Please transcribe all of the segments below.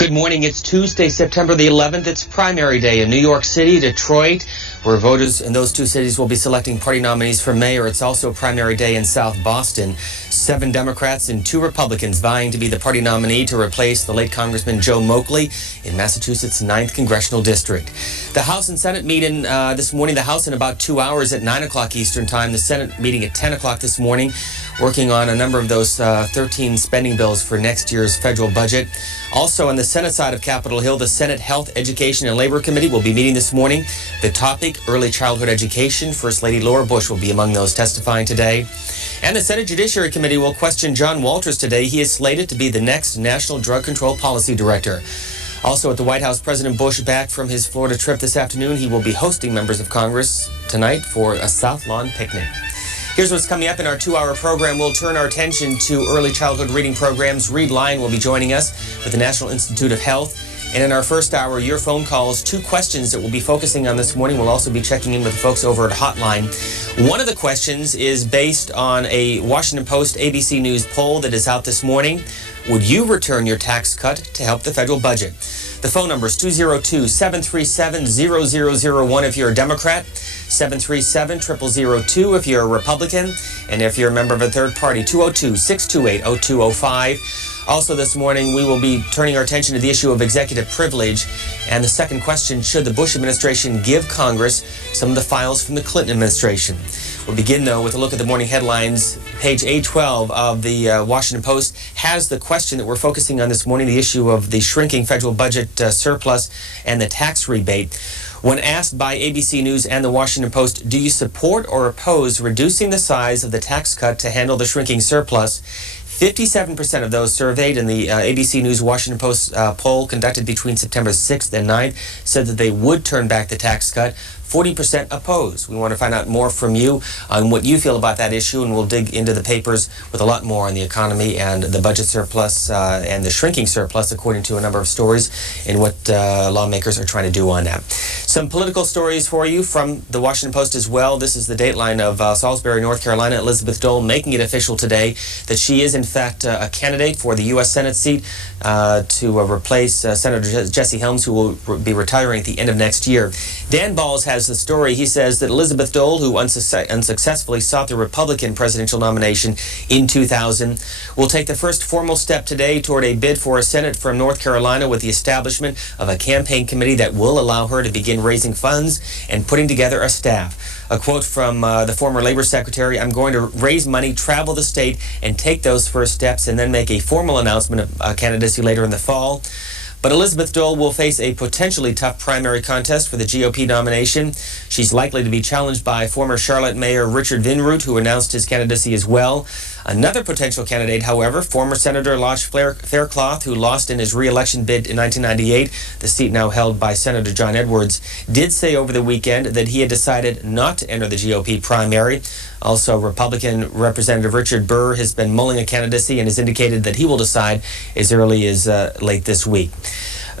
Good morning. It's Tuesday, September the 11th. It's primary day in New York City, Detroit, where voters in those two cities will be selecting party nominees for mayor. It's also primary day in South Boston. 7 Democrats and 2 Republicans vying to be the party nominee to replace the late Congressman Joe Moakley in Massachusetts' 9th Congressional District. The House and Senate meeting this morning. The House in about 2 hours at 9 o'clock Eastern Time. The Senate meeting at 10 o'clock this morning, working on a number of those 13 spending bills for next year's federal budget. Also on the Senate side of Capitol Hill, the Senate Health, Education, and Labor Committee will be meeting this morning. The topic, early childhood education. First Lady Laura Bush will be among those testifying today. And the Senate Judiciary Committee will question John Walters today. He is slated to be the next National Drug Control Policy Director. Also at the White House, President Bush back from his Florida trip this afternoon. He will be hosting members of Congress tonight for a South Lawn picnic. Here's what's coming up in our 2-hour program. We'll turn our attention to early childhood reading programs. Reed Lyon will be joining us with the National Institute of Health. And in our first hour, your phone calls, 2 questions that we'll be focusing on this morning. We'll also be checking in with the folks over at Hotline. One of the questions is based on a Washington Post ABC News poll that is out this morning. Would you return your tax cut to help the federal budget? The phone number is 202-737-0001 if you're a Democrat, 737-0002 if you're a Republican, and if you're a member of a third party, 202-628-0205. Also this morning, we will be turning our attention to the issue of executive privilege. And the second question, should the Bush administration give Congress some of the files from the Clinton administration? We'll begin, though, with a look at the morning headlines. Page A12 of the Washington Post has the question that we're focusing on this morning, the issue of the shrinking federal budget surplus and the tax rebate. When asked by ABC News and the Washington Post, do you support or oppose reducing the size of the tax cut to handle the shrinking surplus? 57% of those surveyed in the ABC News Washington Post poll conducted between September 6th and 9th said that they would turn back the tax cut. 40% oppose. We want to find out more from you on what you feel about that issue, and we'll dig into the papers with a lot more on the economy and the budget surplus and the shrinking surplus, according to a number of stories, and what lawmakers are trying to do on that. Some political stories for you from the Washington Post as well. This is the dateline of Salisbury, North Carolina. Elizabeth Dole making it official today that she is, in fact, a candidate for the U.S. Senate seat to replace Senator Jesse Helms, who will be retiring at the end of next year. Dan Balls has the story. He says that Elizabeth Dole, who unsuccessfully sought the Republican presidential nomination in 2000, will take the first formal step today toward a bid for a Senate from North Carolina with the establishment of a campaign committee that will allow her to begin raising funds and putting together a staff. A quote from the former Labor Secretary, "I'm going to raise money, travel the state, and take those first steps, and then make a formal announcement of candidacy later in the fall." But Elizabeth Dole will face a potentially tough primary contest for the GOP nomination. She's likely to be challenged by former Charlotte Mayor Richard Vinroot, who announced his candidacy as well. Another potential candidate, however, former Senator Lodge Faircloth, who lost in his re-election bid in 1998, the seat now held by Senator John Edwards, did say over the weekend that he had decided not to enter the GOP primary. Also, Republican Representative Richard Burr has been mulling a candidacy and has indicated that he will decide as early as late this week.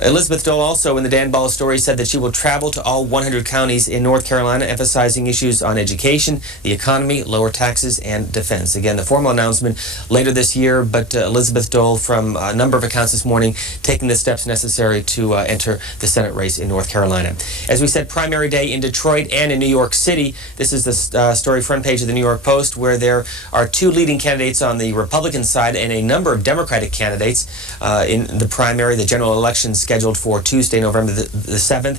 Elizabeth Dole also, in the Dan Ball story, said that she will travel to all 100 counties in North Carolina, emphasizing issues on education, the economy, lower taxes, and defense. Again, the formal announcement later this year, but Elizabeth Dole, from a number of accounts this morning, taking the steps necessary to enter the Senate race in North Carolina. As we said, primary day in Detroit and in New York City. This is the story front page of the New York Post, where there are 2 leading candidates on the Republican side and a number of Democratic candidates in the primary, the general elections scheduled for Tuesday, November the 7th.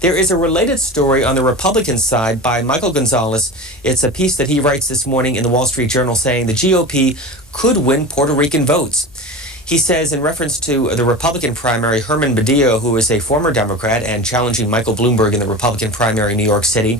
There is a related story on the Republican side by Michael Gonzalez. It's a piece that he writes this morning in the Wall Street Journal saying the GOP could win Puerto Rican votes. He says, in reference to the Republican primary, Herman Badillo, who is a former Democrat and challenging Michael Bloomberg in the Republican primary in New York City,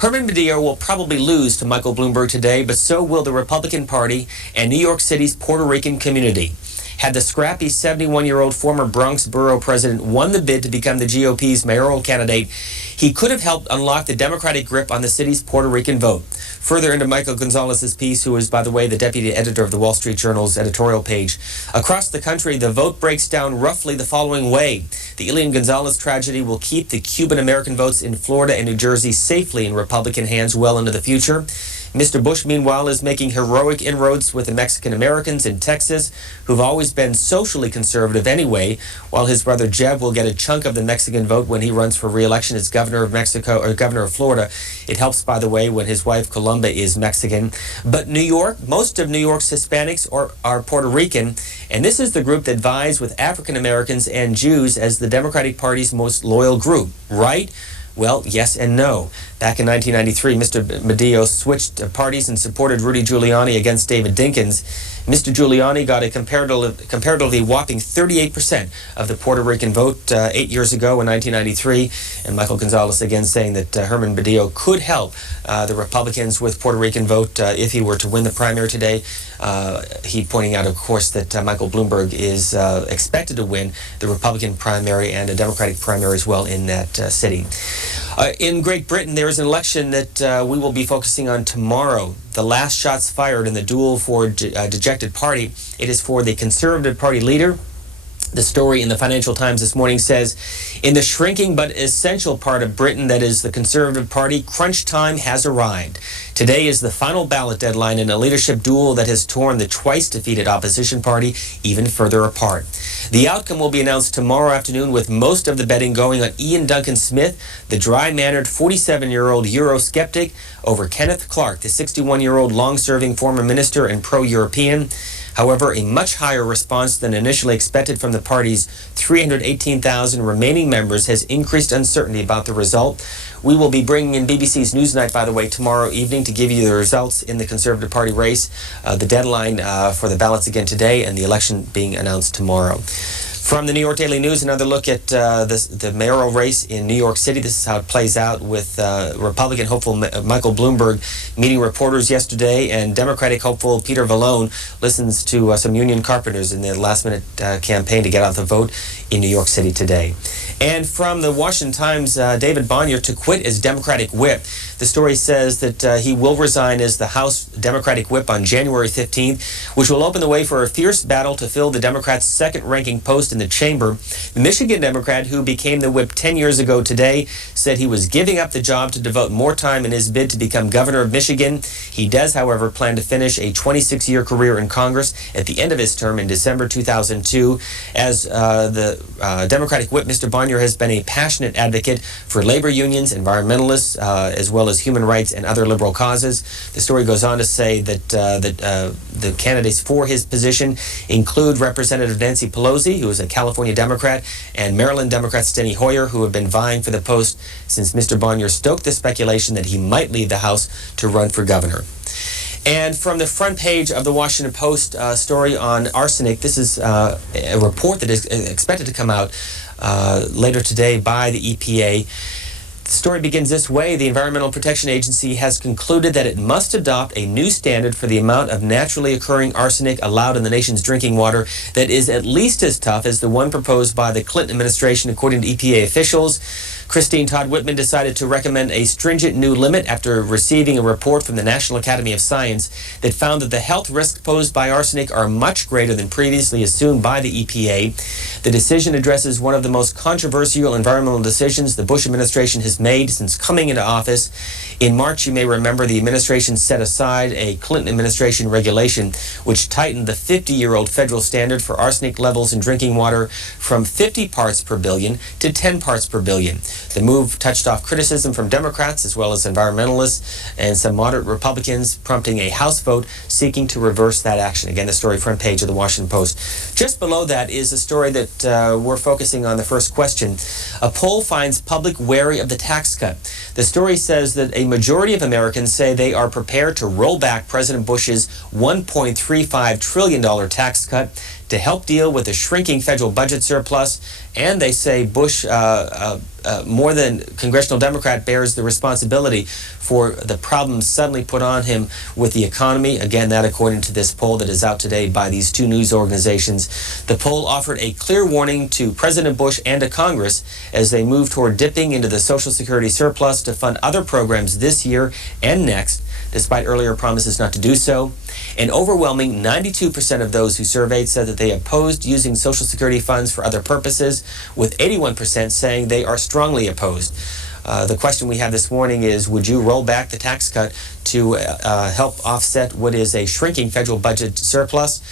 Herman Badillo will probably lose to Michael Bloomberg today, but so will the Republican Party and New York City's Puerto Rican community. Had the scrappy 71-year-old former Bronx borough president won the bid to become the GOP's mayoral candidate, he could have helped unlock the Democratic grip on the city's Puerto Rican vote. Further into Michael Gonzalez's piece, who is, by the way, the deputy editor of the Wall Street Journal's editorial page. Across the country, the vote breaks down roughly the following way. The Elian Gonzalez tragedy will keep the Cuban-American votes in Florida and New Jersey safely in Republican hands well into the future. Mr. Bush, meanwhile, is making heroic inroads with the Mexican Americans in Texas, who've always been socially conservative anyway, while his brother Jeb will get a chunk of the Mexican vote when he runs for re-election as governor of Mexico, or governor of Florida. It helps, by the way, when his wife Columba is Mexican. But New York, most of New York's Hispanics are Puerto Rican, and this is the group that vies with African Americans and Jews as the Democratic Party's most loyal group, right? Well, yes and no. Back in 1993, Mr. Medeo switched parties and supported Rudy Giuliani against David Dinkins. Mr. Giuliani got a comparatively whopping 38% of the Puerto Rican vote 8 years ago in 1993. And Michael Gonzalez again saying that Herman Medeo could help the Republicans with Puerto Rican vote if he were to win the primary today. He pointing out, of course, that Michael Bloomberg is expected to win the Republican primary and a Democratic primary as well in that city. In Great Britain, there is an election that we will be focusing on tomorrow. The last shots fired in the duel for a dejected party. It is for the Conservative Party leader. The story in the Financial Times this morning says, in the shrinking but essential part of Britain that is the Conservative Party, crunch time has arrived. Today is the final ballot deadline in a leadership duel that has torn the twice-defeated opposition party even further apart. The outcome will be announced tomorrow afternoon, with most of the betting going on Ian Duncan Smith, the dry-mannered 47-year-old Eurosceptic, over Kenneth Clarke, the 61-year-old long-serving former minister and pro-European. However, a much higher response than initially expected from the party's 318,000 remaining members has increased uncertainty about the result. We will be bringing in BBC's Newsnight, by the way, tomorrow evening to give you the results in the Conservative Party race. The deadline for the ballots again today, and the election being announced tomorrow. From the New York Daily News, another look at the mayoral race in New York City. This is how it plays out, with Republican hopeful Michael Bloomberg meeting reporters yesterday, and Democratic hopeful Peter Vallone listens to some union carpenters in the last-minute campaign to get out the vote in New York City today. And from the Washington Times, David Bonnier to quit as Democratic whip. The story says that he will resign as the House Democratic whip on January 15th, which will open the way for a fierce battle to fill the Democrats' second-ranking post in the chamber. The Michigan Democrat, who became the whip 10 years ago today, said he was giving up the job to devote more time in his bid to become governor of Michigan. He does, however, plan to finish a 26-year career in Congress at the end of his term in December 2002. As the Democratic whip, Mr. Bonnier has been a passionate advocate for labor unions, environmentalists, as well as human rights and other liberal causes. The story goes on to say that the candidates for his position include Representative Nancy Pelosi, who is a California Democrat, and Maryland Democrat Steny Hoyer, who have been vying for the post since Mr. Bonnier stoked the speculation that he might leave the House to run for governor. And from the front page of the Washington Post story on arsenic, this is a report that is expected to come out later today by the EPA. The story begins this way. The Environmental Protection Agency has concluded that it must adopt a new standard for the amount of naturally occurring arsenic allowed in the nation's drinking water that is at least as tough as the one proposed by the Clinton administration, according to EPA officials. Christine Todd Whitman decided to recommend a stringent new limit after receiving a report from the National Academy of Science that found that the health risks posed by arsenic are much greater than previously assumed by the EPA. The decision addresses one of the most controversial environmental decisions the Bush administration has made since coming into office. In March, you may remember, the administration set aside a Clinton administration regulation which tightened the 50-year-old federal standard for arsenic levels in drinking water from 50 parts per billion to 10 parts per billion. The move touched off criticism from Democrats as well as environmentalists and some moderate Republicans, prompting a House vote seeking to reverse that action. Again, the story front page of the Washington Post. Just below that is a story that we're focusing on the first question. A poll finds public wary of the tax cut. The story says that a majority of Americans say they are prepared to roll back President Bush's $1.35 trillion tax cut to help deal with the shrinking federal budget surplus, and they say Bush, more than congressional Democrat, bears the responsibility for the problems suddenly put on him with the economy. Again, that according to this poll that is out today by these two news organizations. The poll offered a clear warning to President Bush and to Congress as they move toward dipping into the Social Security surplus to fund other programs this year and next, despite earlier promises not to do so. An overwhelming 92% of those who surveyed said that they opposed using Social Security funds for other purposes, with 81% saying they are strongly opposed. The question we have this morning is, would you roll back the tax cut to help offset what is a shrinking federal budget surplus?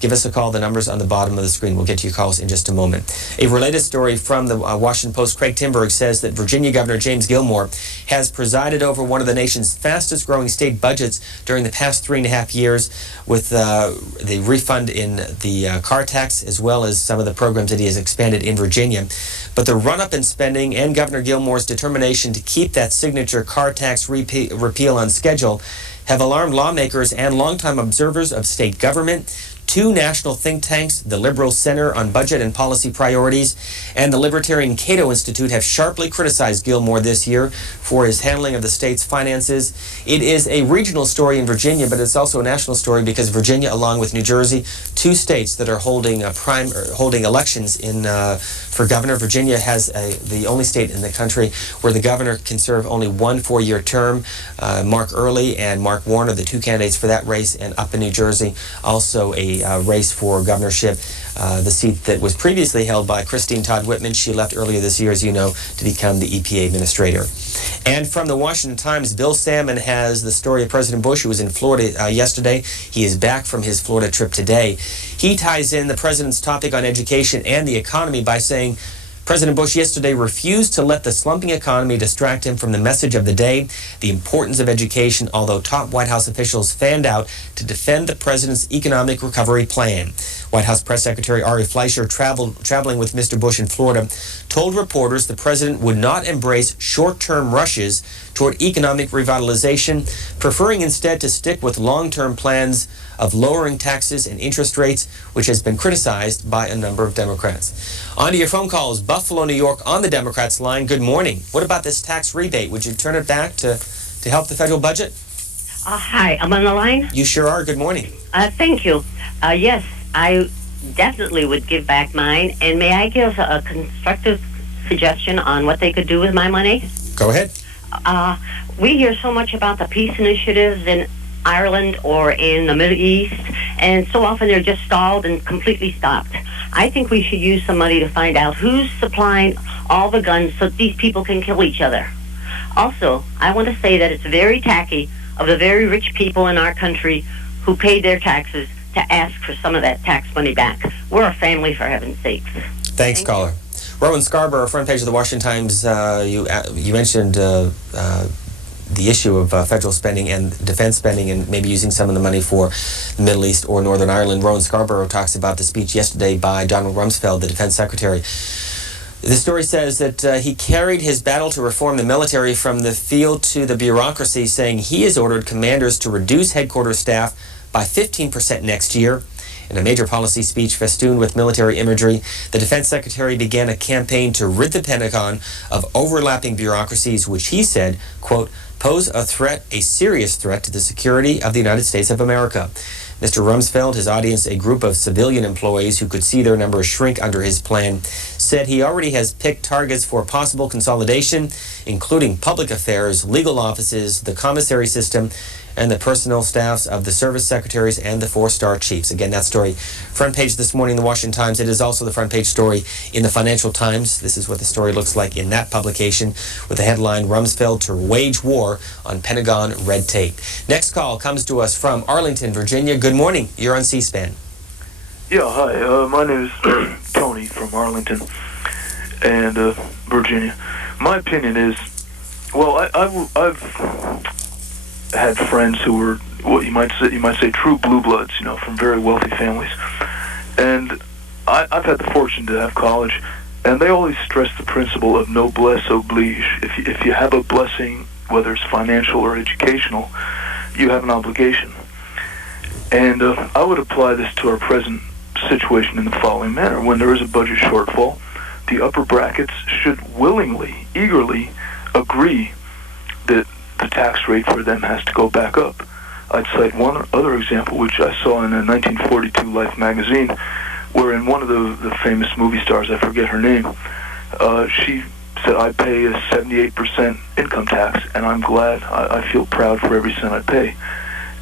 Give us a call. The number's on the bottom of the screen. We'll get to your calls in just a moment. A related story from the Washington Post, Craig Timberg, says that Virginia Governor James Gilmore has presided over one of the nation's fastest growing state budgets during the past 3.5 years, with the refund in the car tax, as well as some of the programs that he has expanded in Virginia. But the run-up in spending and Governor Gilmore's determination to keep that signature car tax repeal on schedule have alarmed lawmakers and longtime observers of state government. Two national think tanks, the Liberal Center on Budget and Policy Priorities and the Libertarian Cato Institute, have sharply criticized Gilmore this year for his handling of the state's finances. It is a regional story in Virginia, but it's also a national story because Virginia, along with New Jersey, two states that are holding elections for governor. Virginia has the only state in the country where the governor can serve only one 4-year term. Mark Earley and Mark Warner, the two candidates for that race, and up in New Jersey, also a race for governorship, the seat that was previously held by Christine Todd Whitman. She left earlier this year, as you know, to become the EPA administrator. And from the Washington Times, Bill Salmon has the story of President Bush, who was in Florida yesterday. He is back from his Florida trip today. He ties in the president's topic on education and the economy by saying, President Bush yesterday refused to let the slumping economy distract him from the message of the day, the importance of education, although top White House officials fanned out to defend the president's economic recovery plan. White House Press Secretary Ari Fleischer, traveling with Mr. Bush in Florida, told reporters the president would not embrace short-term rushes toward economic revitalization, preferring instead to stick with long-term plans of lowering taxes and interest rates, which has been criticized by a number of Democrats. On to your phone calls. Buffalo, New York, on the Democrats' line. Good morning. What about this tax rebate? Would you turn it back to help the federal budget? Hi, I'm on the line. You sure are. Good morning. Thank you. Yes, I definitely would give back mine. And may I give a constructive suggestion on what they could do with my money? Go ahead. We hear so much about the peace initiatives in Ireland or in the Middle East, and so often they're just stalled and completely stopped. I think we should use some money to find out who's supplying all the guns so these people can kill each other. Also, I want to say that it's very tacky of the very rich people in our country who paid their taxes to ask for some of that tax money back. We're a family, for heaven's sakes. Thanks, caller. Rowan Scarborough, front page of the Washington Times. You mentioned the issue of federal spending and defense spending and maybe using some of the money for the Middle East or Northern Ireland. Rowan Scarborough talks about the speech yesterday by Donald Rumsfeld, the defense secretary. The story says that he carried his battle to reform the military from the field to the bureaucracy, saying he has ordered commanders to reduce headquarters staff by 15% next year. In a major policy speech festooned with military imagery, the defense secretary began a campaign to rid the Pentagon of overlapping bureaucracies, which he said, quote, pose a threat, a serious threat to the security of the United States of America. Mr. Rumsfeld, his audience, a group of civilian employees who could see their numbers shrink under his plan, said he already has picked targets for possible consolidation, including public affairs, legal offices, the commissary system, and the personnel staffs of the service secretaries and the 4-star chiefs. Again, that story, front page this morning in the Washington Times. It is also the front page story in the Financial Times. This is what the story looks like in that publication, with the headline, Rumsfeld to wage war on Pentagon red tape. Next call comes to us from Arlington, Virginia. Good morning. You're on C-SPAN. Yeah, hi. My name is Tony from Arlington and Virginia. My opinion is, well, I've had friends who were what you might say true blue bloods, you know, from very wealthy families, and I've had the fortune to have college, and they always stress the principle of noblesse oblige. If you have a blessing, whether it's financial or educational, you have an obligation. And I would apply this to our present situation in the following manner: when there is a budget shortfall, the upper brackets should willingly, eagerly agree that the tax rate for them has to go back up. I'd cite one other example, which I saw in a 1942 Life magazine, where in one of the famous movie stars, I forget her name, she said, I pay a 78% income tax, and I'm glad, I feel proud for every cent I pay.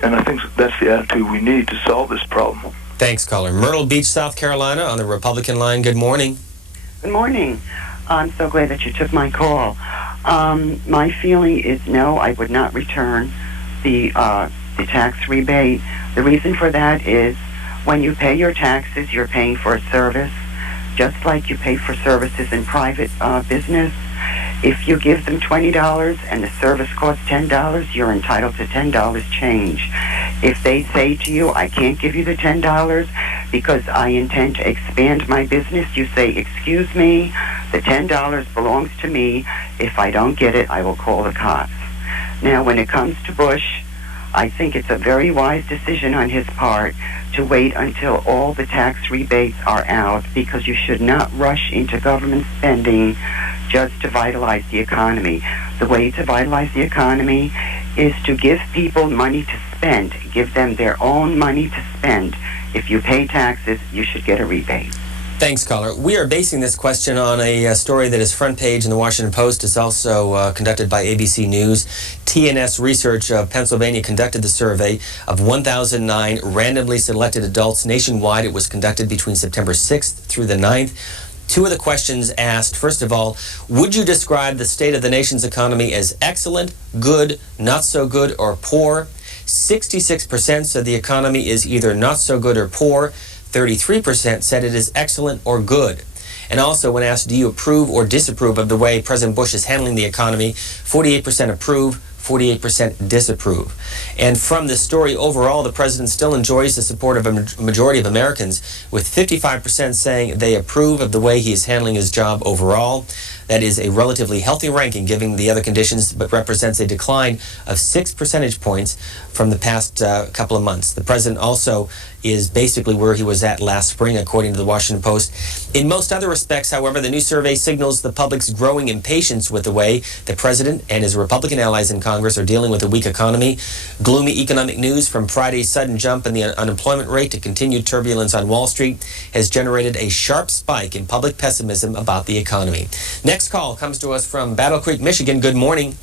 And I think that's the attitude we need to solve this problem. Thanks, caller. Myrtle Beach, South Carolina, on the Republican line. Good morning. Good morning. I'm so glad that you took my call. My feeling is no, I would not return the tax rebate. The reason for that is when you pay your taxes, you're paying for a service, just like you pay for services in private business. If you give them $20 and the service costs $10, you're entitled to $10 change. If they say to you, I can't give you the $10 because I intend to expand my business, you say, excuse me, the $10 belongs to me. If I don't get it, I will call the cops. Now, when it comes to Bush, I think it's a very wise decision on his part to wait until all the tax rebates are out, because you should not rush into government spending just to vitalize the economy. The way to vitalize the economy is to give people money to spend. Give them their own money to spend. If you pay taxes, you should get a rebate. Thanks, caller. We are basing this question on a story that is front page in the Washington Post. It's also conducted by ABC News. TNS Research of Pennsylvania conducted the survey of 1,009 randomly selected adults nationwide. It was conducted between September 6th through the 9th. Two of the questions asked, first of all, would you describe the state of the nation's economy as excellent, good, not so good, or poor? 66% said the economy is either not so good or poor. 33% said it is excellent or good. And also, when asked, do you approve or disapprove of the way President Bush is handling the economy, 48% approve, 48% disapprove. And from this story, overall, the president still enjoys the support of a majority of Americans, with 55% saying they approve of the way he is handling his job overall. That is a relatively healthy ranking given the other conditions, but represents a decline of 6 percentage points from the past couple of months. The president also is basically where he was at last spring, according to the Washington Post. In most other respects, however, the new survey signals the public's growing impatience with the way the president and his Republican allies in Congress are dealing with a weak economy. Gloomy economic news from Friday's sudden jump in the unemployment rate to continued turbulence on Wall Street has generated a sharp spike in public pessimism about the economy. Next call comes to us from Battle Creek, Michigan. Good morning.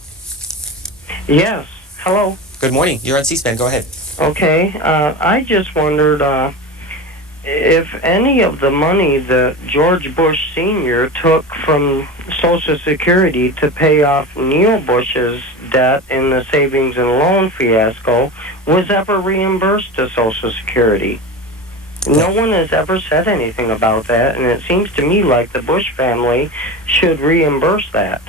Yes. Hello. Good morning. You're on C-SPAN. Go ahead. Okay. I just wondered if any of the money that George Bush Sr. took from Social Security to pay off Neil Bush's debt in the savings and loan fiasco was ever reimbursed to Social Security. No one has ever said anything about that, and it seems to me like the Bush family should reimburse that.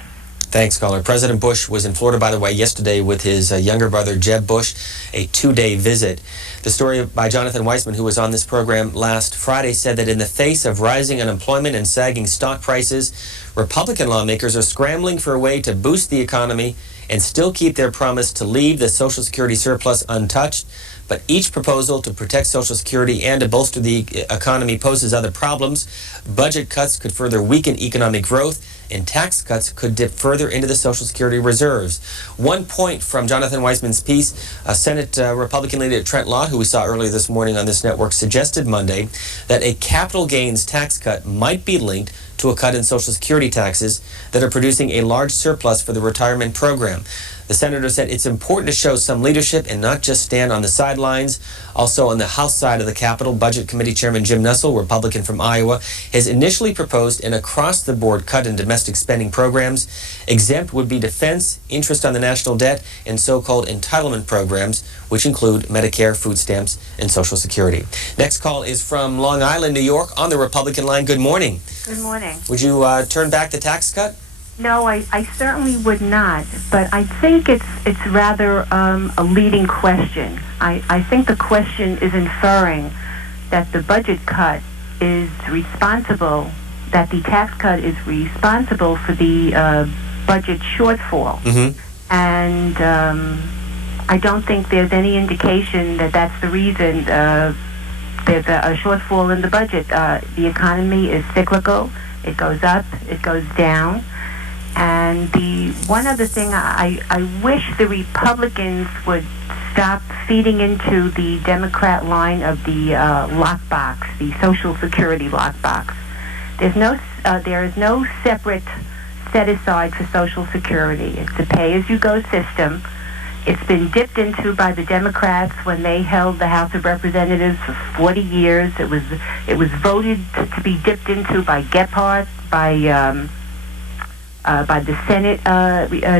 Thanks, caller. President Bush was in Florida, by the way, yesterday with his younger brother, Jeb Bush, a 2-day visit. The story by Jonathan Weissman, who was on this program last Friday, said that in the face of rising unemployment and sagging stock prices, Republican lawmakers are scrambling for a way to boost the economy and still keep their promise to leave the Social Security surplus untouched. But each proposal to protect Social Security and to bolster the economy poses other problems. Budget cuts could further weaken economic growth, and tax cuts could dip further into the Social Security reserves. One point from Jonathan Weissman's piece, Senate Republican leader Trent Lott, who we saw earlier this morning on this network, suggested Monday that a capital gains tax cut might be linked to a cut in Social Security taxes that are producing a large surplus for the retirement program. The senator said it's important to show some leadership and not just stand on the sidelines. Also on the House side of the Capitol, Budget Committee Chairman Jim Nussle, Republican from Iowa, has initially proposed an across-the-board cut in domestic spending programs. Exempt would be defense, interest on the national debt, and so-called entitlement programs, which include Medicare, food stamps, and Social Security. Next call is from Long Island, New York, on the Republican line. Good morning. Good morning. Would you turn back the tax cut? No, I certainly would not, but I think it's rather a leading question. I think the question is inferring that the budget cut is responsible, that the tax cut is responsible for the budget shortfall. Mm-hmm. And I don't think there's any indication that that's the reason there's a shortfall in the budget. The economy is cyclical. It goes up, it goes down. And the one other thing, I wish the Republicans would stop feeding into the Democrat line of the lockbox, the Social Security lockbox. There is no separate set aside for Social Security. It's a pay-as-you-go system. It's been dipped into by the Democrats when they held the House of Representatives for 40 years. It was voted to be dipped into by Gephardt, by by the Senate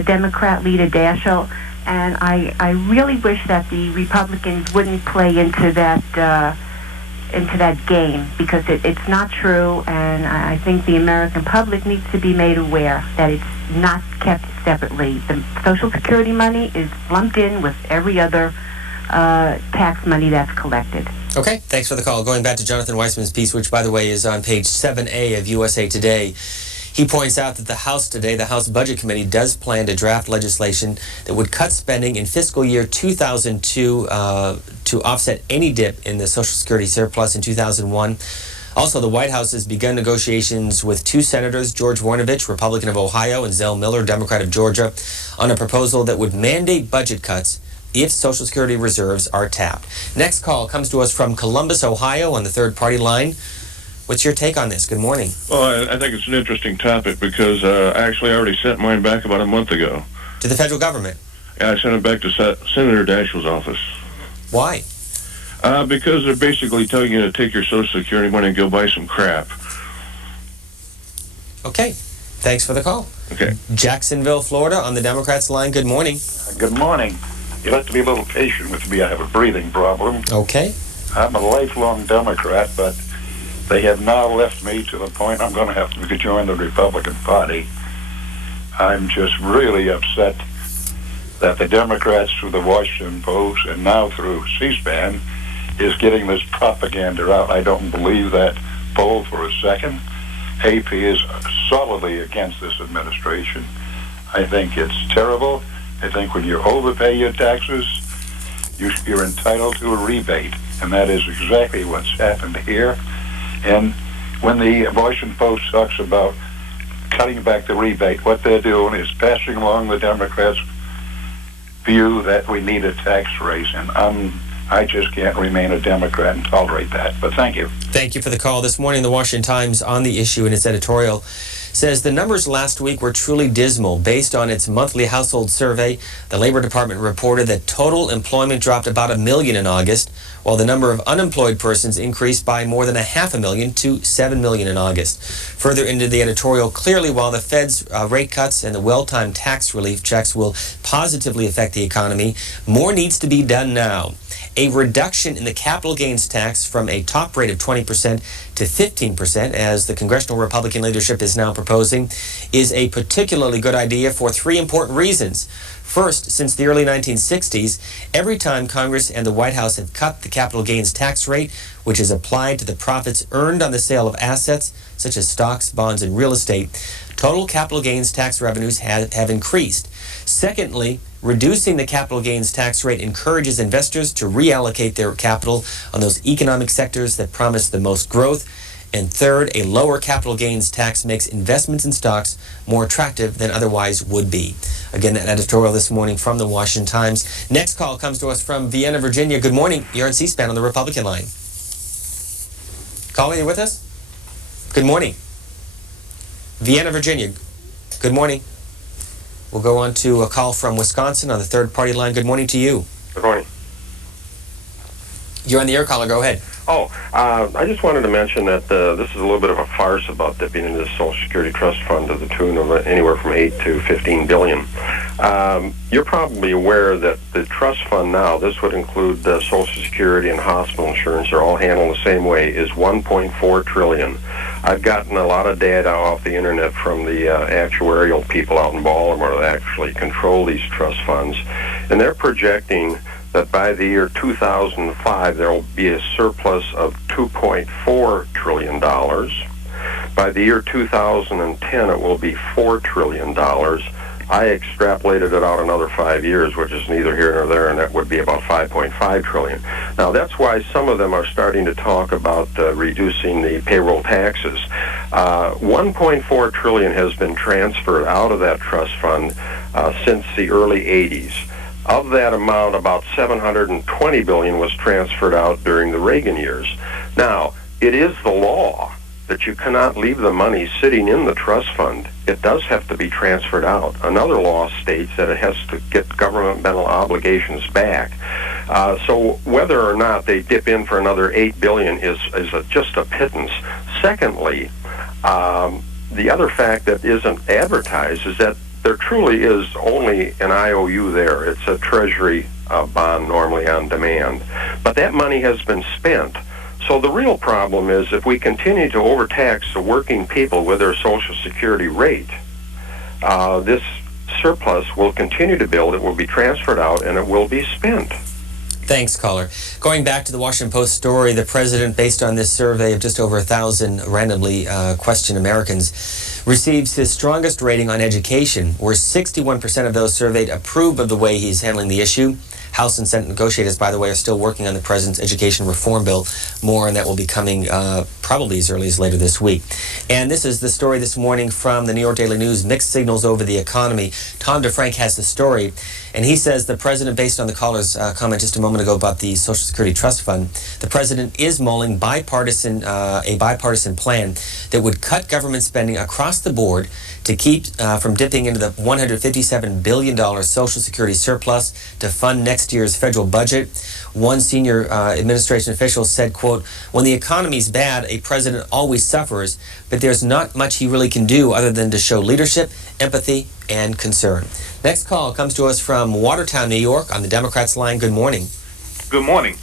Democrat leader Daschle, and I really wish that the Republicans wouldn't play into that game, because it's not true, and I think the American public needs to be made aware that it's not kept separately. The Social Security money is lumped in with every other tax money that's collected. Okay, thanks for the call. Going back to Jonathan Weissman's piece, which, by the way, is on page 7A of USA Today, he points out that the House today, the House Budget Committee, does plan to draft legislation that would cut spending in fiscal year 2002 to offset any dip in the Social Security surplus in 2001. Also, the White House has begun negotiations with two senators, George Warnovich, Republican of Ohio, and Zell Miller, Democrat of Georgia, on a proposal that would mandate budget cuts if Social Security reserves are tapped. Next call comes to us from Columbus, Ohio, on the third party line. What's your take on this? Good morning. Well, I think it's an interesting topic because actually I already sent mine back about a month ago. To the federal government? Yeah, I sent it back to Senator Daschle's office. Why? Because they're basically telling you to take your Social Security money and go buy some crap. Okay. Thanks for the call. Okay. Jacksonville, Florida, on the Democrats line. Good morning. Good morning. You'll have to be a little patient with me. I have a breathing problem. Okay. I'm a lifelong Democrat, but they have now left me to the point I'm going to have to join the Republican Party. I'm just really upset that the Democrats, through the Washington Post and now through C-SPAN, is getting this propaganda out. I don't believe that poll for a second. AP is solidly against this administration. I think it's terrible. I think when you overpay your taxes, you're entitled to a rebate, and that is exactly what's happened here. And when the Washington Post talks about cutting back the rebate, what they're doing is passing along the Democrats' view that we need a tax raise, and I just can't remain a Democrat and tolerate that. But thank you. Thank you for the call. This morning, the Washington Times, on the issue in its editorial, says the numbers last week were truly dismal. Based on its monthly household survey, the Labor Department reported that total employment dropped about 1 million in August, while the number of unemployed persons increased by more than 500,000 to 7 million in August. Further into the editorial, clearly while the Fed's rate cuts and the well-timed tax relief checks will positively affect the economy, more needs to be done now. A reduction in the capital gains tax from a top rate of 20% to 15%, as the congressional Republican leadership is now proposing, is a particularly good idea for three important reasons. First, since the early 1960s, every time Congress and the White House have cut the capital gains tax rate, which is applied to the profits earned on the sale of assets, such as stocks, bonds, and real estate, total capital gains tax revenues have increased. Secondly, reducing the capital gains tax rate encourages investors to reallocate their capital on those economic sectors that promise the most growth. And third, a lower capital gains tax makes investments in stocks more attractive than otherwise would be. Again, that editorial this morning from the Washington Times. Next call comes to us from Vienna, Virginia. Good morning. You're on C-SPAN on the Republican line. Caller, you with us? Good morning. Vienna, Virginia. Good morning. We'll go on to a call from Wisconsin on the third party line. Good morning to you. Good morning. You're on the air, caller. Go ahead. I just wanted to mention that this is a little bit of a farce about dipping into the Social Security Trust Fund to the tune of anywhere from 8 to 15 billion. You're probably aware that the trust fund now, this would include Social Security and hospital insurance, are all handled the same way, is 1.4 trillion. I've gotten a lot of data off the internet from the actuarial people out in Baltimore that actually control these trust funds, and they're projecting that by the year 2005 there will be a surplus of $2.4 trillion. By the year 2010 it will be $4 trillion. I extrapolated it out another 5 years, which is neither here nor there, and that would be about 5.5 trillion. Now that's why some of them are starting to talk about reducing the payroll taxes. 1.4 trillion has been transferred out of that trust fund since the early 80s. Of that amount, about 720 billion was transferred out during the Reagan years. Now, it is the law that you cannot leave the money sitting in the trust fund. It does have to be transferred out. Another law states that it has to get governmental obligations back. So whether or not they dip in for another 8 billion is just a pittance. Secondly, the other fact that isn't advertised is that there truly is only an IOU there. It's a Treasury bond, normally on demand. But that money has been spent. So the real problem is if we continue to overtax the working people with their Social Security rate, this surplus will continue to build, it will be transferred out, and it will be spent. Thanks, caller. Going back to the Washington Post story, the president, based on this survey of just over 1,000 randomly questioned Americans, receives his strongest rating on education, where 61% of those surveyed approve of the way he's handling the issue. House and Senate negotiators, by the way, are still working on the president's education reform bill. More on that will be coming probably as early as later this week. And this is the story this morning from the New York Daily News, mixed signals over the economy. Tom DeFrank has the story, and he says the president, based on the caller's comment just a moment ago about the Social Security Trust Fund, the president is mulling a bipartisan plan that would cut government spending across the board to keep from dipping into the $157 billion Social Security surplus to fund next year's federal budget. One senior administration official said, quote, "When the economy's bad, a president always suffers, but there's not much he really can do other than to show leadership, empathy, and concern." Next call comes to us from Watertown, New York, on the Democrats line. Good morning. Good morning.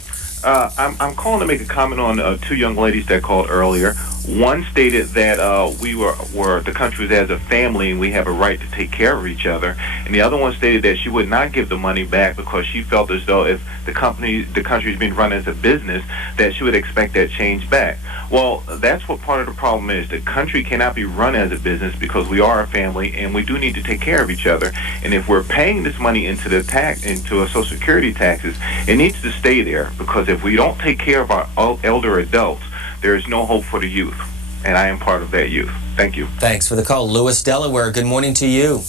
I'm calling to make a comment on two young ladies that called earlier. One stated that we were the country was as a family and we have a right to take care of each other, and the other one stated that she would not give the money back because she felt as though if the country is being run as a business, that she would expect that change back. Well, that's what part of the problem is. The country cannot be run as a business because we are a family and we do need to take care of each other. And if we're paying this money into a Social Security taxes, it needs to stay there, because if we don't take care of our elder adults, there is no hope for the youth, and I am part of that youth. Thank you. Thanks for the call. Lewis, Delaware, good morning to you.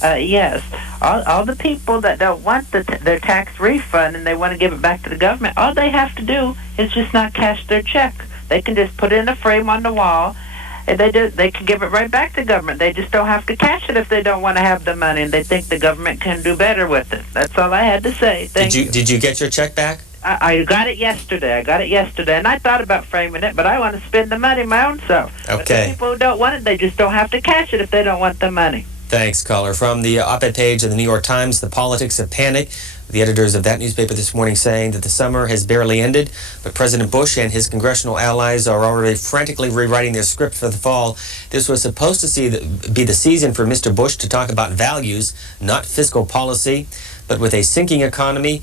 Yes. All the people that don't want their tax refund and they want to give it back to the government, all they have to do is just not cash their check. They can just put it in a frame on the wall, and they can give it right back to the government. They just don't have to cash it if they don't want to have the money, and they think the government can do better with it. That's all I had to say. Thank you. Did you get your check back? I got it yesterday. And I thought about framing it, but I want to spend the money my own self. Okay. But the people who don't want it, they just don't have to cash it if they don't want the money. Thanks, caller. From the op-ed page of the New York Times, the politics of panic. The editors of that newspaper this morning saying that the summer has barely ended, but President Bush and his congressional allies are already frantically rewriting their script for the fall. This was supposed to be the season for Mr. Bush to talk about values, not fiscal policy. But with a sinking economy,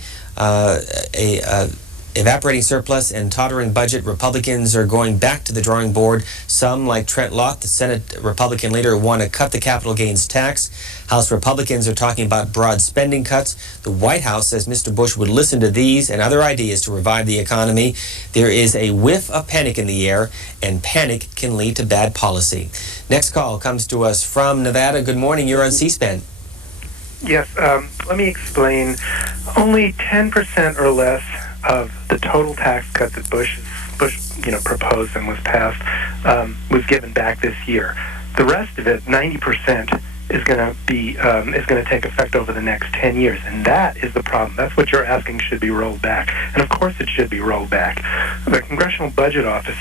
evaporating surplus, and tottering budget, Republicans are going back to the drawing board. Some, like Trent Lott, the Senate Republican leader, want to cut the capital gains tax. House Republicans are talking about broad spending cuts. The White House says Mr. Bush would listen to these and other ideas to revive the economy. There is a whiff of panic in the air, and panic can lead to bad policy. Next call comes to us from Nevada. Good morning. You're on C-SPAN. Yes, let me explain. Only 10% or less of the total tax cut that Bush proposed and was passed was given back this year. The rest of it, 90%, is going to take effect over the next 10 years, and that is the problem. That's what you're asking should be rolled back, and of course it should be rolled back. The Congressional Budget Office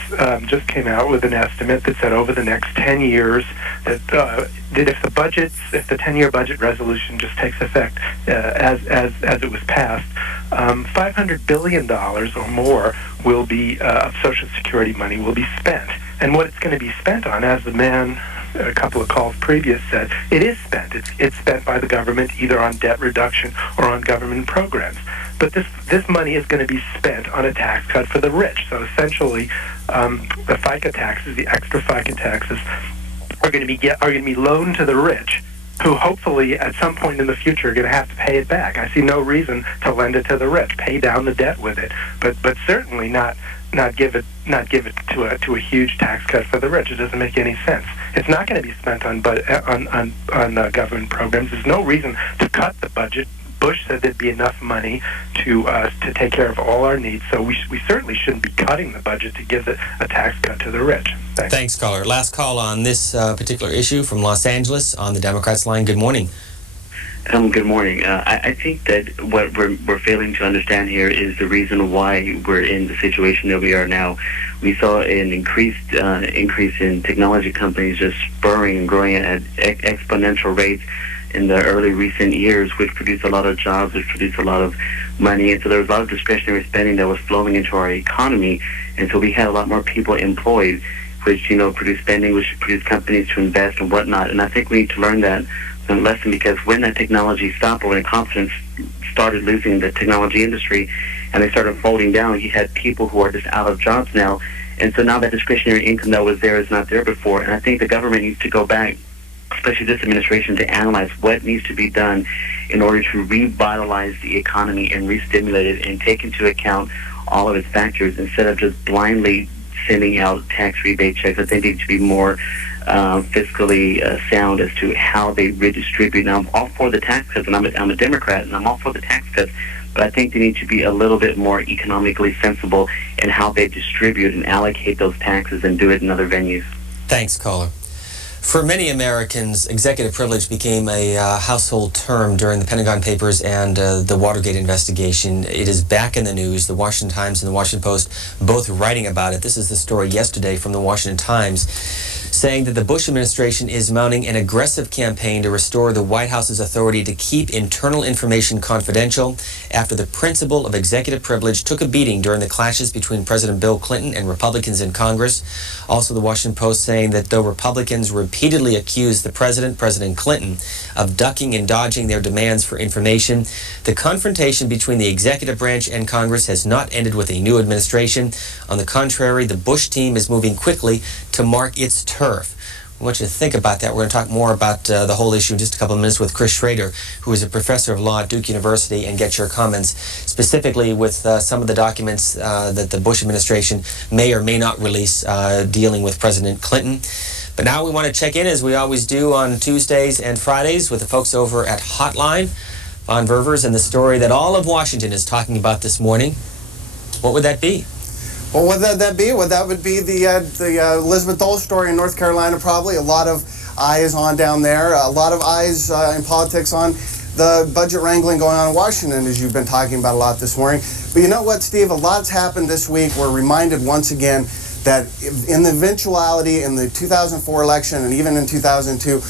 just came out with an estimate that said over the next 10 years that if the 10-year budget resolution just takes effect as it was passed, $500 billion or more will be of Social Security money will be spent, and what it's going to be spent on, as the man a couple of calls previous said, it is spent. It's spent by the government either on debt reduction or on government programs. But this money is going to be spent on a tax cut for the rich. So essentially, the FICA taxes, the extra FICA taxes, are going to be loaned to the rich, who hopefully at some point in the future are going to have to pay it back. I see no reason to lend it to the rich. Pay down the debt with it, but certainly not give it to a huge tax cut for the rich. It doesn't make any sense. It's not going to be spent on government programs. There's no reason to cut the budget. Bush said there'd be enough money to take care of all our needs, so we certainly shouldn't be cutting the budget to give a tax cut to the rich. Thanks, caller. Last call on this particular issue from Los Angeles on the Democrats line. Good morning. Good morning. I think that what we're failing to understand here is the reason why we're in the situation that we are now. We saw an increase in technology companies just spurring and growing at exponential rates in the early recent years, which produced a lot of jobs, which produced a lot of money, and so there was a lot of discretionary spending that was flowing into our economy, and so we had a lot more people employed, which produced spending, which produced companies to invest and whatnot. And I think we need to learn that lesson, because when that technology stopped, or when confidence started losing the technology industry and they started folding down, you had people who are just out of jobs now. And so now that discretionary income that was there is not there before. And I think the government needs to go back, especially this administration, to analyze what needs to be done in order to revitalize the economy and re-stimulate it and take into account all of its factors instead of just blindly sending out tax rebate checks. I think they need to be more fiscally sound as to how they redistribute. Now, I'm all for the tax cuts, and I'm a Democrat, and I'm all for the tax cuts, but I think they need to be a little bit more economically sensible in how they distribute and allocate those taxes and do it in other venues. Thanks, caller. For many Americans, executive privilege became a household term during the Pentagon Papers and the Watergate investigation. It is back in the news. The Washington Times and the Washington Post both writing about it. This is the story yesterday from the Washington Times, saying that the Bush administration is mounting an aggressive campaign to restore the White House's authority to keep internal information confidential after the principle of executive privilege took a beating during the clashes between President Bill Clinton and Republicans in Congress. Also, the Washington Post saying that though Republicans repeatedly accused the President Clinton, of ducking and dodging their demands for information, the confrontation between the executive branch and Congress has not ended with a new administration. On the contrary, the Bush team is moving quickly to mark its turf. I want you to think about that. We're going to talk more about the whole issue in just a couple of minutes with Chris Schrader, who is a professor of law at Duke University, and get your comments specifically with some of the documents that the Bush administration may or may not release dealing with President Clinton. But now we want to check in, as we always do on Tuesdays and Fridays, with the folks over at Hotline, Von Ververs, and the story that all of Washington is talking about this morning. What would that be? Well, what would that be? Well, that would be the Elizabeth Dole story in North Carolina, probably. A lot of eyes on down there. A lot of eyes in politics on the budget wrangling going on in Washington, as you've been talking about a lot this morning. But you know what, Steve? A lot's happened this week. We're reminded once again that in the eventuality in the 2004 election and even in 2002,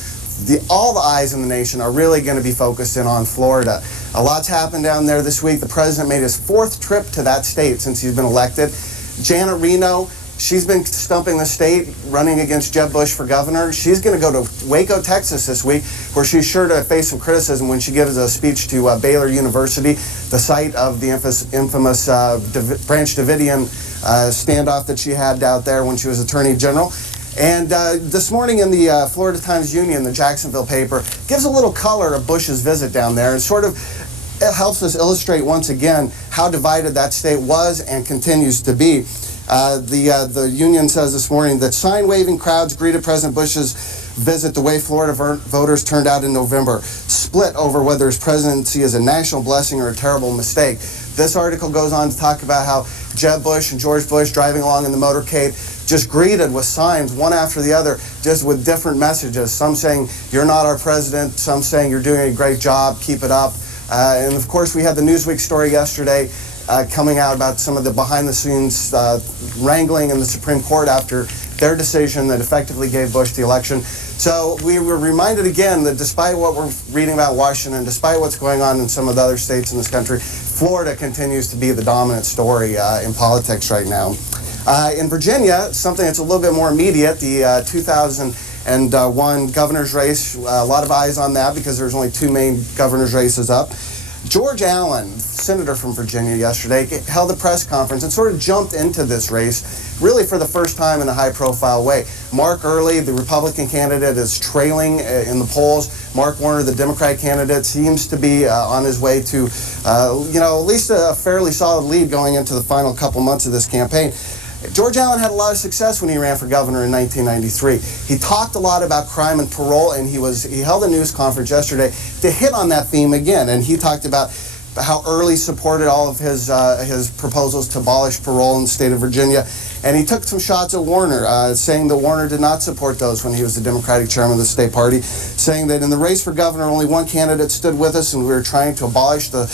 all the eyes in the nation are really going to be focused in on Florida. A lot's happened down there this week. The president made his 4th trip to that state since he's been elected. Janet Reno, she's been stumping the state, running against Jeb Bush for governor. She's going to go to Waco, Texas this week, where she's sure to face some criticism when she gives a speech to Baylor University, the site of the infamous Branch Davidian standoff that she had out there when she was Attorney General. And this morning in the Florida Times-Union, the Jacksonville paper, gives a little color of Bush's visit down there and sort of it helps us illustrate once again how divided that state was and continues to be. The Union says this morning that sign-waving crowds greeted President Bush's visit the way Florida voters turned out in November, split over whether his presidency is a national blessing or a terrible mistake. This article goes on to talk about how Jeb Bush and George Bush driving along in the motorcade just greeted with signs one after the other, just with different messages. Some saying, "You're not our president," some saying, "You're doing a great job, keep it up." And of course, we had the Newsweek story yesterday coming out about some of the behind-the-scenes wrangling in the Supreme Court after their decision that effectively gave Bush the election. So we were reminded again that despite what we're reading about Washington, despite what's going on in some of the other states in this country, Florida continues to be the dominant story in politics right now. In Virginia, something that's a little bit more immediate, the 2001 governor's race, a lot of eyes on that because there's only 2 main governor's races up. George Allen, senator from Virginia, yesterday held a press conference and sort of jumped into this race, really for the first time in a high-profile way. Mark Earley, the Republican candidate, is trailing in the polls. Mark Warner, the Democrat candidate, seems to be on his way to, at least a fairly solid lead going into the final couple months of this campaign. George Allen had a lot of success when he ran for governor in 1993. He talked a lot about crime and parole, and he held a news conference yesterday to hit on that theme again. And he talked about how Early supported all of his proposals to abolish parole in the state of Virginia. And he took some shots at Warner, saying that Warner did not support those when he was the Democratic chairman of the state party, saying that in the race for governor, only one candidate stood with us, and we were trying to abolish the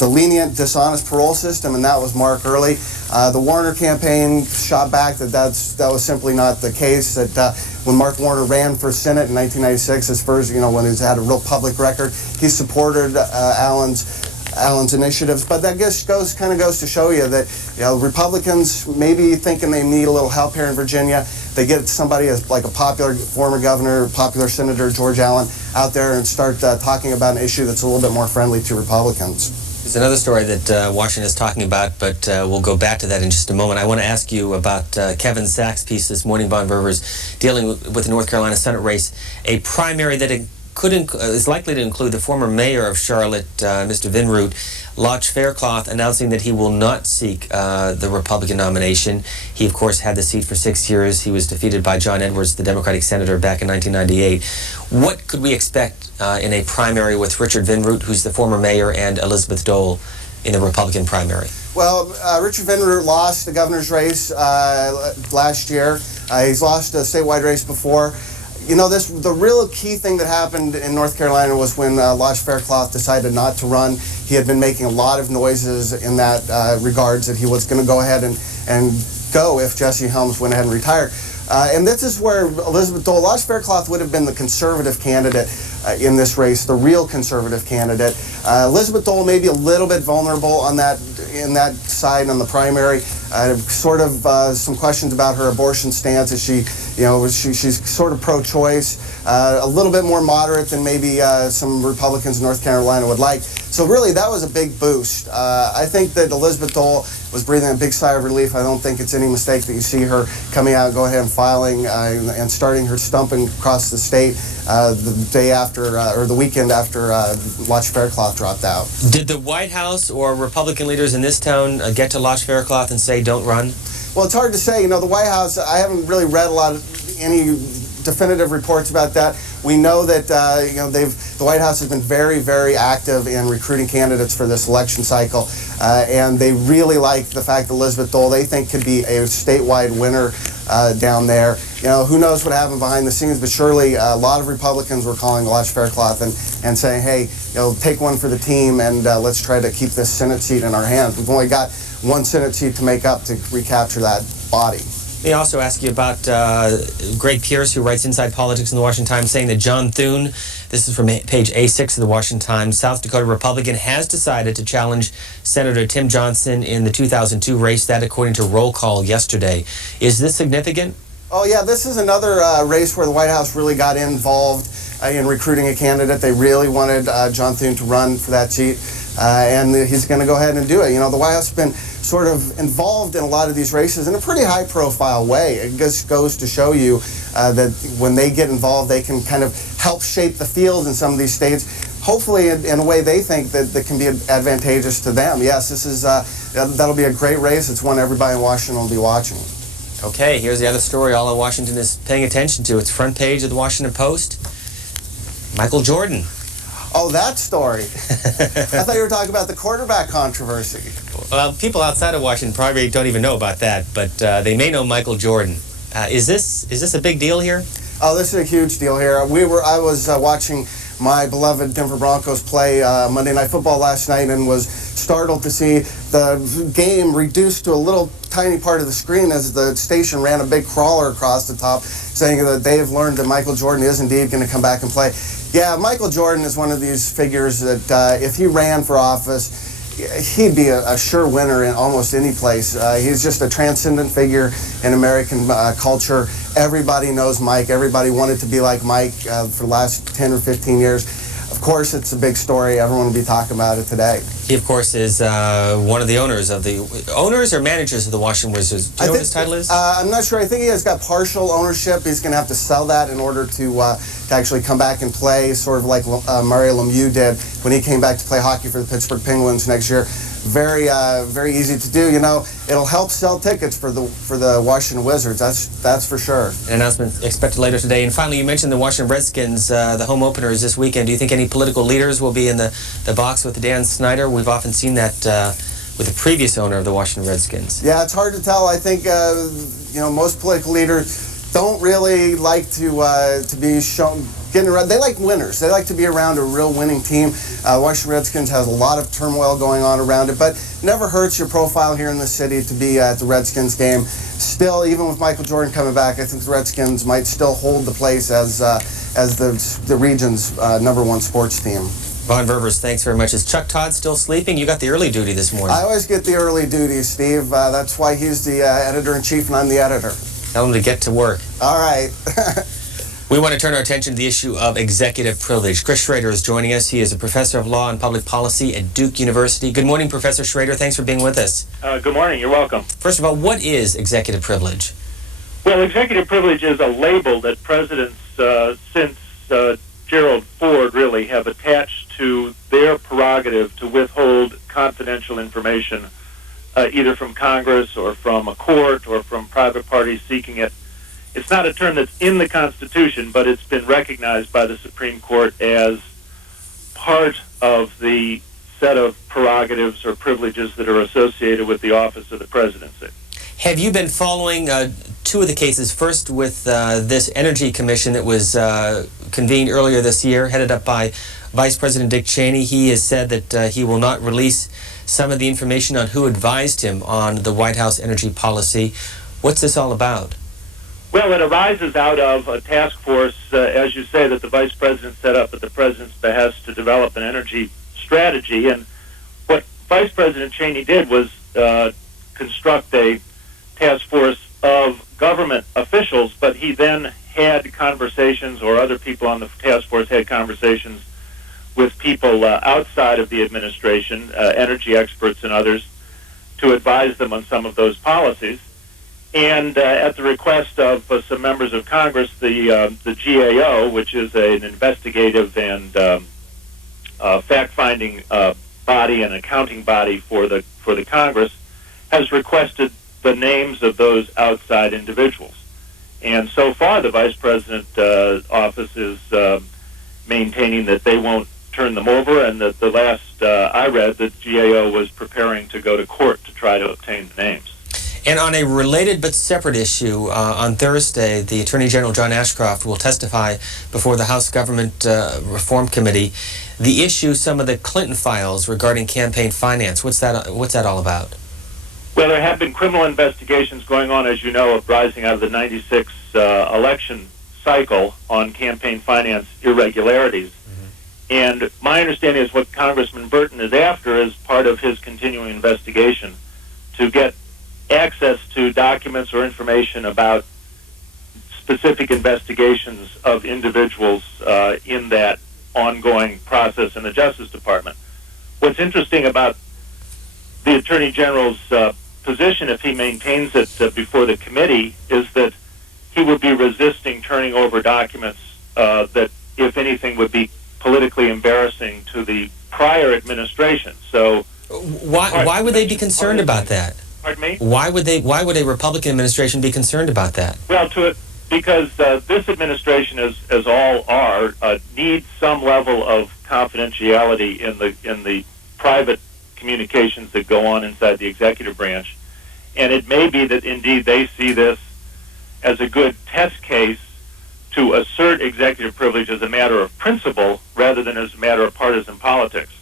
lenient, dishonest parole system, and that was Mark Early. The Warner campaign shot back that was simply not the case, that when Mark Warner ran for Senate in 1996, his first, when he's had a real public record, he supported Allen's initiatives. But that kind of goes to show you that Republicans maybe thinking they need a little help here in Virginia. They get somebody like a popular former governor, popular Senator George Allen out there and start talking about an issue that's a little bit more friendly to Republicans. There's another story that Washington is talking about, but we'll go back to that in just a moment. I want to ask you about Kevin Sachs' piece this morning, Von Ververs, dealing with the North Carolina Senate race, a primary that is likely to include the former mayor of Charlotte, Mr. Vinroot, Lodge Faircloth, announcing that he will not seek the Republican nomination. He, of course, had the seat for 6 years. He was defeated by John Edwards, the Democratic senator, back in 1998. What could we expect in a primary with Richard Vinroot, who's the former mayor, and Elizabeth Dole in the Republican primary? Well, Richard Vinroot lost the governor's race last year. He's lost a statewide race before. The real key thing that happened in North Carolina was when Lodge Faircloth decided not to run. He had been making a lot of noises in that regards that he was going to go ahead and go if Jesse Helms went ahead and retired. And this is where Elizabeth Dole, Lodge Faircloth would have been the conservative candidate in this race, the real conservative candidate. Elizabeth Dole may be a little bit vulnerable in that side on the primary. Some questions about her abortion stance. Is she's sort of pro-choice, a little bit more moderate than maybe some Republicans in North Carolina would like. So really, that was a big boost. I think that Elizabeth Dole was breathing a big sigh of relief. I don't think it's any mistake that you see her coming out, go ahead and filing and starting her stumping across the state the day after, or the weekend after Lodge Faircloth dropped out. Did the White House or Republican leaders in this town get to Lodge Faircloth and say, don't run? Well, it's hard to say. The White House, I haven't really read any definitive reports about that. We know that the White House has been very, very active in recruiting candidates for this election cycle, and they really like the fact that Elizabeth Dole, they think, could be a statewide winner down there. Who knows what happened behind the scenes, but surely a lot of Republicans were calling Lodge Faircloth and saying, hey, take one for the team, and let's try to keep this Senate seat in our hands. We've only got one Senate seat to make up to recapture that body. Let me also ask you about Greg Pierce, who writes Inside Politics in the Washington Times, saying that John Thune, this is from page A6 of the Washington Times, South Dakota Republican, has decided to challenge Senator Tim Johnson in the 2002 race, that according to roll call yesterday. Is this significant? Oh, yeah, this is another race where the White House really got involved in recruiting a candidate. They really wanted John Thune to run for that seat, and he's going to go ahead and do it. The White House has been sort of involved in a lot of these races in a pretty high-profile way. It just goes to show you that when they get involved, they can kind of help shape the field in some of these states, hopefully in a way they think that can be advantageous to them. Yes, this is that'll be a great race. It's one everybody in Washington will be watching. Okay, here's the other story all of Washington is paying attention to. It's front page of the Washington Post. Michael Jordan. Oh, that story. I thought you were talking about the quarterback controversy. Well, people outside of Washington probably don't even know about that, but they may know Michael Jordan. Is this a big deal here? Oh, this is a huge deal here. I was watching my beloved Denver Broncos play Monday Night Football last night and was startled to see the game reduced to a little tiny part of the screen as the station ran a big crawler across the top saying that they have learned that Michael Jordan is indeed going to come back and play. Yeah, Michael Jordan is one of these figures that if he ran for office, he'd be a sure winner in almost any place. He's just a transcendent figure in American culture. Everybody knows Mike. Everybody wanted to be like Mike for the last 10 or 15 years. Of course, it's a big story. Everyone will be talking about it today. He, of course, is one of the owners or managers of the Washington Wizards. Do you know what his title is? I'm not sure. I think he has got partial ownership. He's going to have to sell that in order to actually come back and play, sort of like Mario Lemieux did when he came back to play hockey for the Pittsburgh Penguins next year. very very easy to do. It'll help sell tickets for the Washington Wizards. That's for sure. An announcement expected later today. And finally, you mentioned the Washington Redskins. The home opener is this weekend. Do you think any political leaders will be in the box with Dan Snyder? We've often seen that with the previous owner of the Washington Redskins. Yeah, it's hard to tell. I think most political leaders don't really like to be shown getting around. They like winners. They like to be around a real winning team. Washington Redskins has a lot of turmoil going on around it, but it never hurts your profile here in the city to be at the Redskins game. Still, even with Michael Jordan coming back, I think the Redskins might still hold the place as the region's #1 sports team. Von Berbers, thanks very much. Is Chuck Todd still sleeping? You got the early duty this morning. I always get the early duty, Steve. That's why he's the editor-in-chief and I'm the editor. Tell him to get to work. All right. We want to turn our attention to the issue of executive privilege. Chris Schrader is joining us. He is a professor of law and public policy at Duke University. Good morning, Professor Schrader. Thanks for being with us. Good morning. You're welcome. First of all, what is executive privilege? Well, executive privilege is a label that presidents since Gerald Ford really have attached to their prerogative to withhold confidential information either from Congress or from a court or from private parties seeking it. It's not a term that's in the Constitution, but it's been recognized by the Supreme Court as part of the set of prerogatives or privileges that are associated with the office of the presidency. Have you been following two of the cases? First with this Energy Commission that was convened earlier this year, headed up by Vice President Dick Cheney. He has said that he will not release some of the information on who advised him on the White House energy policy. What's this all about? Well, it arises out of a task force, as you say, that the Vice President set up at the President's behest to develop an energy strategy. And what Vice President Cheney did was construct a task force of government officials, but he then had conversations, or other people on the task force had conversations with people outside of the administration, energy experts and others, to advise them on some of those policies. And at the request of some members of Congress, the GAO, which is an investigative and fact-finding body and accounting body for the Congress, has requested the names of those outside individuals. And so far, the Vice President's office is maintaining that they won't turn them over, and that the last I read, that GAO was preparing to go to court to try to obtain the names. And on a related but separate issue, on Thursday, the Attorney General John Ashcroft will testify before the House Government Reform Committee. The issue, some of the Clinton files regarding campaign finance. What's that all about? Well, there have been criminal investigations going on, as you know, arising out of the '96 election cycle on campaign finance irregularities. And my understanding is what Congressman Burton is after is part of his continuing investigation to get access to documents or information about specific investigations of individuals in that ongoing process in the Justice Department. What's interesting about the Attorney General's position, if he maintains it before the committee, is that he would be resisting turning over documents that, if anything, would be politically embarrassing to the prior administration. So why would they be concerned about that? Pardon me? Why would a Republican administration be concerned about that? Well, because this administration, as all are, needs some level of confidentiality in the private communications that go on inside the executive branch, and it may be that indeed they see this as a good test case to assert executive privilege as a matter of principle rather than as a matter of partisan politics.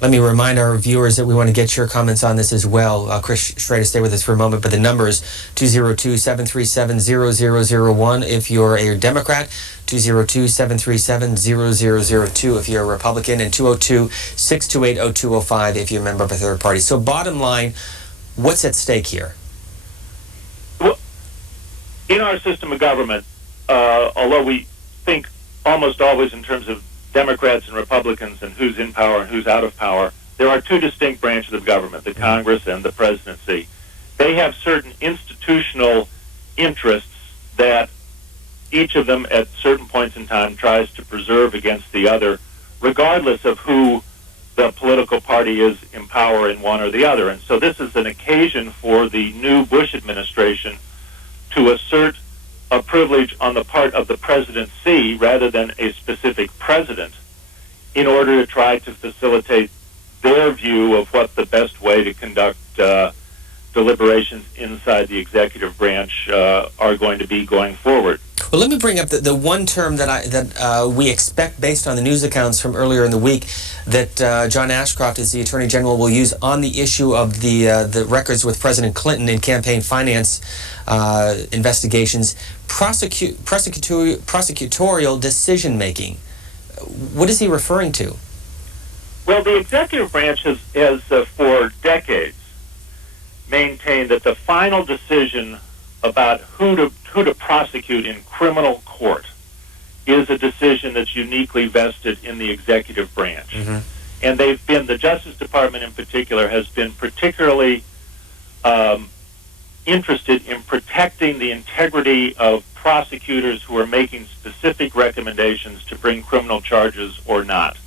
Let me remind our viewers that we want to get your comments on this as well. Chris Schrader, stay with us for a moment, but the number is 202-737-0001 if you're a Democrat, 202-737-0002 if you're a Republican, and 202-628-0205 if you're a member of a third party. So bottom line, what's at stake here? Well, in our system of government, although we think almost always in terms of Democrats and Republicans and who's in power and who's out of power, there are two distinct branches of government, the Congress and the presidency. They have certain institutional interests that each of them at certain points in time tries to preserve against the other, regardless of who the political party is in power in one or the other. And so this is an occasion for the new Bush administration to assert a privilege on the part of the presidency rather than a specific president in order to try to facilitate their view of what the best way to conduct deliberations inside the executive branch are going to be going forward. Well, let me bring up the one term that we expect based on the news accounts from earlier in the week that John Ashcroft, as the Attorney General, will use on the issue of the records with President Clinton in campaign finance investigations, prosecutorial decision-making. What is he referring to? Well, the executive branch has for decades maintained that the final decision about who to prosecute in criminal court is a decision that's uniquely vested in the executive branch. Mm-hmm. And the Justice Department in particular has been particularly interested in protecting the integrity of prosecutors who are making specific recommendations to bring criminal charges or not.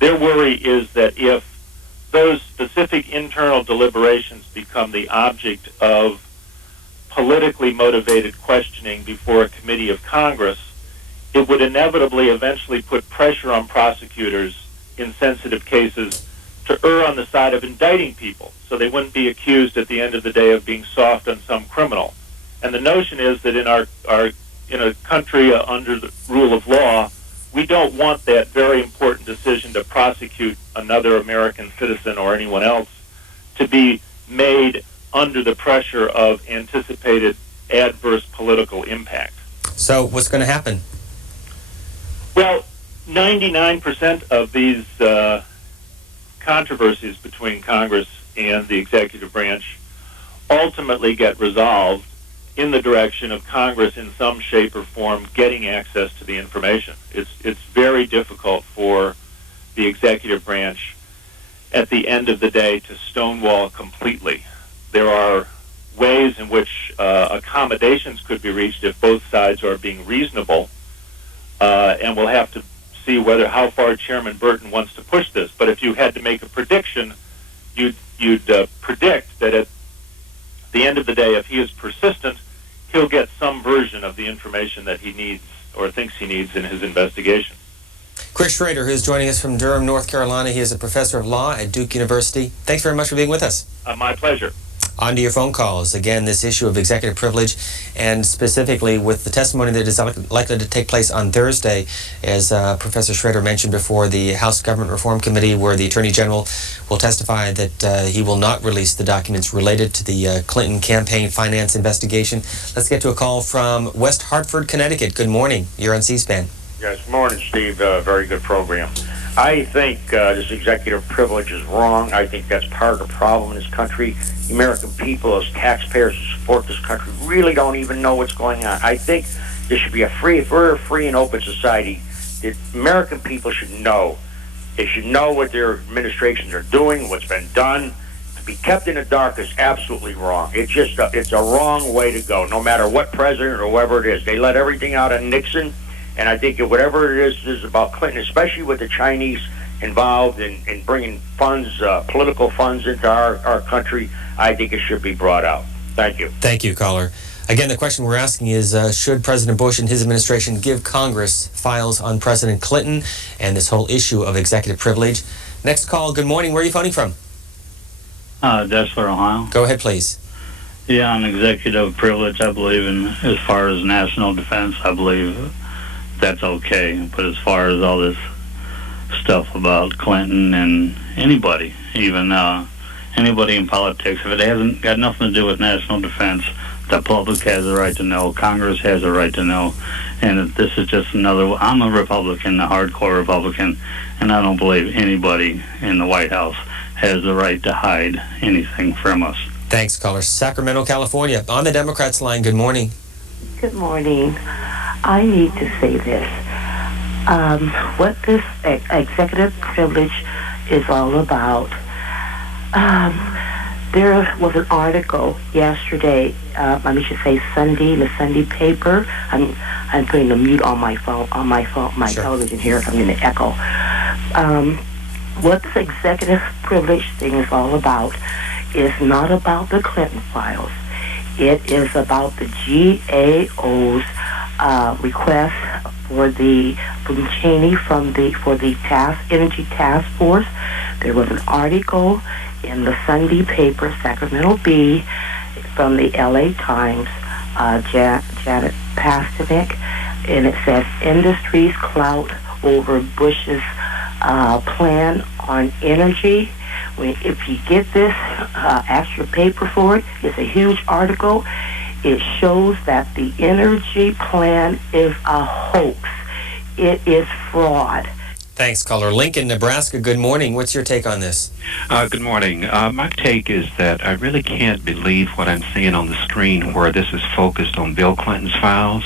Their worry is that if those specific internal deliberations become the object of politically motivated questioning before a committee of Congress, it would inevitably eventually put pressure on prosecutors in sensitive cases to err on the side of indicting people, so they wouldn't be accused at the end of the day of being soft on some criminal. And the notion is that in in a country under the rule of law, we don't want that very important decision to prosecute another American citizen or anyone else to be made under the pressure of anticipated adverse political impact. So what's going to happen? Well, 99% of these controversies between Congress and the executive branch ultimately get resolved in the direction of Congress in some shape or form getting access to the information. It's very difficult for the executive branch at the end of the day to stonewall completely. There are ways in which accommodations could be reached if both sides are being reasonable, and we'll have to see how far Chairman Burton wants to push this. But if you had to make a prediction, you'd predict that at the end of the day, if he is persistent, he'll get some version of the information that he needs or thinks he needs in his investigation. Chris Schrader, who's joining us from Durham, North Carolina. He is a professor of law at Duke University. Thanks very much for being with us. My pleasure. On to your phone calls. Again, this issue of executive privilege, and specifically with the testimony that is likely to take place on Thursday, as Professor Schrader mentioned before, the House Government Reform Committee, where the Attorney General will testify that he will not release the documents related to the Clinton campaign finance investigation. Let's get to a call from West Hartford, Connecticut. Good morning. You're on C-SPAN. Yes, morning, Steve. Very good program. I think this executive privilege is wrong. I think that's part of the problem in this country. The American people, as taxpayers who support this country, really don't even know what's going on. I think there should be if we're a free and open society, the American people should know. They should know what their administrations are doing, what's been done. To be kept in the dark is absolutely wrong. It's just it's a wrong way to go, no matter what president or whoever it is. They let everything out on Nixon. And I think whatever it is about Clinton, especially with the Chinese involved in bringing funds, political funds into our country, I think it should be brought out. Thank you. Thank you, caller. Again, the question we're asking is, should President Bush and his administration give Congress files on President Clinton and this whole issue of executive privilege? Next call, good morning. Where are you phoning from? Dessler, Ohio. Go ahead, please. Yeah, on executive privilege, I believe in, as far as national defense, I believe that's okay. But as far as all this stuff about Clinton and anybody, even anybody in politics, if it hasn't got nothing to do with national defense, the public has a right to know, Congress has a right to know, and if this is just another, I'm a Republican, a hardcore Republican, and I don't believe anybody in the White House has the right to hide anything from us. Thanks, caller. Sacramento, California. On the Democrats line, good morning. Good morning. I need to say this. What this executive privilege is all about. There was an article yesterday, I should say Sunday, in the Sunday paper. I'm putting the mute on my phone, my Sure. television here. I'm going to echo. what this executive privilege thing is all about is not about the Clinton files. It is about the GAO's request from Cheney for the Energy Task Force. There was an article in the Sunday paper, Sacramento Bee, from the LA Times, Janet Pasternak, and it says industries clout over Bush's plan on energy. If you get this, ask your paper for it. It's a huge article. It shows that the energy plan is a hoax. It is fraud. Thanks, caller. Lincoln, Nebraska, good morning. What's your take on this? Good morning. My take is that I really can't believe what I'm seeing on the screen where this is focused on Bill Clinton's files.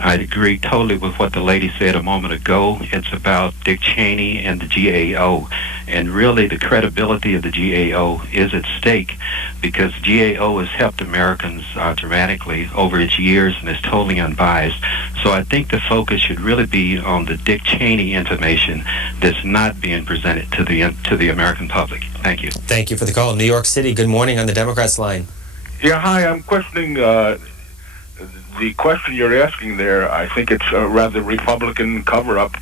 I agree totally with what the lady said a moment ago. It's about Dick Cheney and the GAO. And really the credibility of the GAO is at stake because GAO has helped Americans dramatically over its years and is totally unbiased. So I think the focus should really be on the Dick Cheney information that's not being presented to the American public. Thank you. Thank you for the call. New York City, good morning on the Democrats line. Yeah, hi. I'm questioning the question you're asking there. I think it's a rather Republican cover-up,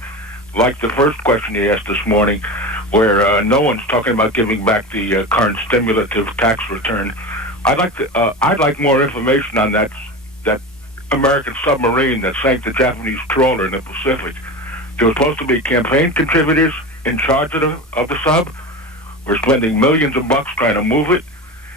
like the first question you asked this morning, where no one's talking about giving back the current stimulative tax return. I'd like more information on that American submarine that sank the Japanese trawler in the Pacific. There were supposed to be campaign contributors in charge of the sub. We're spending millions of bucks trying to move it,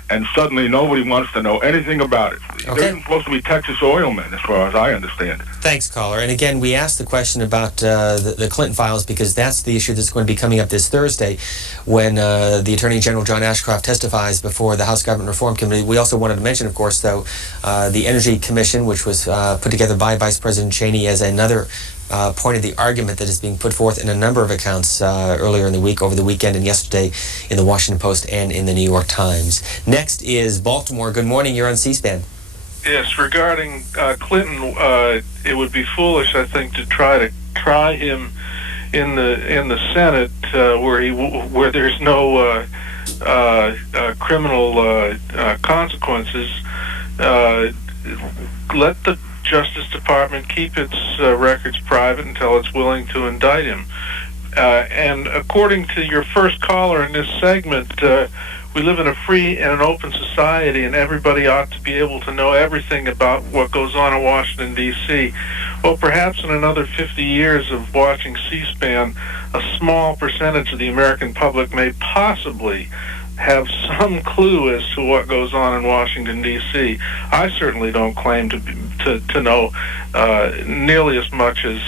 and suddenly nobody wants to know anything about it. Okay. They're supposed to be Texas oil men, as far as I understand. Thanks, caller. And again, we asked the question about the Clinton files because that's the issue that's going to be coming up this Thursday when the Attorney General John Ashcroft testifies before the House Government Reform Committee. We also wanted to mention, of course, though, the Energy Commission, which was put together by Vice President Cheney as another point of the argument that is being put forth in a number of accounts earlier in the week, over the weekend, and yesterday in the Washington Post and in the New York Times. Next is Baltimore. Good morning. You're on C-SPAN. Yes, regarding Clinton, it would be foolish, I think, to try him in the Senate where there's no criminal consequences. Let the Justice Department keep its records private until it's willing to indict him. And according to your first caller in this segment, we live in a free and an open society, and everybody ought to be able to know everything about what goes on in Washington, D.C. Well, perhaps in another 50 years of watching C-SPAN, a small percentage of the American public may possibly have some clue as to what goes on in Washington, D.C. I certainly don't claim to know nearly as much as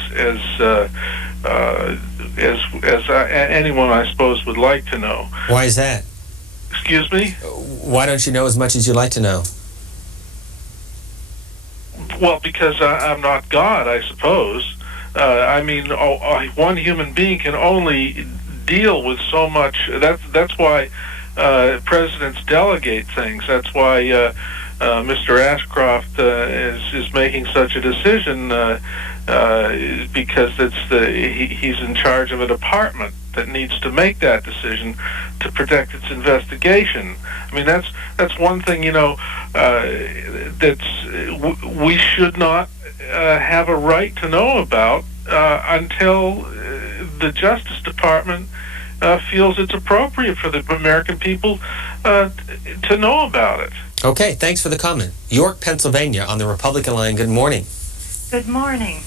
anyone, I suppose, would like to know. Why is that? Excuse me? Why don't you know as much as you'd like to know? Well, because I'm not God, I suppose. I mean, one human being can only deal with so much. That's why presidents delegate things. That's why Mr. Ashcroft is making such a decision because he's in charge of a department that needs to make that decision to protect its investigation. I mean, that's one thing, we should not have a right to know about until the Justice Department feels it's appropriate for the American people to know about it. Okay, thanks for the comment. York, Pennsylvania, on the Republican line. Good morning. Good morning.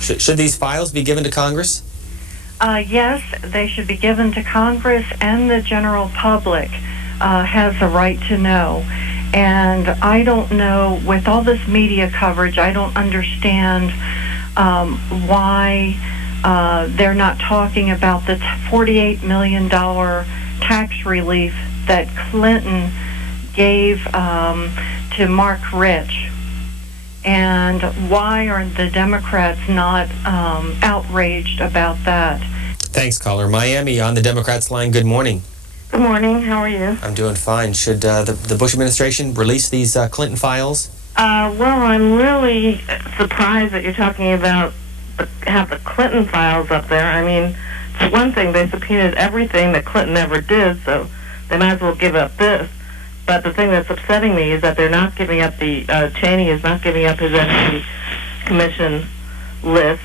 Should these files be given to Congress? Yes, they should be given to Congress, and the general public has a right to know. And I don't know, with all this media coverage, I don't understand why they're not talking about the $48 million tax relief that Clinton gave to Mark Rich. And why are the Democrats not outraged about that? Thanks, caller. Miami, on the Democrats line. Good morning. Good morning. How are you? I'm doing fine. Should the Bush administration release these Clinton files? Well, I'm really surprised that you're talking about have the Clinton files up there. I mean, for one thing, they subpoenaed everything that Clinton ever did, so they might as well give up this. But the thing that's upsetting me is that they're not giving up Cheney is not giving up his Energy Commission list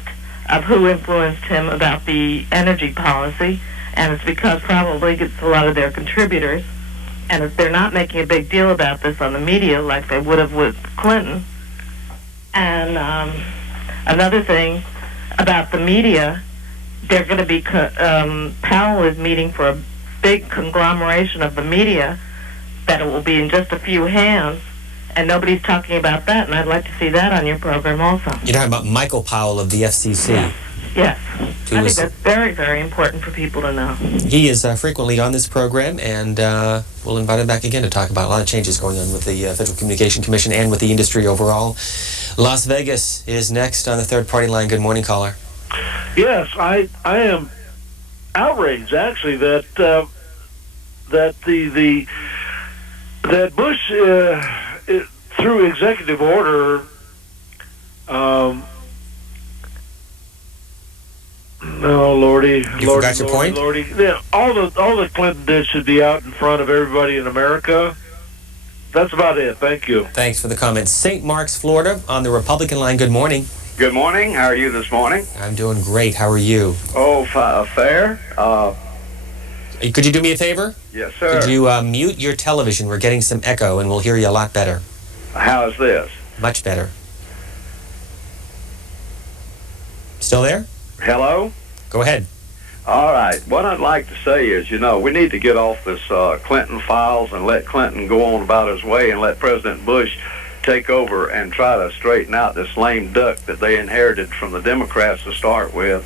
of who influenced him about the energy policy, and it's because probably it's a lot of their contributors. And if they're not making a big deal about this on the media like they would have with Clinton. And another thing about the media, they're going to be, Powell is meeting for a big conglomeration of the media that it will be in just a few hands, and nobody's talking about that, and I'd like to see that on your program also. You're talking about Michael Powell of the FCC. Yes. I think that's very, very important for people to know. He is frequently on this program, and we'll invite him back again to talk about a lot of changes going on with the Federal Communication Commission and with the industry overall. Las Vegas is next on the third party line. Good morning, caller. Yes, I am outraged actually that that Bush through executive order oh Lordy, forgot your point? Lordy. Yeah, all the Clinton did should be out in front of everybody in America. That's about it. Thank you. Thanks for the comment. St. Mark's, Florida, on the Republican line. Good morning. Good morning. How are you this morning? I'm doing great. How are you? Oh, fair. Could you do me a favor? Yes, sir. Could you mute your television? We're getting some echo, and we'll hear you a lot better. How is this? Much better. Still there? Hello? Go ahead. All right. What I'd like to say is, we need to get off this Clinton files and let Clinton go on about his way and let President Bush take over and try to straighten out this lame duck that they inherited from the Democrats to start with.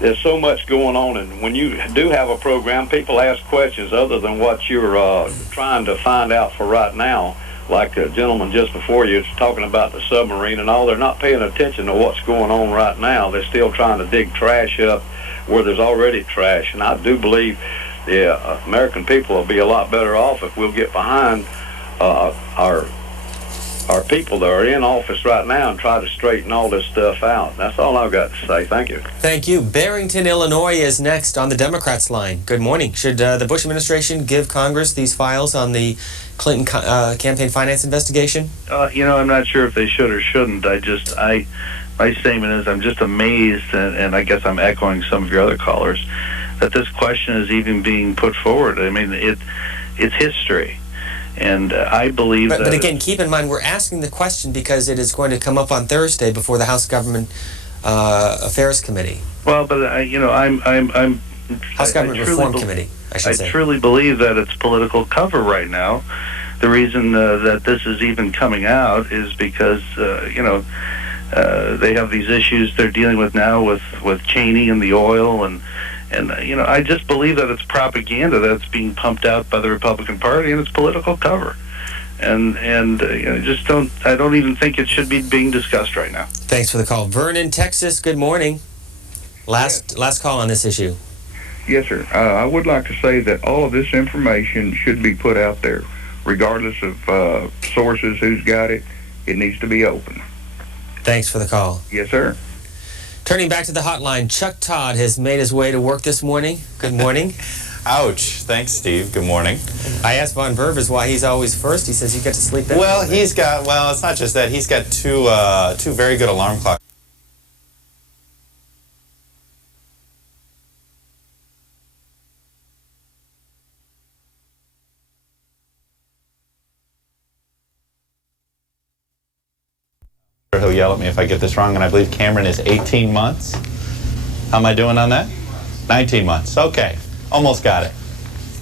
There's so much going on, and when you do have a program, people ask questions other than what you're trying to find out for right now. Like a gentleman just before you is talking about the submarine and all. They're not paying attention to what's going on right now. They're still trying to dig trash up where there's already trash. And I do believe the American people will be a lot better off if we'll get behind our people that are in office right now and try to straighten all this stuff out. That's all I've got to say. Thank you. Thank you. Barrington, Illinois is next on the Democrats line. Good morning. Should the Bush administration give Congress these files on the Clinton campaign finance investigation? I'm not sure if they should or shouldn't. My statement is I'm just amazed, and I guess I'm echoing some of your other callers, that this question is even being put forward. I mean, it's history. And I believe that... But again, keep in mind, we're asking the question because it is going to come up on Thursday before the House Government Affairs Committee. Well, but, I'm House Government Reform Committee, I should say. I truly believe that it's political cover right now. The reason that this is even coming out is because, they have these issues they're dealing with now with Cheney and the oil, and I just believe that it's propaganda that's being pumped out by the Republican Party, and it's political cover. And I don't even think it should be being discussed right now. Thanks for the call. Vernon, Texas, good morning. Last call on this issue. Yes, sir. I would like to say that all of this information should be put out there, regardless of sources, who's got it. It needs to be open. Thanks for the call. Yes, sir. Turning back to the hotline, Chuck Todd has made his way to work this morning. Good morning. Ouch. Thanks, Steve. Good morning. I asked Von Vervis why he's always first. He says you get to sleep in. Well, it's not just that. He's got two very good alarm clocks. He'll yell at me if I get this wrong, and I believe Cameron is 18 months. How am I doing on that? 19 months. Okay. Almost got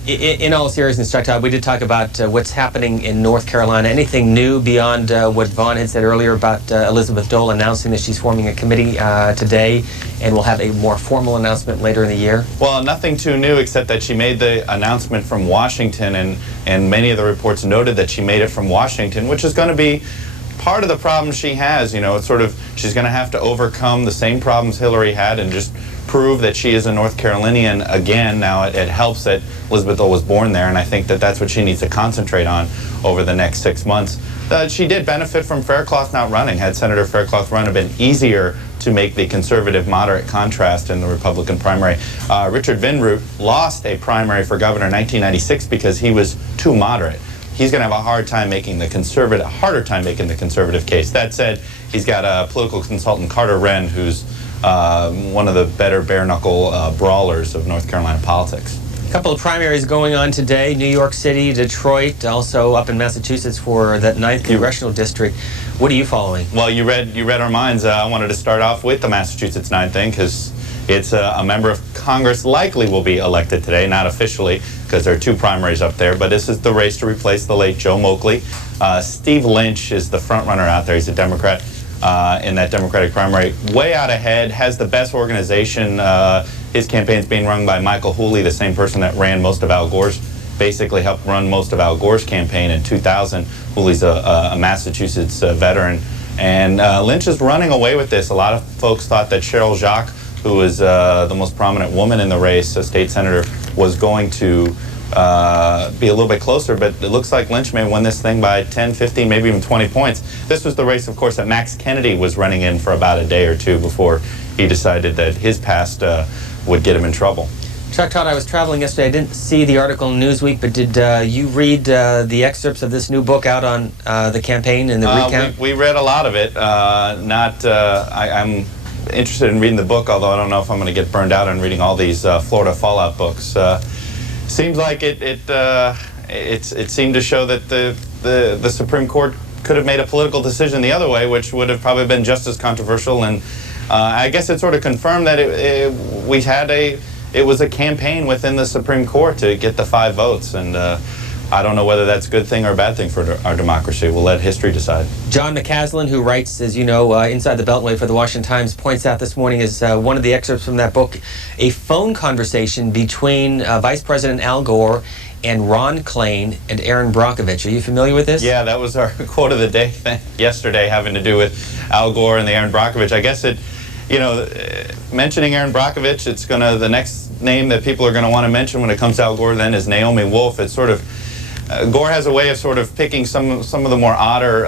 it. In all seriousness, Chuck Todd, we did talk about what's happening in North Carolina. Anything new beyond what Vaughn had said earlier about Elizabeth Dole announcing that she's forming a committee today and will have a more formal announcement later in the year? Well, nothing too new except that she made the announcement from Washington, and many of the reports noted that she made it from Washington, which is going to be part of the problem she has. It's sort of, she's going to have to overcome the same problems Hillary had and just prove that she is a North Carolinian again. Now, it helps that Elizabeth Dole was born there, and I think that that's what she needs to concentrate on over the next 6 months. She did benefit from Faircloth not running. Had Senator Faircloth run, it been easier to make the conservative moderate contrast in the Republican primary. Richard Vinroot lost a primary for governor in 1996 because he was too moderate. He's going to have a harder time making the conservative case. That said, he's got a political consultant, Carter Wren, who's one of the better bare-knuckle brawlers of North Carolina politics. A couple of primaries going on today, New York City, Detroit, also up in Massachusetts for that 9th congressional district. What are you following? Well, you read our minds. I wanted to start off with the Massachusetts 9th thing because it's a member of Congress likely will be elected today, not officially because there are 2 primaries up there, but this is the race to replace the late Joe Moakley. Steve Lynch is the front runner out there. He's a Democrat in that Democratic primary. Way out ahead, has the best organization. His campaign's being run by Michael Hooley, the same person that ran most of Al Gore's, basically helped run most of Al Gore's campaign in 2000. Hooley's a Massachusetts veteran. And Lynch is running away with this. A lot of folks thought that Cheryl Jacques, who is the most prominent woman in the race, a state senator, was going to be a little bit closer, but it looks like Lynch may win this thing by 10, 15, maybe even 20 points. This was the race, of course, that Max Kennedy was running in for about a day or 2 before he decided that his past would get him in trouble. Chuck Todd, I was traveling yesterday. I didn't see the article in Newsweek, but did you read the excerpts of this new book out on the campaign and the recount? We read a lot of it. I'm interested in reading the book, although I don't know if I'm going to get burned out on reading all these Florida fallout books. Seems like it seemed to show that the Supreme Court could have made a political decision the other way, which would have probably been just as controversial. And I guess it sort of confirmed that it was a campaign within the Supreme Court to get the 5 votes. And I don't know whether that's a good thing or a bad thing for our democracy. We'll let history decide. John McCaslin, who writes, as you know, Inside the Beltway for the Washington Times, points out this morning as one of the excerpts from that book, a phone conversation between Vice President Al Gore and Ron Klain and Erin Brockovich. Are you familiar with this? Yeah, that was our quote of the day yesterday, having to do with Al Gore and the Erin Brockovich. I guess mentioning Erin Brockovich, it's the next name that people are going to want to mention when it comes to Al Gore then is Naomi Wolf. It's sort of Gore has a way of sort of picking some of the more odder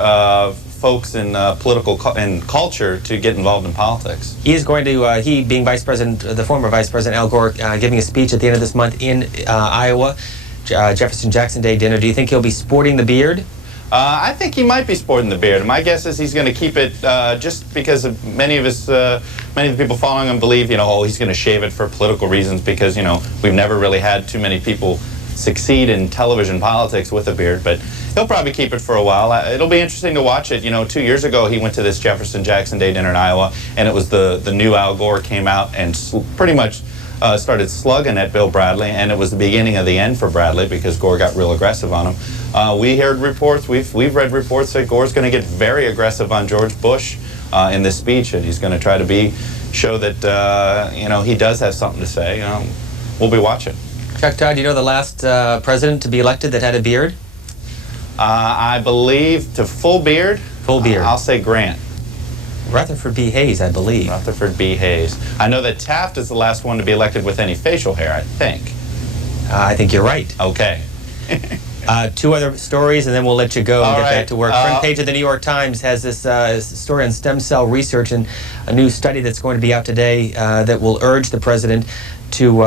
folks in political and culture to get involved in politics. He is going to, he being Vice President, the former Vice President Al Gore, giving a speech at the end of this month in Iowa, Jefferson-Jackson Day dinner. Do you think he'll be sporting the beard? I think he might be sporting the beard. My guess is he's going to keep it just because of many of the people following him believe, he's going to shave it for political reasons because, we've never really had too many people succeed in television politics with a beard, but he'll probably keep it for a while. It'll be interesting to watch it. 2 years ago he went to this Jefferson-Jackson Day dinner in Iowa, and it was the new Al Gore came out and pretty much started slugging at Bill Bradley, and it was the beginning of the end for Bradley because Gore got real aggressive on him. We heard reports, we've read reports that Gore's going to get very aggressive on George Bush in this speech, and he's going to try to show that he does have something to say. We'll be watching. Chuck Todd, you know the last president to be elected that had a beard? I believe to full beard. Full beard. I'll say Grant. Rutherford B. Hayes, I believe. Rutherford B. Hayes. I know that Taft is the last one to be elected with any facial hair, I think. I think you're right. Okay. 2 other stories, and then we'll let you go and get back to work. Front page of the New York Times has this story on stem cell research and a new study that's going to be out today that will urge the president to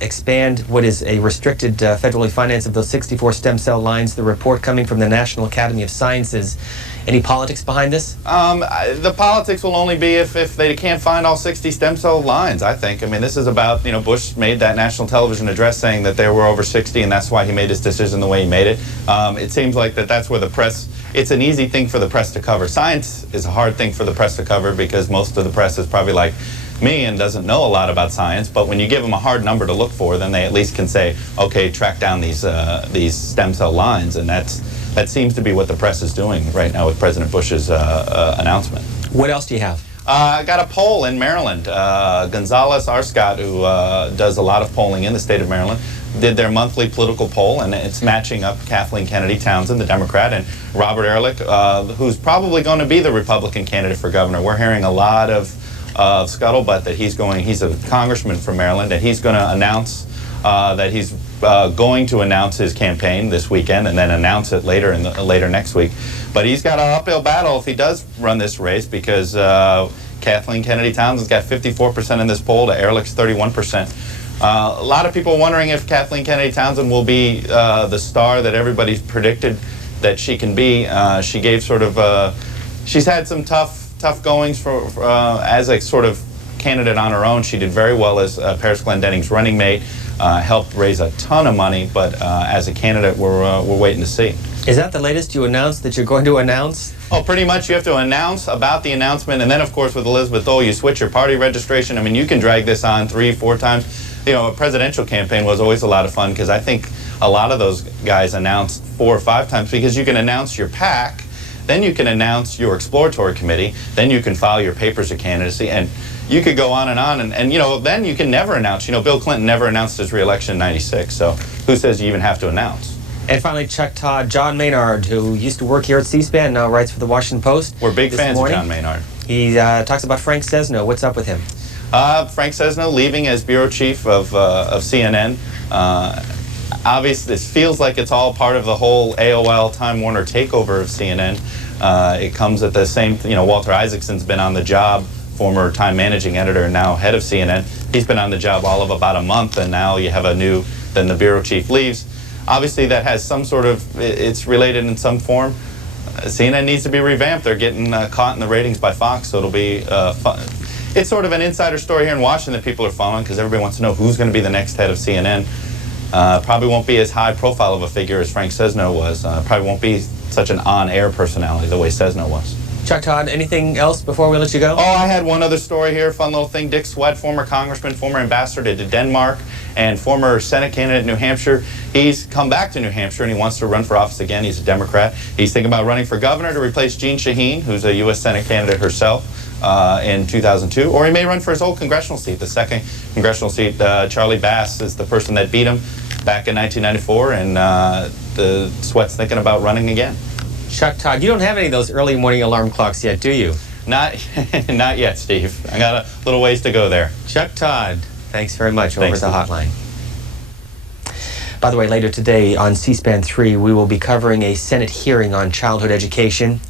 expand what is a restricted federally financed of those 64 stem cell lines. The report coming from the National Academy of Sciences. Any politics behind this? The politics will only be if they can't find all 60 stem cell lines, I think. I mean, this is about, Bush made that national television address saying that there were over 60, and that's why he made his decision the way he made it. It seems like that's where the press, it's an easy thing for the press to cover. Science is a hard thing for the press to cover because most of the press is probably like me and doesn't know a lot about science, but when you give them a hard number to look for, then they at least can say, okay, track down these stem cell lines, and that seems to be what the press is doing right now with President Bush's announcement. What else do you have? I got a poll in Maryland. Gonzales Arscott, who does a lot of polling in the state of Maryland, did their monthly political poll, and it's matching up Kathleen Kennedy Townsend, the Democrat, and Robert Ehrlich, who's probably going to be the Republican candidate for governor. We're hearing a lot of scuttlebutt that he's a congressman from Maryland, and he's going to announce that he's going to announce his campaign this weekend and then announce it later next week. But he's got an uphill battle if he does run this race because Kathleen Kennedy Townsend's got 54% in this poll to Ehrlich's 31%. A lot of people wondering if Kathleen Kennedy Townsend will be the star that everybody's predicted that she can be. She gave sort of, she's had some tough goings for as a sort of candidate on her own. She did very well as Paris Glendenning's running mate, helped raise a ton of money, but as a candidate, we're waiting to see. Is that the latest you announced that you're going to announce? Oh, pretty much you have to announce about the announcement, and then of course with Elizabeth Dole, you switch your party registration. I mean, you can drag this on 3-4 times. You know, a presidential campaign was always a lot of fun because I think a lot of those guys announced 4 or 5 times because you can announce your PAC, then you can announce your exploratory committee, then you can file your papers of candidacy, and you could go on, and you know, then you can never announce. You know, Bill Clinton never announced his re-election in '96, so who says you even have to announce? And finally, Chuck Todd, John Maynard, who used to work here at C-SPAN, now writes for the Washington Post. We're big fans of John Maynard. He talks about Frank Sesno. What's up with him? Frank Sesno leaving as bureau chief of CNN. Obviously, this feels like it's all part of the whole AOL Time Warner takeover of CNN. It comes at the same, you know, Walter Isaacson's been on the job, former Time managing editor and now head of CNN. He's been on the job all of about a month, and now you have then the bureau chief leaves. Obviously, that has some sort of, it's related in some form. CNN needs to be revamped. They're getting caught in the ratings by Fox, so it'll be fun. It's sort of an insider story here in Washington that people are following because everybody wants to know who's going to be the next head of CNN. Probably won't be as high profile of a figure as Frank Sesno was. Probably won't be such an on-air personality the way Sesno was. Chuck Todd, anything else before we let you go? Oh, I had one other story here, fun little thing. Dick Sweat, former congressman, former ambassador to Denmark, and former Senate candidate in New Hampshire. He's come back to New Hampshire and he wants to run for office again. He's a Democrat. He's thinking about running for governor to replace Jean Shaheen, who's a U.S. Senate candidate herself in 2002. Or he may run for his old congressional seat, the second congressional seat. Charlie Bass is the person that beat him back in 1994, and the Sweat's thinking about running again. Chuck Todd, you don't have any of those early morning alarm clocks yet, do you? Not yet, Steve. I got a little ways to go there. Chuck Todd, thanks very much. Over Thanks, the hotline. By the way, later today on C-SPAN 3, we will be covering a Senate hearing on childhood education.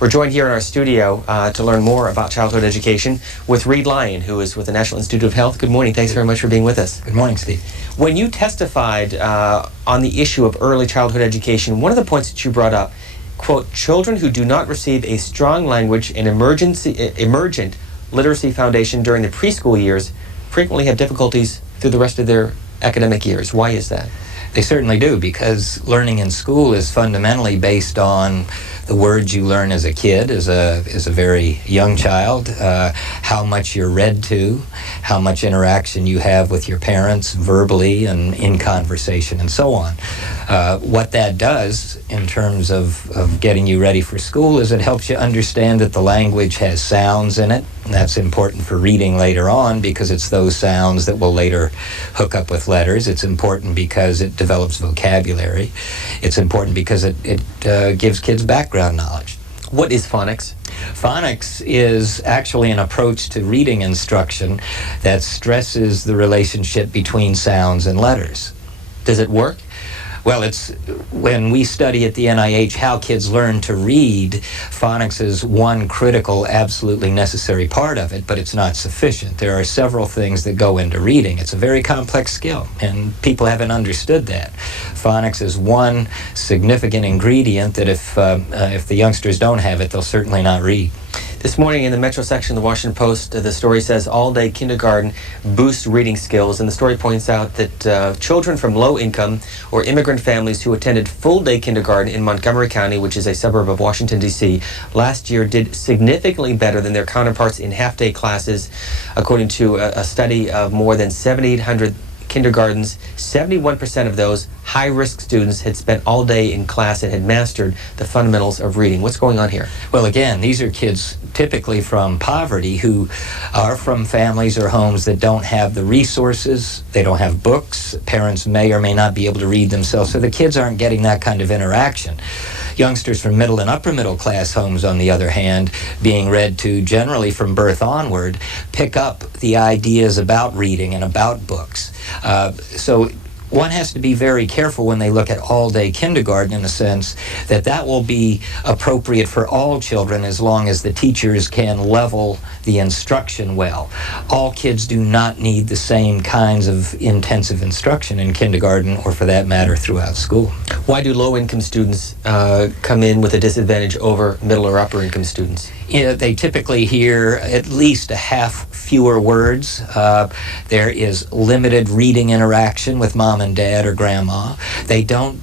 We're joined here in our studio to learn more about childhood education with Reed Lyon, who is with the National Institute of Health. Good morning. Thanks very much for being with us. Good morning, Steve. When you testified on the issue of early childhood education, one of the points that you brought up, quote, children who do not receive a strong language and emergent literacy foundation during the preschool years frequently have difficulties through the rest of their academic years. Why is that? They certainly do, because learning in school is fundamentally based on the words you learn as a kid, as a very young child, how much you're read to, how much interaction you have with your parents verbally and in conversation, and so on. What that does in terms of getting you ready for school is it helps you understand that the language has sounds in it. And that's important for reading later on because it's those sounds that will later hook up with letters. It's important because it develops vocabulary. It's important because it gives kids background knowledge. What is phonics? Phonics is actually an approach to reading instruction that stresses the relationship between sounds and letters. Does it work? Well, it's when we study at the NIH how kids learn to read, phonics is one critical, absolutely necessary part of it, but it's not sufficient. There are several things that go into reading. It's a very complex skill, and people haven't understood that. Phonics is one significant ingredient that if the youngsters don't have it, they'll certainly not read. This morning in the Metro section of the Washington Post, the story says all-day kindergarten boosts reading skills, and the story points out that children from low-income or immigrant families who attended full-day kindergarten in Montgomery County, which is a suburb of Washington, D.C., last year did significantly better than their counterparts in half-day classes. According to a study of more than 7,800 kindergartens, 71% of those high-risk students had spent all day in class and had mastered the fundamentals of reading. What's going on here? Well, again, these are kids typically from poverty who are from families or homes that don't have the resources, they don't have books, parents may or may not be able to read themselves, so the kids aren't getting that kind of interaction. Youngsters from middle and upper middle class homes, on the other hand, being read to generally from birth onward, pick up the ideas about reading and about books. So one has to be very careful when they look at all-day kindergarten, in a sense that that will be appropriate for all children as long as the teachers can level the instruction well. All kids do not need the same kinds of intensive instruction in kindergarten, or for that matter throughout school. Why do low-income students come in with a disadvantage over middle or upper-income students? They typically hear at least a half fewer words. There is limited reading interaction with mom and dad or grandma. They don't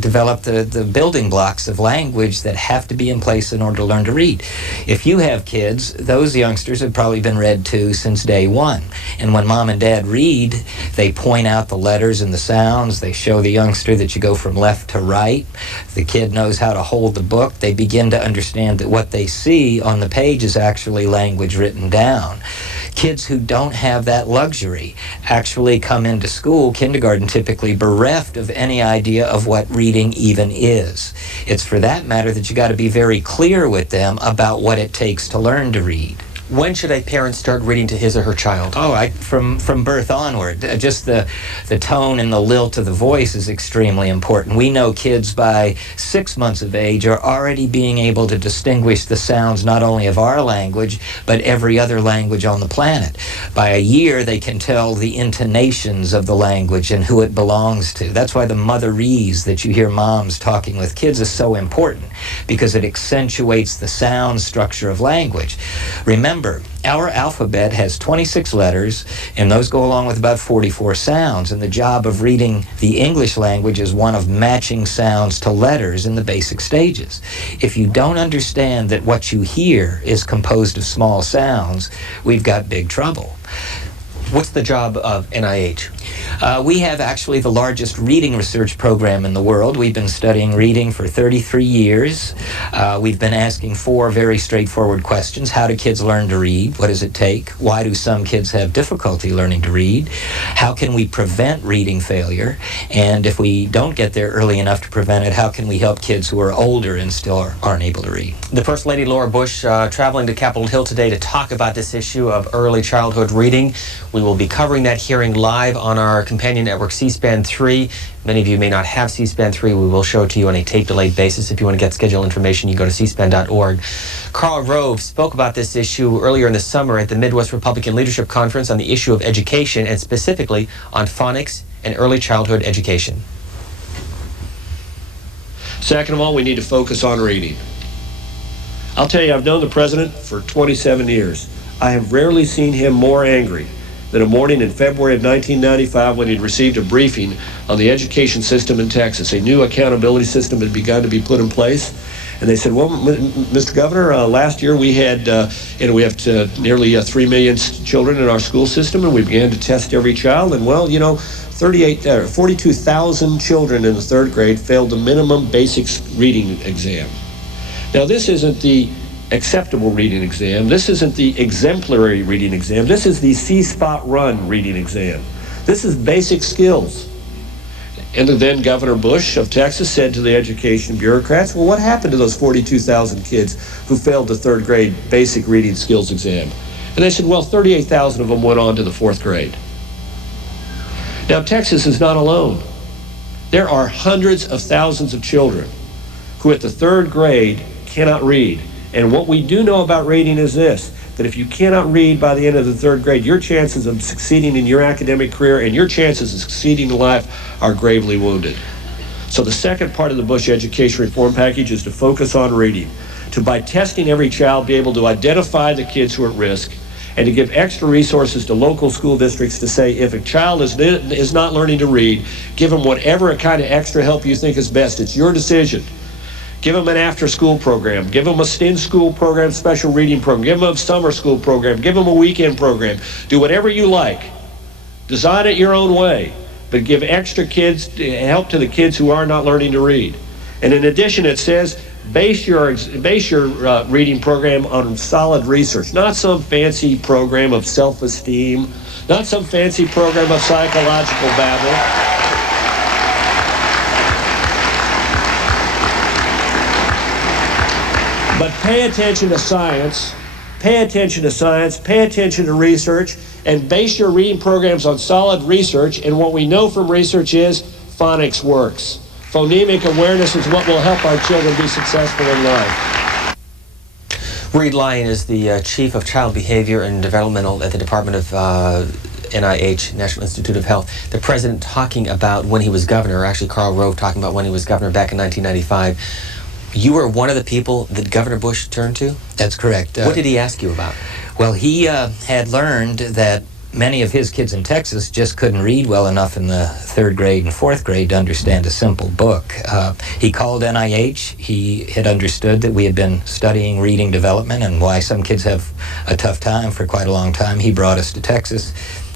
develop the building blocks of language that have to be in place in order to learn to read. If you have kids, those youngsters have probably been read to since day one. And when mom and dad read, they point out the letters and the sounds. They show the youngster that you go from left to right. The kid knows how to hold the book. They begin to understand that what they see on the page is actually language written down. Kids who don't have that luxury actually come into school, kindergarten typically, bereft of any idea of what reading even is. It's for that matter that you got to be very clear with them about what it takes to learn to read. When should a parent start reading to his or her child? Oh, from birth onward. Just the tone and the lilt of the voice is extremely important. We know kids by 6 months of age are already being able to distinguish the sounds not only of our language, but every other language on the planet. By a year, they can tell the intonations of the language and who it belongs to. That's why the motherese that you hear moms talking with kids is so important, because it accentuates the sound structure of language. Remember, our alphabet has 26 letters, and those go along with about 44 sounds, and the job of reading the English language is one of matching sounds to letters in the basic stages. If you don't understand that what you hear is composed of small sounds, we've got big trouble. What's the job of NIH? We have actually the largest reading research program in the world. We've been studying reading for 33 years. We've been asking 4 very straightforward questions. How do kids learn to read? What does it take? Why do some kids have difficulty learning to read? How can we prevent reading failure? And if we don't get there early enough to prevent it, how can we help kids who are older and still aren't able to read? The First Lady, Laura Bush, traveling to Capitol Hill today to talk about this issue of early childhood reading. We will be covering that hearing live on our companion network, C-SPAN 3. Many of you may not have C-SPAN 3. We will show it to you on a tape-delayed basis. If you want to get schedule information, you go to cspan.org. Karl Rove spoke about this issue earlier in the summer at the Midwest Republican Leadership Conference on the issue of education, and specifically on phonics and early childhood education. Second of all, we need to focus on reading. I'll tell you, I've known the president for 27 years. I have rarely seen him more angry than a morning in February of 1995 when he'd received a briefing on the education system in Texas. A new accountability system had begun to be put in place. And they said, well, Mr. Governor, last year we had, we have nearly 3 million children in our school system, and we began to test every child. And well, 42,000 children in the 3rd grade failed the minimum basic reading exam. Now, this isn't the acceptable reading exam. This isn't the exemplary reading exam. This is the C-spot run reading exam. This is basic skills. And then Governor Bush of Texas said to the education bureaucrats, well, what happened to those 42,000 kids who failed the 3rd grade basic reading skills exam? And they said, well, 38,000 of them went on to the 4th grade. Now, Texas is not alone. There are hundreds of thousands of children who at the 3rd grade cannot read. And what we do know about reading is this, that if you cannot read by the end of the 3rd grade, your chances of succeeding in your academic career and your chances of succeeding in life are gravely wounded. So the second part of the Bush education reform package is to focus on reading, to by testing every child be able to identify the kids who are at risk, and to give extra resources to local school districts to say if a child is not learning to read, give them whatever kind of extra help you think is best. It's your decision. Give them an after-school program. Give them a STEM school program, special reading program. Give them a summer school program. Give them a weekend program. Do whatever you like. Design it your own way, but give extra help to the kids who are not learning to read. And in addition, it says base your reading program on solid research, not some fancy program of self-esteem, not some fancy program of psychological babble. But pay attention to science, pay attention to science, pay attention to research, and base your reading programs on solid research. And what we know from research is phonics works. Phonemic awareness is what will help our children be successful in life. Reed Lyon is the Chief of Child Behavior and Developmental at the Department of NIH, National Institute of Health. The president talking about when he was governor, or actually Karl Rove talking about when he was governor back in 1995. You were one of the people that Governor Bush turned to? That's correct. What did he ask you about? Well, he had learned that many of his kids in Texas just couldn't read well enough in the 3rd grade and 4th grade to understand a simple book. He called NIH. He had understood that we had been studying reading development and why some kids have a tough time for quite a long time. He brought us to Texas.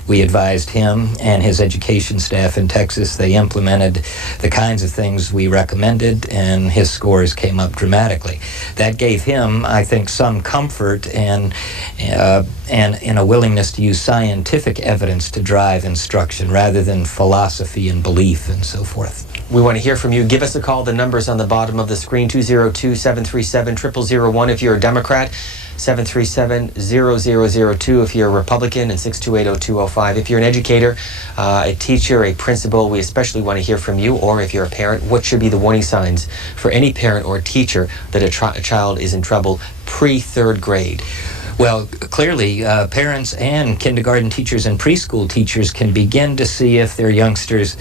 We advised him and his education staff in Texas. They implemented the kinds of things we recommended, and his scores came up dramatically. That gave him, I think, some comfort and a willingness to use scientific evidence to drive instruction rather than philosophy and belief and so forth. We want to hear from you. Give us a call. The number's on the bottom of the screen, 202-737-0001 if you're a Democrat, 737-0002 if you're a Republican, and 628-0205. If you're an educator, a teacher, a principal, we especially want to hear from you. Or if you're a parent, what should be the warning signs for any parent or teacher that a child is in trouble pre-3rd grade? Well, clearly, parents and kindergarten teachers and preschool teachers can begin to see if their youngsters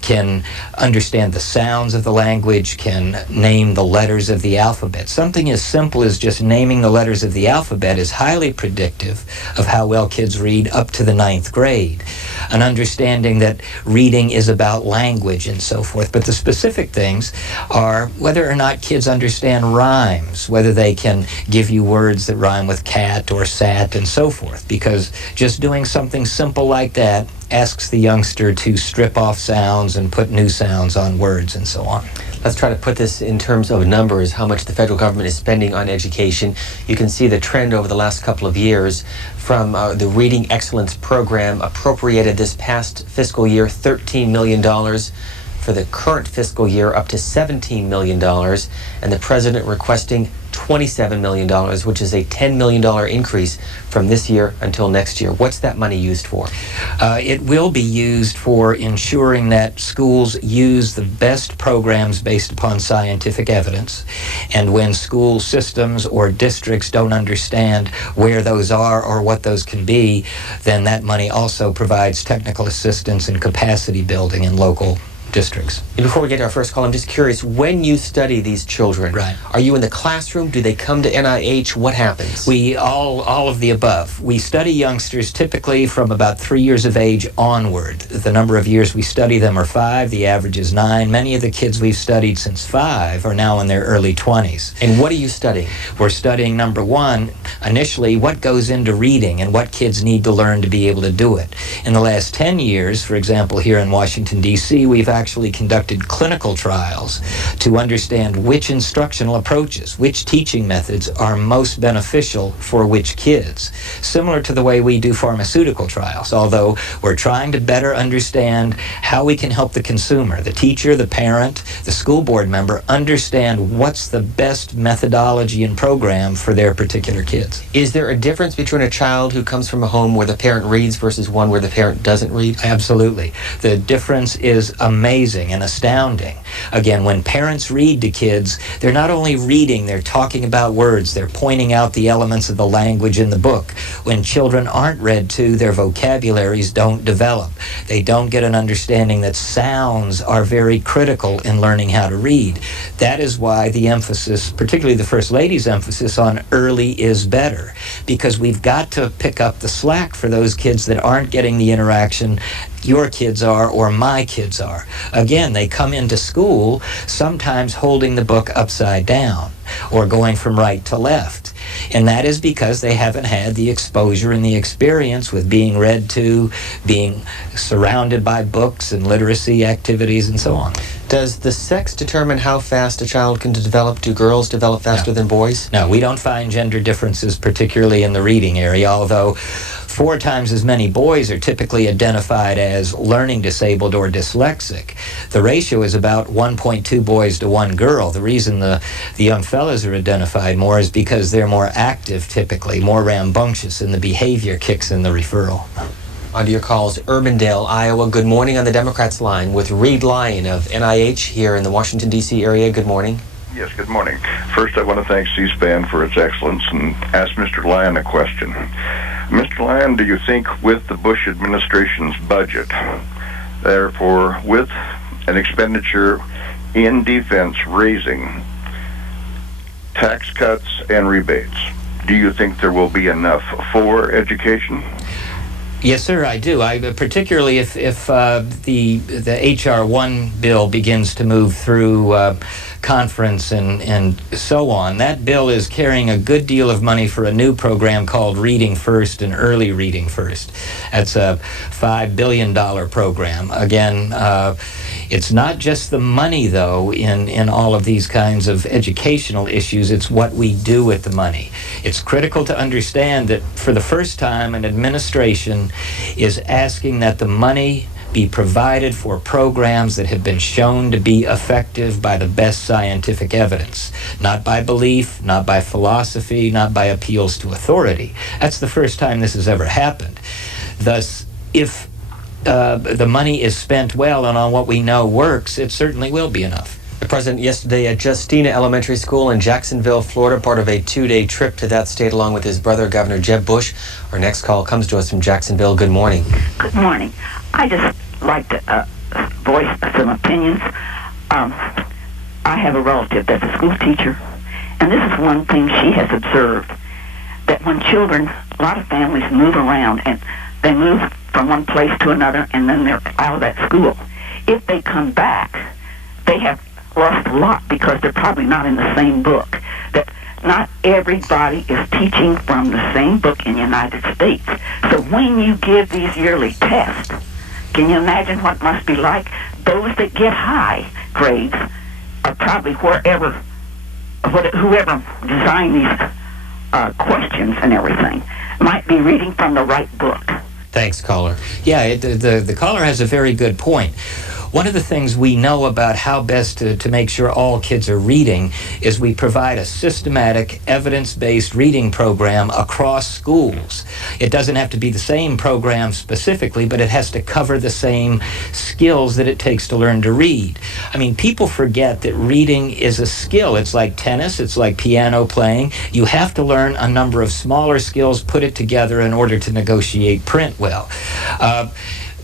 can understand the sounds of the language, can name the letters of the alphabet. Something as simple as just naming the letters of the alphabet is highly predictive of how well kids read up to the 9th grade. An understanding that reading is about language and so forth. But the specific things are whether or not kids understand rhymes, whether they can give you words that rhyme with cat or sat and so forth, because just doing something simple like that asks the youngster to strip off sounds and put new sounds on words and so on. Let's try to put this in terms of numbers, how much the federal government is spending on education. You can see the trend over the last couple of years from the Reading Excellence Program, appropriated this past fiscal year $13 million. For the current fiscal year, up to $17 million, and the president requesting $27 million, which is a $10 million increase from this year until next year. What's that money used for? It will be used for ensuring that schools use the best programs based upon scientific evidence. And when school systems or districts don't understand where those are or what those can be, then that money also provides technical assistance and capacity building in local districts. And before we get to our first call, I'm just curious, when you study these children, are you in the classroom? Do they come to NIH? What happens? We all of the above. We study youngsters typically from about 3 years of age onward. The number of years we study them are 5. The average is 9. Many of the kids we've studied since 5 are now in their early 20s. And what are you studying? We're studying, number one, initially what goes into reading and what kids need to learn to be able to do it. In the last 10 years, for example, here in Washington, D.C., we've actually conducted clinical trials to understand which instructional approaches, which teaching methods are most beneficial for which kids, similar to the way we do pharmaceutical trials, although we're trying to better understand how we can help the consumer, the teacher, the parent, the school board member, understand what's the best methodology and program for their particular kids. Is there a difference between a child who comes from a home where the parent reads versus one where the parent doesn't read? Absolutely. The difference is amazing and astounding. Again, when parents read to kids, they're not only reading, they're talking about words, they're pointing out the elements of the language in the book. When children aren't read to, their vocabularies don't develop. They don't get an understanding that sounds are very critical in learning how to read. That is why the emphasis, particularly the First Lady's emphasis on early is better, because we've got to pick up the slack for those kids that aren't getting the interaction your kids are or my kids are. Again, they come into school sometimes holding the book upside down or going from right to left. And that is because they haven't had the exposure and the experience with being read to, being surrounded by books and literacy activities and so on. Does the sex determine how fast a child can develop? Do girls develop faster than boys? No, we don't find gender differences, particularly in the reading area, although 4 times as many boys are typically identified as learning disabled or dyslexic. The ratio is about 1.2 boys to 1 girl. The reason the young fellas are identified more is because they're more active typically, more rambunctious, and the behavior kicks in the referral. On to your calls. Urbandale, Iowa. Good morning on the Democrats line with Reed Lyon of NIH here in the Washington, D.C. area. Good morning. Yes, good morning. First, I want to thank C-SPAN for its excellence and ask Mr. Lyon a question. Mr. Lyon, do you think with the Bush administration's budget, therefore with an expenditure in defense raising tax cuts and rebates, do you think there will be enough for education? Yes, sir, I do. Particularly if the H.R. 1 bill begins to move through conference and so on. That bill is carrying a good deal of money for a new program called Reading First and Early Reading First. That's a $5 billion program. Again, it's not just the money, though, in all of these kinds of educational issues. It's what we do with the money. It's critical to understand that for the first time, an administration is asking that the money be provided for programs that have been shown to be effective by the best scientific evidence, not by belief, not by philosophy, not by appeals to authority. That's the first time this has ever happened. Thus, if the money is spent well and on what we know works, it certainly will be enough. The president yesterday at Justina Elementary School in Jacksonville, Florida, part of a 2-day trip to that state along with his brother, Governor Jeb Bush. Our next call comes to us from Jacksonville. Good morning. Good morning. I just like to voice some opinions. I have a relative that's a school teacher, and this is one thing she has observed, that when children, a lot of families move around, and they move from one place to another, and then they're out of that school. If they come back, they have lost a lot because they're probably not in the same book. That not everybody is teaching from the same book in the United States. So when you give these yearly tests, can you imagine what it must be like? Those that get high grades are probably whoever designed these questions and everything might be reading from the right book. Thanks, caller. Yeah, the caller has a very good point. One of the things we know about how best to make sure all kids are reading is we provide a systematic, evidence-based reading program across schools. It doesn't have to be the same program specifically, but it has to cover the same skills that it takes to learn to read. I mean, people forget that reading is a skill. It's like tennis, it's like piano playing. You have to learn a number of smaller skills, put it together in order to negotiate print well.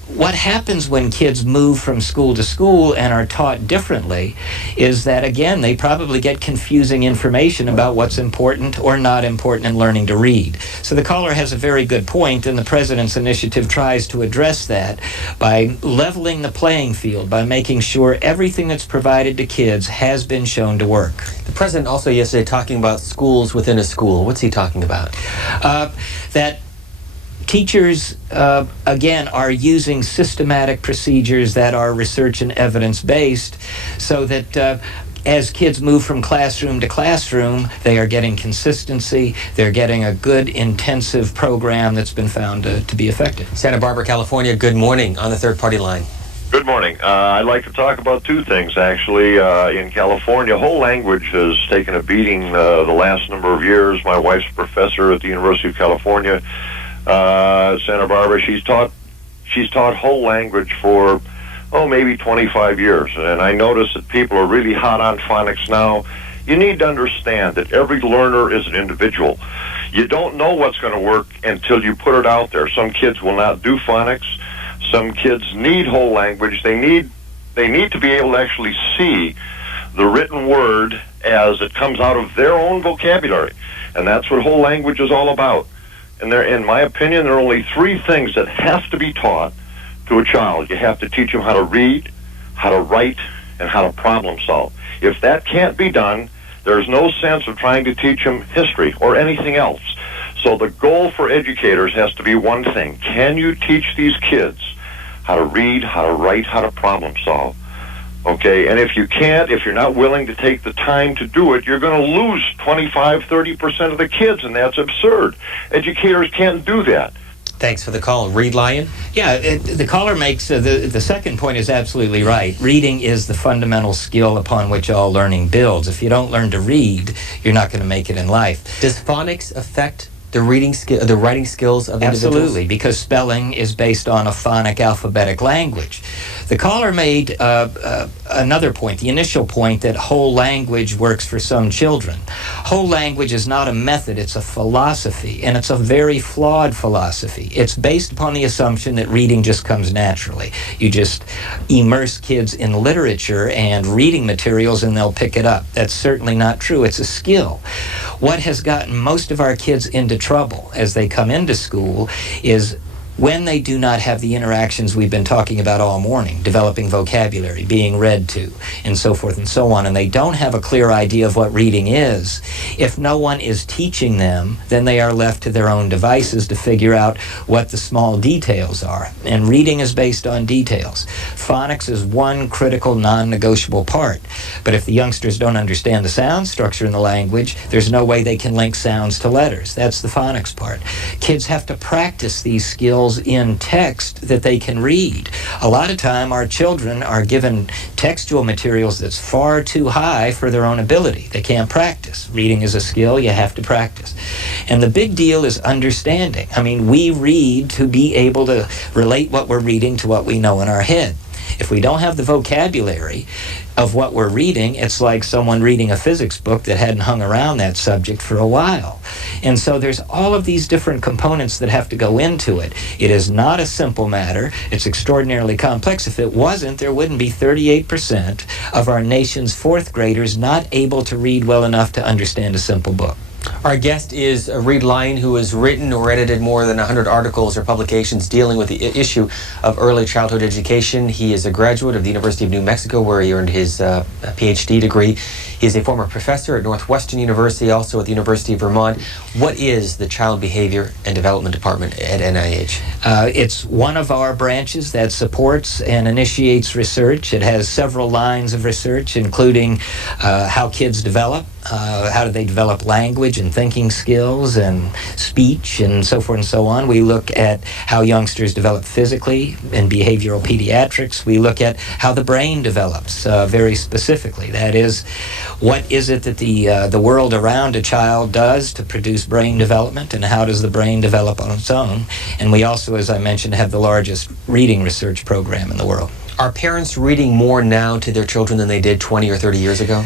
What happens when kids move from school to school and are taught differently is that, again, they probably get confusing information about what's important or not important in learning to read. So the caller has a very good point, and the President's initiative tries to address that by leveling the playing field, by making sure everything that's provided to kids has been shown to work. The President also yesterday talking about schools within a school. What's he talking about? That teachers, again, are using systematic procedures that are research and evidence-based so that as kids move from classroom to classroom, they are getting consistency, they're getting a good, intensive program that's been found to be effective. Santa Barbara, California, good morning on the third-party line. Good morning. I'd like to talk about 2 things, actually. In California, whole language has taken a beating the last number of years. My wife's a professor at the University of California, Santa Barbara. She's taught whole language for maybe 25 years, and I notice that people are really hot on phonics now. You need to understand that every learner is an individual. You don't know what's going to work until you put it out there. Some kids will not do phonics. Some kids need whole language. They need to be able to actually see the written word as it comes out of their own vocabulary, and that's what whole language is all about. And in my opinion, there are only 3 things that have to be taught to a child. You have to teach them how to read, how to write, and how to problem solve. If that can't be done, there's no sense of trying to teach them history or anything else. So the goal for educators has to be one thing. Can you teach these kids how to read, how to write, how to problem solve? Okay, and if you can't, if you're not willing to take the time to do it, you're going to lose 25, 30% of the kids, and that's absurd. Educators can't do that. Thanks for the call. Reed Lyon? Yeah, the caller makes, the second point is absolutely right. Reading is the fundamental skill upon which all learning builds. If you don't learn to read, you're not going to make it in life. Does phonics affect the the writing skills of individuals? Absolutely, because spelling is based on a phonic alphabetic language. The caller made another point, the initial point, that whole language works for some children. Whole language is not a method, it's a philosophy, and it's a very flawed philosophy. It's based upon the assumption that reading just comes naturally. You just immerse kids in literature and reading materials and they'll pick it up. That's certainly not true. It's a skill. What has gotten most of our kids into trouble as they come into school is when they do not have the interactions we've been talking about all morning, developing vocabulary, being read to, and so forth and so on, and they don't have a clear idea of what reading is, if no one is teaching them, then they are left to their own devices to figure out what the small details are. And reading is based on details. Phonics is one critical, non-negotiable part. But if the youngsters don't understand the sound structure in the language, there's no way they can link sounds to letters. That's the phonics part. Kids have to practice these skills in text that they can read. A lot of time our children are given textual materials that's far too high for their own ability. They can't practice. Reading is a skill, you have to practice. And the big deal is understanding. I mean, we read to be able to relate what we're reading to what we know in our head. If we don't have the vocabulary of what we're reading, it's like someone reading a physics book that hadn't hung around that subject for a while. And so there's all of these different components that have to go into it. It is not a simple matter. It's extraordinarily complex. If it wasn't, there wouldn't be 38% of our nation's fourth graders not able to read well enough to understand a simple book. Our guest is Reed Lyon, who has written or edited more than 100 articles or publications dealing with the issue of early childhood education. He is a graduate of the University of New Mexico, where he earned his PhD degree. He is a former professor at Northwestern University, also at the University of Vermont. What is the Child Behavior and Development Department at NIH? It's one of our branches that supports and initiates research. It has several lines of research, including how kids develop, how do they develop language and thinking skills and speech and so forth and so on. We look at how youngsters develop physically in behavioral pediatrics. We look at how the brain develops very specifically. That is, what is it that the world around a child does to produce brain development, and how does the brain develop on its own? And we also, as I mentioned, have the largest reading research program in the world. Are parents reading more now to their children than they did 20 or 30 years ago?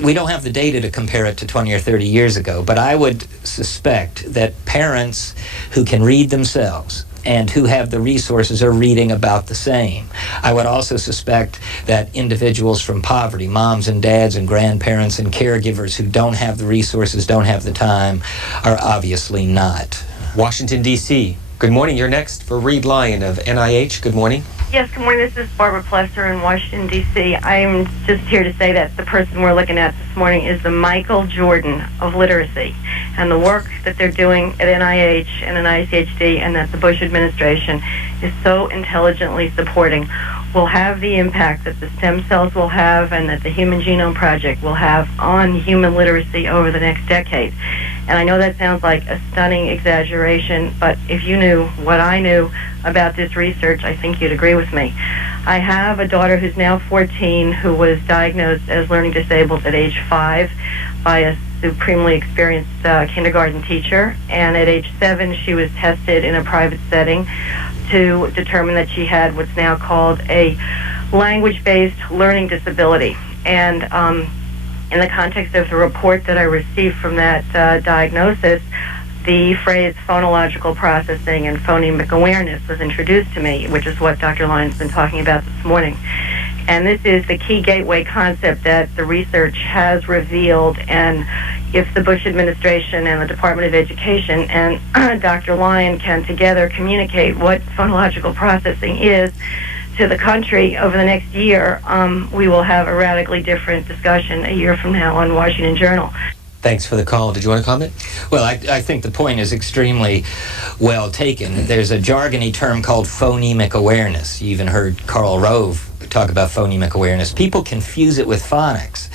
We don't have the data to compare it to 20 or 30 years ago, but I would suspect that parents who can read themselves and who have the resources are reading about the same. I would also suspect that individuals from poverty, moms and dads and grandparents and caregivers who don't have the resources, don't have the time, are obviously not. Washington, D.C. Good morning. You're next for Reed Lyon of NIH. Good morning. Yes, good morning. This is Barbara Plesser in Washington, D.C. I'm just here to say that the person we're looking at this morning is the Michael Jordan of literacy. And the work that they're doing at NIH and NICHD and that the Bush administration is so intelligently supporting will have the impact that the stem cells will have and that the Human Genome Project will have on human literacy over the next decade. And I know that sounds like a stunning exaggeration, but if you knew what I knew about this research, I think you'd agree with me. I have a daughter who's now 14 who was diagnosed as learning disabled at age 5 by a supremely experienced kindergarten teacher, and at age 7 she was tested in a private setting to determine that she had what's now called a language-based learning disability. And in the context of the report that I received from that diagnosis, the phrase phonological processing and phonemic awareness was introduced to me, which is what Dr. Lyon's been talking about this morning. And this is the key gateway concept that the research has revealed, and if the Bush administration and the Department of Education and Dr. Lyon can together communicate what phonological processing is to the country over the next year, we will have a radically different discussion a year from now on Washington Journal. Thanks for the call. Did you want to comment? Well, I think the point is extremely well taken. There's a jargony term called phonemic awareness. You even heard Karl Rove talk about phonemic awareness. People confuse it with phonics.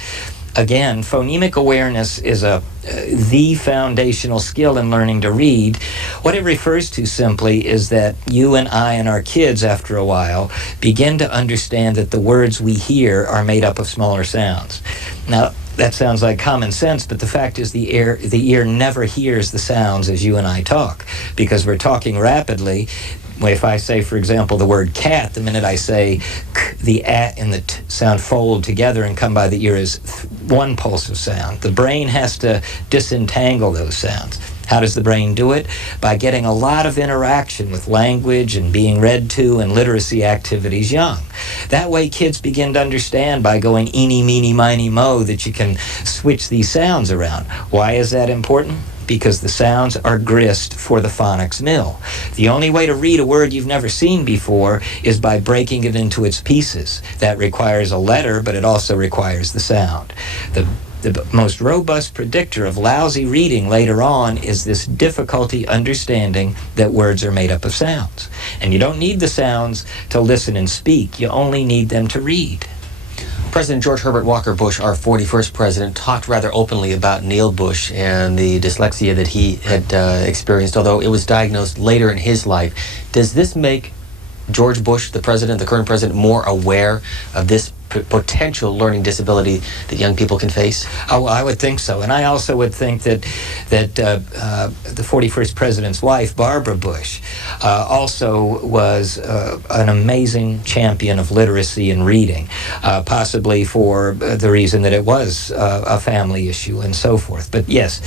Again, phonemic awareness is the foundational skill in learning to read. What it refers to simply is that you and I and our kids, after a while, begin to understand that the words we hear are made up of smaller sounds. Now, that sounds like common sense, but the fact is the ear never hears the sounds as you and I talk, because we're talking rapidly. If I say, for example, the word cat, the minute I say k, the a and the t sound fold together and come by the ear is one pulse of sound. The brain has to disentangle those sounds. How does the brain do it? By getting a lot of interaction with language and being read to and literacy activities young. That way kids begin to understand by going eeny, meeny, miny, mo that you can switch these sounds around. Why is that important? Because the sounds are grist for the phonics mill. The only way to read a word you've never seen before is by breaking it into its pieces. That requires a letter, but it also requires the sound. The most robust predictor of lousy reading later on is this difficulty understanding that words are made up of sounds. And you don't need the sounds to listen and speak. You only need them to read. President George Herbert Walker Bush, our 41st president, talked rather openly about Neil Bush and the dyslexia that he had experienced, although it was diagnosed later in his life. Does this make George Bush, the president, the current president, more aware of this potential learning disability that young people can face? Oh, I would think so. And I also would think that the 41st president's wife, Barbara Bush, also was an amazing champion of literacy and reading, possibly for the reason that it was a family issue and so forth. But yes,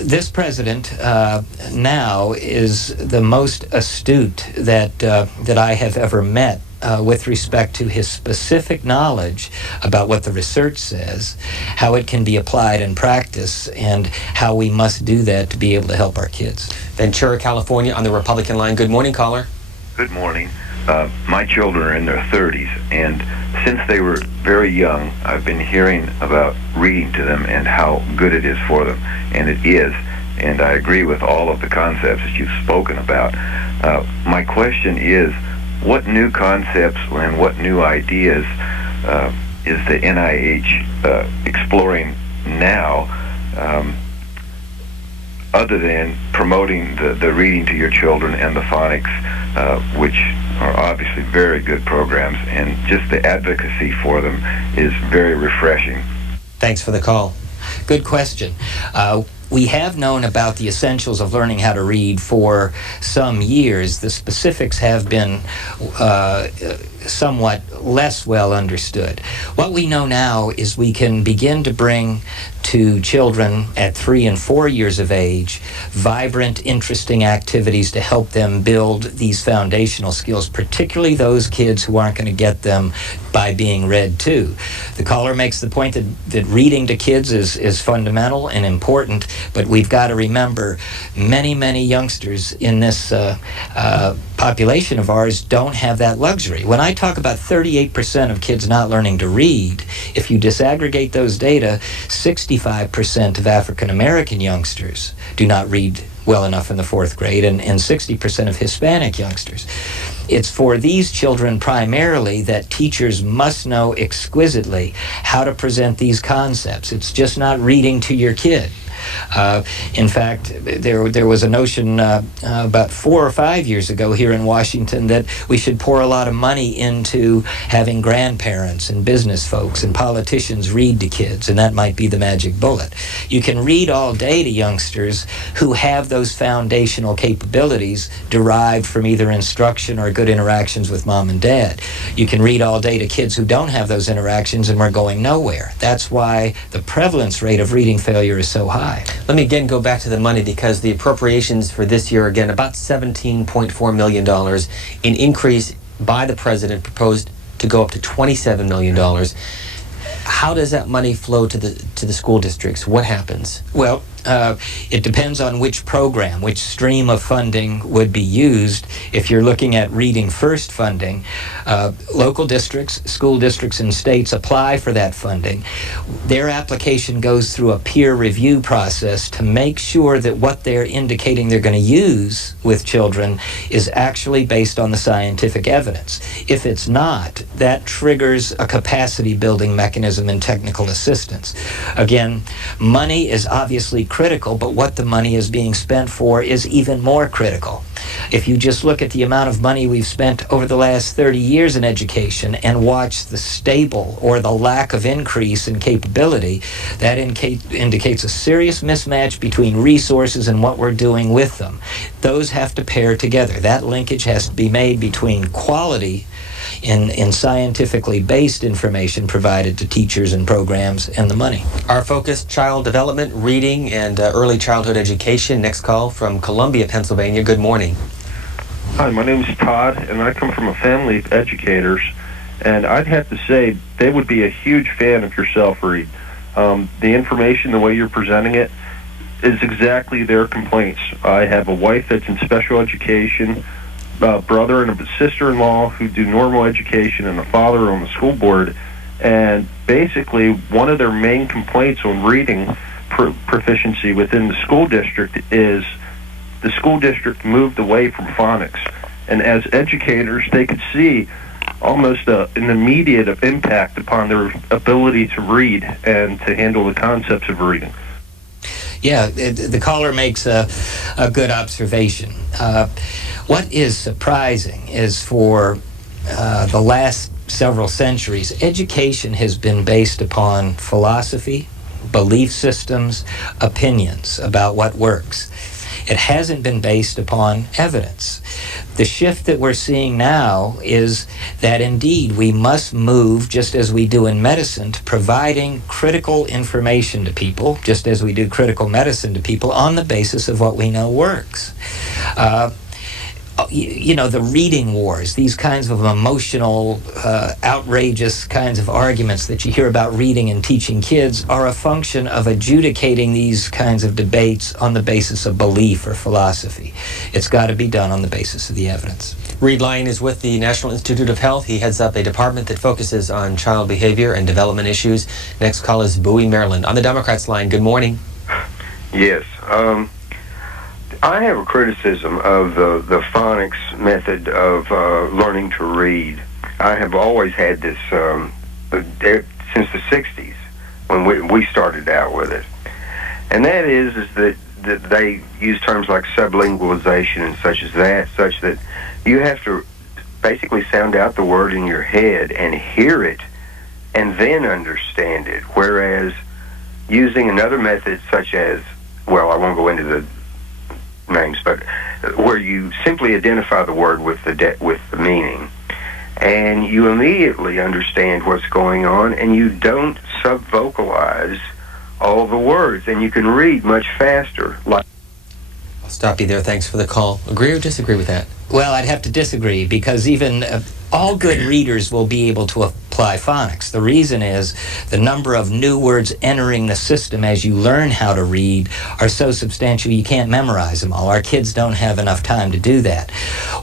this president now is the most astute that I have ever met with respect to his specific knowledge about what the research says, how it can be applied in practice, and how we must do that to be able to help our kids. Ventura, California, on the Republican line. Good morning, caller. Good morning. My children are in their 30s, and since they were very young, I've been hearing about reading to them and how good it is for them, and it is. And I agree with all of the concepts that you've spoken about. My question is, what new concepts and what new ideas is the NIH exploring now, other than promoting the reading to your children and the phonics, which are obviously very good programs, and just the advocacy for them is very refreshing. Thanks for the call. Good question. We have known about the essentials of learning how to read for some years. The specifics have been somewhat less well understood. What we know now is we can begin to bring to children at 3 and 4 years of age vibrant, interesting activities to help them build these foundational skills, particularly those kids who aren't going to get them by being read to. The caller makes the point that reading to kids is fundamental and important, but we've got to remember many, many youngsters in this population of ours don't have that luxury. When I talk about 38% of kids not learning to read, if you disaggregate those data, 65% of African American youngsters do not read well enough in the 4th grade, and 60% of Hispanic youngsters. It's for these children primarily that teachers must know exquisitely how to present these concepts. It's just not reading to your kid. In fact, there was a notion about 4 or 5 years ago here in Washington that we should pour a lot of money into having grandparents and business folks and politicians read to kids, and that might be the magic bullet. You can read all day to youngsters who have those foundational capabilities derived from either instruction or good interactions with mom and dad. You can read all day to kids who don't have those interactions and we're going nowhere. That's why the prevalence rate of reading failure is so high. Let me again go back to the money, because the appropriations for this year, again, about $17.4 million, an increase by the president proposed to go up to $27 million. How does that money flow to the school districts? What happens? Well, It depends on which program, which stream of funding would be used. If you're looking at Reading First funding, local districts, school districts, and states apply for that funding. Their application goes through a peer review process to make sure that what they're indicating they're going to use with children is actually based on the scientific evidence. If it's not, that triggers a capacity building mechanism in technical assistance. Again, money is obviously critical, but what the money is being spent for is even more critical. If you just look at the amount of money we've spent over the last 30 years in education and watch the stable or the lack of increase in capability, that indicates a serious mismatch between resources and what we're doing with them. Those have to pair together. That linkage has to be made between quality in scientifically based information provided to teachers and programs and the money. Our focus, child development, reading, and early childhood education. Next call from Columbia, Pennsylvania. Good morning. Hi, my name is Todd, and I come from a family of educators, and I'd have to say they would be a huge fan of your self-read. The information, the way you're presenting it, is exactly their complaints. I have a wife that's in special education, brother and a sister-in-law who do normal education, and a father on the school board, and basically one of their main complaints on reading proficiency within the school district is the school district moved away from phonics, and as educators they could see almost an immediate impact upon their ability to read and to handle the concepts of reading. Yeah, the caller makes a good observation. What is surprising is for the last several centuries, education has been based upon philosophy, belief systems, opinions about what works. It hasn't been based upon evidence. The shift that we're seeing now is that indeed we must move, just as we do in medicine, to providing critical information to people, just as we do critical medicine to people, on the basis of what we know works. You know, the reading wars, these kinds of emotional, outrageous kinds of arguments that you hear about reading and teaching kids are a function of adjudicating these kinds of debates on the basis of belief or philosophy. It's got to be done on the basis of the evidence. Reed Lyon is with the National Institute of Health. He heads up a department that focuses on child behavior and development issues. Next call is Bowie, Maryland. On the Democrats line, good morning. Yes. I have a criticism of the phonics method of learning to read. I have always had this since the 60s when we started out with it. And that is that they use terms like sublingualization and such that you have to basically sound out the word in your head and hear it and then understand it. Whereas using another method such as, well, I won't go into the names, but where you simply identify the word with the meaning, and you immediately understand what's going on, and you don't sub-vocalize all the words, and you can read much faster. I'll stop you there. Thanks for the call. Agree or disagree with that? Well, I'd have to disagree, because even all good readers will be able to apply phonics. The reason is the number of new words entering the system as you learn how to read are so substantial you can't memorize them all. Our kids don't have enough time to do that.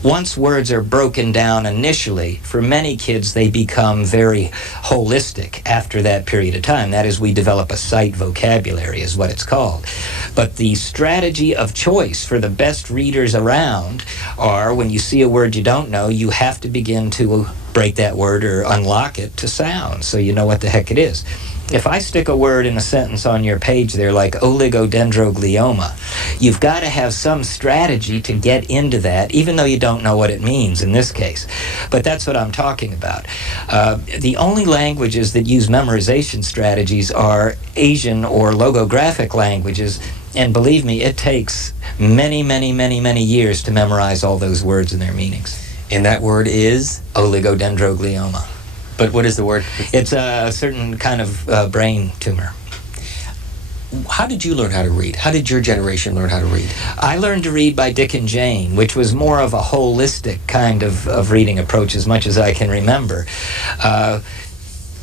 Once words are broken down initially, for many kids they become very holistic after that period of time. That is, we develop a sight vocabulary is what it's called. But the strategy of choice for the best readers around are, when you see a word you don't know, you have to begin to break that word or unlock it to sound so you know what the heck it is. If I stick a word in a sentence on your page there like oligodendroglioma, you've got to have some strategy to get into that, even though you don't know what it means in this case. But that's what I'm talking about. The only languages that use memorization strategies are Asian or logographic languages, and believe me, it takes many, many, many, many years to memorize all those words and their meanings. And that word is? Oligodendroglioma. But what is the word? It's a certain kind of brain tumor. How did you learn how to read? How did your generation learn how to read? I learned to read by Dick and Jane, which was more of a holistic kind of reading approach as much as I can remember.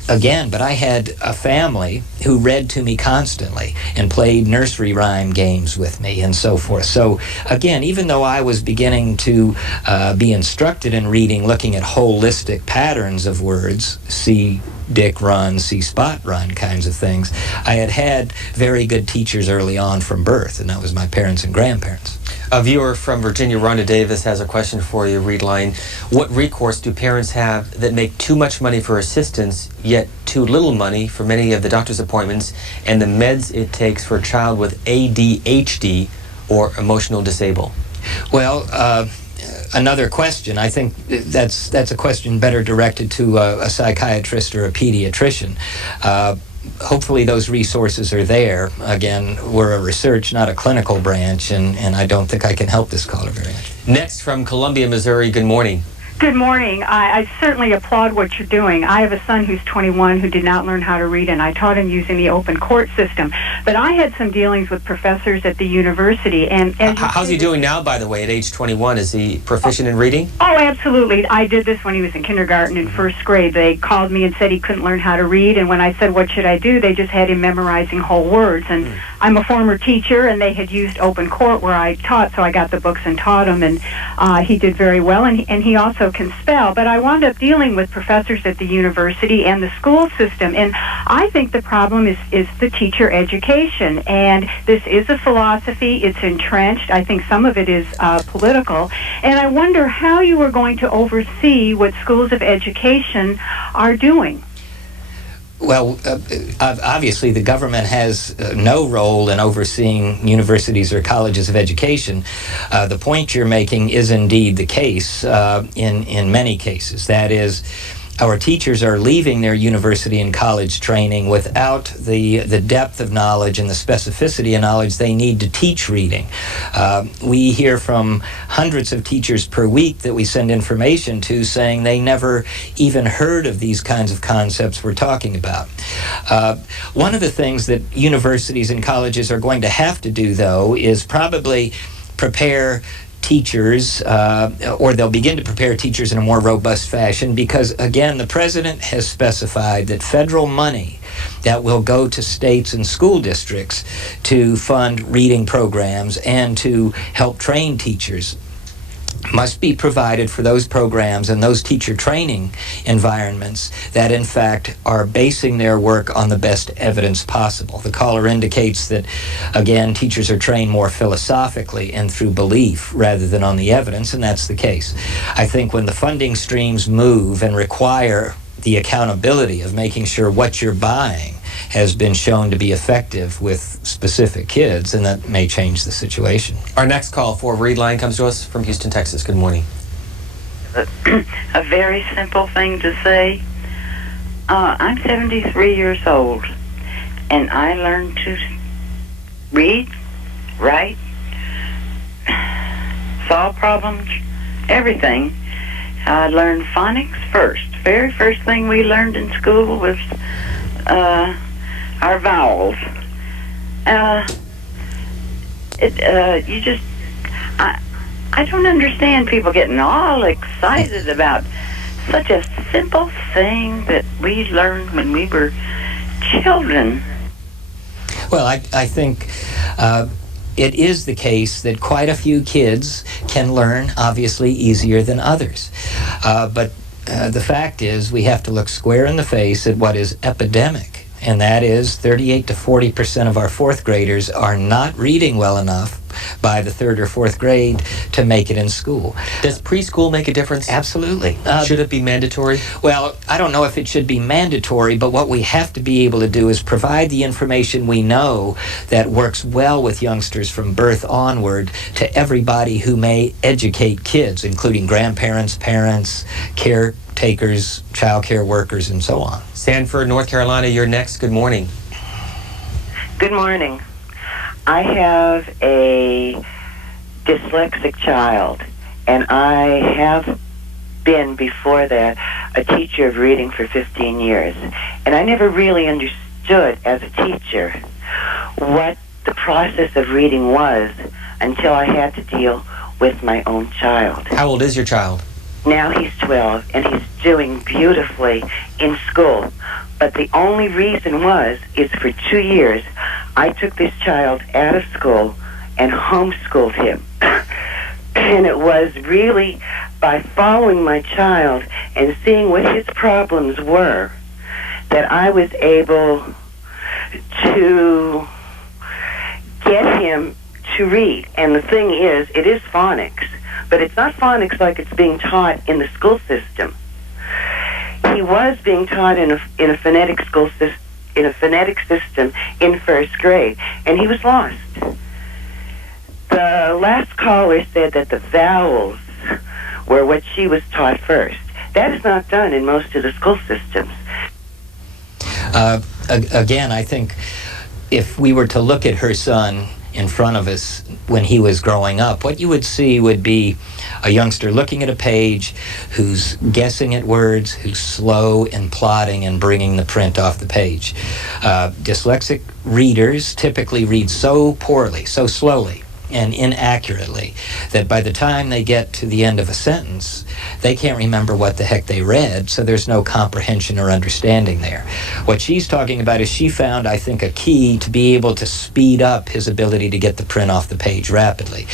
again, but I had a family who read to me constantly and played nursery rhyme games with me and so forth. So again, even though I was beginning to be instructed in reading, looking at holistic patterns of words, see Dick run, see Spot run kinds of things, I had very good teachers early on from birth, and that was my parents and grandparents. A viewer from Virginia, Rhonda Davis, has a question for you, Read Line. What recourse do parents have that make too much money for assistance, yet too little money for many of the doctor's appointments and the meds it takes for a child with ADHD or emotional disable? Well, another question. I think that's a question better directed to a psychiatrist or a pediatrician. Hopefully those resources are there. Again, we're a research, not a clinical branch, and I don't think I can help this caller very much. Next from Columbia, Missouri, good morning. Good morning. I certainly applaud what you're doing. I have a son who's 21 who did not learn how to read, and I taught him using the open court system. But I had some dealings with professors at the university. And how's he doing now, by the way, at age 21? Is he proficient in reading? Oh, absolutely. I did this when he was in kindergarten and first grade. They called me and said he couldn't learn how to read, and when I said, what should I do, they just had him memorizing whole words. And I'm a former teacher, and they had used open court where I taught, so I got the books and taught him, and he did very well, and he also can spell. But I wound up dealing with professors at the university and the school system, and I think the problem is the teacher education, and this is a philosophy. It's entrenched. I think some of it is political, and I wonder how you are going to oversee what schools of education are doing. Well, obviously the government has no role in overseeing universities or colleges of education. The point you're making is indeed the case in many cases. That is, our teachers are leaving their university and college training without the depth of knowledge and the specificity of knowledge they need to teach reading. We hear from hundreds of teachers per week that we send information to saying they never even heard of these kinds of concepts we're talking about. One of the things that universities and colleges are going to have to do, though, is probably prepare teachers, or they'll begin to prepare teachers in a more robust fashion, because again, the president has specified that federal money that will go to states and school districts to fund reading programs and to help train teachers must be provided for those programs and those teacher training environments that in fact are basing their work on the best evidence possible. The caller indicates that, again, teachers are trained more philosophically and through belief rather than on the evidence, and that's the case. I think when the funding streams move and require the accountability of making sure what you're buying has been shown to be effective with specific kids, and that may change the situation. Our next call for Read Line comes to us from Houston, Texas. Good morning. A very simple thing to say. I'm 73 years old, and I learned to read, write, solve problems, everything. I learned phonics first. Very first thing we learned in school was our vowels. I don't understand people getting all excited about such a simple thing that we learned when we were children. Well, I think it is the case that quite a few kids can learn, obviously, easier than others. But the fact is we have to look square in the face at what is epidemic, and that is 38 to 40% of our fourth graders are not reading well enough by the third or fourth grade to make it in school. Does preschool make a difference? Absolutely. Should it be mandatory? Well, I don't know if it should be mandatory, but what we have to be able to do is provide the information we know that works well with youngsters from birth onward to everybody who may educate kids, including grandparents, parents, caretakers, child care workers, and so on. Sanford, North Carolina, you're next. Good morning. Good morning. I have a dyslexic child, and I have been, before that, a teacher of reading for 15 years. And I never really understood, as a teacher, what the process of reading was until I had to deal with my own child. How old is your child? Now he's 12, and he's doing beautifully in school. But the only reason is for 2 years, I took this child out of school and homeschooled him. And it was really by following my child and seeing what his problems were that I was able to get him to read. And the thing is, it is phonics, but it's not phonics like it's being taught in the school system. He was being taught in a phonetic school system, in a phonetic system in first grade, and he was lost. The last caller said that the vowels were what she was taught first. That is not done in most of the school systems. Again, I think if we were to look at her son in front of us when he was growing up, what you would see would be a youngster looking at a page who's guessing at words, who's slow in plotting and bringing the print off the page. Dyslexic readers typically read so poorly, so slowly and inaccurately, that by the time they get to the end of a sentence, they can't remember what the heck they read, so there's no comprehension or understanding there. What she's talking about is she found, I think, a key to be able to speed up his ability to get the print off the page rapidly.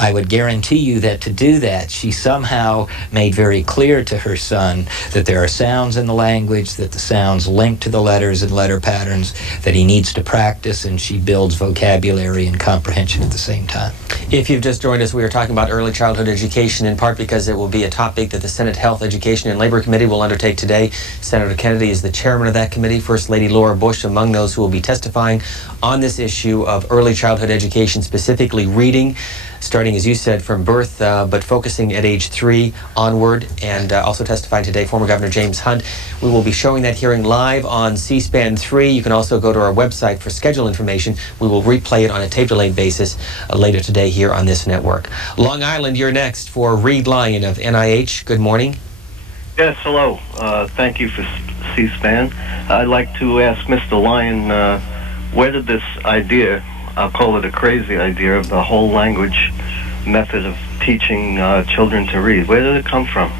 I would guarantee you that to do that, she somehow made very clear to her son that there are sounds in the language, that the sounds link to the letters and letter patterns, that he needs to practice, and she builds vocabulary and comprehension at the same time. If you've just joined us, we are talking about early childhood education, in part because it will be a topic that the Senate Health, Education, and Labor Committee will undertake today. Senator Kennedy is the chairman of that committee. First Lady Laura Bush among those who will be testifying on this issue of early childhood education, specifically reading, starting, as you said, from birth, but focusing at age 3 onward, and also testifying today, former Governor James Hunt. We will be showing that hearing live on C-SPAN 3. You can also go to our website for schedule information. We will replay it on a tape-delayed basis later today here on this network. Long Island, you're next for Reed Lyon of NIH. Good morning. Yes, hello. Thank you for C-SPAN. I'd like to ask Mr. Lyon, where did this idea, I'll call it a crazy idea, of the whole language method of teaching children to read, where did it come from?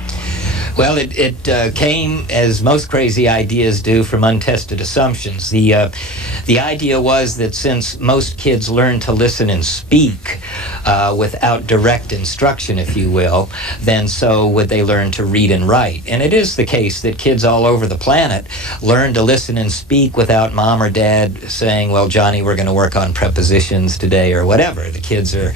Well, it came, as most crazy ideas do, from untested assumptions. The idea was that since most kids learn to listen and speak without direct instruction, if you will, then so would they learn to read and write. And it is the case that kids all over the planet learn to listen and speak without mom or dad saying, well, Johnny, we're going to work on prepositions today, or whatever. The kids are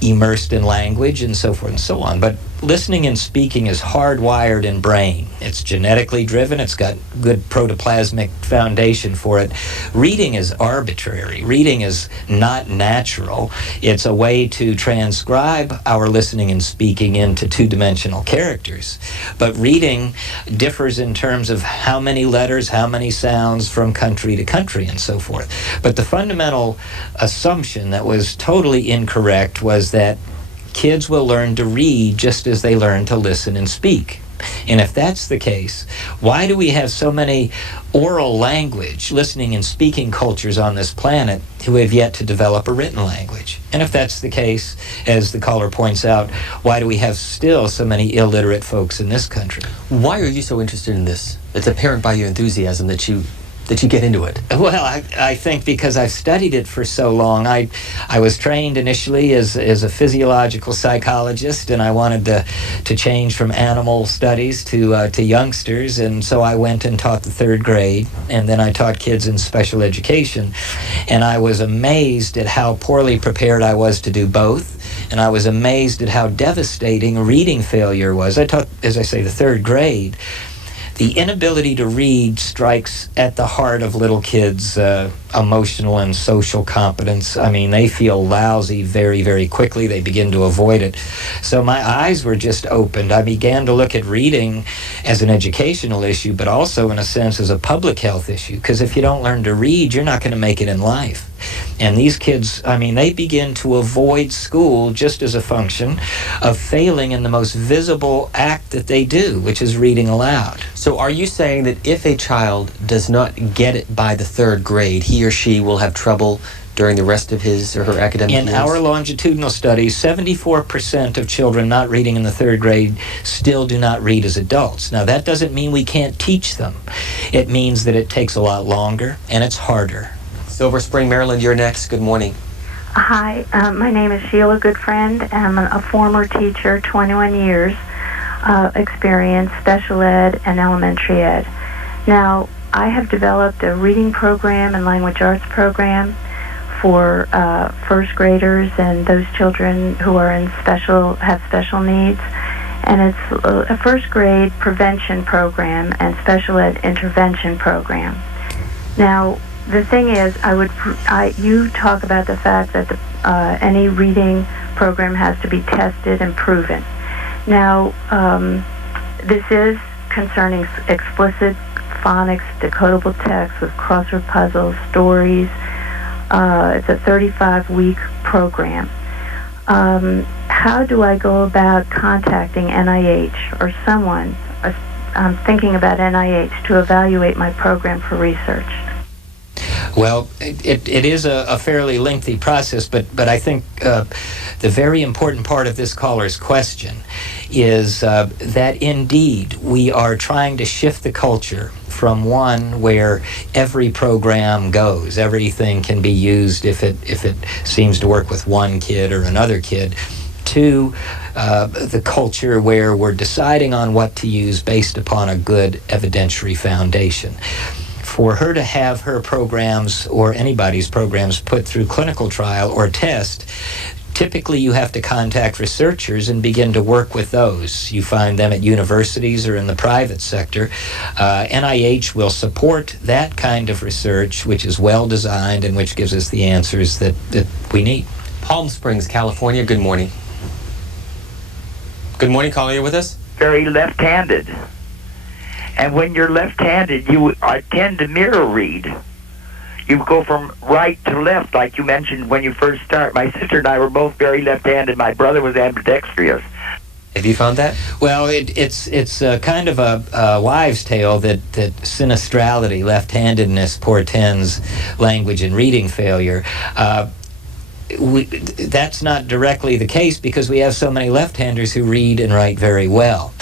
immersed in language and so forth and so on. But listening and speaking is hardwired in brain. It's genetically driven. It's got good protoplasmic foundation for it. Reading is arbitrary. Reading is not natural. It's a way to transcribe our listening and speaking into two-dimensional characters. But reading differs in terms of how many letters, how many sounds from country to country and so forth. But the fundamental assumption that was totally incorrect was that kids will learn to read just as they learn to listen and speak. And if that's the case, why do we have so many oral language, listening and speaking cultures on this planet who have yet to develop a written language? And if that's the case, as the caller points out, why do we have still so many illiterate folks in this country? Why are you so interested in this? It's apparent by your enthusiasm that you get into it. Well, I think because I've studied it for so long. I was trained initially as a physiological psychologist, and I wanted to change from animal studies to youngsters, and so I went and taught the 3rd grade, and then I taught kids in special education, and I was amazed at how poorly prepared I was to do both, and I was amazed at how devastating reading failure was. I taught, as I say, the 3rd grade. The inability to read strikes at the heart of little kids' emotional and social competence. I mean, they feel lousy very, very quickly. They begin to avoid it. So my eyes were just opened. I began to look at reading as an educational issue, but also, in a sense, as a public health issue. Because if you don't learn to read, you're not going to make it in life. And these kids, I mean, they begin to avoid school just as a function of failing in the most visible act that they do, which is reading aloud. So are you saying that if a child does not get it by the 3rd grade, he or she will have trouble during the rest of his or her academic years? In our longitudinal studies, 74% of children not reading in the 3rd grade still do not read as adults. Now, that doesn't mean we can't teach them. It means that it takes a lot longer and it's harder. Silver Spring, Maryland, you're next. Good morning. Hi, my name is Sheila Goodfriend. I'm a former teacher, 21 years experience, special ed and elementary ed. Now, I have developed a reading program and language arts program for first graders and those children who are have special needs. And it's a first grade prevention program and special ed intervention program. Now, the thing is, you talk about the fact that any reading program has to be tested and proven. Now, this is concerning explicit phonics, decodable text with crossword puzzles, stories. It's a 35-week program. How do I go about contacting NIH or someone? I'm thinking about NIH to evaluate my program for research. Well, it is a fairly lengthy process, but I think the very important part of this caller's question is that indeed we are trying to shift the culture from one where every program goes, everything can be used if it seems to work with one kid or another kid, to the culture where we're deciding on what to use based upon a good evidentiary foundation. For her to have her programs or anybody's programs put through clinical trial or test, typically you have to contact researchers and begin to work with those. You find them at universities or in the private sector. NIH will support that kind of research, which is well designed and which gives us the answers that we need. Palm Springs, California, good morning. Good morning, caller, you with us? Very left-handed. And when you're left-handed, you tend to mirror read. You go from right to left, like you mentioned when you first start. My sister and I were both very left-handed. My brother was ambidextrous. Have you found that? Well, it's kind of a wives' tale that sinistrality, left-handedness, portends language and reading failure. That's not directly the case because we have so many left-handers who read and write very well.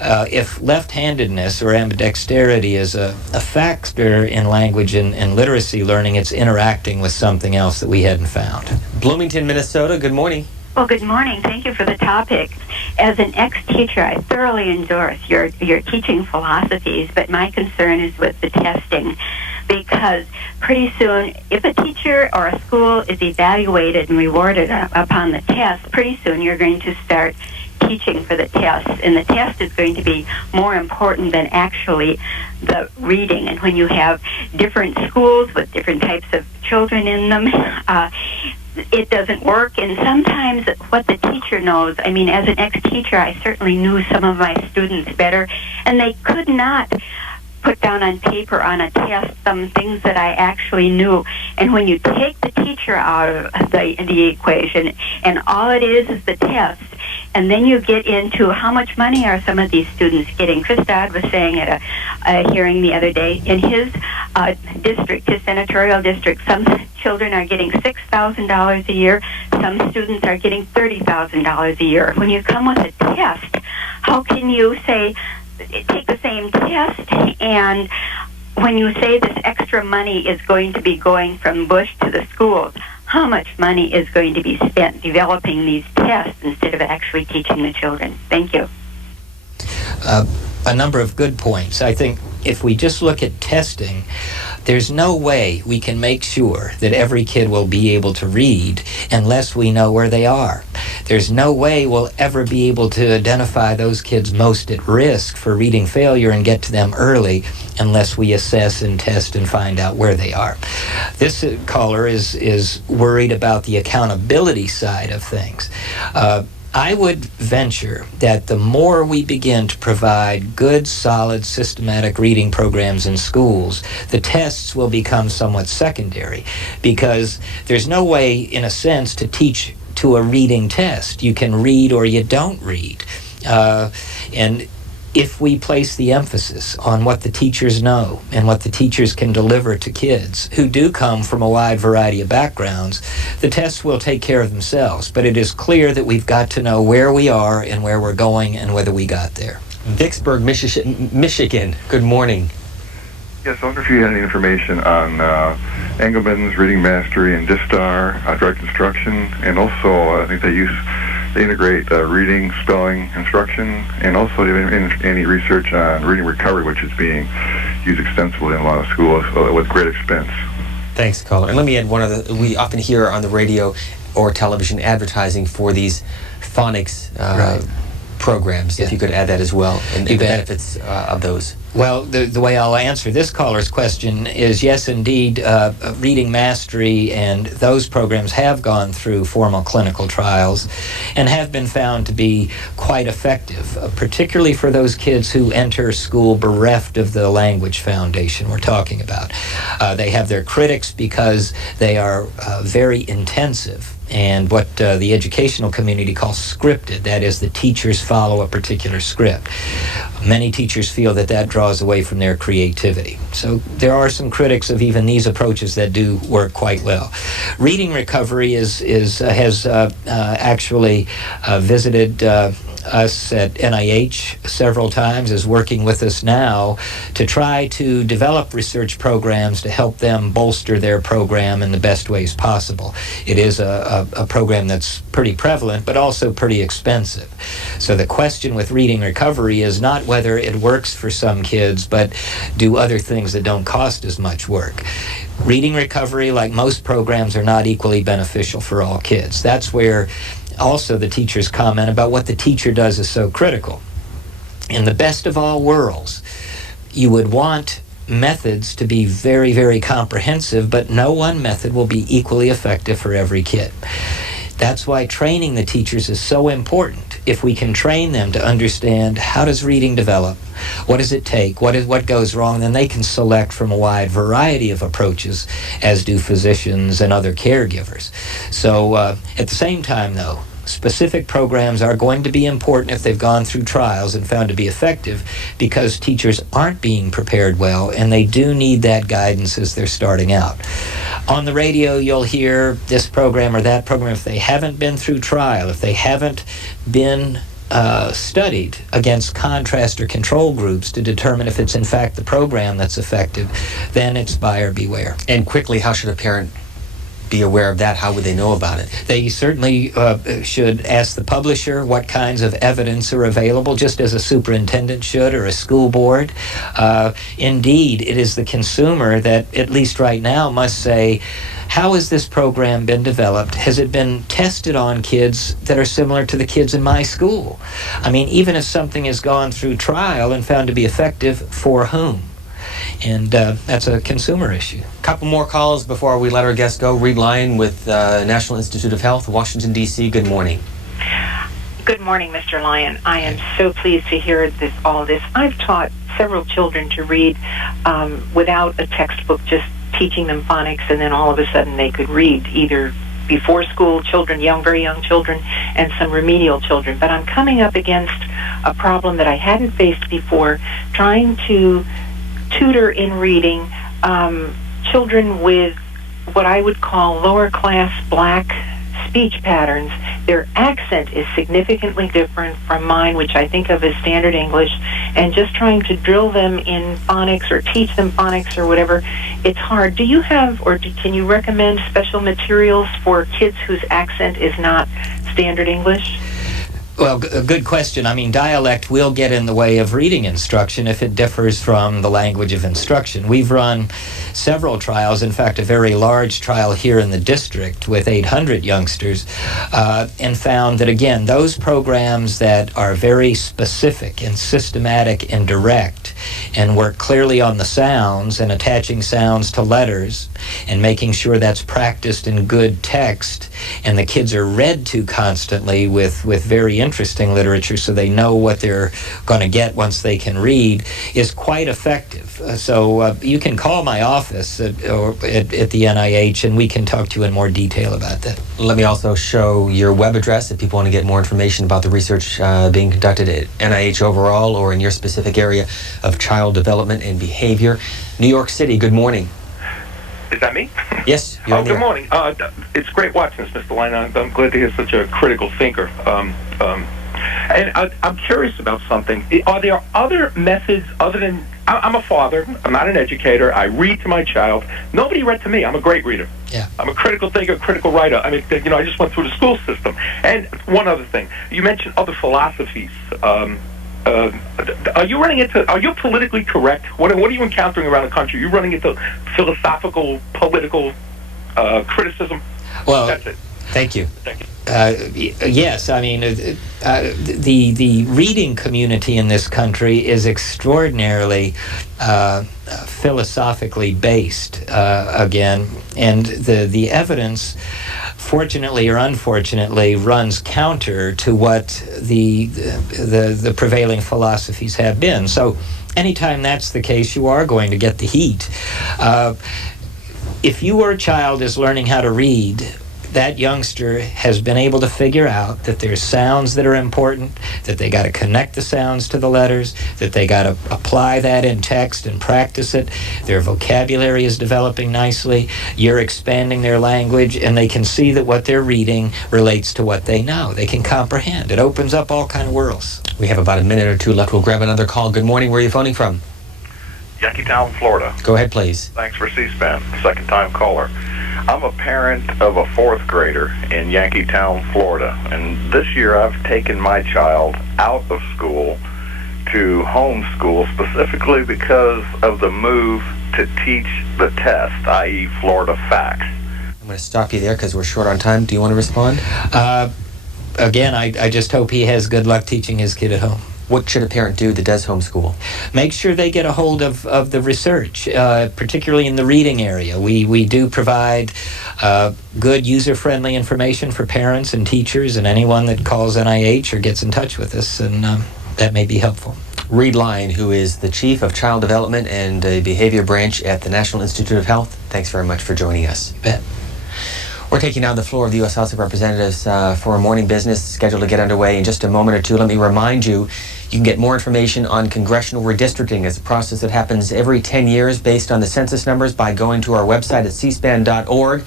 If left-handedness or ambidexterity is a factor in language and literacy learning, it's interacting with something else that we hadn't found. Bloomington, Minnesota, good morning. Well, good morning. Thank you for the topic. As an ex-teacher, I thoroughly endorse your teaching philosophies, but my concern is with the testing. Because pretty soon, if a teacher or a school is evaluated and rewarded upon the test, pretty soon you're going to start teaching for the test. And the test is going to be more important than actually the reading. And when you have different schools with different types of children in them, it doesn't work. And sometimes what the teacher knows, I mean, as an ex-teacher, I certainly knew some of my students better, and they could not put down on paper on a test some things that I actually knew. And when you take the teacher out of the equation and all it is the test, and then you get into how much money are some of these students getting. Chris Dodd was saying at a hearing the other day, in his district, his senatorial district, some children are getting $6,000 a year, some students are getting $30,000 a year. When you come with a test, how can you say, take the same test, and when you say this extra money is going to be going from Bush to the schools, how much money is going to be spent developing these tests instead of actually teaching the children? Thank you. A number of good points. I think if we just look at testing, there's no way we can make sure that every kid will be able to read unless we know where they are. There's no way we'll ever be able to identify those kids most at risk for reading failure and get to them early unless we assess and test and find out where they are. This caller is worried about the accountability side of things. I would venture that the more we begin to provide good, solid, systematic reading programs in schools, the tests will become somewhat secondary, because there's no way, in a sense, to teach to a reading test. You can read or you don't read. And if we place the emphasis on what the teachers know and what the teachers can deliver to kids who do come from a wide variety of backgrounds, the tests will take care of themselves. But it is clear that we've got to know where we are and where we're going and whether we got there. Vicksburg, Michigan. Good morning. Yes, I wonder if you had any information on Engelman's Reading Mastery and DISTAR, direct instruction, and also I think they integrate reading, spelling, instruction, and also any research on reading recovery, which is being used extensively in a lot of schools with great expense. Thanks, caller. And let me add one other. We often hear on the radio or television advertising for these phonics programs. If you could add that as well, and the benefits of those. Well, the way I'll answer this caller's question is yes, indeed, reading mastery and those programs have gone through formal clinical trials and have been found to be quite effective, particularly for those kids who enter school bereft of the language foundation we're talking about. They have their critics because they are very intensive and what the educational community calls scripted. That is, the teachers follow a particular script. Many teachers feel that that draws away from their creativity. So there are some critics of even these approaches that do work quite well. Reading Recovery has actually visited us at NIH several times, is working with us now to try to develop research programs to help them bolster their program in the best ways possible. It is a program that's pretty prevalent, but also pretty expensive. So the question with Reading Recovery is not whether it works for some kids, but do other things that don't cost as much work. Reading Recovery, like most programs, are not equally beneficial for all kids. That's where also the teachers comment about what the teacher does is so critical. In the best of all worlds, you would want methods to be very, very comprehensive, but no one method will be equally effective for every kid. That's why training the teachers is so important. If we can train them to understand how does reading develop, what does it take, what goes wrong, then they can select from a wide variety of approaches, as do physicians and other caregivers. So at the same time, though, specific programs are going to be important if they've gone through trials and found to be effective, because teachers aren't being prepared well and they do need that guidance as they're starting out. On the radio, you'll hear this program or that program. If they haven't been through trial, if they haven't been studied against contrast or control groups to determine if it's in fact the program that's effective, then it's buyer beware. And quickly, how should a parent be aware of that? How would they know about it? They certainly should ask the publisher what kinds of evidence are available, just as a superintendent should, or a school board. Indeed, it is the consumer that, at least right now, must say, how has this program been developed? Has it been tested on kids that are similar to the kids in my school? I mean, even if something has gone through trial and found to be effective, for whom? And that's a consumer issue. Couple more calls before we let our guests go. Reed Lyon with National Institute of Health, Washington, D.C. Good morning. Good morning, Mr. Lyon. I am so pleased to hear all this. I've taught several children to read without a textbook, just teaching them phonics, and then all of a sudden they could read, either before school children, very young children, and some remedial children. But I'm coming up against a problem that I hadn't faced before, trying to tutor in reading children with what I would call lower class black speech patterns. Their accent is significantly different from mine, which I think of as standard English, and just trying to drill them in phonics or teach them phonics or whatever, it's hard. Do you have, or can you recommend special materials for kids whose accent is not standard English? Well, a good question. I mean, dialect will get in the way of reading instruction if it differs from the language of instruction. We've run several trials, in fact, a very large trial here in the district with 800 youngsters, and found that, again, those programs that are very specific and systematic and direct and work clearly on the sounds and attaching sounds to letters and making sure that's practiced in good text, and the kids are read to constantly with very interesting literature so they know what they're going to get once they can read, is quite effective. So you can call my office at the NIH, and we can talk to you in more detail about that. Let me also show your web address if people want to get more information about the research being conducted at NIH overall or in your specific area of child development and behavior. New York City, good morning. Is that me? Yes, you're good morning. It's great watching this, Mr. Lyon. I'm glad to hear such a critical thinker. And I'm curious about something. Are there other methods other than... I'm a father. I'm not an educator. I read to my child. Nobody read to me. I'm a great reader. Yeah. I'm a critical thinker, critical writer. I mean, I just went through the school system. And one other thing. You mentioned other philosophies. Are you running into... Are you politically correct? What are you encountering around the country? Are you running into philosophical, political criticism? Well, that's it. Thank you. Thank you. Yes, I mean, the reading community in this country is extraordinarily philosophically based, again, and the evidence, fortunately or unfortunately, runs counter to what the prevailing philosophies have been. So anytime that's the case, you are going to get the heat. If your child is learning how to read, that youngster has been able to figure out that there's sounds that are important, that they got to connect the sounds to the letters, that they got to apply that in text and practice it. Their vocabulary is developing nicely. You're expanding their language, and they can see that what they're reading relates to what they know. They can comprehend. It opens up all kind of worlds. We have about a minute or two left. We'll grab another call. Good morning. Where are you phoning from? Yankeetown, Florida. Go ahead, please. Thanks for C-SPAN. Second-time caller. I'm a parent of a fourth grader in Yankeetown, Florida, and this year I've taken my child out of school to homeschool specifically because of the move to teach the test, i.e. Florida facts. I'm going to stop you there because we're short on time. Do you want to respond? Again, I just hope he has good luck teaching his kid at home. What should a parent do that does homeschool? Make sure they get a hold of the research, particularly in the reading area. We do provide good user-friendly information for parents and teachers and anyone that calls NIH or gets in touch with us, and that may be helpful. Reed Lyon, who is the Chief of Child Development and Behavior Branch at the National Institute of Health, thanks very much for joining us. You bet. We're taking down the floor of the U.S. House of Representatives for a morning business scheduled to get underway in just a moment or two. Let me remind you, you can get more information on congressional redistricting. It's a process that happens every 10 years based on the census numbers by going to our website at cspan.org.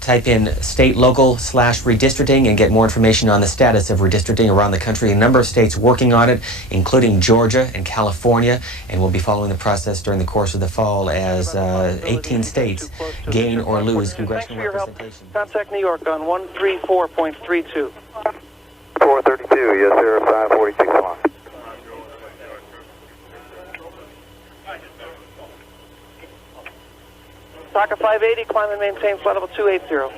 Type in state/local/redistricting and get more information on the status of redistricting around the country. A number of states working on it, including Georgia and California, and we'll be following the process during the course of the fall as 18 states gain or lose congressional representation. Contact New York on 134.32. 432, yes sir, 546 long. Taka 580, climb and maintain flight level 280.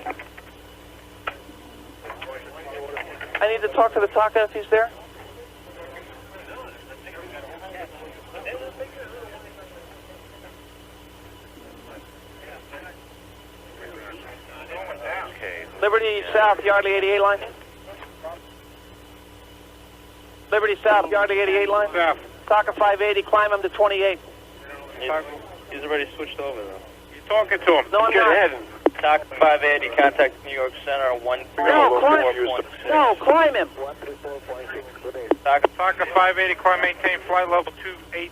I need to talk to the Taka if he's there. Liberty South, Yardley 88 line. Liberty South, Yardley 88 line. South. Taka 580, climb him to 28. He's already switched over though. Talking to him. No, I'm not. Taka 580, contact New York Center on 134.6. No, climb him. Taka 580, climb, maintain flight level 280.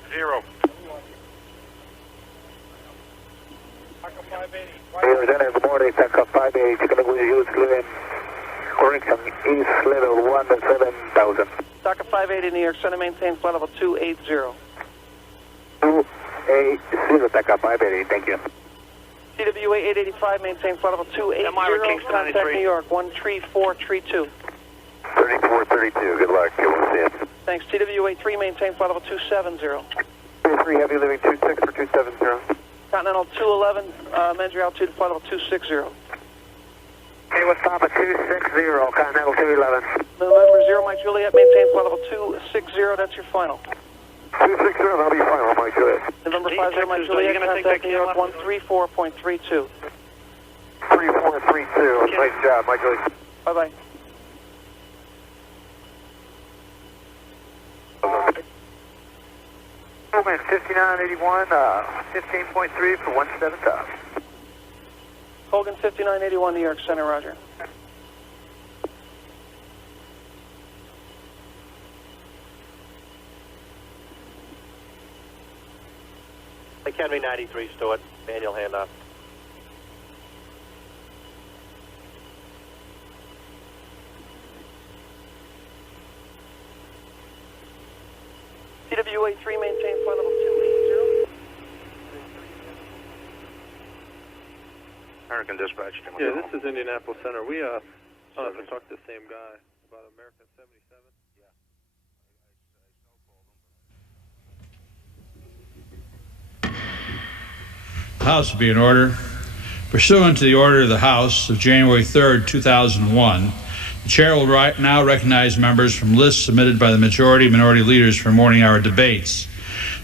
Taka 580. Representative, good morning, Taka 580, taking a good use, clearing, correction, east level 17000. Taka 580, New York Center, maintain flight level 280. 280, Taka 580, thank you. TWA 885, maintain flight level 280. Contact New York 13432. 3432, good luck. We'll see you. Thanks. TWA 3, maintain flight level 270. 3 heavy living 26 for 270. Continental 211, amend your altitude flight level 260. Okay, we'll stop at 260, Continental 211. November 0, Mike Juliet, maintain flight level 260, that's your final. 260, I'll be fine on Mike Juliet. November 50, Mike Juliet, contact New York 134.32. 3432, nice job, Mike Juliet. Bye-bye. Hogan 5981, 15.3 for 17 top. Hogan 5981, New York Center, roger. Academy 93, Stewart, manual handoff. TWA 3, maintain flight level 280. American Dispatch. Yeah, this is Indianapolis Center. We I don't know if I talked to the same guy about American 77. House will be in order. Pursuant to the order of the House of January 3rd, 2001, the Chair will now recognize members from lists submitted by the majority and minority leaders for morning hour debates.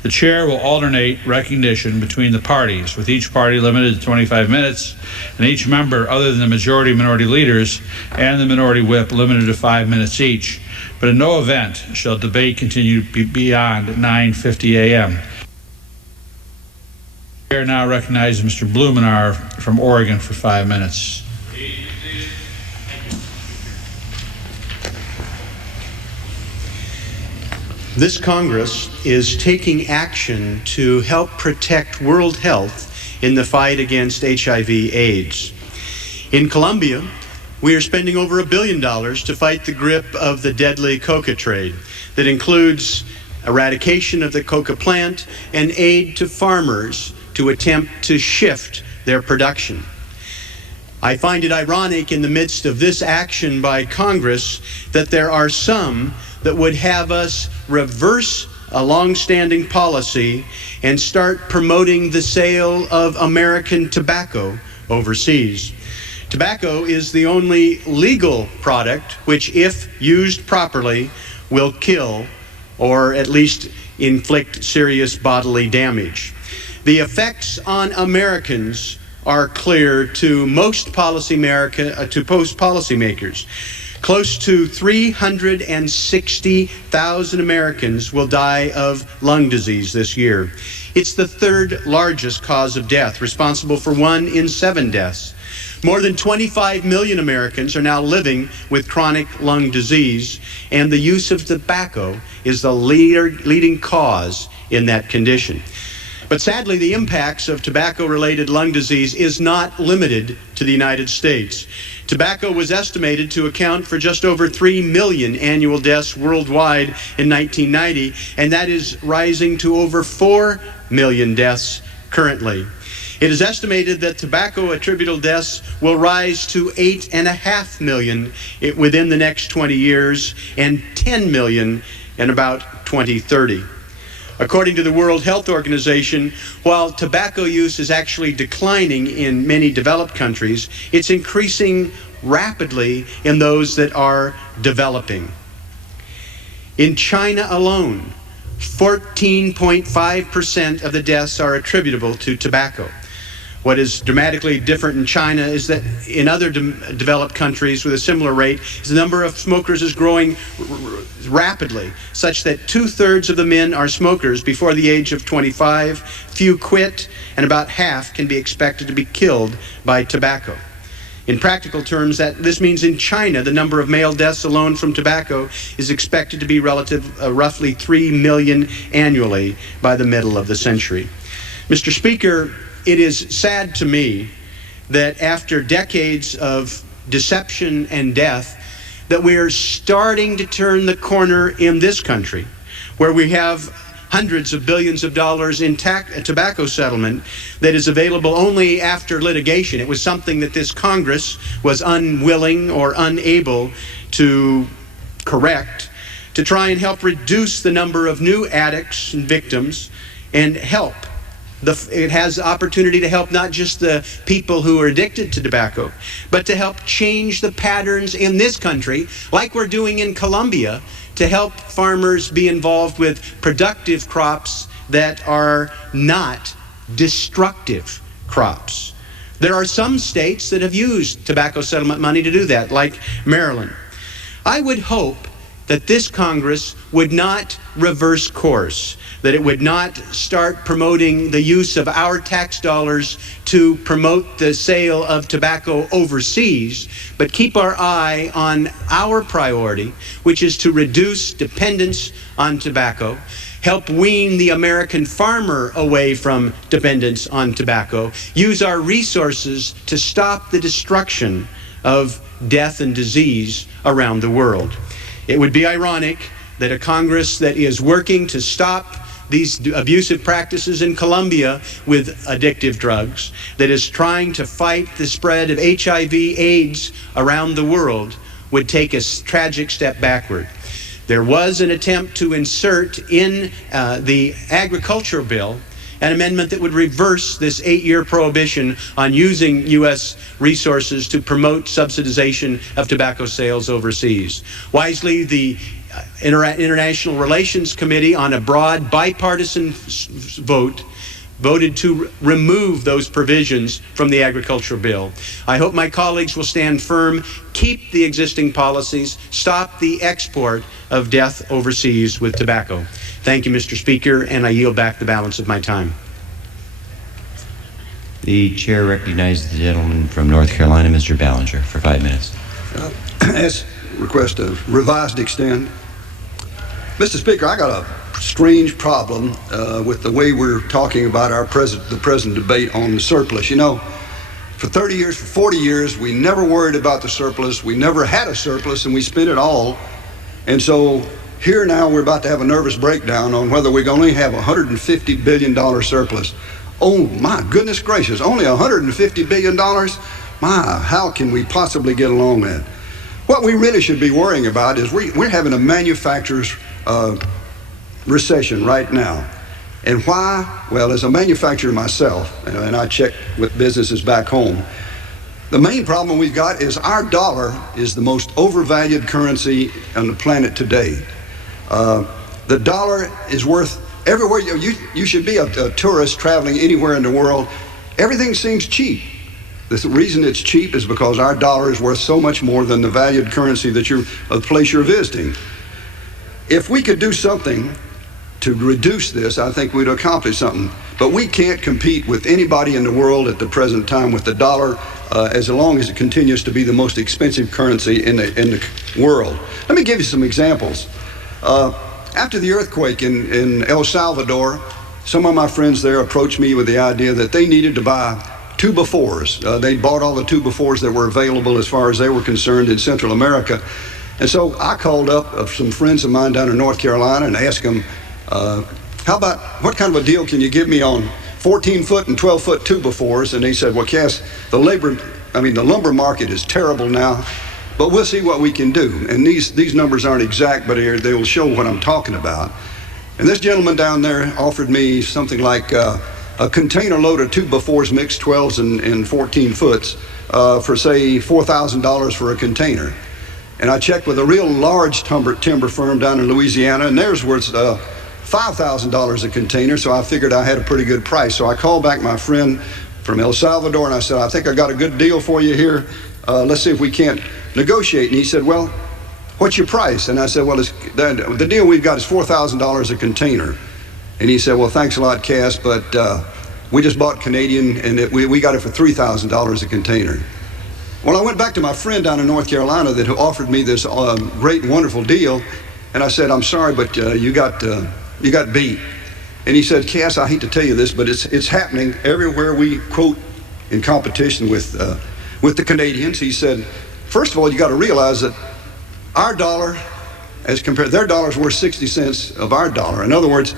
The Chair will alternate recognition between the parties, with each party limited to 25 minutes, and each member other than the majority and minority leaders and the minority whip limited to 5 minutes each. But in no event shall debate continue beyond 9:50 a.m. The Chair now recognizes Mr. Blumenaar from Oregon for 5 minutes. This Congress is taking action to help protect world health in the fight against HIV/AIDS. In Colombia, we are spending over $1 billion to fight the grip of the deadly coca trade that includes eradication of the coca plant and aid to farmers to attempt to shift their production. I find it ironic in the midst of this action by Congress that there are some that would have us reverse a long-standing policy and start promoting the sale of American tobacco overseas. Tobacco is the only legal product which, if used properly, will kill or at least inflict serious bodily damage. The effects on Americans are clear to most policymakers. Close to 360,000 Americans will die of lung disease this year. It's the third largest cause of death, responsible for 1 in 7 deaths. More than 25 million Americans are now living with chronic lung disease, and the use of tobacco is the leading cause in that condition. But sadly, the impacts of tobacco-related lung disease is not limited to the United States. Tobacco was estimated to account for just over 3 million annual deaths worldwide in 1990, and that is rising to over 4 million deaths currently. It is estimated that tobacco-attributable deaths will rise to 8.5 million within the next 20 years and 10 million in about 2030. According to the World Health Organization, while tobacco use is actually declining in many developed countries, it's increasing rapidly in those that are developing. In China alone, 14.5% of the deaths are attributable to tobacco. What is dramatically different in China is that in other developed countries with a similar rate, the number of smokers is growing rapidly, such that 2/3 of the men are smokers before the age of 25, few quit, and about half can be expected to be killed by tobacco. In practical terms, this means in China, the number of male deaths alone from tobacco is expected to be roughly 3 million annually by the middle of the century. Mr. Speaker, it is sad to me that after decades of deception and death, that we're starting to turn the corner in this country, where we have hundreds of billions of dollars in tobacco settlement that is available only after litigation. It was something that this Congress was unwilling or unable to correct, to try and help reduce the number of new addicts and victims and help It has opportunity to help not just the people who are addicted to tobacco, but to help change the patterns in this country, like we're doing in Colombia, to help farmers be involved with productive crops that are not destructive crops. There are some states that have used tobacco settlement money to do that, like Maryland. I would hope that this Congress would not reverse course, that it would not start promoting the use of our tax dollars to promote the sale of tobacco overseas, but keep our eye on our priority, which is to reduce dependence on tobacco, help wean the American farmer away from dependence on tobacco, use our resources to stop the destruction of death and disease around the world. It would be ironic that a Congress that is working to stop these abusive practices in Colombia with addictive drugs, that is trying to fight the spread of HIV/AIDS around the world, would take a tragic step backward. There was an attempt to insert in the agriculture bill an amendment that would reverse this 8-year prohibition on using U.S. resources to promote subsidization of tobacco sales overseas. Wisely, the International Relations Committee, on a broad bipartisan vote, voted to remove those provisions from the agricultural bill. I hope my colleagues will stand firm, keep the existing policies, stop the export of death overseas with tobacco. Thank you, Mr. Speaker, and I yield back the balance of my time. The chair recognizes the gentleman from North Carolina, Mr. Ballinger, for 5 minutes. Yes, request a revised extend. Mr. Speaker, I got a strange problem with the way we're talking about the present debate on the surplus. You know, for 30 years, for 40 years, we never worried about the surplus. We never had a surplus, and we spent it all. And so here now we're about to have a nervous breakdown on whether we're going to have a $150 billion surplus. Oh, my goodness gracious, only $150 billion? My, how can we possibly get along with that? What we really should be worrying about is we're having a manufacturer's recession right now. And why? Well, as a manufacturer myself, and I check with businesses back home, the main problem we've got is our dollar is the most overvalued currency on the planet today. The dollar is worth, everywhere you should be a tourist traveling anywhere in the world, everything seems cheap. The reason it's cheap is because our dollar is worth so much more than the valued currency that of the place you're visiting. If we could do something to reduce this, I think we'd accomplish something. But we can't compete with anybody in the world at the present time with the dollar as long as it continues to be the most expensive currency in the world. Let me give you some examples. After the earthquake in El Salvador, some of my friends there approached me with the idea that they needed to buy 2x4s. They bought all the 2x4s that were available as far as they were concerned in Central America. And so I called up some friends of mine down in North Carolina and asked them, how about, what kind of a deal can you give me on 14-foot and 12-foot 2x4s? And they said, well, Cass, the lumber market is terrible now, but we'll see what we can do. And these numbers aren't exact, but they will show what I'm talking about. And this gentleman down there offered me something like a container load of 2x4s, mixed 12s and 14 foots for, say, $4,000 for a container. And I checked with a real large timber firm down in Louisiana, and theirs was $5,000 a container, so I figured I had a pretty good price. So I called back my friend from El Salvador, and I said, I think I got a good deal for you here. Let's see if we can't negotiate. And he said, well, what's your price? And I said, well, the deal we've got is $4,000 a container. And he said, well, thanks a lot, Cass, but we just bought Canadian, and we got it for $3,000 a container. Well, I went back to my friend down in North Carolina that offered me this great and wonderful deal, and I said, I'm sorry, but you got beat. And he said, Cass, I hate to tell you this, but it's happening everywhere we quote in competition with the Canadians. He said, first of all, you got to realize that our dollar, as compared, their dollar's worth 60 cents of our dollar. In other words,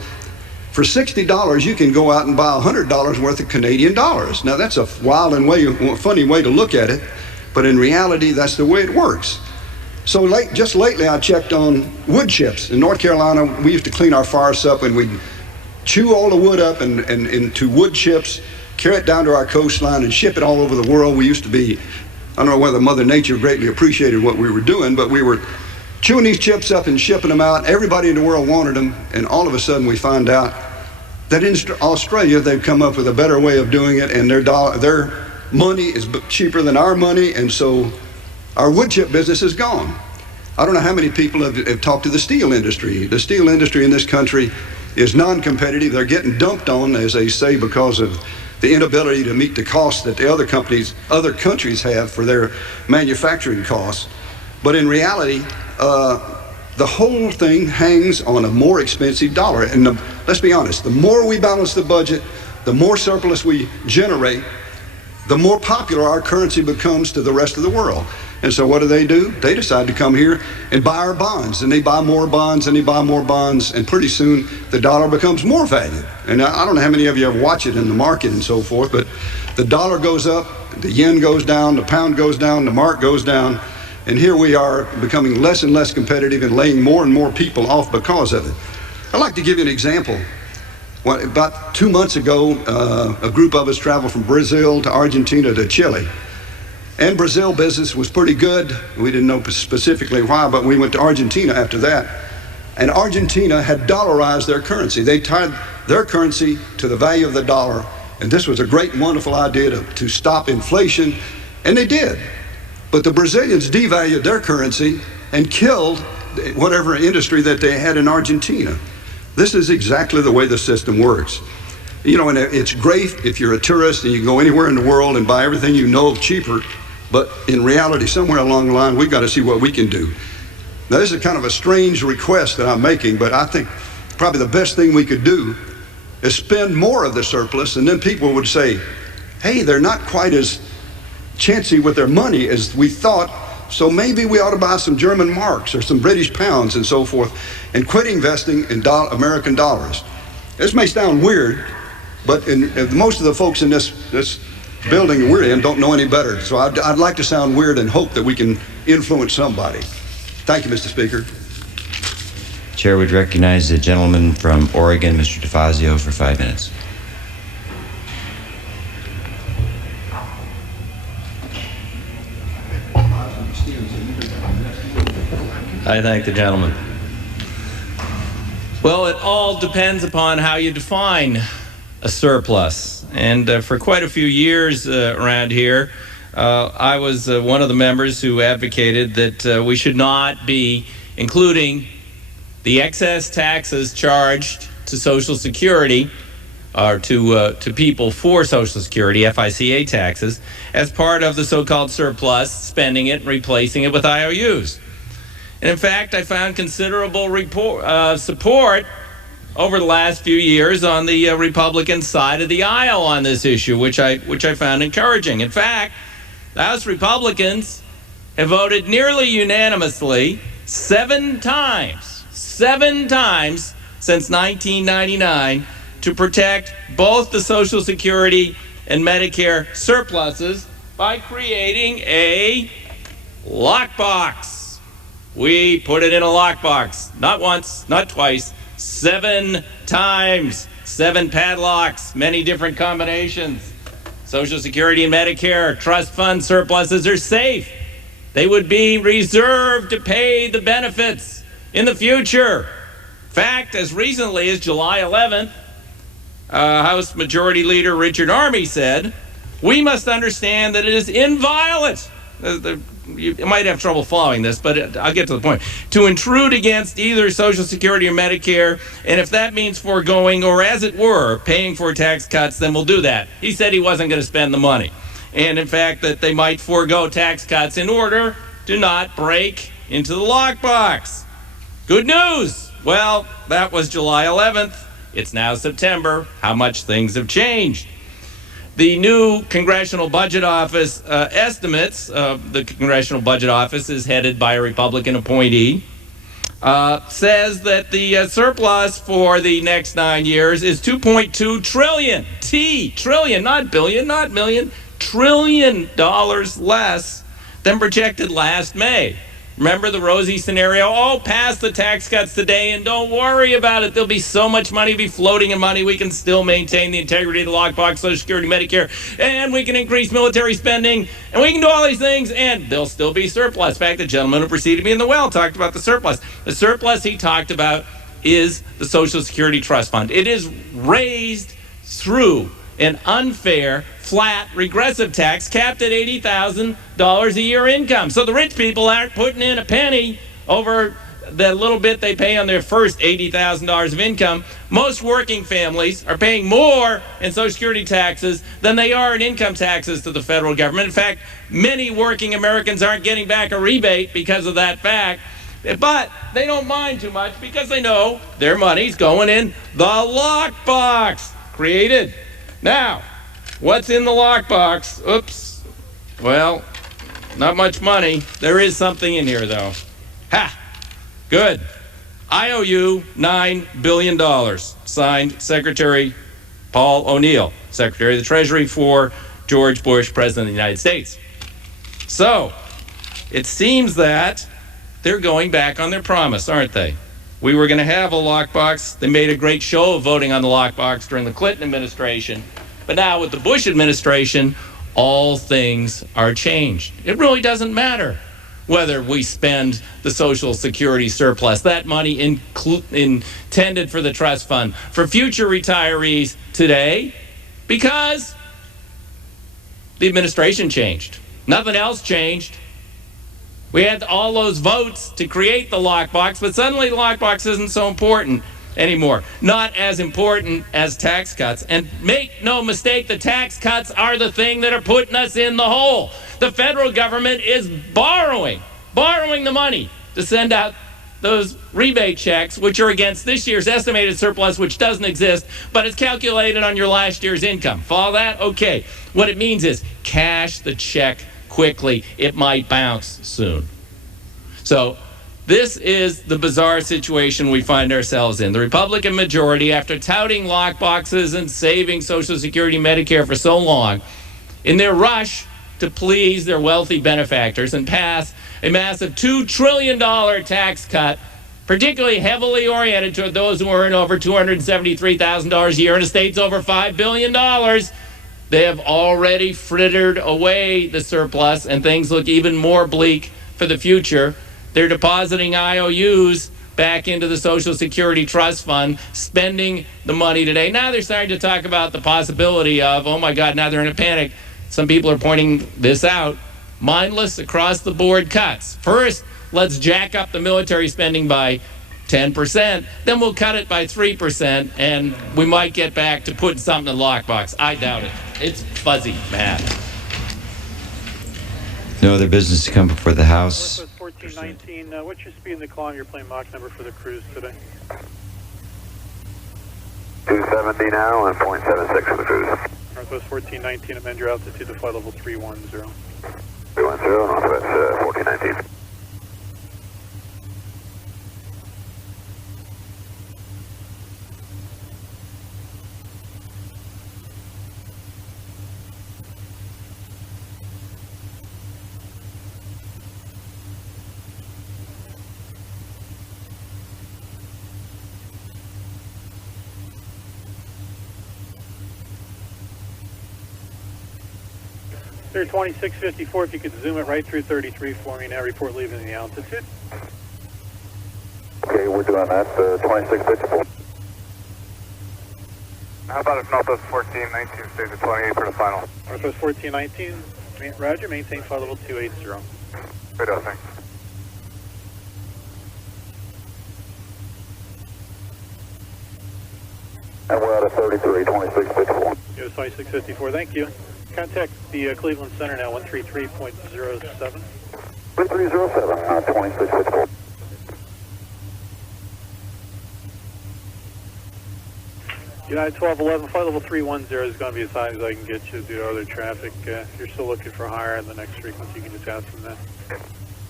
for $60, you can go out and buy $100 worth of Canadian dollars. Now, that's a wild and funny way to look at it, but in reality, that's the way it works. So just lately, I checked on wood chips. In North Carolina, we used to clean our forests up, and we'd chew all the wood up into wood chips, carry it down to our coastline and ship it all over the world. We used to be, I don't know whether Mother Nature greatly appreciated what we were doing, but we were chewing these chips up and shipping them out. Everybody in the world wanted them, and all of a sudden we find out that in Australia they've come up with a better way of doing it, and their money is cheaper than our money, and so our wood chip business is gone. I don't know how many people have talked to the steel industry. The steel industry in this country is non-competitive. They're getting dumped on, as they say, because of the inability to meet the costs that the other countries have for their manufacturing costs. But in reality, the whole thing hangs on a more expensive dollar. And let's be honest, the more we balance the budget, the more surplus we generate, the more popular our currency becomes to the rest of the world. And so what do? They decide to come here and buy our bonds, and they buy more bonds, and they buy more bonds, and pretty soon the dollar becomes more valued. And I don't know how many of you ever watch it in the market and so forth, but the dollar goes up, the yen goes down, the pound goes down, the mark goes down, and here we are becoming less and less competitive and laying more and more people off because of it. I'd like to give you an example. About 2 months ago, a group of us traveled from Brazil to Argentina to Chile. And Brazil business was pretty good. We didn't know specifically why, but we went to Argentina after that. And Argentina had dollarized their currency. They tied their currency to the value of the dollar. And this was a great and wonderful idea to stop inflation. And they did. But the Brazilians devalued their currency and killed whatever industry that they had in Argentina. This is exactly the way the system works. You know, and it's great if you're a tourist and you can go anywhere in the world and buy everything you know cheaper. But in reality, somewhere along the line, we've got to see what we can do. Now, this is kind of a strange request that I'm making, but I think probably the best thing we could do is spend more of the surplus, and then people would say, hey, they're not quite as chancy with their money as we thought, so maybe we ought to buy some German marks or some British pounds and so forth, and quit investing in American dollars. This may sound weird, but most of the folks in this building we're in don't know any better. So I'd like to sound weird and hope that we can influence somebody. Thank you, Mr. Speaker. Chair would recognize the gentleman from Oregon, Mr. DeFazio, for 5 minutes. I thank the gentleman. Well, it all depends upon how you define a surplus. And for quite a few years around here, I was one of the members who advocated that we should not be including the excess taxes charged to Social Security or to people for Social Security, FICA taxes, as part of the so-called surplus, spending it and replacing it with IOUs. And in fact, I found considerable support over the last few years on the Republican side of the aisle on this issue, which I found encouraging. In fact, the House Republicans have voted nearly unanimously 7 times since 1999 to protect both the Social Security and Medicare surpluses by creating a lockbox. We put it in a lockbox, not once, not twice, 7 times, 7 padlocks, many different combinations. Social Security and Medicare trust fund surpluses are safe. They would be reserved to pay the benefits in the future. In fact, as recently as July 11th, House Majority Leader Richard Armey said, we must understand that it is inviolate. You might have trouble following this, but I'll get to the point. To intrude against either Social Security or Medicare, and if that means foregoing or, as it were, paying for tax cuts, then we'll do that. He said he wasn't going to spend the money. And in fact, that they might forego tax cuts in order to not break into the lockbox. Good news! Well, that was July 11th. It's now September. How much things have changed. The new Congressional Budget Office estimates, the Congressional Budget Office is headed by a Republican appointee, says that the surplus for the next 9 years is $2.2 trillion. Trillion, not billion, not million, $1 trillion less than projected last May. Remember the rosy scenario? Oh, pass the tax cuts today and don't worry about it. There'll be so much money be floating in money. We can still maintain the integrity of the lockbox, Social Security, Medicare, and we can increase military spending, and we can do all these things, and there'll still be surplus. In fact, the gentleman who preceded me in the well talked about the surplus. The surplus he talked about is the Social Security Trust Fund. It is raised through an unfair, flat, regressive tax capped at $80,000 a year income. So the rich people aren't putting in a penny over the little bit they pay on their first $80,000 of income. Most working families are paying more in Social Security taxes than they are in income taxes to the federal government. In fact, many working Americans aren't getting back a rebate because of that fact. But they don't mind too much because they know their money's going in the lockbox created. Now, what's in the lockbox? Oops. Well, not much money. There is something in here, though. Ha! Good. IOU $9 billion. Signed Secretary Paul O'Neill, Secretary of the Treasury for George Bush, President of the United States. So, it seems that they're going back on their promise, aren't they? We were going to have a lockbox. They made a great show of voting on the lockbox during the Clinton administration. But now with the Bush administration, all things are changed. It really doesn't matter whether we spend the Social Security surplus, that money intended for the trust fund, for future retirees today, because the administration changed. Nothing else changed. We had all those votes to create the lockbox, but suddenly the lockbox isn't so important anymore. Not as important as tax cuts. And make no mistake, the tax cuts are the thing that are putting us in the hole. The federal government is borrowing the money to send out those rebate checks, which are against this year's estimated surplus, which doesn't exist, but it's calculated on your last year's income. Follow that? Okay. What it means is cash the check quickly. It might bounce soon. So this is the bizarre situation we find ourselves in. The Republican majority, after touting lockboxes and saving Social Security, Medicare for so long, in their rush to please their wealthy benefactors and pass a massive $2 trillion tax cut, particularly heavily oriented toward those who earn over $273,000 a year in estates over $5 billion, they have already frittered away the surplus, and things look even more bleak for the future. They're depositing IOUs back into the Social Security Trust Fund, spending the money today. Now they're starting to talk about the possibility of, oh my God, now they're in a panic. Some people are pointing this out. Mindless across-the-board cuts. First, let's jack up the military spending by 10%, then we'll cut it by 3%, and we might get back to putting something in the lockbox. I doubt it. It's fuzzy math. No other business to come before the House. 1419, what's your speed in the climb? You're playing Mach number for the cruise today. 270 now and 0.76 for the cruise. Northwest 1419, amend your altitude to flight level 310. 310, Northwest 1419. Clear 2654, if you could zoom it right through 33 for me now, report leaving the altitude. Okay, we're doing that, 2654. How about if Northwest 1419 stays at 28 for the final? Northwest 1419, roger, maintain flight level 280. Good, thanks. And we're out of 33, 2654. Go 2654, thank you. Contact the Cleveland Center now, 133.07. 3307, 2654. United 1211, flight level 310 is going to be as high as I can get you due to other traffic. If you're still looking for higher in the next frequency, you can just ask them that.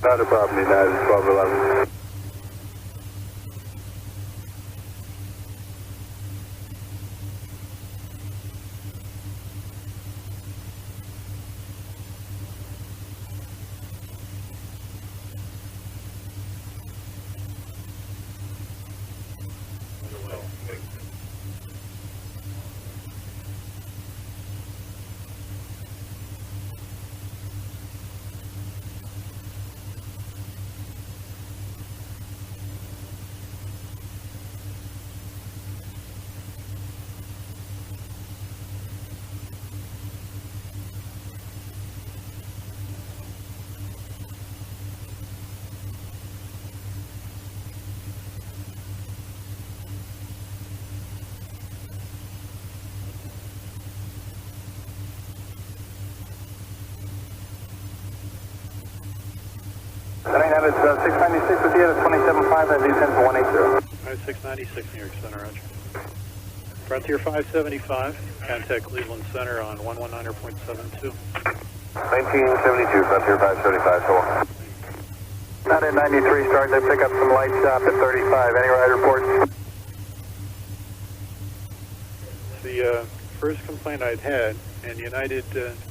Not a problem, United 1211. United 696 with you at 27.5, that descends to 180. 696 New York Center, roger. Frontier 575, contact Cleveland Center on 119.72. 1972, Frontier 575, so on. Not at 93, starting to pick up some light stop at 35. Any ride reports? The first complaint I'd had, and United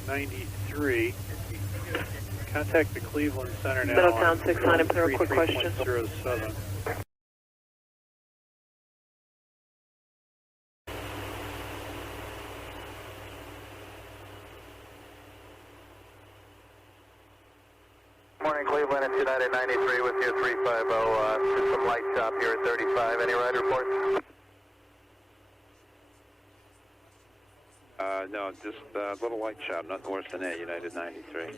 93, contact the Cleveland Center now. Middletown 69, and a quick question. 3.07. Morning, Cleveland. It's United 93 with you, 350. Just some light stop here at 35. Any ride reports? No, just a little light shop, nothing worse than that, United 93.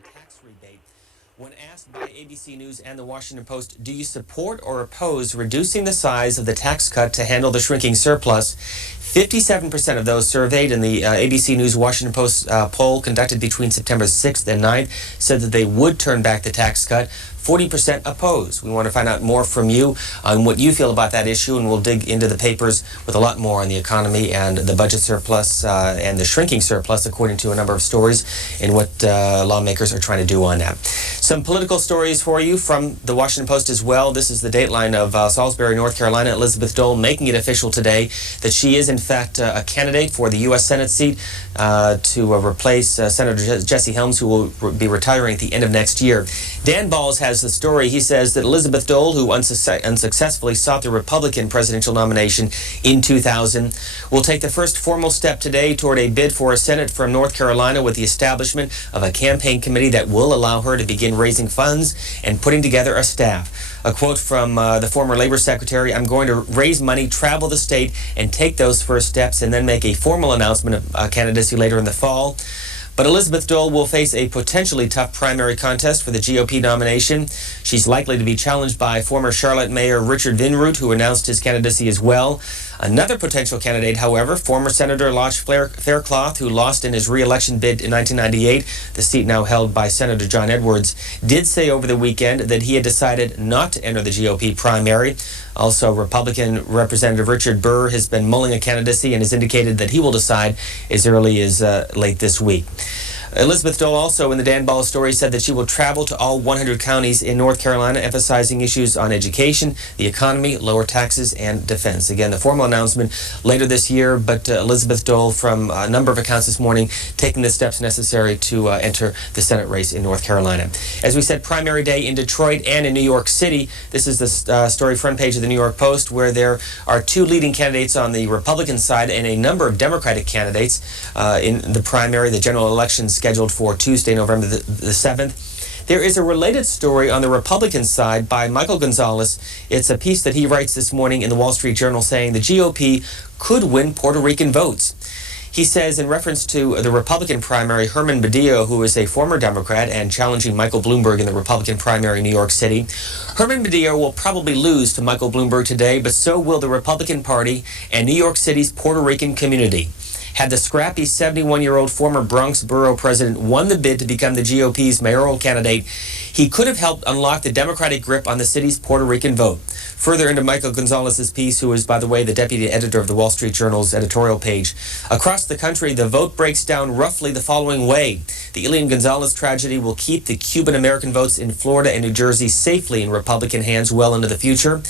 When asked by ABC News and the Washington Post, do you support or oppose reducing the size of the tax cut to handle the shrinking surplus, 57% of those surveyed in the ABC News Washington Post poll conducted between September 6th and 9th said that they would turn back the tax cut. 40% oppose. We want to find out more from you on what you feel about that issue, and we'll dig into the papers with a lot more on the economy and the budget surplus and the shrinking surplus, according to a number of stories, and what lawmakers are trying to do on that. Some political stories for you from the Washington Post as well. This is the dateline of Salisbury, North Carolina. Elizabeth Dole making it official today that she is in fact a candidate for the U.S. Senate seat to replace Senator Jesse Helms, who will be retiring at the end of next year. Dan Balls has the story. He says that Elizabeth Dole, who unsuccessfully sought the Republican presidential nomination in 2000, will take the first formal step today toward a bid for a Senate from North Carolina with the establishment of a campaign committee that will allow her to begin raising funds and putting together a staff. A quote from the former Labor Secretary, "I'm going to raise money, travel the state, and take those first steps, and then make a formal announcement of candidacy later in the fall." But Elizabeth Dole will face a potentially tough primary contest for the GOP nomination. She's likely to be challenged by former Charlotte Mayor Richard Vinroot, who announced his candidacy as well. Another potential candidate, however, former Senator Lodge Faircloth, who lost in his re-election bid in 1998, the seat now held by Senator John Edwards, did say over the weekend that he had decided not to enter the GOP primary. Also, Republican Representative Richard Burr has been mulling a candidacy and has indicated that he will decide as early as late this week. Elizabeth Dole also in the Dan Ball story said that she will travel to all 100 counties in North Carolina, emphasizing issues on education, the economy, lower taxes, and defense. Again, the formal announcement later this year, but Elizabeth Dole from a number of accounts this morning taking the steps necessary to enter the Senate race in North Carolina. As we said, primary day in Detroit and in New York City. This is the story front page of the New York Post, where there are two leading candidates on the Republican side and a number of Democratic candidates in the primary, the general elections scheduled for Tuesday, November the 7th. There is a related story on the Republican side by Michael Gonzalez. It's a piece that he writes this morning in the Wall Street Journal saying the GOP could win Puerto Rican votes. He says in reference to the Republican primary, Herman Badillo, who is a former Democrat and challenging Michael Bloomberg in the Republican primary in New York City, Herman Badillo will probably lose to Michael Bloomberg today, but so will the Republican Party and New York City's Puerto Rican community. Had the scrappy 71-year-old former Bronx borough president won the bid to become the GOP's mayoral candidate, he could have helped unlock the Democratic grip on the city's Puerto Rican vote. Further into Michael Gonzalez's piece, who is, by the way, the deputy editor of the Wall Street Journal's editorial page. Across the country, the vote breaks down roughly the following way. The Elian Gonzalez tragedy will keep the Cuban-American votes in Florida and New Jersey safely in Republican hands well into the future.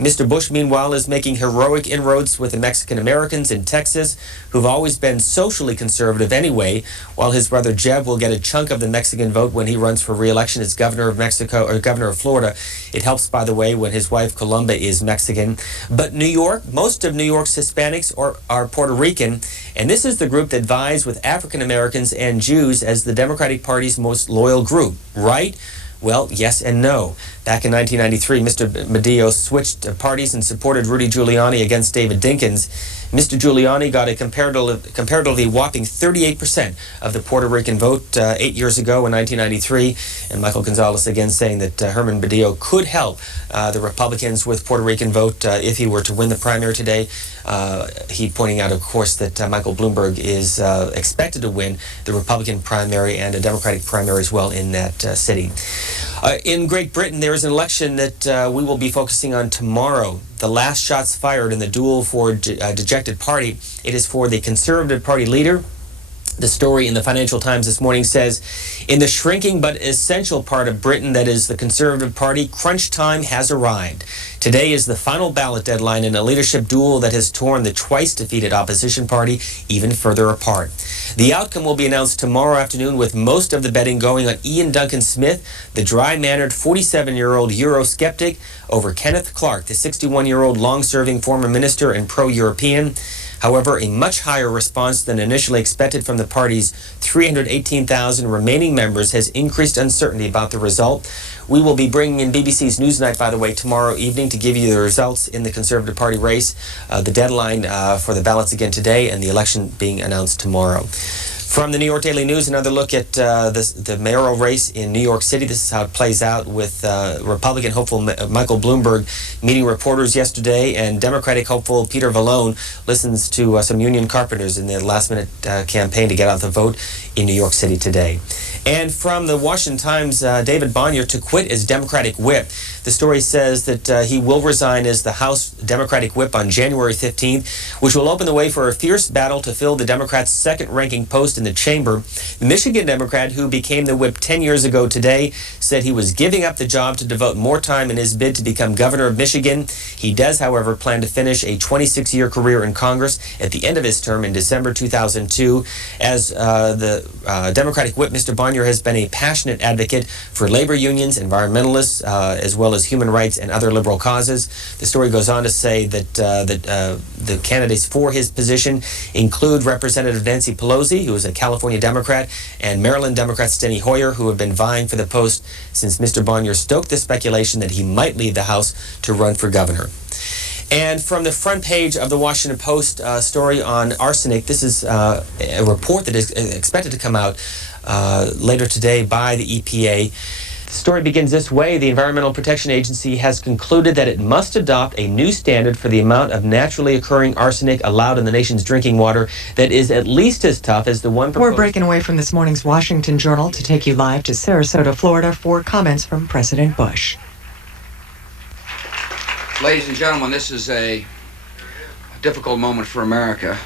Mr. Bush, meanwhile, is making heroic inroads with the Mexican Americans in Texas, who've always been socially conservative anyway, while his brother Jeb will get a chunk of the Mexican vote when he runs for re-election as governor of Mexico or governor of Florida. It helps, by the way, when his wife Columba is Mexican. But New York, most of New York's Hispanics are Puerto Rican, and this is the group that vies with African Americans and Jews as the Democratic Party's most loyal group, right? Well, yes and no. Back in 1993, Mr. Badillo switched parties and supported Rudy Giuliani against David Dinkins. Mr. Giuliani got a comparatively whopping 38% of the Puerto Rican vote 8 years ago in 1993. And Michael Gonzalez again saying that Herman Badillo could help the Republicans with Puerto Rican vote if he were to win the primary today. He pointing out, of course, that Michael Bloomberg is expected to win the Republican primary and a Democratic primary as well in that city. In Great Britain, there is an election that we will be focusing on tomorrow. The last shots fired in the duel for a dejected party. It is for the Conservative Party leader. The story in the Financial Times this morning says, in the shrinking but essential part of Britain that is the Conservative Party, crunch time has arrived. Today is the final ballot deadline in a leadership duel that has torn the twice-defeated opposition party even further apart. The outcome will be announced tomorrow afternoon, with most of the betting going on Ian Duncan Smith, the dry-mannered 47-year-old Eurosceptic, over Kenneth Clarke, the 61-year-old long-serving former minister and pro-European. However, a much higher response than initially expected from the party's 318,000 remaining members has increased uncertainty about the result. We will be bringing in BBC's Newsnight, by the way, tomorrow evening to give you the results in the Conservative Party race. The deadline for the ballots again today, and the election being announced tomorrow. From the New York Daily News, another look at the mayoral race in New York City. This is how it plays out, with Republican hopeful Michael Bloomberg meeting reporters yesterday, and Democratic hopeful Peter Vallone listens to some union carpenters in the last-minute campaign to get out the vote in New York City today. And from the Washington Times, David Bonnier to quit as Democratic whip. The story says that he will resign as the House Democratic whip on January 15th, which will open the way for a fierce battle to fill the Democrats' second-ranking post in the chamber. The Michigan Democrat, who became the whip 10 years ago today, said he was giving up the job to devote more time in his bid to become governor of Michigan. He does, however, plan to finish a 26-year career in Congress at the end of his term in December 2002. As the Democratic whip, Mr. Bonnier has been a passionate advocate for labor unions, environmentalists, as well as human rights and other liberal causes. The story goes on to say that the candidates for his position include Representative Nancy Pelosi, who is a California Democrat, and Maryland Democrat Steny Hoyer, who have been vying for the post since Mr. Bonnier stoked the speculation that he might leave the House to run for governor. And from the front page of the Washington Post story on arsenic, this is a report that is expected to come out later today by the EPA. The story begins this way. The Environmental Protection Agency has concluded that it must adopt a new standard for the amount of naturally occurring arsenic allowed in the nation's drinking water that is at least as tough as the one proposed. We're breaking away from this morning's Washington Journal to take you live to Sarasota, Florida for comments from President Bush. Ladies and gentlemen, this is a difficult moment for America.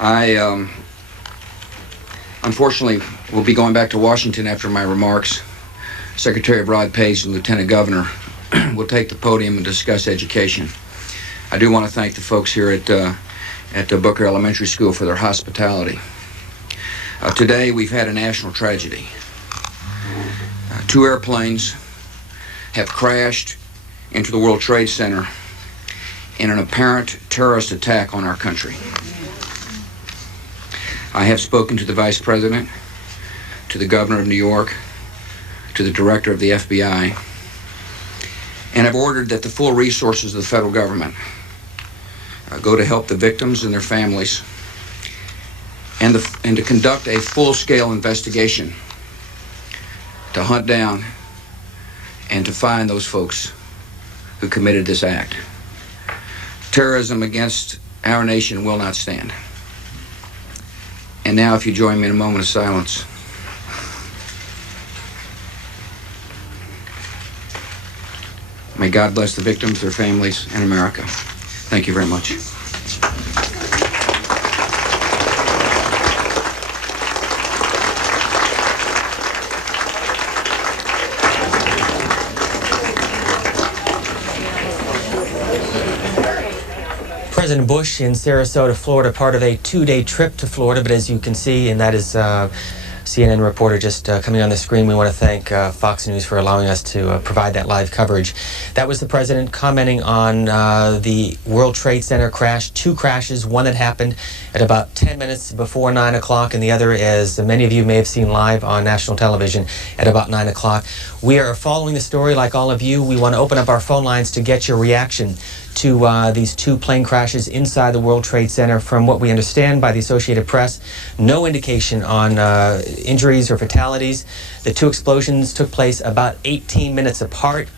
I unfortunately will be going back to Washington after my remarks. Secretary Rod Page and Lieutenant Governor will take the podium and discuss education. I do want to thank the folks here at the Booker Elementary School for their hospitality. Today we've had a national tragedy. 2 airplanes have crashed into the World Trade Center in an apparent terrorist attack on our country. I have spoken to the Vice President, to the Governor of New York, to the Director of the FBI, and have ordered that the full resources of the federal government go to help the victims and their families, and to conduct a full-scale investigation to hunt down and to find those folks who committed this act. Terrorism against our nation will not stand. And now, if you join me in a moment of silence. May God bless the victims, their families, and America. Thank you very much. President Bush in Sarasota, Florida, part of a 2-day trip to Florida. But as you can see, and that is CNN reporter just coming on the screen, we want to thank Fox News for allowing us to provide that live coverage. That was the president commenting on the World Trade Center crash. 2 crashes, one that happened at about 10 minutes before 9 o'clock, and the other, as many of you may have seen live on national television, at about 9 o'clock. We are following the story like all of you. We want to open up our phone lines to get your reaction to these two plane crashes inside the World Trade Center. From what we understand by the Associated Press, no indication on injuries or fatalities. The two explosions took place about 18 minutes apart.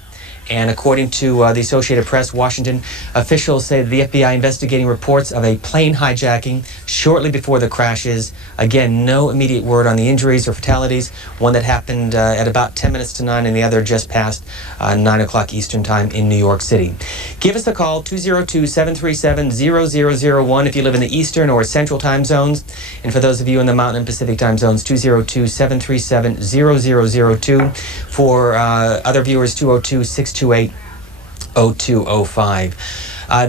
And according to the Associated Press, Washington officials say the FBI investigating reports of a plane hijacking shortly before the crashes. Again, no immediate word on the injuries or fatalities. One that happened at about 10 minutes to 9 and the other just past 9 o'clock Eastern Time in New York City. Give us a call, 202-737-0001 if you live in the Eastern or Central time zones. And for those of you in the Mountain and Pacific time zones, 202-737-0002. For other viewers, 202-628-0205.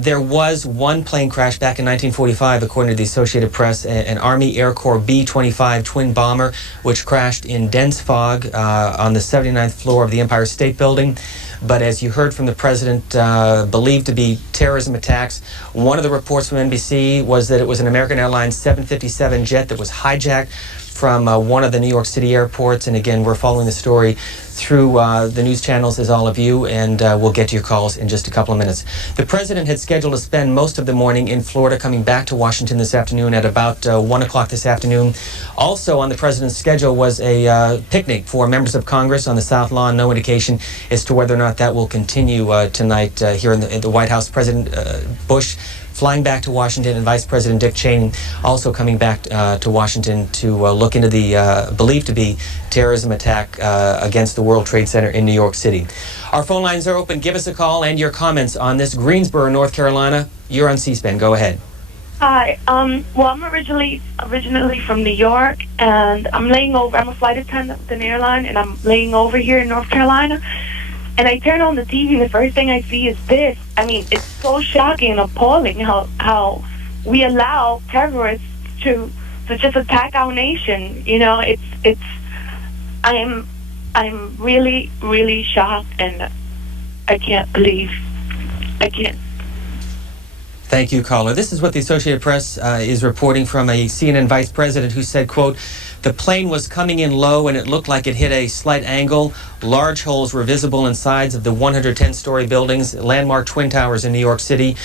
There was one plane crash back in 1945, according to the Associated Press, an Army Air Corps B-25 twin bomber, which crashed in dense fog on the 79th floor of the Empire State Building. But as you heard from the president, believed to be terrorism attacks. One of the reports from NBC was that it was an American Airlines 757 jet that was hijacked from one of the New York City airports. And again, we're following the story through the news channels, as all of you, and we'll get to your calls in just a couple of minutes. The president had scheduled to spend most of the morning in Florida, coming back to Washington this afternoon at about 1 o'clock this afternoon. Also on the president's schedule was a picnic for members of Congress on the South Lawn. No indication as to whether or not that will continue tonight here in the White House. President Bush flying back to Washington, and Vice President Dick Cheney also coming back to Washington to look into the believed to be terrorism attack against the World Trade Center in New York City. Our phone lines are open. Give us a call and your comments on this. Greensboro, North Carolina. You're on C-SPAN. Go ahead. Hi. Well, I'm originally from New York, and I'm laying over. I'm a flight attendant with an airline, and I'm laying over here in North Carolina. And I turn on the TV, and the first thing I see is this. I mean, it's so shocking and appalling how we allow terrorists to just attack our nation. You know, I'm really, really shocked, and I can't. Thank you, caller. This is what the Associated Press is reporting from a CNN vice president who said, quote, "The plane was coming in low and it looked like it hit a slight angle. Large holes were visible in sides of the 110-story buildings, landmark Twin Towers in New York City.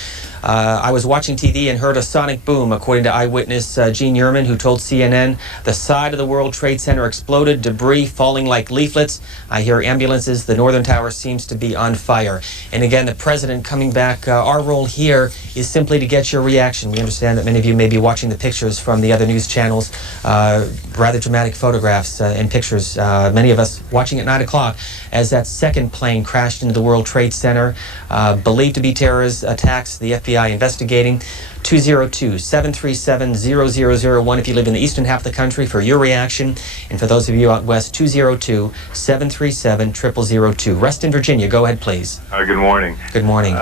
I was watching TV and heard a sonic boom," according to eyewitness Gene Yerman, who told CNN, "The side of the World Trade Center exploded, debris falling like leaflets. I hear ambulances. The Northern Tower seems to be on fire." And again, the president coming back. Our role here is simply to get your reaction. We understand that many of you may be watching the pictures from the other news channels, rather dramatic photographs and pictures. Many of us watching at 9 o'clock as that second plane crashed into the World Trade Center, believed to be terrorist attacks. The FBI investigating. 202-737-0001 if you live in the eastern half of the country for your reaction. And for those of you out west, 202-737-0002. Reston, Virginia. Go ahead, please. Good morning. Good morning.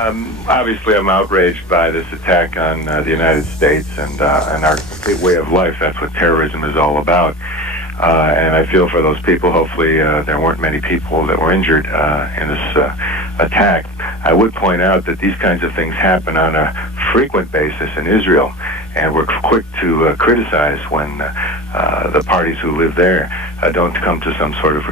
Obviously, I'm outraged by this attack on the United States and our complete way of life. That's what terrorism is all about. And I feel for those people. Hopefully there weren't many people that were injured in this attack. I would point out that these kinds of things happen on a frequent basis in Israel, and we're quick to criticize when the parties who live there don't come to some sort of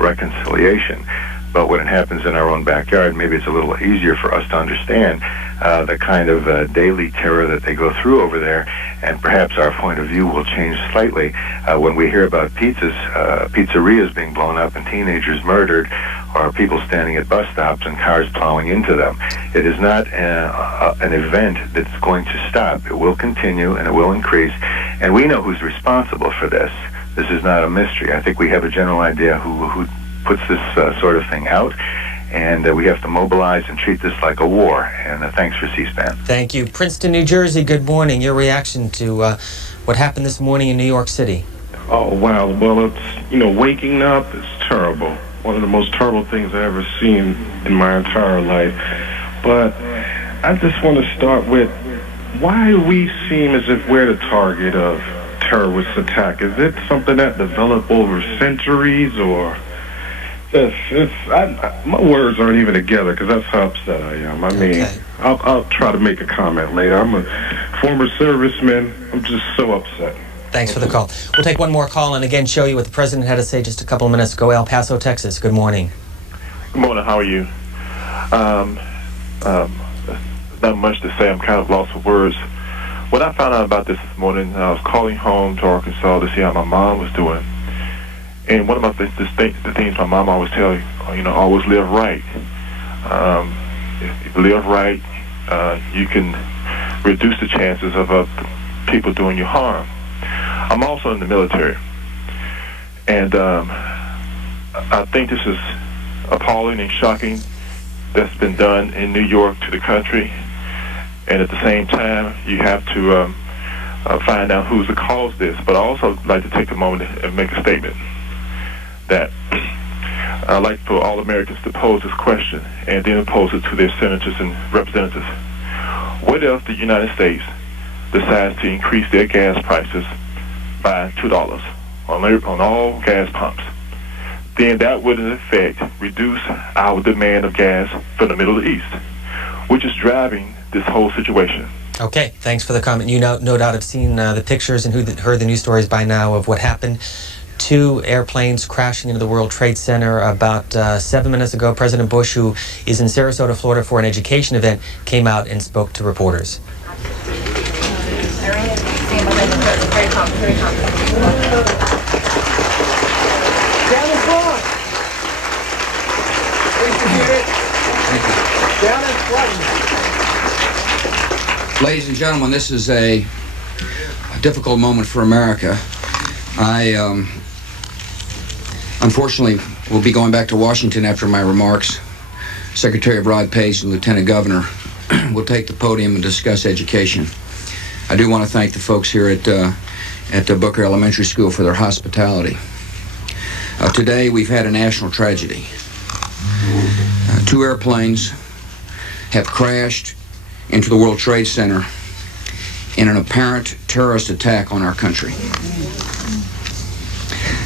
reconciliation. But when it happens in our own backyard, maybe it's a little easier for us to understand the kind of daily terror that they go through over there, and perhaps our point of view will change slightly when we hear about pizzerias being blown up and teenagers murdered, or people standing at bus stops and cars plowing into them. It is not an event that's going to stop. It will continue and it will increase, and we know who's responsible for this. This is not a mystery. I think we have a general idea who puts this sort of thing out, and we have to mobilize and treat this like a war. And thanks for C-SPAN. Thank you. Princeton, New Jersey, good morning. Your reaction to what happened this morning in New York City? Oh, wow. Well, it's, waking up is terrible. One of the most terrible things I've ever seen in my entire life. But I just want to start with, why do we seem as if we're the target of terrorist attack? Is it something that developed over centuries, or... my words aren't even together because that's how upset I am. I mean, okay. I'll try to make a comment later. I'm a former serviceman. I'm just so upset. Thanks for the call. We'll take one more call and again show you what the president had to say just a couple of minutes ago. El Paso, Texas. Good morning. Good morning. How are you? not much to say. I'm kind of lost for words. When I found out about this morning, I was calling home to Arkansas to see how my mom was doing. And one of the things my mom always tells you, always live right. If you live right, you can reduce the chances of people doing you harm. I'm also in the military. And I think this is appalling and shocking that's been done in New York to the country. And at the same time, you have to find out who's the cause of this. But I also like to take a moment and make a statement that I'd like for all Americans to pose this question and then pose it to their senators and representatives. What if the United States decides to increase their gas prices by $2 on all gas pumps? Then that would in effect reduce our demand of gas from the Middle East, which is driving this whole situation. Okay, thanks for the comment. You no doubt have seen the pictures and heard the news stories by now of what happened. 2 airplanes crashing into the World Trade Center about 7 minutes ago. President Bush, who is in Sarasota, Florida for an education event, came out and spoke to reporters. Ladies and gentlemen, this is a difficult moment for America. I unfortunately will be going back to Washington after my remarks. Secretary Rod Pace and Lieutenant Governor will take the podium and discuss education. I do want to thank the folks here at Booker Elementary School for their hospitality. Today we've had a national tragedy. 2 airplanes have crashed into the World Trade Center in an apparent terrorist attack on our country.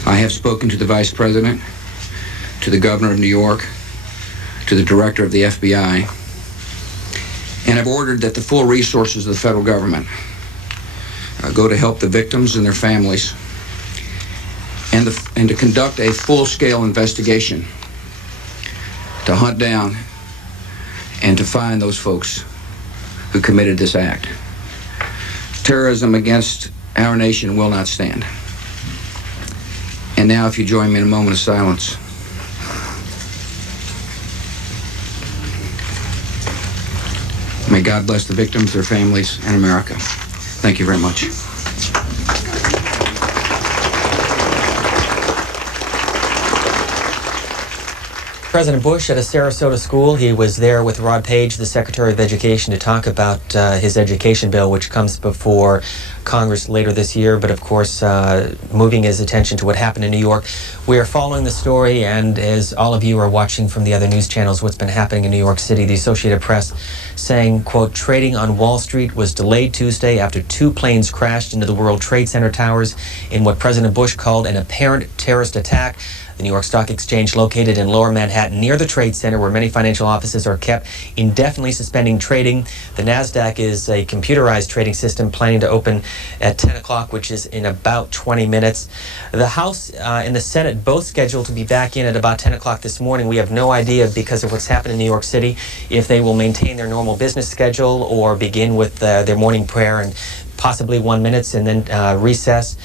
I have spoken to the Vice President, to the Governor of New York, to the Director of the FBI, and have ordered that the full resources of the federal government go to help the victims and their families, and to conduct a full-scale investigation to hunt down and to find those folks who committed this act. Terrorism against our nation will not stand. And now, if you join me in a moment of silence. May God bless the victims, their families, and America. Thank you very much. President Bush at a Sarasota school. He was there with Rod Page, the Secretary of Education, to talk about his education bill, which comes before Congress later this year, but of course moving his attention to what happened in New York. We are following the story, and as all of you are watching from the other news channels, what's been happening in New York City, the Associated Press saying, quote, trading on Wall Street was delayed Tuesday after 2 planes crashed into the World Trade Center towers in what President Bush called an apparent terrorist attack. The New York Stock Exchange, located in Lower Manhattan near the Trade Center where many financial offices are kept, indefinitely suspending trading. The NASDAQ is a computerized trading system planning to open at 10 o'clock, which is in about 20 minutes. The House and the Senate both scheduled to be back in at about 10 o'clock this morning. We have no idea, because of what's happened in New York City, if they will maintain their normal business schedule or begin with their morning prayer and possibly 1 minute and then recess.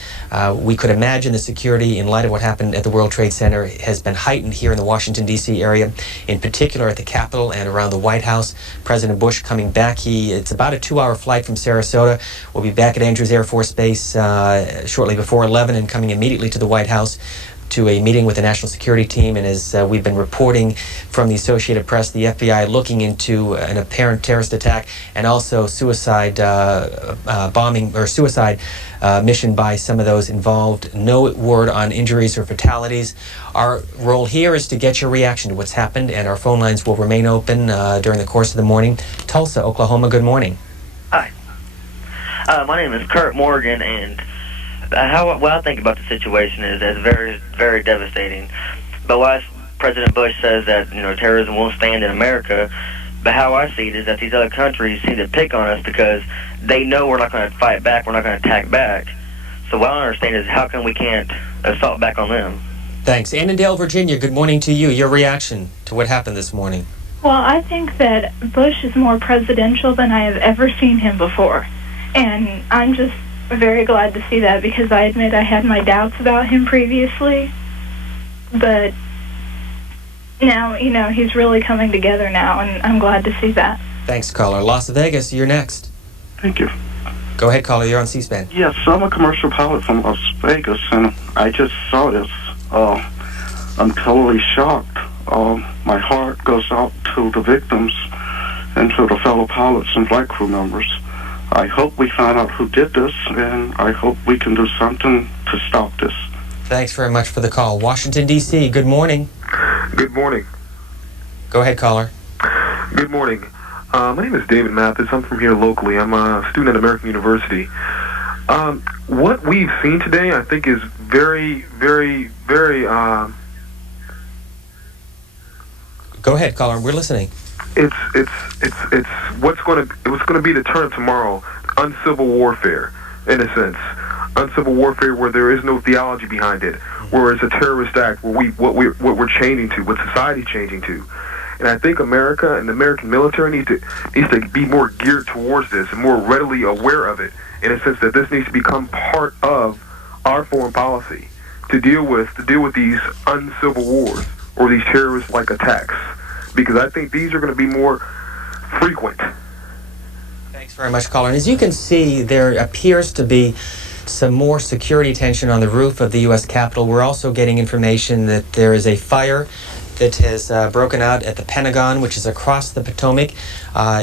We could imagine the security, in light of what happened at the World Trade Center, has been heightened here in the Washington, D.C. area, in particular at the Capitol and around the White House. President Bush coming back. It's about a 2-hour flight from Sarasota. We'll be back at Andrews Air Force Base shortly before 11 and coming immediately to the White House to a meeting with the National Security Team. And as we've been reporting from the Associated Press, the FBI looking into an apparent terrorist attack and also suicide bombing or suicide mission by some of those involved. No word on injuries or fatalities. Our role here is to get your reaction to what's happened, and our phone lines will remain open during the course of the morning. Tulsa, Oklahoma, good morning. Hi. My name is Kurt Morgan, and what I think about the situation is very, very devastating. But why President Bush says that terrorism won't stand in America, but how I see it is that these other countries seem to pick on us because they know we're not going to fight back, we're not going to attack back. So what I don't understand is how come we can't assault back on them? Thanks. Annandale, Virginia, good morning to you. Your reaction to what happened this morning? Well, I think that Bush is more presidential than I have ever seen him before. And I'm just very glad to see that, because I admit I had my doubts about him previously. But now, you know, he's really coming together now, and I'm glad to see that. Thanks, caller. Las Vegas, you're next. Thank you. Go ahead, caller. You're on C-SPAN. Yes, I'm a commercial pilot from Las Vegas, and I just saw this. I'm totally shocked. My heart goes out to the victims and to the fellow pilots and flight crew members. I hope we find out who did this, and I hope we can do something to stop this. Thanks very much for the call. Washington, D.C., good morning. Good morning. Go ahead, caller. Good morning. My name is David Mathis. I'm from here locally. I'm a student at American University. What we've seen today, I think, is very, very, very... Go ahead, caller. We're listening. It's what's going to be the turn of tomorrow. Uncivil warfare, in a sense. Uncivil warfare where there is no theology behind it, where it's a terrorist act, where what we're changing to, what society's changing to. And I think America and the American military needs to be more geared towards this and more readily aware of it, in a sense that this needs to become part of our foreign policy to deal with these uncivil wars or these terrorist-like attacks, because I think these are going to be more frequent. Thanks very much, caller. And as you can see, there appears to be some more security tension on the roof of the U.S. Capitol. We're also getting information that there is a fire that has broken out at the Pentagon, which is across the Potomac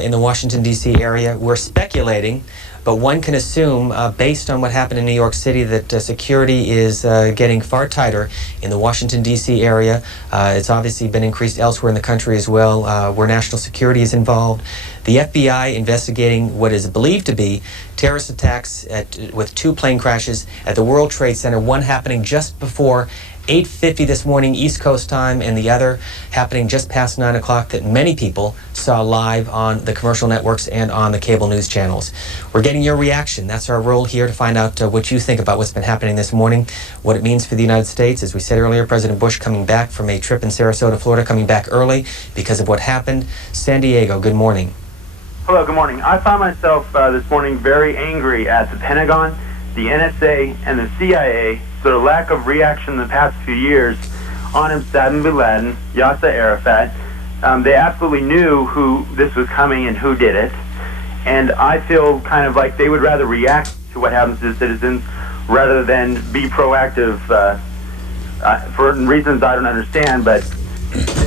in the Washington, D.C. area. We're speculating, but one can assume, based on what happened in New York City, that security is getting far tighter in the Washington, D.C. area. It's obviously been increased elsewhere in the country as well, where national security is involved. The FBI investigating what is believed to be terrorist attacks with 2 plane crashes at the World Trade Center, one happening just before 8:50 this morning East Coast time, and the other happening just past 9 o'clock that many people saw live on the commercial networks and on the cable news channels. We're getting your reaction. That's our role here, to find out what you think about what's been happening this morning, what it means for the United States. As we said earlier, President Bush coming back from a trip in Sarasota, Florida, coming back early because of what happened. San Diego, good morning. Hello, good morning. I find myself this morning very angry at the Pentagon, the NSA, and the CIA for the lack of reaction in the past few years on Osama bin Laden, Yasser Arafat. They absolutely knew who this was coming and who did it. And I feel kind of like they would rather react to what happens to citizens rather than be proactive for reasons I don't understand, but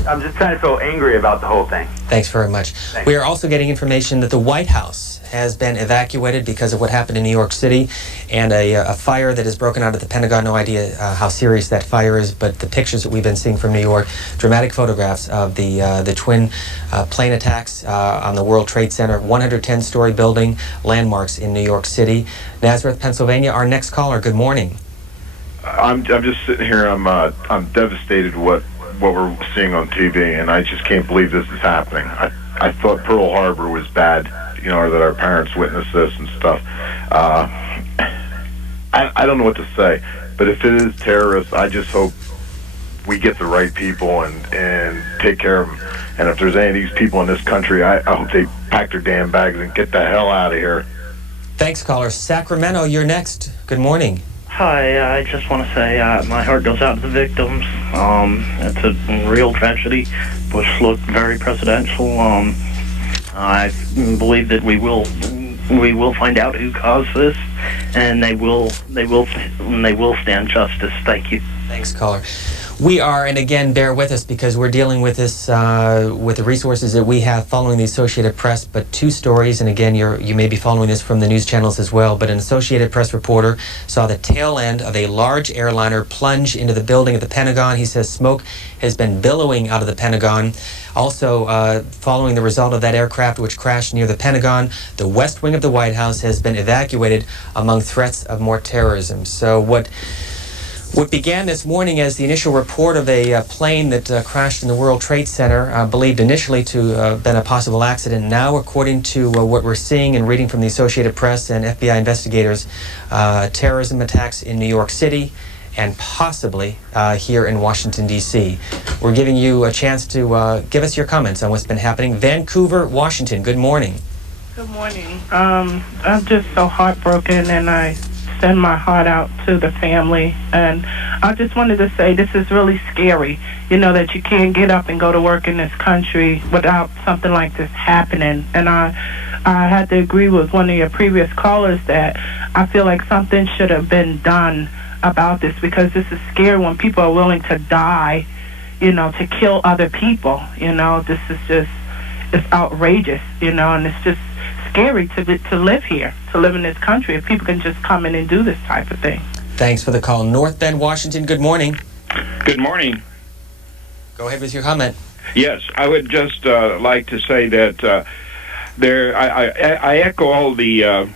I'm just kind of feel angry about the whole thing. Thanks very much. Thanks. We are also getting information that the White House has been evacuated because of what happened in New York City, and a fire that has broken out at the Pentagon. No idea how serious that fire is, but the pictures that we've been seeing from New York, dramatic photographs of the twin plane attacks on the World Trade Center, 110-story building, landmarks in New York City. Nazareth, Pennsylvania, our next caller. Good morning. I'm just sitting here. I'm devastated what we're seeing on TV, and I just can't believe this is happening. I thought Pearl Harbor was bad, you know, or that our parents witnessed this and stuff. I don't know what to say, but if it is terrorists, I just hope we get the right people and take care of them. And if there's any of these people in this country, I hope they pack their damn bags and get the hell out of here. Thanks, caller. Sacramento, you're next. Good morning. Hi, I just want to say my heart goes out to the victims. It's a real tragedy. Bush looked very presidential. I believe that we will find out who caused this, and they will stand justice. Thank you. Thanks, caller. We are, and again, bear with us because we're dealing with this with the resources that we have following the Associated Press, but 2 stories, and again, you may be following this from the news channels as well, but an Associated Press reporter saw the tail end of a large airliner plunge into the building of the Pentagon. He says smoke has been billowing out of the Pentagon. Also, following the result of that aircraft which crashed near the Pentagon, the West Wing of the White House has been evacuated among threats of more terrorism. So what began this morning as the initial report of a plane that crashed in the World Trade Center, believed initially to have been a possible accident. Now, according to what we're seeing and reading from the Associated Press and FBI investigators, terrorism attacks in New York City and possibly here in Washington, D.C. We're giving you a chance to give us your comments on what's been happening. Vancouver, Washington, good morning. Good morning. I'm just so heartbroken, and I send my heart out to the family. And I just wanted to say this is really scary, that you can't get up and go to work in this country without something like this happening. And I had to agree with one of your previous callers that I feel like something should have been done about this, because this is scary when people are willing to die, to kill other people. This is just, it's outrageous, and it's just scary to live here, to live in this country, if people can just come in and do this type of thing. Thanks for the call. North Bend, Washington, good morning. Good morning. Go ahead with your comment. Yes, I would just like to say that I echo all the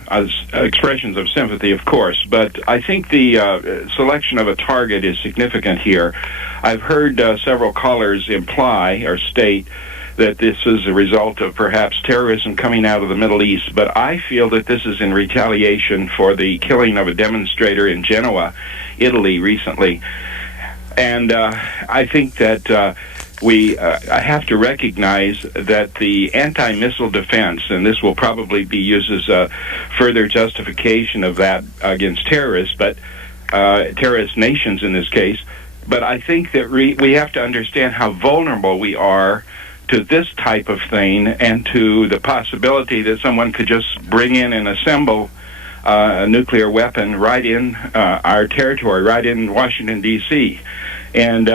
expressions of sympathy, of course, but I think the selection of a target is significant here. I've heard several callers imply or state that this is a result of perhaps terrorism coming out of the Middle East, but I feel that this is in retaliation for the killing of a demonstrator in Genoa, Italy, recently. And I think that I have to recognize that the anti-missile defense, and this will probably be used as a further justification of that against terrorists, but terrorist nations in this case, but I think that we have to understand how vulnerable we are to this type of thing, and to the possibility that someone could just bring in and assemble a nuclear weapon right in our territory, right in Washington, D.C. And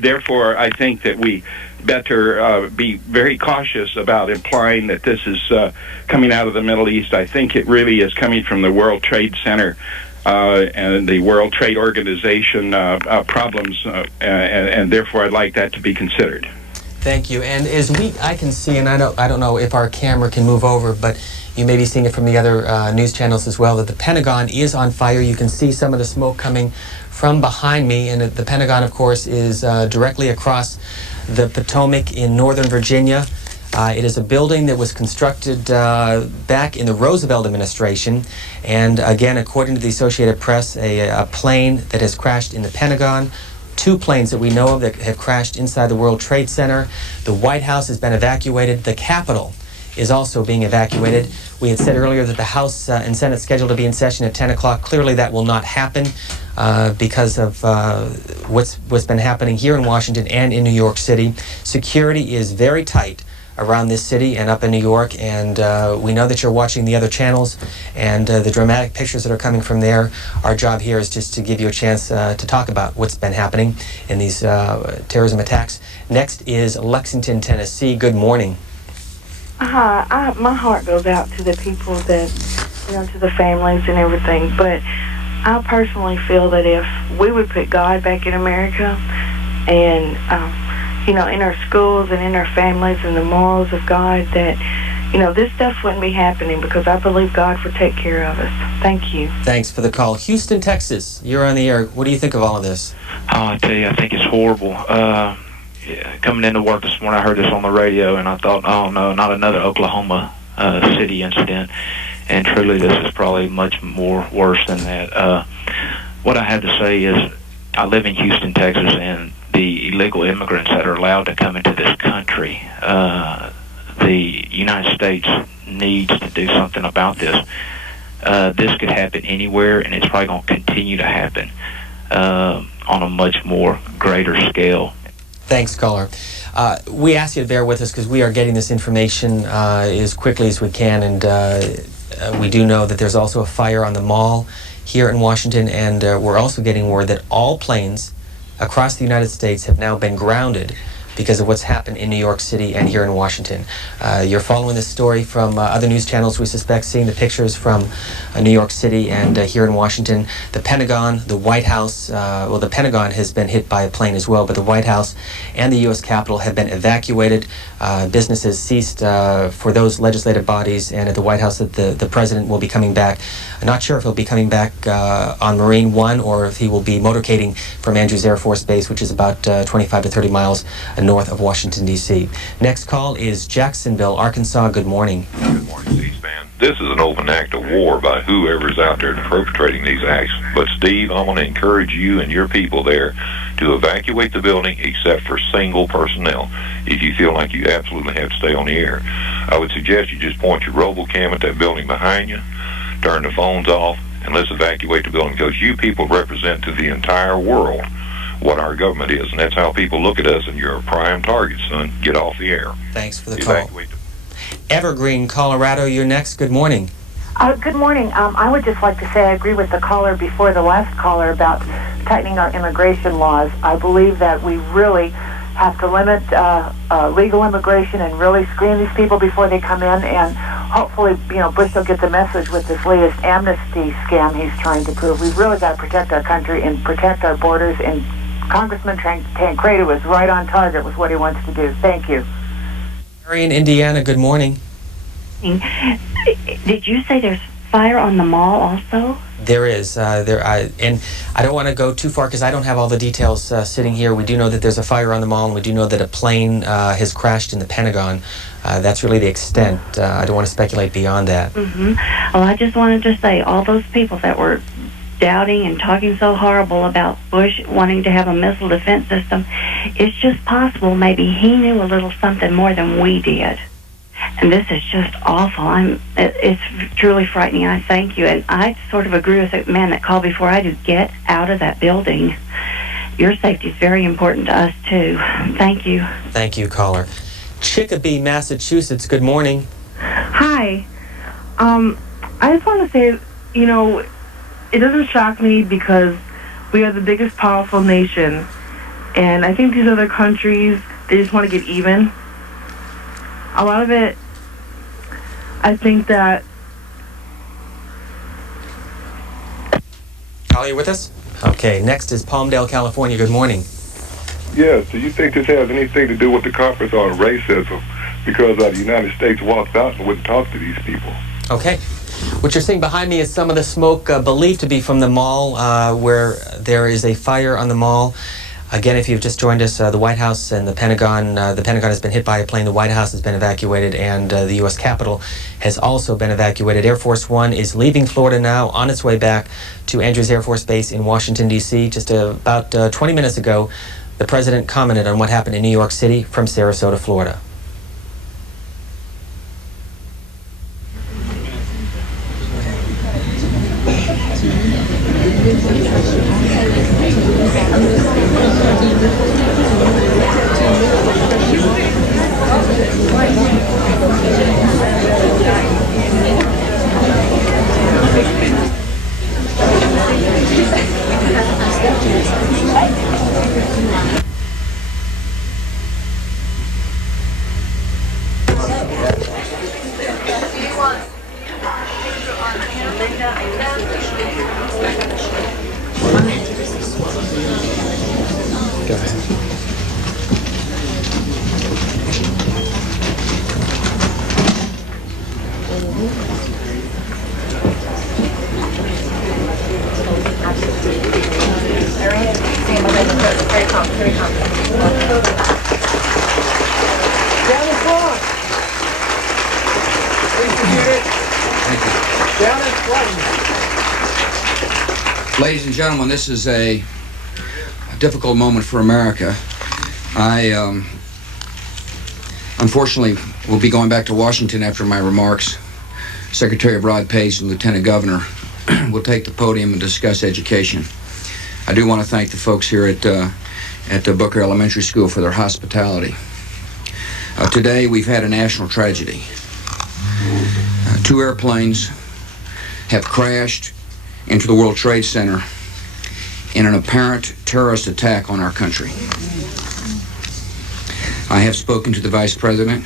therefore, I think that we better be very cautious about implying that this is coming out of the Middle East. I think it really is coming from the World Trade Center and the World Trade Organization problems, and therefore I'd like that to be considered. Thank you. And as I can see, and I don't know if our camera can move over, but you may be seeing it from the other news channels as well, that the Pentagon is on fire. You can see some of the smoke coming from behind me, and the Pentagon, of course, is directly across the Potomac in Northern Virginia. It is a building that was constructed back in the Roosevelt administration, and again, according to the Associated Press, a plane that has crashed in the Pentagon. 2 planes that we know of that have crashed inside the World Trade Center. The White House has been evacuated. The Capitol is also being evacuated. We had said earlier that the House and Senate scheduled to be in session at 10 o'clock. Clearly that will not happen because of what's been happening here in Washington and in New York City. Security is very tight around this city and up in New York, and we know that you're watching the other channels and the dramatic pictures that are coming from there. Our job here is just to give you a chance to talk about what's been happening in these terrorism attacks. Next is Lexington, Tennessee. Good morning. Hi, my heart goes out to the people that, to the families and everything, but I personally feel that if we would put God back in America and in our schools and in our families and the morals of God, that, this stuff wouldn't be happening, because I believe God would take care of us. Thank you. Thanks for the call. Houston, Texas, you're on the air. What do you think of all of this? I tell you, I think it's horrible. Coming into work this morning, I heard this on the radio, and I thought, oh no, not another Oklahoma City incident. And truly, this is probably much more worse than that. What I have to say is, I live in Houston, Texas, and the illegal immigrants that are allowed to come into this country, the United States needs to do something about this. This could happen anywhere, and it's probably going to continue to happen on a much more greater scale. Thanks, caller. We ask you to bear with us because we are getting this information as quickly as we can, and we do know that there's also a fire on the mall here in Washington, and we're also getting word that all planes across the United States have now been grounded because of what's happened in New York City and here in Washington. You're following this story from other news channels, we suspect, seeing the pictures from New York City and here in Washington. The Pentagon, the White House, well, the Pentagon has been hit by a plane as well, but the White House and the U.S. Capitol have been evacuated. Business has ceased for those legislative bodies, and at the White House that the president will be coming back. I'm not sure if he'll be coming back on Marine One or if he will be motorcading from Andrews Air Force Base, which is about 25 to 30 miles north of Washington, D.C. Next call is Jacksonville, Arkansas. Good morning. Good morning, C-SPAN. man. This is an open act of war by whoever's out there perpetrating these acts. But, Steve, I want to encourage you and your people there to evacuate the building except for single personnel. If you feel like you absolutely have to stay on the air, I would suggest you just point your robocam at that building behind you, turn the phones off, and let's evacuate the building, because you people represent to the entire world what our government is, and that's how people look at us, and you're a prime target, son. Get off the air. Thanks for the call. Evergreen, Colorado, you're next. Good morning. Good morning. I would just like to say I agree with the caller before the last caller about tightening our immigration laws. I believe that we really have to limit legal immigration and really screen these people before they come in, and hopefully, Bush will get the message with this latest amnesty scam he's trying to prove. We've really got to protect our country and protect our borders, and Congressman Tancredi was right on target with what he wants to do. Thank you. Mary in Indiana, good morning. Did you say there's fire on the mall also? There is. And I don't want to go too far because I don't have all the details sitting here. We do know that there's a fire on the mall, and we do know that a plane has crashed in the Pentagon. That's really the extent. I don't want to speculate beyond that. Well, I just wanted to say, all those people that were doubting and talking so horrible about Bush wanting to have a missile defense system, it's just possible maybe he knew a little something more than we did. And this is just awful. It's truly frightening. I thank you. And I sort of agree with the man that called before I do. Get out of that building. Your safety is very important to us, too. Thank you. Thank you, caller. Chicopee, Massachusetts, good morning. Hi. I just want to say, it doesn't shock me because we are the biggest powerful nation. And I think these other countries, they just want to get even. A lot of it, I think that... Are you with us? Okay, next is Palmdale, California. Good morning. Yes, do you think this has anything to do with the conference on racism? Because the United States walked out and wouldn't talk to these people. Okay. What you're seeing behind me is some of the smoke believed to be from the mall where there is a fire on the mall. Again, if you've just joined us, the White House and the Pentagon has been hit by a plane. The White House has been evacuated, and the U.S. Capitol has also been evacuated. Air Force One is leaving Florida now on its way back to Andrews Air Force Base in Washington, D.C. Just about 20 minutes ago, the President commented on what happened in New York City from Sarasota, Florida. Ladies and gentlemen, this is a difficult moment for America. I unfortunately will be going back to Washington after my remarks. Secretary of Rod Page and Lieutenant Governor will take the podium and discuss education. I do want to thank the folks here at the Booker Elementary School for their hospitality. Today we've had a national tragedy. 2 airplanes have crashed into the World Trade Center in an apparent terrorist attack on our country. I have spoken to the Vice President,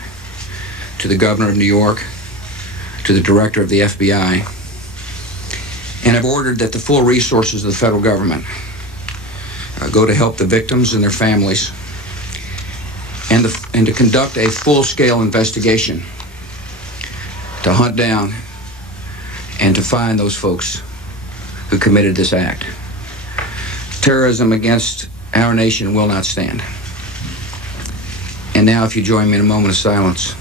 to the Governor of New York, to the Director of the FBI, and have ordered that the full resources of the federal government go to help the victims and their families, and to conduct a full-scale investigation to hunt down and to find those folks who committed this act. Terrorism against our nation will not stand. And now, if you join me in a moment of silence.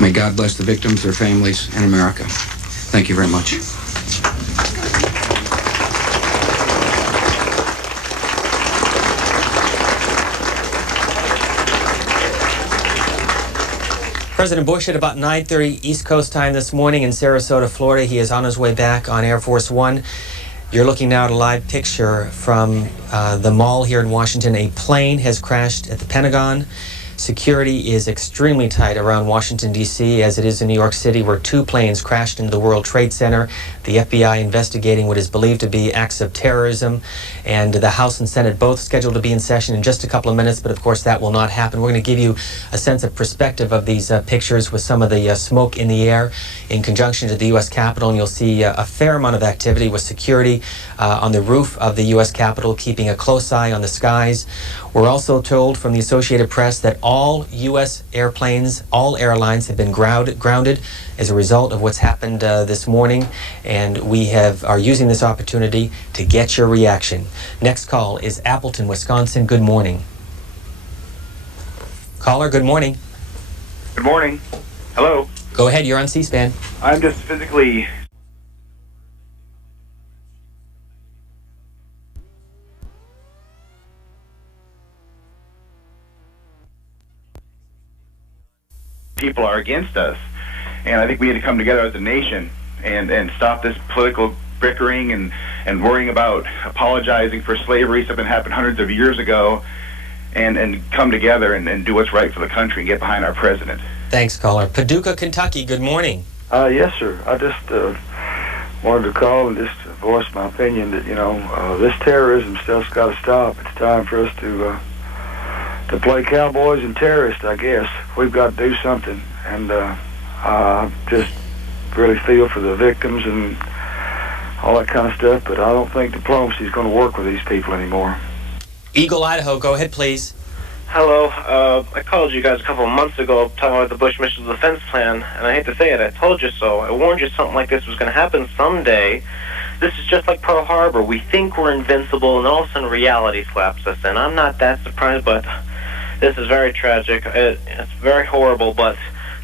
May God bless the victims, their families, and America. Thank you very much. President Bush at about 9:30 East Coast time this morning in Sarasota, Florida. He is on his way back on Air Force One. You're looking now at a live picture from the mall here in Washington. A plane has crashed at the Pentagon. Security is extremely tight around Washington, D.C., as it is in New York City, where 2 planes crashed into the World Trade Center. The FBI investigating what is believed to be acts of terrorism. And the House and Senate both scheduled to be in session in just a couple of minutes, but of course that will not happen. We're going to give you a sense of perspective of these pictures with some of the smoke in the air in conjunction to the U.S. Capitol. And you'll see a fair amount of activity with security on the roof of the U.S. Capitol, keeping a close eye on the skies. We're also told from the Associated Press that all U.S. airplanes, all airlines have been grounded as a result of what's happened this morning, and we are using this opportunity to get your reaction. Next call is Appleton, Wisconsin. Good morning. Caller, good morning. Good morning. Hello. Go ahead, you're on C-SPAN. I'm just physically... people are against us, and I think we had to come together as a nation and stop this political bickering and worrying about apologizing for slavery, something that happened hundreds of years ago, and come together and do what's right for the country and get behind our president. Thanks, caller. Paducah, Kentucky, good morning. Yes, sir. I just wanted to call and just voice my opinion that, this terrorism stuff's got to stop. It's time for us to play cowboys and terrorists, I guess. We've got to do something. And I just really feel for the victims and all that kind of stuff, but I don't think diplomacy is going to work with these people anymore. Eagle, Idaho, go ahead, please. Hello. I called you guys a couple of months ago talking about the Bush Missile Defense Plan, and I hate to say it, I told you so. I warned you something like this was going to happen someday. This is just like Pearl Harbor. We think we're invincible, and all of a sudden reality slaps us in. I'm not that surprised, but this is very tragic. It's very horrible, but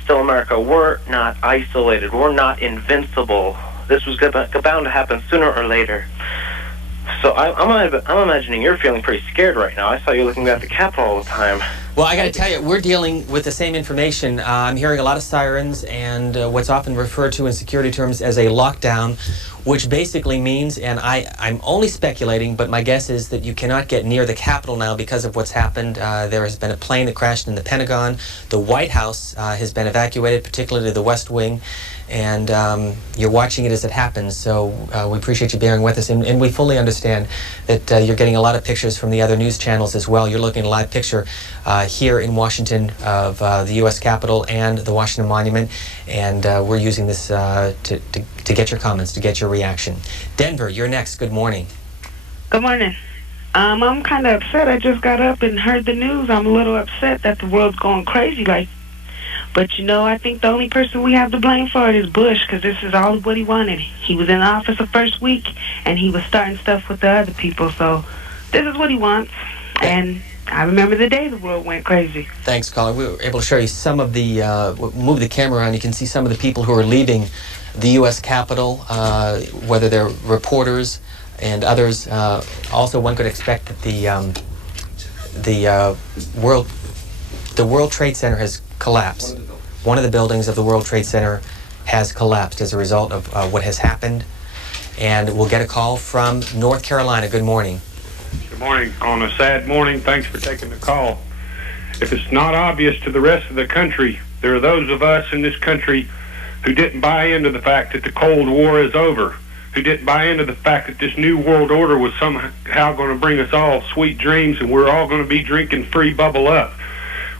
still, America, we're not isolated. We're not invincible. This was bound to happen sooner or later. So I'm imagining you're feeling pretty scared right now. I saw you looking at the Capitol all the time. Well, I got to tell you, we're dealing with the same information. I'm hearing a lot of sirens and what's often referred to in security terms as a lockdown, which basically means, and I'm only speculating, but my guess is that you cannot get near the Capitol now because of what's happened. There has been a plane that crashed in the Pentagon. The White House has been evacuated, particularly the West Wing. And you're watching it as it happens, so we appreciate you bearing with us, and we fully understand that you're getting a lot of pictures from the other news channels as well. You're looking at a live picture here in Washington of the U.S. Capitol and the Washington Monument, and we're using this to get your comments, to get your reaction. Denver, you're next. Good morning. Good morning. I'm kind of upset. I just got up and heard the news. I'm a little upset that the world's going crazy like. But, I think the only person we have to blame for it is Bush, because this is all what he wanted. He was in office the first week, and he was starting stuff with the other people. So this is what he wants. And I remember the day the world went crazy. Thanks, caller. We were able to show you some of the, move the camera around, you can see some of the people who are leaving the U.S. Capitol, whether they're reporters and others. Also, one could expect that the World Trade Center has collapsed. One of the buildings of the World Trade Center has collapsed as a result of what has happened. And we'll get a call from North Carolina. Good morning. Good morning. On a sad morning, thanks for taking the call. If it's not obvious to the rest of the country, there are those of us in this country who didn't buy into the fact that the Cold War is over, who didn't buy into the fact that this new world order was somehow going to bring us all sweet dreams and we're all going to be drinking free Bubble Up.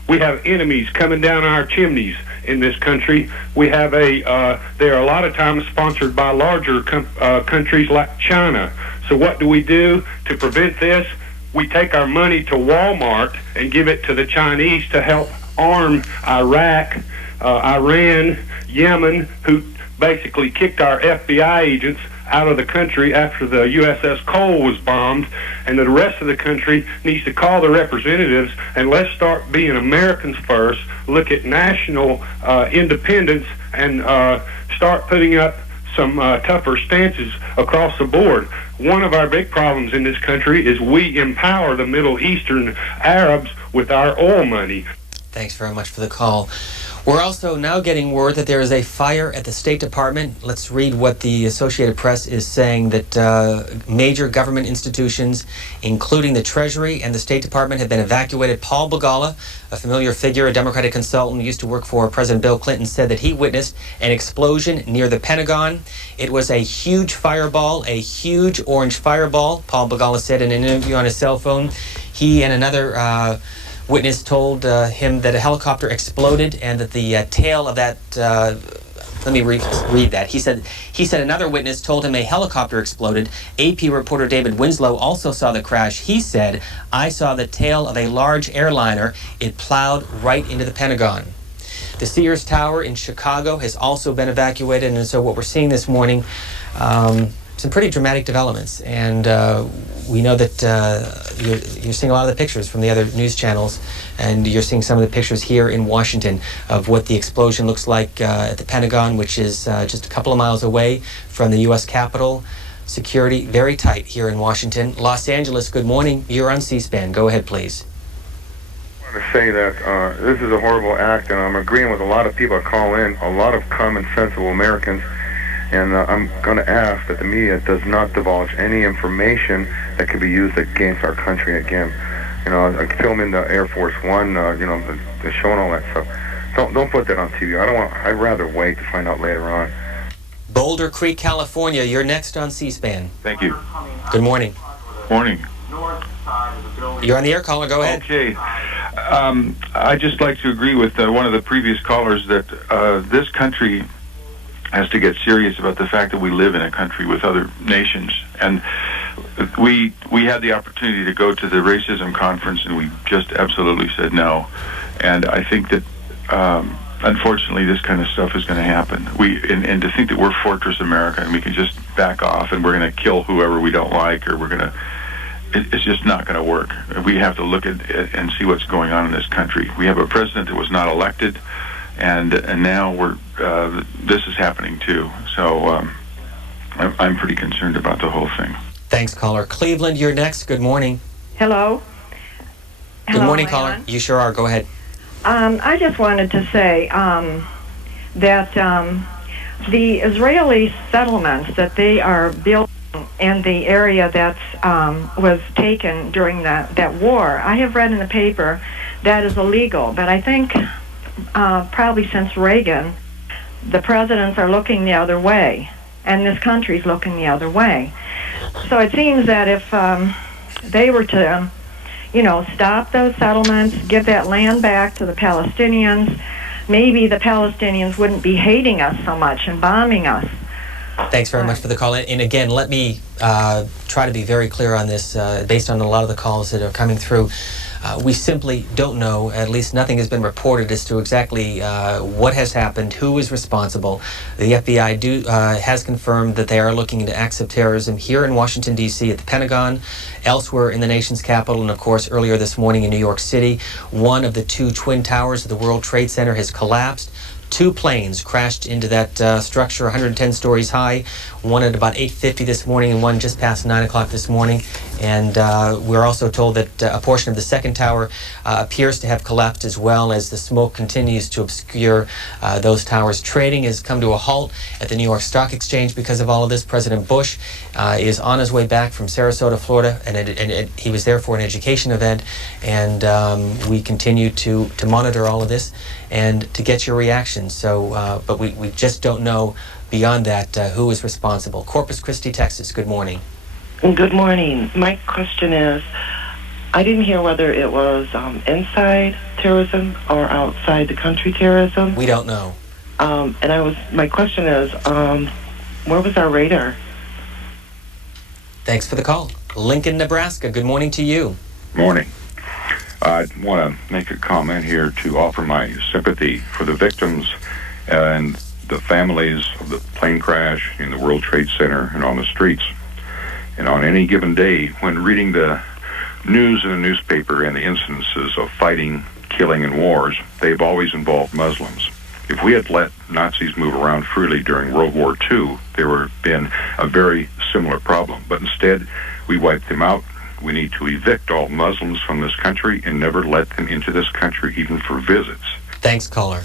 We have enemies coming down our chimneys in this country. We have they are a lot of times sponsored by larger countries like China. So what do we do to prevent this? We take our money to Walmart and give it to the Chinese to help arm Iraq, Iran, Yemen, who basically kicked our FBI agents out of the country after the USS Cole was bombed, and the rest of the country needs to call their representatives and let's start being Americans first, look at national independence, and start putting up some tougher stances across the board. One of our big problems in this country is we empower the Middle Eastern Arabs with our oil money. Thanks very much for the call. We're also now getting word that there is a fire at the State Department. Let's read what the Associated Press is saying, that major government institutions, including the Treasury and the State Department, have been evacuated. Paul Begala, a familiar figure, a Democratic consultant, used to work for President Bill Clinton, said that he witnessed an explosion near the Pentagon. It was a huge fireball, a huge orange fireball, Paul Begala said in an interview on his cell phone. He and another witness told him that a helicopter exploded and that the tail of that, let me read that. He said another witness told him a helicopter exploded. AP reporter David Winslow also saw the crash. He said, "I saw the tail of a large airliner. It plowed right into the Pentagon." The Sears Tower in Chicago has also been evacuated, and so what we're seeing this morning, some pretty dramatic developments, and we know that you're seeing a lot of the pictures from the other news channels, and you're seeing some of the pictures here in Washington of what the explosion looks like at the Pentagon, which is just a couple of miles away from the U.S. Capitol. Security very tight here in Washington. Los Angeles, good morning. You're on C-SPAN. Go ahead, please. I want to say that this is a horrible act, and I'm agreeing with a lot of people that call in, a lot of common sensible Americans. And I'm going to ask that the media does not divulge any information that could be used against our country again. You know, I filming the Air Force One, you know, the show and all that stuff. Don't put that on TV. I'd rather wait to find out later on. Boulder Creek, California, you're next on C-SPAN. Thank you. Good morning. Morning. You're on the air, caller. Go ahead. Okay. I'd just like to agree with one of the previous callers that this country has to get serious about the fact that we live in a country with other nations. And we had the opportunity to go to the racism conference, and we just absolutely said no. And I think that unfortunately this kind of stuff is going to happen. And to think that we're Fortress America and we can just back off and we're going to kill whoever we don't like, or we're going to, it's just not going to work. We have to look at it and see what's going on in this country. We have a president that was not elected, and now this is happening too. So I'm pretty concerned about the whole thing. Thanks, caller. Cleveland, you're next. Good morning. Hello. Good morning, caller. You sure are. Go ahead. I just wanted to say that the Israeli settlements that they are building in the area that was taken during that war, I have read in the paper that is illegal. But I think probably since Reagan, the presidents are looking the other way, and this country's looking the other way. So it seems that if they were to, stop those settlements, give that land back to the Palestinians, maybe the Palestinians wouldn't be hating us so much and bombing us. Thanks very much for the call. And again, let me try to be very clear on this, based on a lot of the calls that are coming through. We simply don't know, at least nothing has been reported as to exactly what has happened, who is responsible. The FBI has confirmed that they are looking into acts of terrorism here in Washington, D.C., at the Pentagon, elsewhere in the nation's capital, and of course earlier this morning in New York City. One of the two twin towers of the World Trade Center has collapsed. Two planes crashed into that structure, 110 stories high, one at about 8:50 this morning and one just past 9 o'clock this morning. And we're also told that a portion of the second tower appears to have collapsed as well, as the smoke continues to obscure those towers. Trading has come to a halt at the New York Stock Exchange because of all of this. President Bush is on his way back from Sarasota, Florida, and he was there for an education event. And we continue to monitor all of this and to get your reactions. So, but we just don't know beyond that who is responsible. Corpus Christi, Texas, good morning. Good morning. My question is, I didn't hear whether it was inside terrorism or outside the country terrorism. We don't know. My question is, where was our radar? Thanks for the call. Lincoln, Nebraska, good morning to you. Morning. I want to make a comment here to offer my sympathy for the victims and the families of the plane crash in the World Trade Center and on the streets. And on any given day, when reading the news in the newspaper and the incidences of fighting, killing, and wars, they've always involved Muslims. If we had let Nazis move around freely during World War II, there would have been a very similar problem. But instead, we wiped them out. We need to evict all Muslims from this country and never let them into this country, even for visits. Thanks, caller.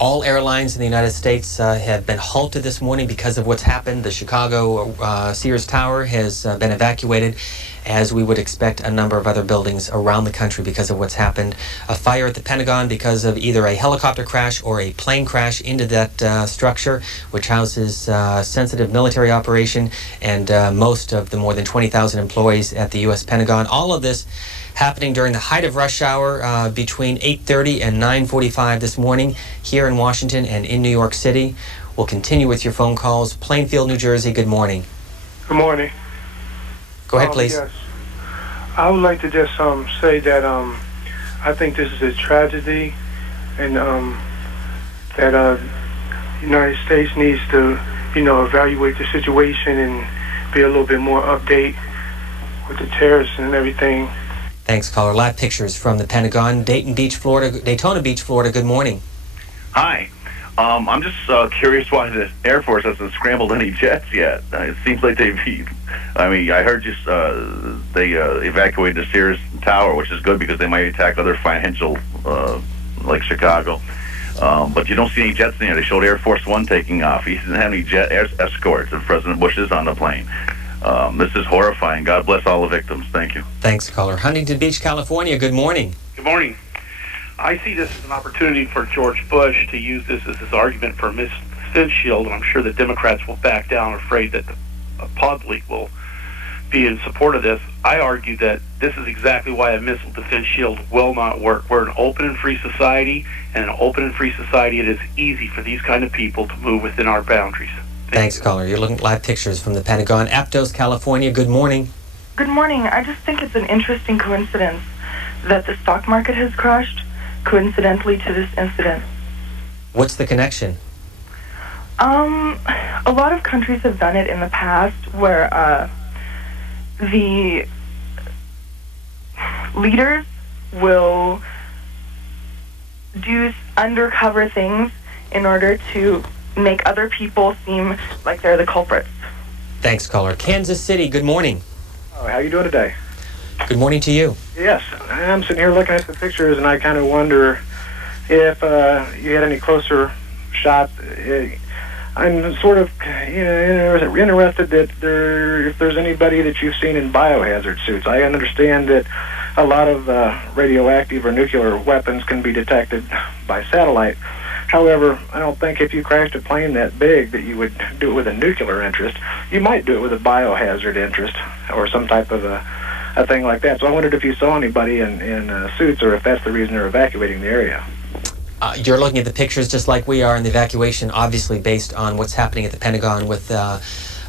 All airlines in the United States have been halted this morning because of what's happened. The Chicago Sears Tower has been evacuated, as we would expect a number of other buildings around the country because of what's happened. A fire at the Pentagon because of either a helicopter crash or a plane crash into that structure, which houses sensitive military operation and most of the more than 20,000 employees at the U.S. Pentagon. All of this happening during the height of rush hour between 8:30 and 9:45 this morning here in Washington and in New York City. We'll continue with your phone calls. Plainfield, New Jersey, good morning. Good morning. Go ahead, please. Yes. I would like to just say that I think this is a tragedy, and that the United States needs to, evaluate the situation and be a little bit more update with the terrorists and everything. Thanks, caller. Live pictures from the Pentagon. Daytona Beach, Florida, good morning. Hi. I'm just curious why the Air Force hasn't scrambled any jets yet. It seems like I heard they evacuated the Sears Tower, which is good because they might attack other financial, like Chicago. But you don't see any jets in there. They showed Air Force One taking off. He doesn't have any jet escorts, and President Bush is on the plane. This is horrifying. God bless all the victims. Thank you. Thanks, caller. Huntington Beach, California, good morning. Good morning. I see this as an opportunity for George Bush to use this as his argument for a missile defense shield, and I'm sure the Democrats will back down, afraid that the public will be in support of this. I argue that this is exactly why a missile defense shield will not work. We're an open and free society, and in an open and free society, it is easy for these kind of people to move within our boundaries. Thanks, caller. You're looking at live pictures from the Pentagon. Aptos, California, good morning. Good morning. I just think it's an interesting coincidence that the stock market has crashed coincidentally to this incident. What's the connection? A lot of countries have done it in the past where the leaders will do undercover things in order to make other people seem like they're the culprits. Thanks, caller. Kansas City, good morning. Oh, how you doing today? Good morning to you. Yes, I'm sitting here looking at the pictures, and I kind of wonder if you had any closer shot. I'm sort of interested that if there's anybody that you've seen in biohazard suits. I understand that a lot of radioactive or nuclear weapons can be detected by satellite. However, I don't think if you crashed a plane that big that you would do it with a nuclear interest. You might do it with a biohazard interest or some type of a thing like that. So I wondered if you saw anybody in suits, or if that's the reason they're evacuating the area. You're looking at the pictures just like we are in the evacuation, obviously based on what's happening at the Pentagon with an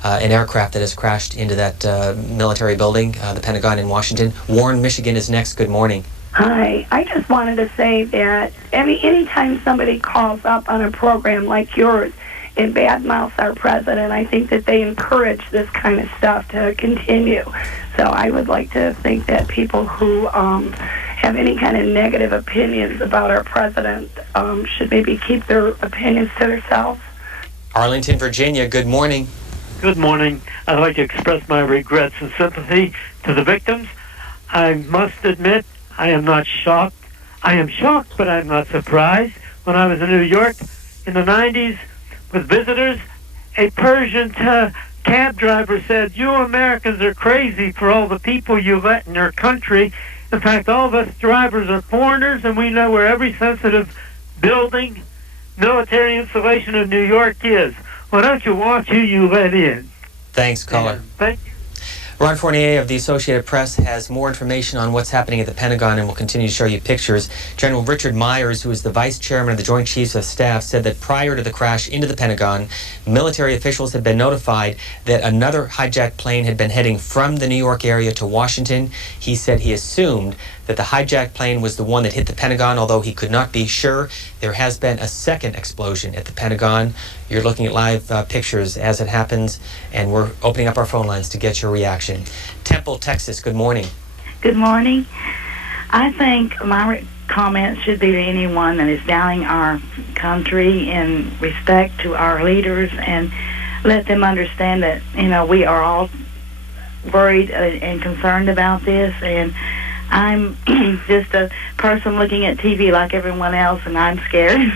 aircraft that has crashed into that military building, the Pentagon in Washington. Warren, Michigan is next. Good morning. Hi. I just wanted to say that anytime somebody calls up on a program like yours and badmouths our president, I think that they encourage this kind of stuff to continue. So I would like to think that people who have any kind of negative opinions about our president should maybe keep their opinions to themselves. Arlington, Virginia, good morning. Good morning. I'd like to express my regrets and sympathy to the victims. I must admit, I am not shocked. I am shocked, but I'm not surprised. When I was in New York in the 90s with visitors, a Persian cab driver said, "You Americans are crazy for all the people you let in your country. In fact, all of us drivers are foreigners, and we know where every sensitive building, military installation in New York is. Why don't you watch who you let in?" Thanks, caller. Thank you. Ron Fournier of the Associated Press has more information on what's happening at the Pentagon and will continue to show you pictures. General Richard Myers, who is the Vice Chairman of the Joint Chiefs of Staff, said that prior to the crash into the Pentagon, military officials had been notified that another hijacked plane had been heading from the New York area to Washington. He said he assumed that the hijacked plane was the one that hit the Pentagon, although he could not be sure. There has been a second explosion at the Pentagon. You're looking at live pictures as it happens, and we're opening up our phone lines to get your reaction. Temple, Texas, good morning. Good morning. I think my comments should be to anyone that is doubting our country in respect to our leaders, and let them understand that, you know, we are all worried and concerned about this, and I'm just a person looking at TV like everyone else, and I'm scared.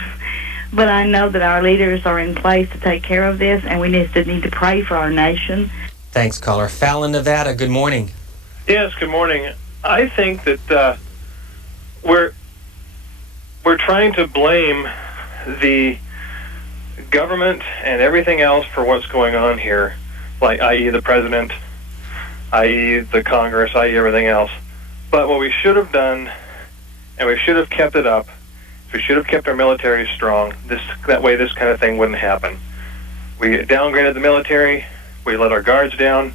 But I know that our leaders are in place to take care of this, and we need to pray for our nation. Thanks, caller. Fallon, Nevada, good morning. Yes, good morning. I think that we're trying to blame the government and everything else for what's going on here, like i.e. the president, i.e. the Congress, i.e. everything else. But what we should have done, and we should have kept it up, we should have kept our military strong. That way this kind of thing wouldn't happen. We downgraded the military, we let our guards down,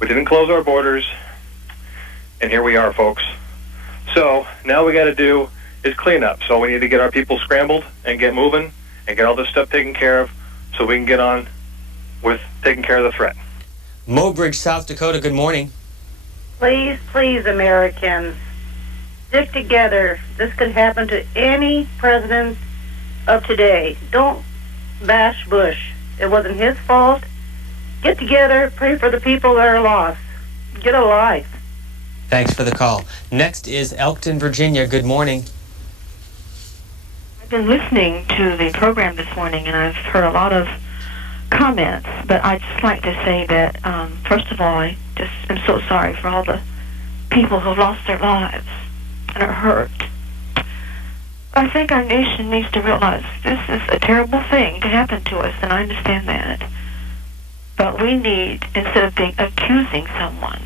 we didn't close our borders, and here we are, folks. So now we got to do is clean up. So we need to get our people scrambled and get moving and get all this stuff taken care of so we can get on with taking care of the threat. Mobridge, South Dakota, good morning. Please, please, Americans, stick together. This could happen to any president of today. Don't bash Bush. It wasn't his fault. Get together, pray for the people that are lost. Get a life. Thanks for the call. Next is Elkton, Virginia. Good morning. I've been listening to the program this morning, and I've heard a lot of comments, but I'd just like to say that, first of all, I just am so sorry for all the people who have lost their lives and are hurt. I think our nation needs to realize this is a terrible thing to happen to us, and I understand that. But we need, instead of accusing someone,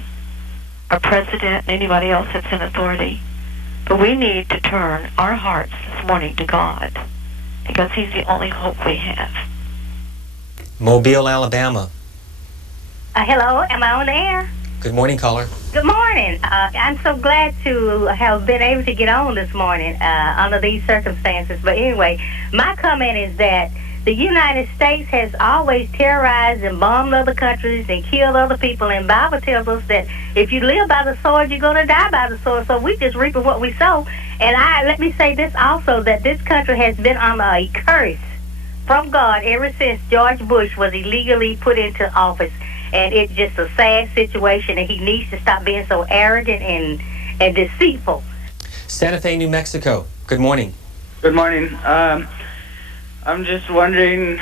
our president and anybody else that's in authority, but we need to turn our hearts this morning to God, because He's the only hope we have. Mobile, Alabama. Hello, am I on the air? Good morning, caller. Good morning. I'm so glad to have been able to get on this morning under these circumstances. But anyway, my comment is that the United States has always terrorized and bombed other countries and killed other people. And the Bible tells us that if you live by the sword, you're going to die by the sword. So we just reap what we sow. And let me say this also, that this country has been under a curse from God ever since George Bush was illegally put into office. And it's just a sad situation, and he needs to stop being so arrogant and deceitful. Santa Fe, New Mexico. Good morning. Good morning. I'm just wondering,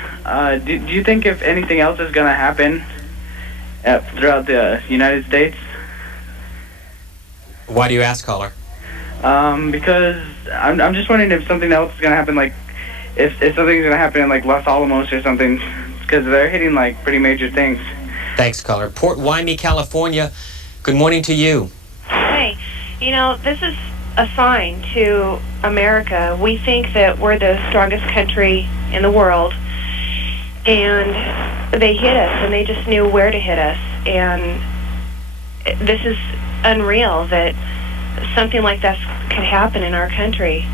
do you think if anything else is going to happen throughout the United States? Why do you ask, caller? Because I'm just wondering if something else is going to happen, like if something's going to happen in like Los Alamos or something, because they're hitting like pretty major things. Thanks, caller. Port Waimea, California. Good morning to you. Hey, you know, this is a sign to America. We think that we're the strongest country in the world, and they hit us, and they just knew where to hit us. And this is unreal that something like that could happen in our country.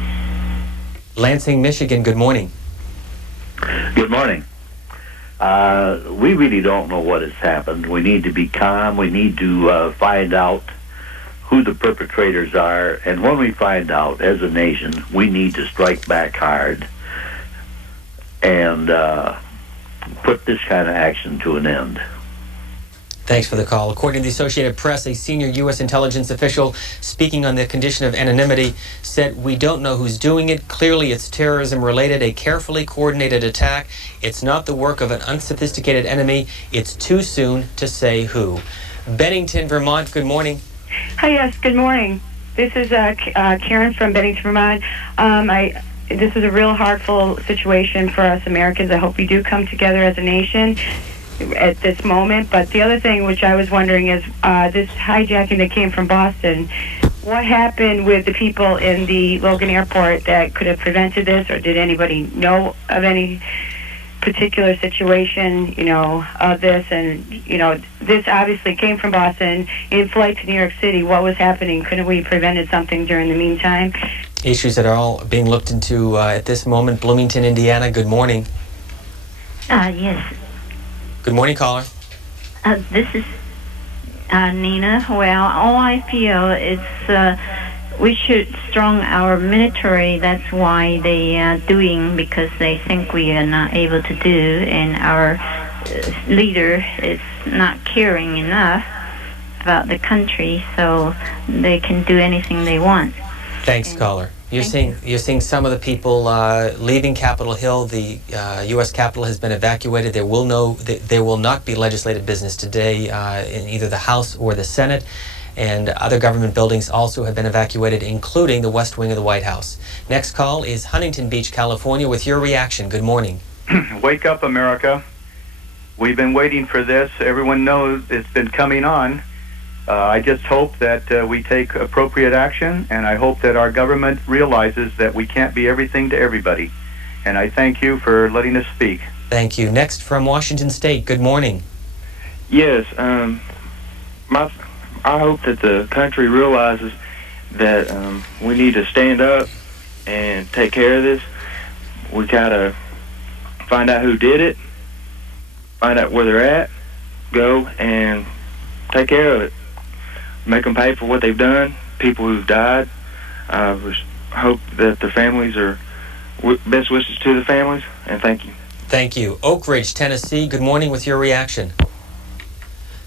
Lansing, Michigan. Good morning. Good morning. We really don't know what has happened. We need to be calm. We need to find out who the perpetrators are. And when we find out, as a nation, we need to strike back hard and put this kind of action to an end. Thanks for the call. According to the Associated Press, a senior U.S. intelligence official speaking on the condition of anonymity said, "We don't know who's doing it. Clearly it's terrorism related, a carefully coordinated attack. It's not the work of an unsophisticated enemy. It's too soon to say who." Bennington, Vermont, good morning. Hi, yes, good morning. This is Karen from Bennington, Vermont. This is a real heartful situation for us Americans. I hope we do come together as a nation at this moment. But the other thing which I was wondering is this hijacking that came from Boston. What happened with the people in the Logan Airport that could have prevented this, or did anybody know of any particular situation, of this, and, this obviously came from Boston in flight to New York City. What was happening? Couldn't we have prevented something during the meantime? Issues that are all being looked into at this moment. Bloomington, Indiana, good morning. Yes. Good morning, caller. This is Nina. Well, all I feel is we should strong our military. That's why they are doing, because they think we are not able to do, and our leader is not caring enough about the country, so they can do anything they want. Thanks, caller. You're seeing some of the people leaving Capitol Hill. The U.S. Capitol has been evacuated. There will not be legislative business today in either the House or the Senate, and other government buildings also have been evacuated, including the West Wing of the White House. Next call is Huntington Beach, California, with your reaction. Good morning. Wake up, America. We've been waiting for this. Everyone knows it's been coming on. I just hope that we take appropriate action, and I hope that our government realizes that we can't be everything to everybody. And I thank you for letting us speak. Thank you. Next from Washington State, good morning. Yes, I hope that the country realizes that we need to stand up and take care of this. We gotta find out who did it, find out where they're at, go and take care of it. Make them pay for what they've done, people who've died. Hope that the families are, best wishes to the families, and thank you. Thank you. Oak Ridge, Tennessee, good morning with your reaction.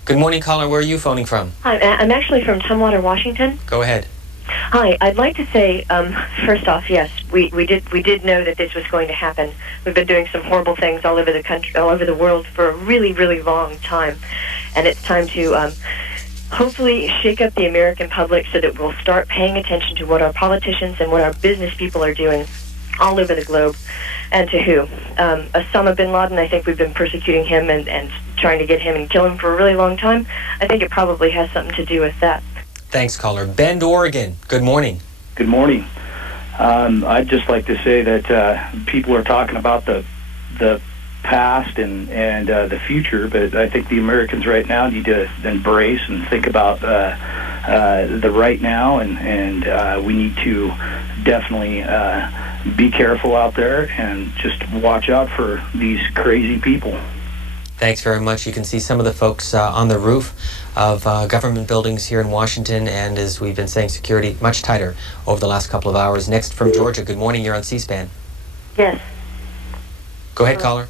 Good morning, caller. Where are you phoning from? Hi, I'm actually from Tumwater, Washington. Go ahead. Hi, I'd like to say, first off, yes, we did know that this was going to happen. We've been doing some horrible things all over the country, all over the world for a really, really long time, and it's time to hopefully shake up the American public so that we'll start paying attention to what our politicians and what our business people are doing all over the globe, and to who. Osama bin Laden, I think we've been persecuting him and trying to get him and kill him for a really long time. I think it probably has something to do with that. Thanks, caller. Bend, Oregon, good morning. Good morning. I'd just like to say that people are talking about the past and the future, but I think the Americans right now need to embrace and think about the right now, and we need to definitely be careful out there and just watch out for these crazy people. Thanks very much. You can see some of the folks on the roof of government buildings here in Washington, and as we've been saying, security much tighter over the last couple of hours. Next from Georgia, good morning. You're on C-SPAN. Yes. Go ahead, caller.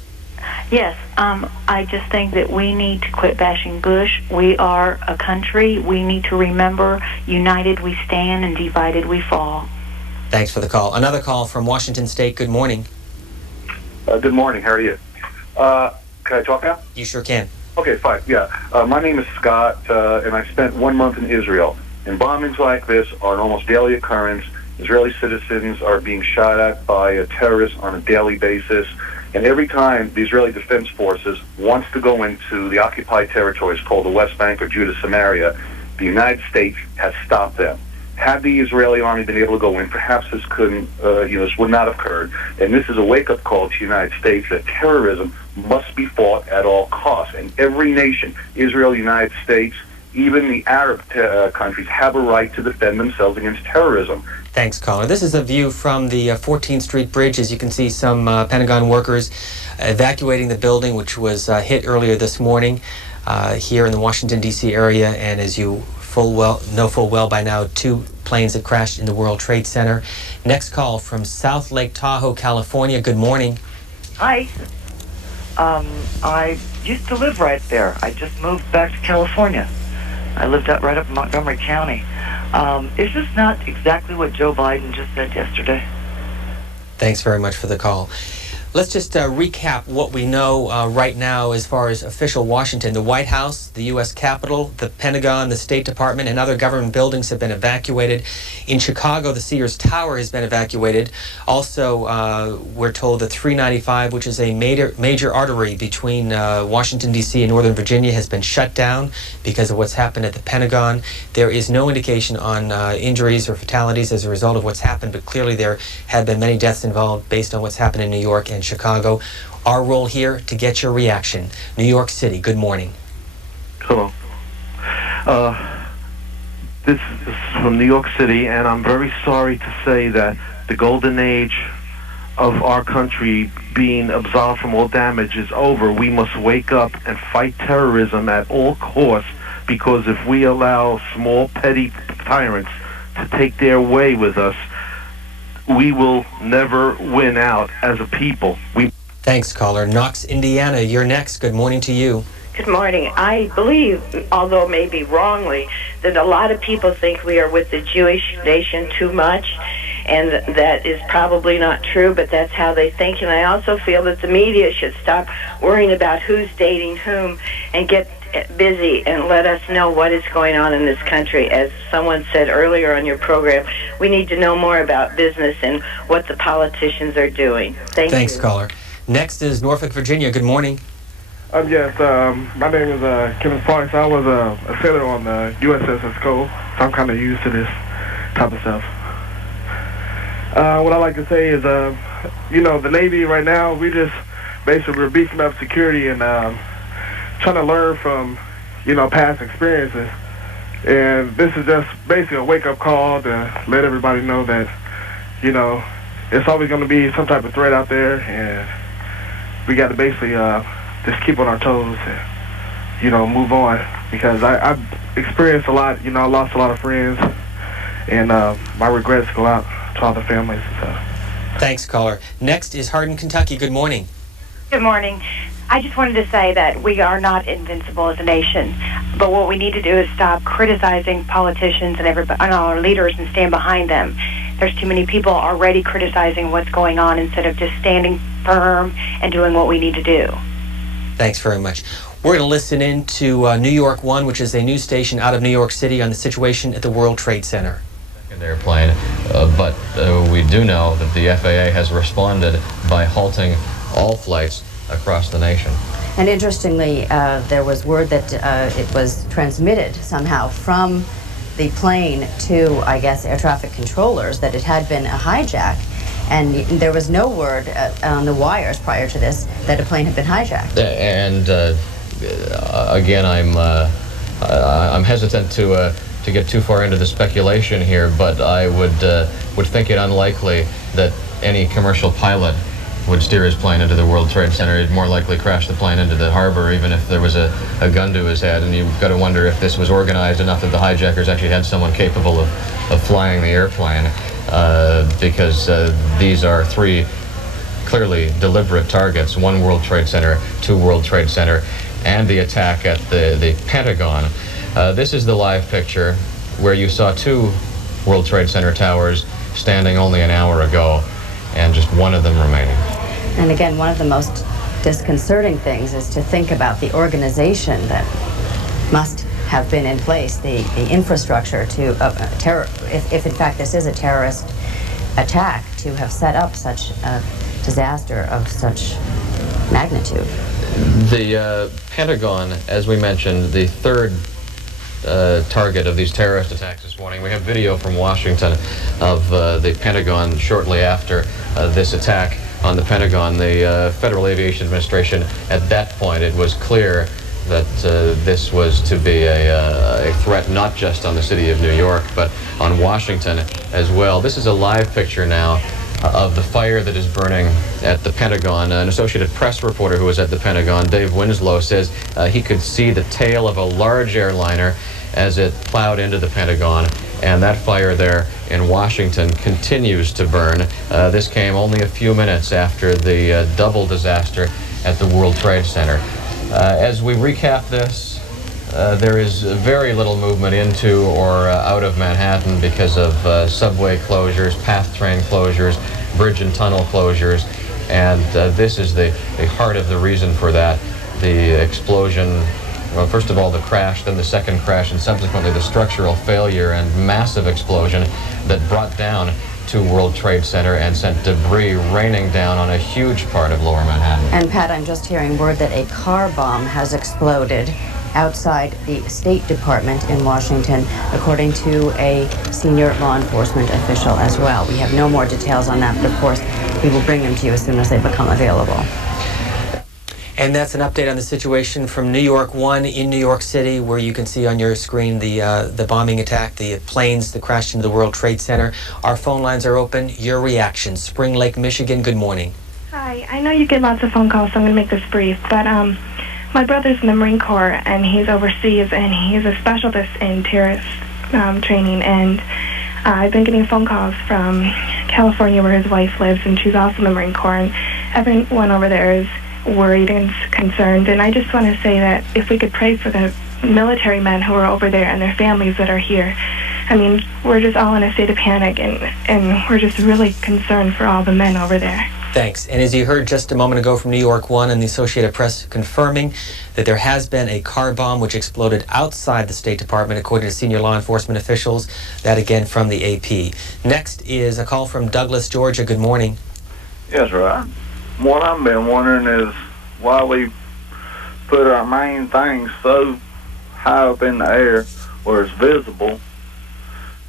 Yes, I just think that we need to quit bashing Bush. We are a country. We need to remember, united we stand and divided we fall. Thanks for the call. Another call from Washington State. Good morning. Good morning. How are you? Can I talk now? You sure can. Okay, fine. Yeah. My name is Scott, and I spent 1 month in Israel. And bombings like this are an almost daily occurrence. Israeli citizens are being shot at by terrorists on a daily basis. And every time the Israeli Defense Forces wants to go into the occupied territories called the West Bank or Judah Samaria, the United States has stopped them. Had the Israeli army been able to go in, perhaps this couldn't, this would not have occurred. And this is a wake-up call to the United States that terrorism must be fought at all costs. And every nation, Israel, the United States, even the Arab countries, have a right to defend themselves against terrorism. Thanks, caller. This is a view from the 14th Street Bridge. As you can see, some Pentagon workers evacuating the building, which was hit earlier this morning here in the Washington, D.C. area. And as you know full well by now, 2 planes that crashed in the World Trade Center. Next call from South Lake Tahoe, California. Good morning. Hi. I used to live right there. I just moved back to California. I lived right up in Montgomery County. Is this not exactly what Joe Biden just said yesterday? Thanks very much for the call. Let's just recap what we know right now as far as official Washington. The White House, the U.S. Capitol, the Pentagon, the State Department, and other government buildings have been evacuated. In Chicago, the Sears Tower has been evacuated. Also, we're told that 395, which is a major artery between Washington, D.C. and Northern Virginia, has been shut down because of what's happened at the Pentagon. There is no indication on injuries or fatalities as a result of what's happened, but clearly there have been many deaths involved based on what's happened in New York and and Chicago. Our role here to get your reaction. New York City, good morning. Hello. This is from New York City, and I'm very sorry to say that the golden age of our country being absolved from all damage is over. We must wake up and fight terrorism at all costs, because if we allow small, petty tyrants to take their way with us, we will never win out as a people. Thanks, caller. Knox, Indiana, you're next. Good morning to you. Good morning. I believe, although maybe wrongly, that a lot of people think we are with the Jewish nation too much, and that is probably not true, but that's how they think. And I also feel that the media should stop worrying about who's dating whom and get busy and let us know what is going on in this country. As someone said earlier on your program, we need to know more about business and what the politicians are doing. Thanks, caller. Next is Norfolk, Virginia. Good morning. Yes, my name is Kenneth Price. I was a sailor on the USS Cole, so I'm kind of used to this type of stuff. What I like to say is, the Navy right now, we're beefing up security and trying to learn from, past experiences. And this is just basically a wake-up call to let everybody know that, it's always going to be some type of threat out there, and we got to basically just keep on our toes and, move on. Because I've experienced a lot, I lost a lot of friends, and my regrets go out to all the families and stuff. Thanks, caller. Next is Hardin, Kentucky. Good morning. Good morning. I just wanted to say that we are not invincible as a nation, but what we need to do is stop criticizing politicians and everybody, and our leaders, and stand behind them. There's too many people already criticizing what's going on instead of just standing firm and doing what we need to do. Thanks very much. We're going to listen in to New York One, which is a news station out of New York City, on the situation at the World Trade Center. Airplane, but we do know that the FAA has responded by halting all flights across the nation. And interestingly, there was word that it was transmitted somehow from the plane to, I guess, air traffic controllers that it had been a hijack. And there was no word on the wires prior to this that a plane had been hijacked. And again, I'm hesitant to get too far into the speculation here, but I would think it unlikely that any commercial pilot would steer his plane into the World Trade Center. He'd more likely crash the plane into the harbor, even if there was a gun to his head. And you've got to wonder if this was organized enough that the hijackers actually had someone capable of flying the airplane, because these are three clearly deliberate targets: one World Trade Center, two World Trade Center, and the attack at the Pentagon. This is the live picture where you saw two World Trade Center towers standing only an hour ago, and just one of them remaining. And again, one of the most disconcerting things is to think about the organization that must have been in place, the infrastructure to if in fact this is a terrorist attack, to have set up such a disaster of such magnitude. The Pentagon, as we mentioned, the third target of these terrorist attacks this morning. We have video from Washington of the Pentagon shortly after this attack on the Pentagon. The Federal Aviation Administration, at that point, it was clear that this was to be a threat not just on the city of New York, but on Washington as well. This is a live picture now of the fire that is burning at the Pentagon. An Associated Press reporter who was at the Pentagon, Dave Winslow, says he could see the tail of a large airliner as it plowed into the Pentagon, and that fire there in Washington continues to burn. This came only a few minutes after the double disaster at the World Trade Center. As we recap this, there is very little movement into or out of Manhattan because of subway closures, PATH train closures, bridge and tunnel closures, and this is the heart of the reason for that. The explosion, well, first of all the crash, then the second crash, and subsequently the structural failure and massive explosion that brought down to World Trade Center and sent debris raining down on a huge part of lower Manhattan. And Pat, I'm just hearing word that a car bomb has exploded outside the State Department in Washington, according to a senior law enforcement official as well. We have no more details on that, but of course, we will bring them to you as soon as they become available. And that's an update on the situation from New York 1 in New York City, where you can see on your screen the bombing attack, the planes that crashed into the World Trade Center. Our phone lines are open. Your reaction. Spring Lake, Michigan, good morning. Hi, I know you get lots of phone calls, so I'm going to make this brief, but my brother's in the Marine Corps, and he's overseas, and he's a specialist in terrorist training, and I've been getting phone calls from California, where his wife lives, and she's also in the Marine Corps, and everyone over there is worried and concerned, and I just want to say that if we could pray for the military men who are over there and their families that are here. I mean, we're just all in a state of panic, and we're just really concerned for all the men over there. Thanks. And as you heard just a moment ago from New York 1 and the Associated Press confirming that there has been a car bomb which exploded outside the State Department, according to senior law enforcement officials. That again from the AP. Next is a call from Douglas, Georgia. Good morning. Yes, right. What I've been wondering is why we put our main things so high up in the air where it's visible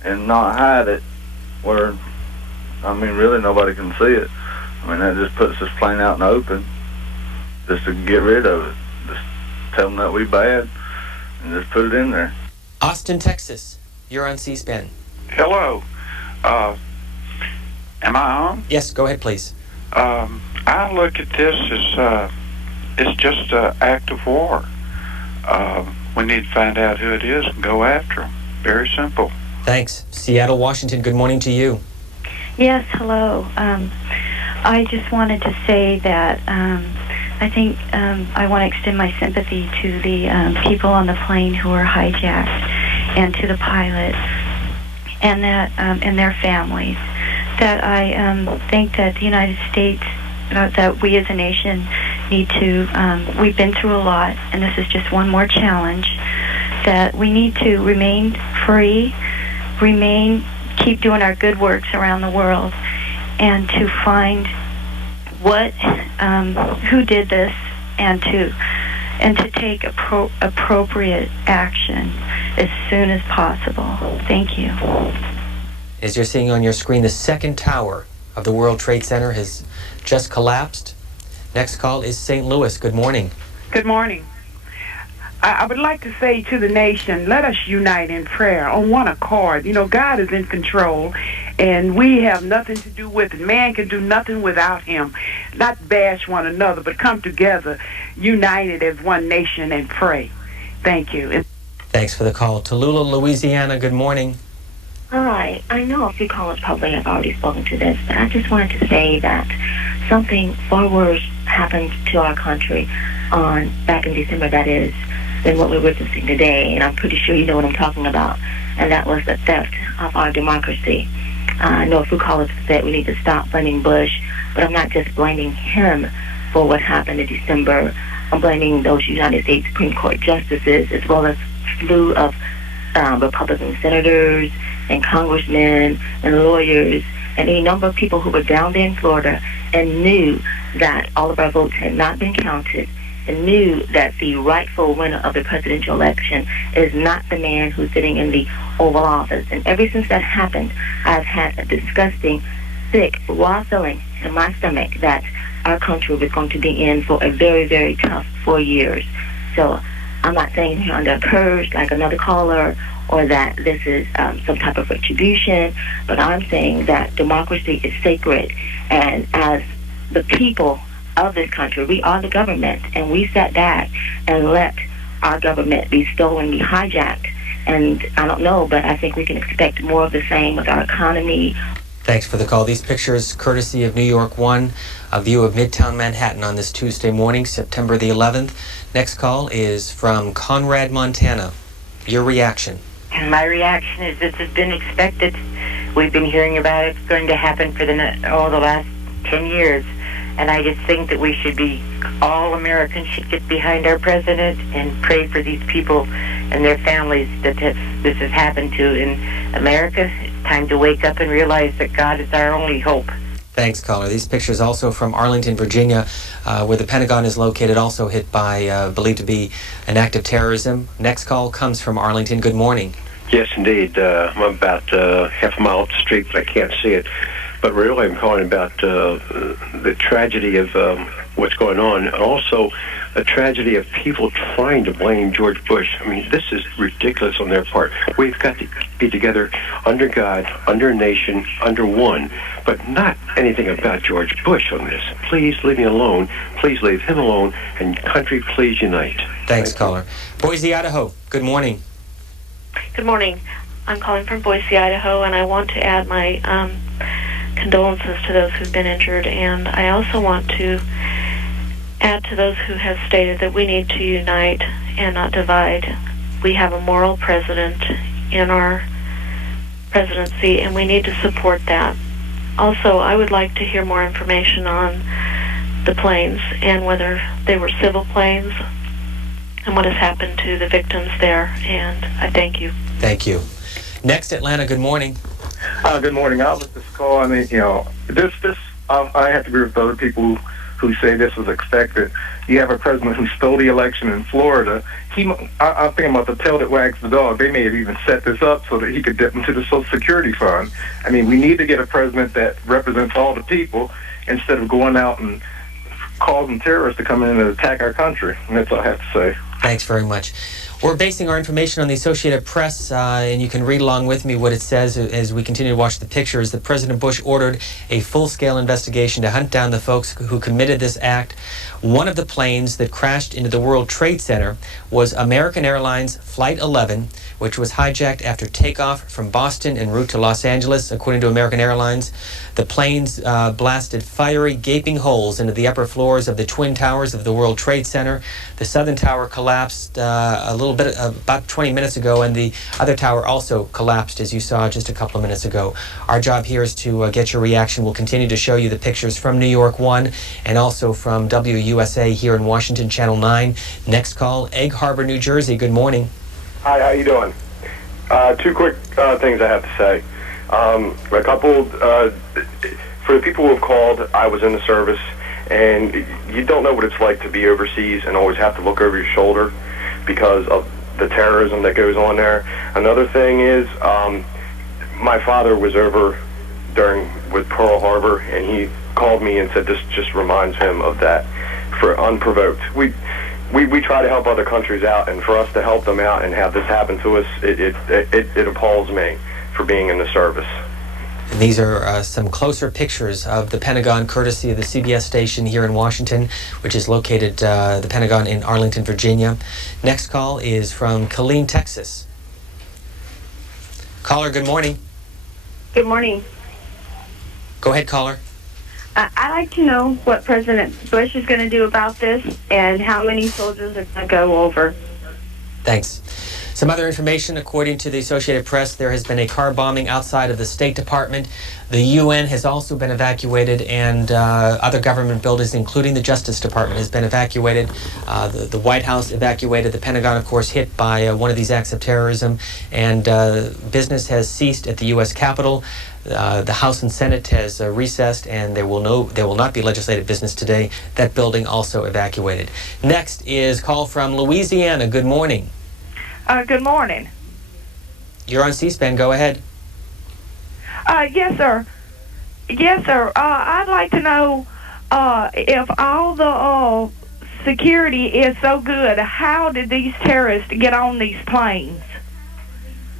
and not hide it where, I mean, really nobody can see it. I mean, that just puts this plane out in the open just to get rid of it. Just tell them that we bad and just put it in there. Austin, Texas. You're on C-SPAN. Hello. Am I on? Yes, go ahead, please. I look at this as it's just an act of war. We need to find out who it is and go after them. Very simple. Thanks. Seattle, Washington, good morning to you. Yes, hello. I just wanted to say that I think I want to extend my sympathy to the people on the plane who were hijacked and to the pilots and that and their families. That I think that the United States, that we as a nation need to, we've been through a lot, and this is just one more challenge, that we need to remain free, keep doing our good works around the world, and to find who did this, and to take appropriate action as soon as possible. Thank you. As you're seeing on your screen, the second tower of the World Trade Center has just collapsed. Next call is St. Louis. Good morning. Good morning. I would like to say to the nation, let us unite in prayer on one accord. You know, God is in control, and we have nothing to do with it. Man can do nothing without him. Not bash one another, but come together, united as one nation, and pray. Thank you. Thanks for the call. Tallulah, Louisiana, good morning. Hi. I know a few callers probably have already spoken to this, but I just wanted to say that something far worse happened to our country back in December, that is, than what we're witnessing today, and I'm pretty sure you know what I'm talking about, and that was the theft of our democracy. I know a few callers said we need to stop blaming Bush, but I'm not just blaming him for what happened in December. I'm blaming those United States Supreme Court justices, as well as a slew of Republican senators and congressmen and lawyers and a number of people who were down there in Florida and knew that all of our votes had not been counted and knew that the rightful winner of the presidential election is not the man who's sitting in the Oval Office. And ever since that happened, I've had a disgusting, sick, raw feeling in my stomach that our country was going to be in for a very, very tough 4 years. So I'm not saying here under a curse like another caller or that this is some type of retribution, but I'm saying that democracy is sacred, and as the people of this country, we are the government, and we sat back and let our government be stolen, be hijacked, and I don't know, but I think we can expect more of the same with our economy. Thanks for the call. These pictures, courtesy of New York 1, a view of Midtown Manhattan on this Tuesday morning, September the 11th. Next call is from Conrad, Montana. Your reaction. And my reaction is this has been expected. We've been hearing about it. It's going to happen for the last 10 years. And I just think that we should be, all Americans should get behind our president and pray for these people and their families that this has happened to in America. It's time to wake up and realize that God is our only hope. Thanks, caller. These pictures also from Arlington, Virginia, where the Pentagon is located, also hit by, believed to be an act of terrorism. Next call comes from Arlington. Good morning. Yes, indeed. I'm about half a mile up the street, but I can't see it. but really I'm calling about the tragedy of what's going on, and also a tragedy of people trying to blame George Bush. I mean, this is ridiculous on their part. We've got to be together under God, under a nation, under one, but not anything about George Bush on this. Please leave me alone. Please leave him alone, and country, please unite. Thanks, caller. Boise, Idaho, good morning. Good morning. I'm calling from Boise, Idaho, and I want to add my condolences to those who've been injured, and I also want to add to those who have stated that we need to unite and not divide. We have a moral president in our presidency, and we need to support that. Also, I would like to hear more information on the planes and whether they were civil planes and what has happened to the victims there, and I thank you. Thank you. Next, Atlanta, good morning. Good morning. I was just calling. I mean, you know, I have to agree with other people who say this was expected. You have a president who stole the election in Florida. I'm thinking about the tail that wags the dog. They may have even set this up so that he could dip into the Social Security fund. I mean, we need to get a president that represents all the people instead of going out and causing terrorists to come in and attack our country. And that's all I have to say. Thanks very much. We're basing our information on the Associated Press, and you can read along with me what it says as we continue to watch the pictures. That President Bush ordered a full-scale investigation to hunt down the folks who committed this act. One of the planes that crashed into the World Trade Center was American Airlines Flight 11, which was hijacked after takeoff from Boston en route to Los Angeles, according to American Airlines. The planes blasted fiery, gaping holes into the upper floors of the Twin Towers of the World Trade Center. The southern tower collapsed about 20 minutes ago, and the other tower also collapsed, as you saw just a couple of minutes ago. Our job here is to get your reaction. We'll continue to show you the pictures from New York 1 and also from WUSA here in Washington, Channel 9. Next call, Egg Harbor, New Jersey. Good morning. Hi, how you doing? Two quick things I have to say. A couple, for the people who have called, I was in the service, and you don't know what it's like to be overseas and always have to look over your shoulder because of the terrorism that goes on there. Another thing is, my father was over with Pearl Harbor, and he called me and said this just reminds him of that for unprovoked. We try to help other countries out, and for us to help them out and have this happen to us, it appalls me for being in the service. And these are some closer pictures of the Pentagon, courtesy of the CBS station here in Washington, which is located, the Pentagon in Arlington, Virginia. Next call is from Killeen, Texas. Caller, good morning. Good morning. Go ahead, caller. I'd like to know what President Bush is going to do about this and how many soldiers are going to go over. Thanks. Some other information, according to the Associated Press, there has been a car bombing outside of the State Department. The UN has also been evacuated, and other government buildings, including the Justice Department, has been evacuated. The White House evacuated. The Pentagon, of course, hit by one of these acts of terrorism, and business has ceased at the U.S. Capitol. The House and Senate has recessed, and there will not be legislative business today. That building also evacuated. Next is call from Louisiana. Good morning. Good morning. You're on C-SPAN. Go ahead. Yes, sir. Yes, sir. I'd like to know if all the security is so good, how did these terrorists get on these planes?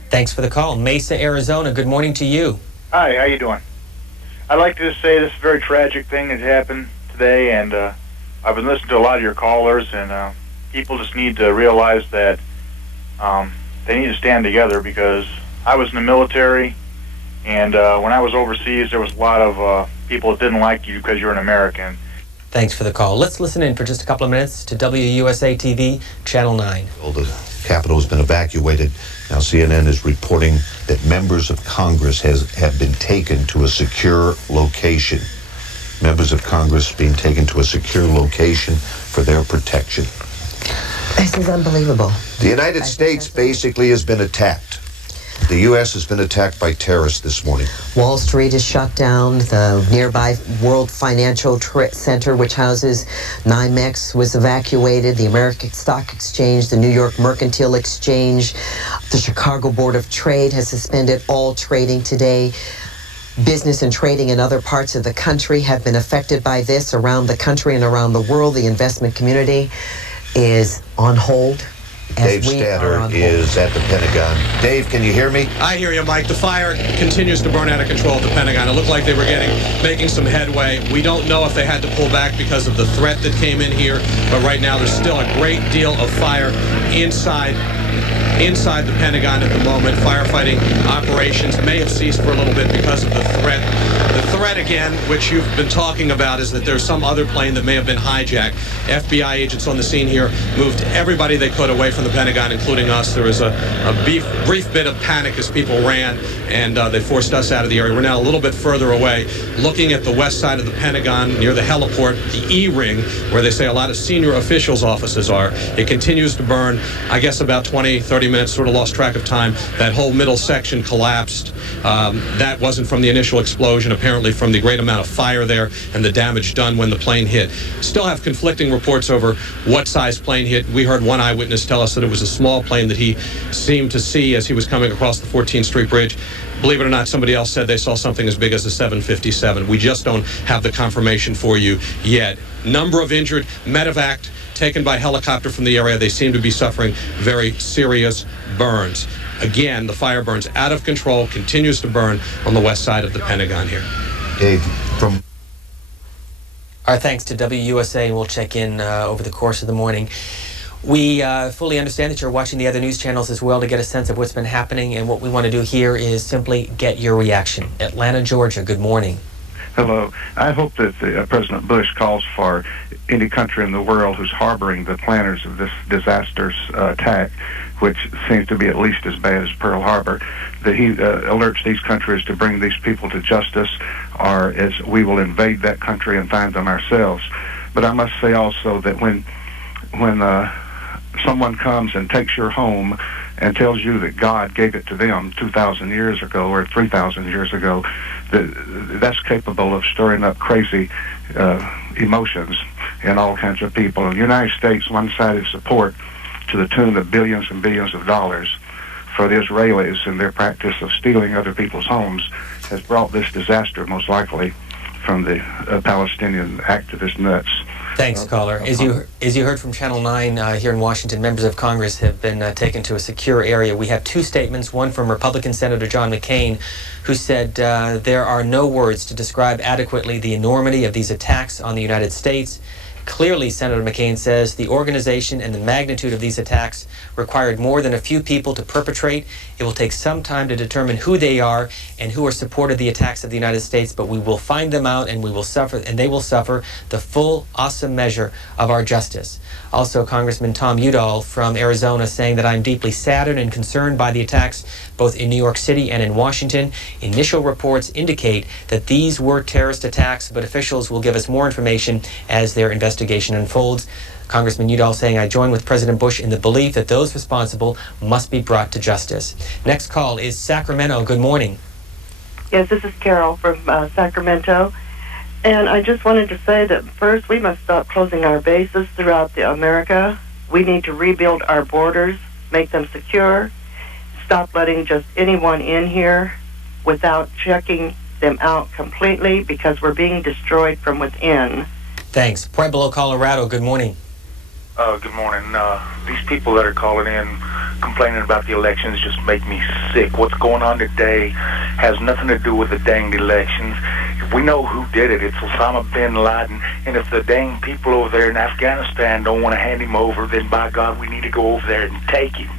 Thanks for the call. Mesa, Arizona. Good morning to you. Hi, how you doing? I'd like to just say this is a very tragic thing that happened today, and I've been listening to a lot of your callers, and people just need to realize that they need to stand together, because I was in the military, and when I was overseas, there was a lot of people that didn't like you because you're an American. Thanks for the call. Let's listen in for just a couple of minutes to WUSA TV, Channel 9. The Capitol has been evacuated. Now CNN is reporting that members of Congress have been taken to a secure location. Members of Congress being taken to a secure location for their protection. This is unbelievable. The United States basically has been attacked. The U.S. has been attacked by terrorists this morning. Wall Street is shut down. The nearby World Financial Center, which houses NYMEX, was evacuated. The American Stock Exchange, the New York Mercantile Exchange, the Chicago Board of Trade has suspended all trading today. Business and trading in other parts of the country have been affected by this. Around the country and around the world, the investment community is on hold. Dave Statter is at the Pentagon. Dave, can you hear me? I hear you, Mike. The fire continues to burn out of control at the Pentagon. It looked like they were making some headway. We don't know if they had to pull back because of the threat that came in here, but right now there's still a great deal of fire inside the Pentagon at the moment. Firefighting operations may have ceased for a little bit because of the threat. The threat, again, which you've been talking about, is that there's some other plane that may have been hijacked. FBI agents on the scene here moved everybody they could away from the Pentagon, including us. There was a brief bit of panic as people ran, and they forced us out of the area. We're now a little bit further away, looking at the west side of the Pentagon, near the heliport, the E-ring, where they say a lot of senior officials' offices are. It continues to burn. I guess about 20, 30 minutes, sort of lost track of time. That whole middle section collapsed. That wasn't from the initial explosion, apparently from the great amount of fire there and the damage done when the plane hit. Still have conflicting reports over what size plane hit. We heard one eyewitness tell us that it was a small plane that he seemed to see as he was coming across the 14th Street Bridge. Believe it or not, somebody else said they saw something as big as a 757. We just don't have the confirmation for you yet. Number of injured, medevac taken by helicopter from the area. They seem to be suffering very serious burns. Again, the fire burns out of control, continues to burn on the west side of the Pentagon here. Dave, from... Our thanks to WUSA, and we'll check in over the course of the morning. We fully understand that you're watching the other news channels as well to get a sense of what's been happening, and what we want to do here is simply get your reaction. Atlanta, Georgia, good morning. Hello. I hope that President Bush calls for any country in the world who's harboring the planners of this disastrous attack, which seems to be at least as bad as Pearl Harbor, that he alerts these countries to bring these people to justice, or as we will invade that country and find them ourselves. But I must say also that when someone comes and takes your home and tells you that God gave it to them 2,000 years ago or 3,000 years ago, that's capable of stirring up crazy emotions in all kinds of people. In the United States, one-sided support to the tune of billions and billions of dollars for the Israelis and their practice of stealing other people's homes has brought this disaster, most likely, from the Palestinian activist nuts. Thanks, caller. As you heard from Channel 9 here in Washington, members of Congress have been taken to a secure area. We have two statements, one from Republican Senator John McCain, who said there are no words to describe adequately the enormity of these attacks on the United States. Clearly, Senator McCain says the organization and the magnitude of these attacks required more than a few people to perpetrate. It will take some time to determine who they are and who are supported the attacks of the United States, but we will find them out, and they will suffer the full awesome measure of our justice. Also, Congressman Tom Udall from Arizona saying that I'm deeply saddened and concerned by the attacks both in New York City and in Washington. Initial reports indicate that these were terrorist attacks, but officials will give us more information as their investigation unfolds. Congressman Udall saying, I join with President Bush in the belief that those responsible must be brought to justice. Next call is Sacramento. Good morning. Yes, this is Carol from Sacramento. And I just wanted to say that first, we must stop closing our bases throughout America. We need to rebuild our borders, make them secure, stop letting just anyone in here without checking them out completely, because we're being destroyed from within. Thanks. Pueblo, Colorado, good morning. Good morning. These people that are calling in complaining about the elections just make me sick. What's going on today has nothing to do with the danged elections. We know who did it. It's Osama bin Laden. And if the dang people over there in Afghanistan don't want to hand him over, then by God, we need to go over there and take him.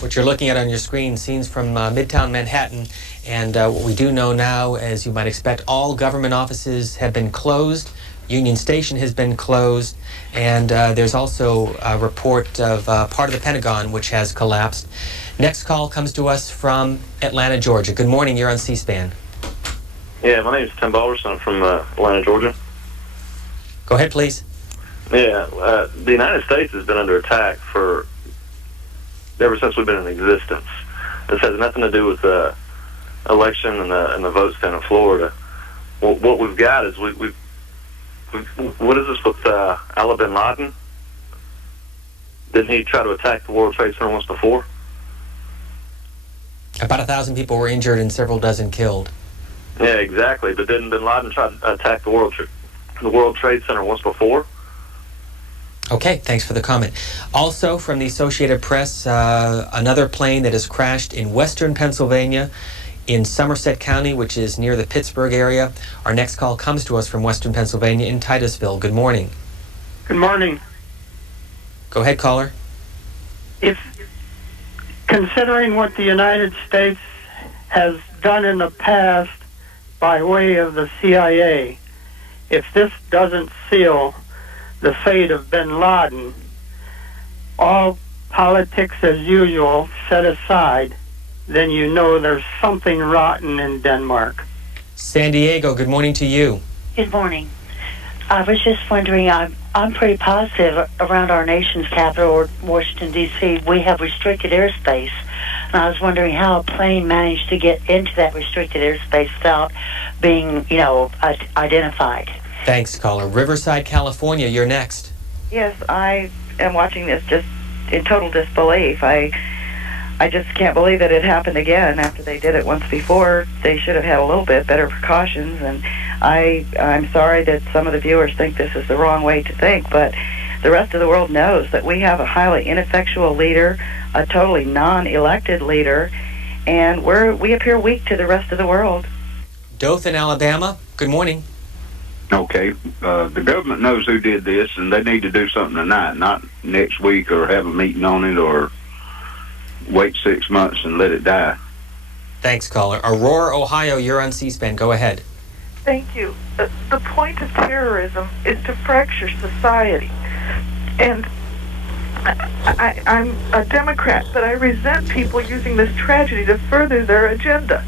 What you're looking at on your screen, scenes from Midtown Manhattan. And what we do know now, as you might expect, all government offices have been closed. Union Station has been closed, and there's also a report of part of the Pentagon which has collapsed. Next call comes to us from Atlanta, Georgia. Good morning, you're on C-SPAN. Yeah, my name is Tim Balderson. I'm from Atlanta, Georgia. Go ahead, please. Yeah, the United States has been under attack ever since we've been in existence. This has nothing to do with the election and the votes down in Florida. Well, what we've got is what is this with Ali bin Laden? Didn't he try to attack the World Trade Center once before? About 1,000 people were injured and several dozen killed. Yeah, exactly. But didn't Bin Laden try to attack the World Trade Center once before? Okay, thanks for the comment. Also from the Associated Press, another plane that has crashed in western Pennsylvania in Somerset County, which is near the Pittsburgh area. Our next call comes to us from western Pennsylvania in Titusville. Good morning. Good morning. Go ahead, caller. If, considering what the United States has done in the past by way of the CIA, if this doesn't seal the fate of Bin Laden, all politics as usual set aside, then you know there's something rotten in Denmark. San Diego, good morning to you. Good morning. I was just wondering, I'm pretty positive around our nation's capital, Washington, D.C., we have restricted airspace. And I was wondering how a plane managed to get into that restricted airspace without being, identified. Thanks, caller. Riverside, California, you're next. Yes, I am watching this just in total disbelief. I just can't believe that it happened again after they did it once before. They should have had a little bit better precautions, and I'm sorry that some of the viewers think this is the wrong way to think, but the rest of the world knows that we have a highly ineffectual leader, a totally non-elected leader, and we appear weak to the rest of the world. Dothan, Alabama, good morning. Okay, the government knows who did this, and they need to do something tonight, not next week or have a meeting on it or wait 6 months and let it die. Thanks, caller. Aurora, Ohio, you're on C-SPAN. Go ahead. Thank you. The point of terrorism is to fracture society. And I'm a Democrat, but I resent people using this tragedy to further their agenda.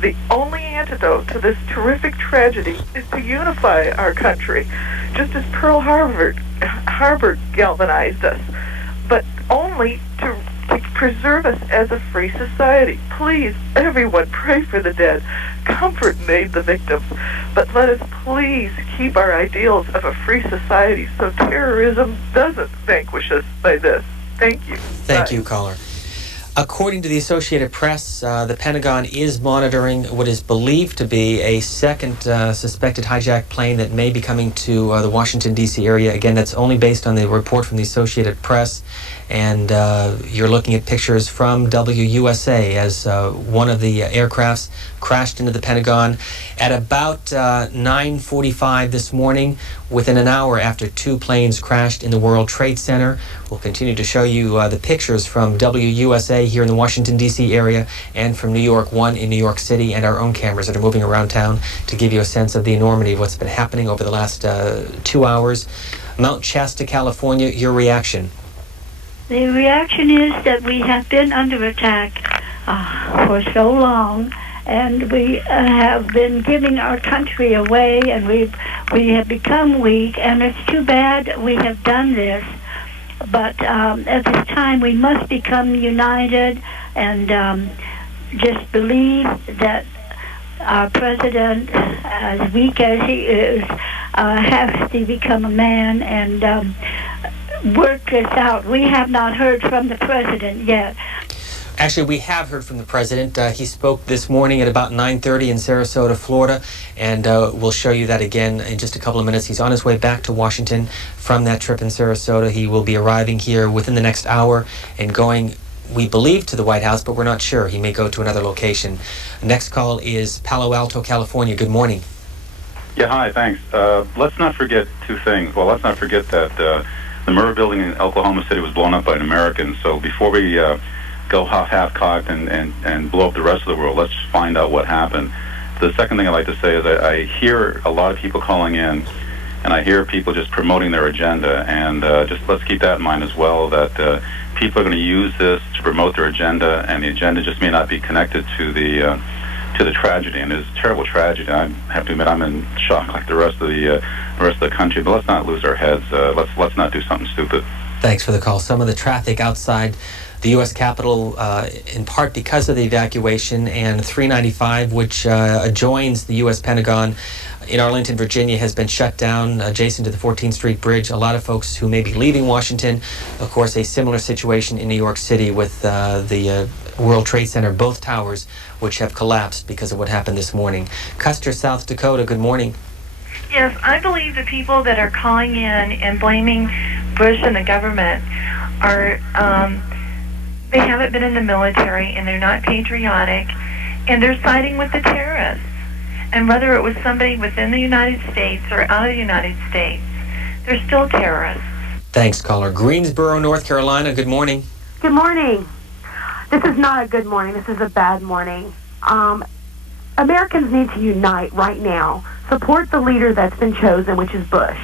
The only antidote to this terrific tragedy is to unify our country, just as Pearl Harbor galvanized us, but only to preserve us as a free society. Please, everyone, pray for the dead. Comfort and aid the victims. But let us please keep our ideals of a free society so terrorism doesn't vanquish us by this. Thank you. Thank you, caller. According to the Associated Press, the Pentagon is monitoring what is believed to be a second suspected hijacked plane that may be coming to the Washington, D.C. area. Again, that's only based on the report from the Associated Press. And you're looking at pictures from WUSA as one of the aircrafts crashed into the Pentagon at about 9:45 this morning, within an hour after two planes crashed in the World Trade Center. We'll continue to show you the pictures from WUSA here in the Washington, D.C. area and from New York 1 in New York City, and our own cameras that are moving around town to give you a sense of the enormity of what's been happening over the last 2 hours. Mount Shasta, California, your reaction? The reaction is that we have been under attack for so long, and we have been giving our country away, and we have become weak, and it's too bad we have done this. But at this time, we must become united and just believe that our president, as weak as he is, has to become a man and work this out. We have not heard from the president yet. Actually, we have heard from the president. He spoke this morning at about 9:30 in Sarasota, Florida, and we'll show you that again in just a couple of minutes. He's on his way back to Washington from that trip in Sarasota. He will be arriving here within the next hour and going, we believe, to the White House, but we're not sure. He may go to another location. Next call is Palo Alto, California. Good morning. Yeah, hi, thanks. Let's not forget two things. Well, let's not forget that the Murrah building in Oklahoma City was blown up by an American. So before we go half-cocked and blow up the rest of the world, let's find out what happened. The second thing I'd like to say is I hear a lot of people calling in, and I hear people just promoting their agenda, and just let's keep that in mind as well, that people are going to use this to promote their agenda, and the agenda just may not be connected to the tragedy, and it's a terrible tragedy. I have to admit I'm in shock like the rest of the country, but let's not lose our heads. Let's not do something stupid. Thanks for the call. Some of the traffic outside the U.S. Capitol in part because of the evacuation, and 395, which adjoins the U.S. Pentagon in Arlington, Virginia, has been shut down adjacent to the 14th Street Bridge. A lot of folks who may be leaving Washington. Of course, a similar situation in New York City with the World Trade Center, both towers, which have collapsed because of what happened this morning. Custer, South Dakota, good morning. Yes, I believe the people that are calling in and blaming Bush and the government are, they haven't been in the military and they're not patriotic and they're siding with the terrorists. And whether it was somebody within the United States or out of the United States, they're still terrorists. Thanks, caller. Greensboro, North Carolina, good morning. Good morning. This is not a good morning. This is a bad morning. Americans need to unite right now. Support the leader that's been chosen, which is Bush.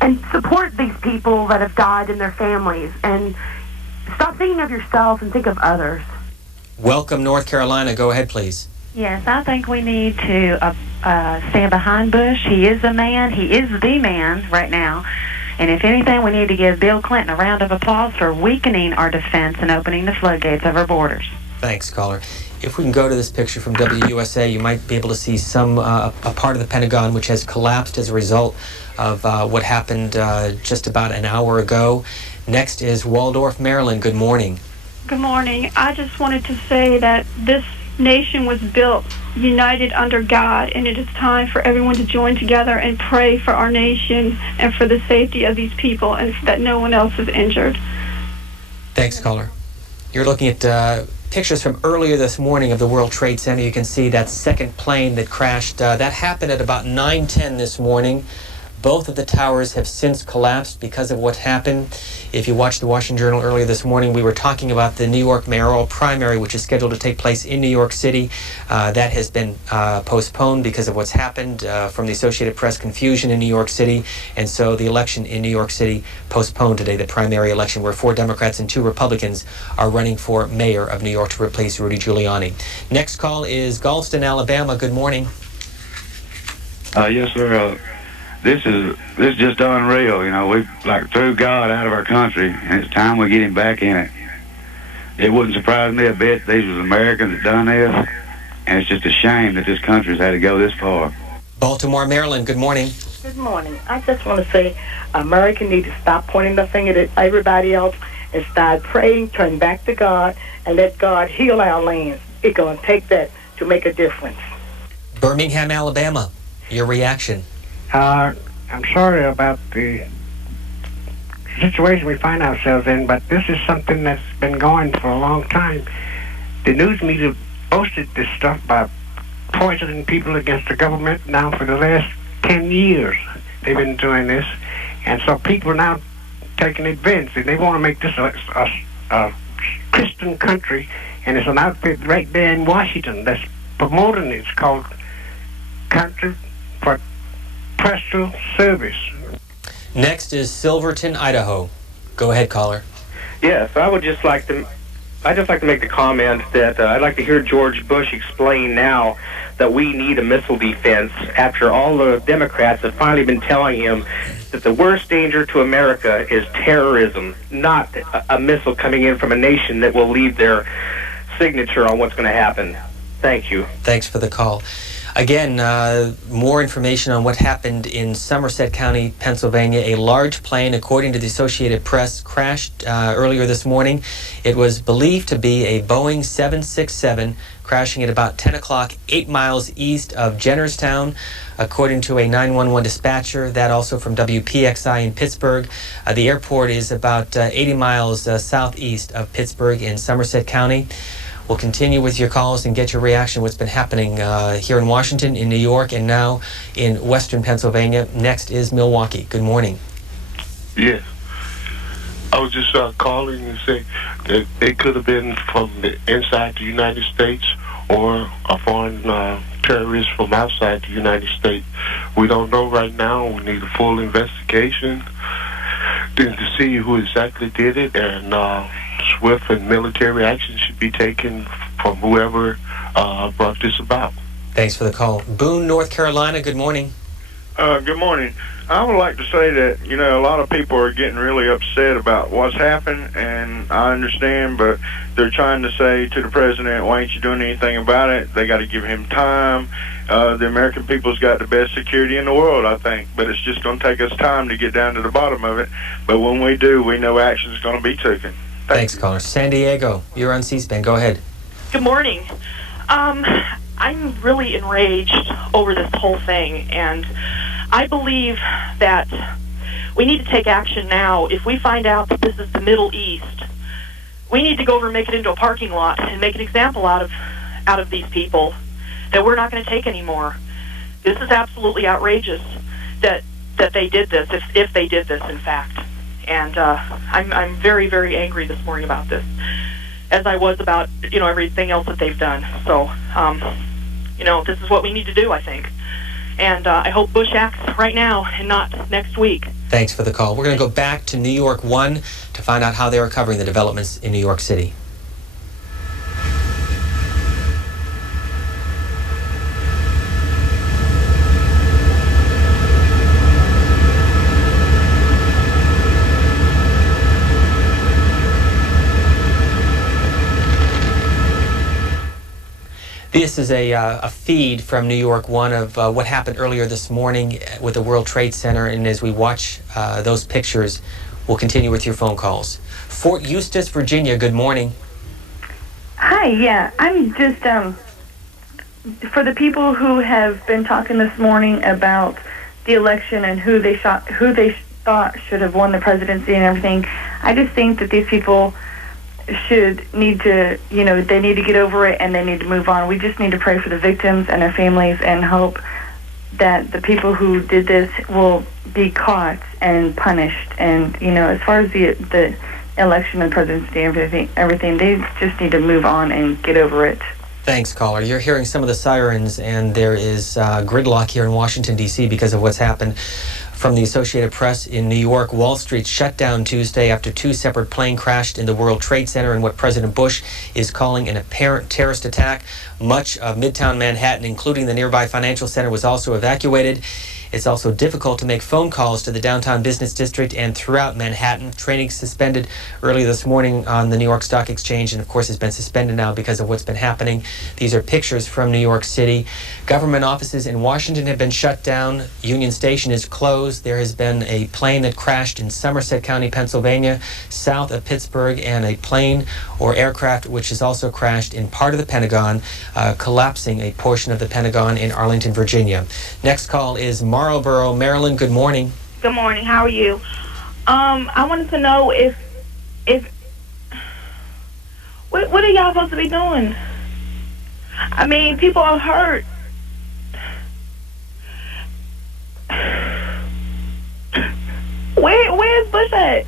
And support these people that have died and their families. And stop thinking of yourself and think of others. Welcome, North Carolina. Go ahead, please. Yes, I think we need to stand behind Bush. He is the man. He is the man right now. And if anything, we need to give Bill Clinton a round of applause for weakening our defense and opening the floodgates of our borders. Thanks, caller. If we can go to this picture from WUSA, you might be able to see some a part of the Pentagon which has collapsed as a result of what happened just about an hour ago. Next is Waldorf, Maryland. Good morning. Good morning. I just wanted to say that this nation was built united under God, and it is time for everyone to join together and pray for our nation and for the safety of these people and that no one else is injured. Thanks, caller. You're looking at pictures from earlier this morning of the World Trade Center. You can see that second plane that crashed. That happened at about 9:10 this morning. Both of the towers have since collapsed because of what happened. If you watched the Washington Journal earlier this morning, we were talking about the New York mayoral primary, which is scheduled to take place in New York City. That has been postponed because of what's happened from the Associated Press confusion in New York City. And so the election in New York City postponed today, the primary election, where 4 Democrats and 2 Republicans are running for mayor of New York to replace Rudy Giuliani. Next call is Galveston, Alabama. Good morning. Yes, sir. This is just unreal. You know, we like threw God out of our country, and it's time we get him back in it. It wouldn't surprise me a bit. These was Americans that done this, and it's just a shame that this country's had to go this far. Baltimore, Maryland. Good morning. Good morning. I just want to say America need to stop pointing the finger at everybody else and start praying, turn back to God, and let God heal our land. It's going to take that to make a difference. Birmingham, Alabama. Your reaction? I'm sorry about the situation we find ourselves in, but this is something that's been going for a long time. The news media boasted this stuff by poisoning people against the government now for the last 10 years. They've been doing this, and so people are now taking advantage, and they want to make this a Christian country, and it's an outfit right there in Washington that's promoting it. It's called Country for Postal Service. Next is Silverton, Idaho. Go ahead, caller. Yes, I'd just like to make the comment that I'd like to hear George Bush explain now that we need a missile defense after all the Democrats have finally been telling him that the worst danger to America is terrorism, not a missile coming in from a nation that will leave their signature on what's going to happen. Thank you. Thanks for the call. Again, more information on what happened in Somerset County, Pennsylvania. A large plane, according to the Associated Press, crashed earlier this morning. It was believed to be a Boeing 767 crashing at about 10 o'clock, 8 miles east of Jennerstown, according to a 911 dispatcher. That also from WPXI in Pittsburgh. The airport is about 80 miles southeast of Pittsburgh in Somerset County. We'll continue with your calls and get your reaction to what's been happening here in Washington, in New York, and now in western Pennsylvania. Next is Milwaukee. Good morning. Yes. I was just calling to say that it could have been from the inside the United States or a foreign terrorist from outside the United States. We don't know right now. We need a full investigation to see who exactly did it, and swift and military action should be taken from whoever brought this about. Thanks for the call. Boone, North Carolina, good morning. Good morning. I would like to say that, a lot of people are getting really upset about what's happened, and I understand, but they're trying to say to the president, why ain't you doing anything about it? They got to give him time. The American people's got the best security in the world, I think, but it's just going to take us time to get down to the bottom of it. But when we do, we know action is going to be taken. Thanks, caller. San Diego, you're on C-SPAN. Go ahead. Good morning. I'm really enraged over this whole thing, and I believe that we need to take action now. If we find out that this is the Middle East, we need to go over and make it into a parking lot and make an example out of these people that we're not going to take anymore. This is absolutely outrageous that they did this, if they did this, in fact. And I'm very, very angry this morning about this, as I was about, everything else that they've done. So, this is what we need to do, I think. And I hope Bush acts right now and not next week. Thanks for the call. We're going to go back to New York 1 to find out how they are covering the developments in New York City. This is a feed from New York 1 of what happened earlier this morning with the World Trade Center, and as we watch those pictures, we'll continue with your phone calls. Fort Eustis, Virginia, good morning. Hi, yeah, I'm just, for the people who have been talking this morning about the election and who they thought should have won the presidency and everything, I just think that these people need to get over it and they need to move on. We just need to pray for the victims and their families and hope that the people who did this will be caught and punished. And, as far as the election and presidency and everything, they just need to move on and get over it. Thanks, caller. You're hearing some of the sirens, and there is gridlock here in Washington, D.C. because of what's happened. From the Associated Press in New York, Wall Street shut down Tuesday after two separate planes crashed in the World Trade Center in what President Bush is calling an apparent terrorist attack. Much of Midtown Manhattan, including the nearby financial center, was also evacuated. It's also difficult to make phone calls to the downtown business district and throughout Manhattan. Trading suspended earlier this morning on the New York Stock Exchange, and of course has been suspended now because of what's been happening. These are pictures from New York City. Government offices in Washington have been shut down. Union Station is closed. There has been a plane that crashed in Somerset County, Pennsylvania, south of Pittsburgh, and a plane or aircraft which has also crashed in part of the Pentagon, collapsing a portion of the Pentagon in Arlington, Virginia. Next call is Marlboro, Maryland. Good morning. Good morning. How are you? I wanted to know if what are y'all supposed to be doing? I mean, people are hurt. Where's Bush at?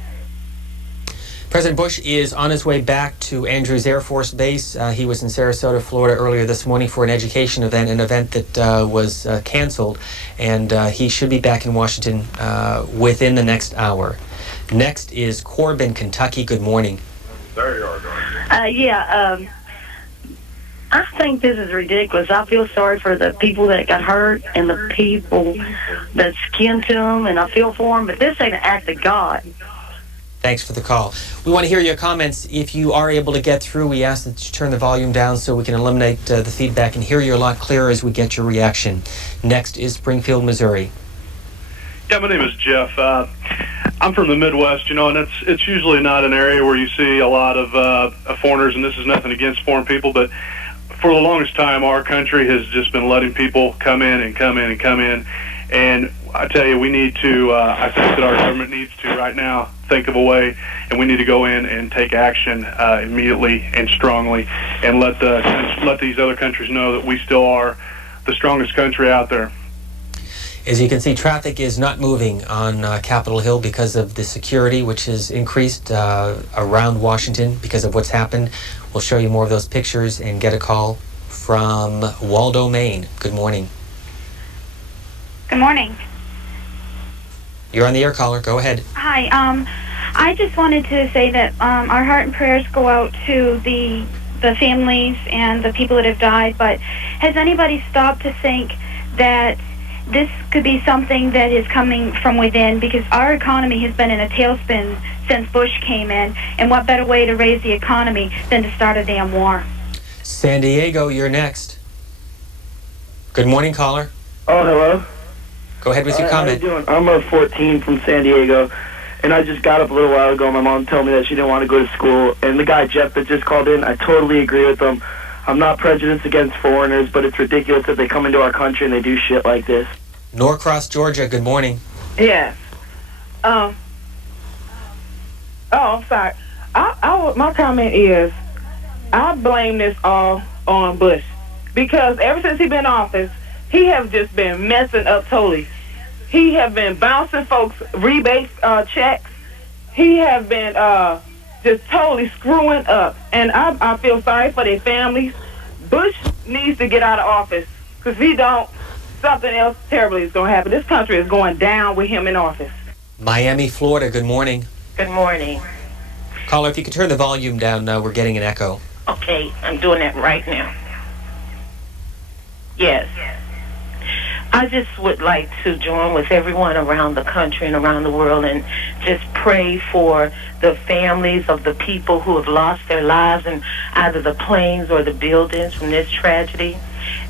President Bush is on his way back to Andrews Air Force Base. He was in Sarasota, Florida earlier this morning for an education event, an event that was canceled, and he should be back in Washington within the next hour. Next is Corbin, Kentucky. Good morning. There you are, I think this is ridiculous. I feel sorry for the people that got hurt and the people that's kin to them, and I feel for them, but this ain't an act of God. Thanks for the call. We want to hear your comments. If you are able to get through, we ask that you turn the volume down so we can eliminate the feedback and hear you a lot clearer as we get your reaction. Next is Springfield, Missouri. Yeah, my name is Jeff. I'm from the Midwest, and it's usually not an area where you see a lot of foreigners, and this is nothing against foreign people, but for the longest time, our country has just been letting people come in and come in and come in. And I tell you, we need to, I think that our government needs to right now think of a way, and we need to go in and take action immediately and strongly and let these other countries know that we still are the strongest country out there. As you can see, traffic is not moving on Capitol Hill because of the security, which has increased around Washington because of what's happened. We'll show you more of those pictures and get a call from Waldo, Maine. Good morning. Good morning. You're on the air, caller. Go ahead. Hi. I just wanted to say that our heart and prayers go out to the families and the people that have died, but has anybody stopped to think that this could be something that is coming from within, because our economy has been in a tailspin since Bush came in, and what better way to raise the economy than to start a damn war? San Diego, you're next. Good morning, caller. Oh, hello. Go ahead with your comment. How you doing? I'm a 14 from San Diego, and I just got up a little while ago. My mom told me that she didn't want to go to school, and the guy, Jeff, that just called in, I totally agree with him. I'm not prejudiced against foreigners, but it's ridiculous that they come into our country and they do shit like this. Norcross, Georgia, good morning. Yes. Oh, I'm sorry. My comment is, I blame this all on Bush, because ever since he been in office, he have just been messing up totally. He have been bouncing folks rebate checks. He have been just totally screwing up, and I feel sorry for their families. Bush needs to get out of office, because if he don't, something else terribly is going to happen. This country is going down with him in office. Miami, Florida, good morning. Good morning. Caller, if you could turn the volume down, we're getting an echo. Okay, I'm doing that right now. Yes. I just would like to join with everyone around the country and around the world and just pray for the families of the people who have lost their lives in either the planes or the buildings from this tragedy.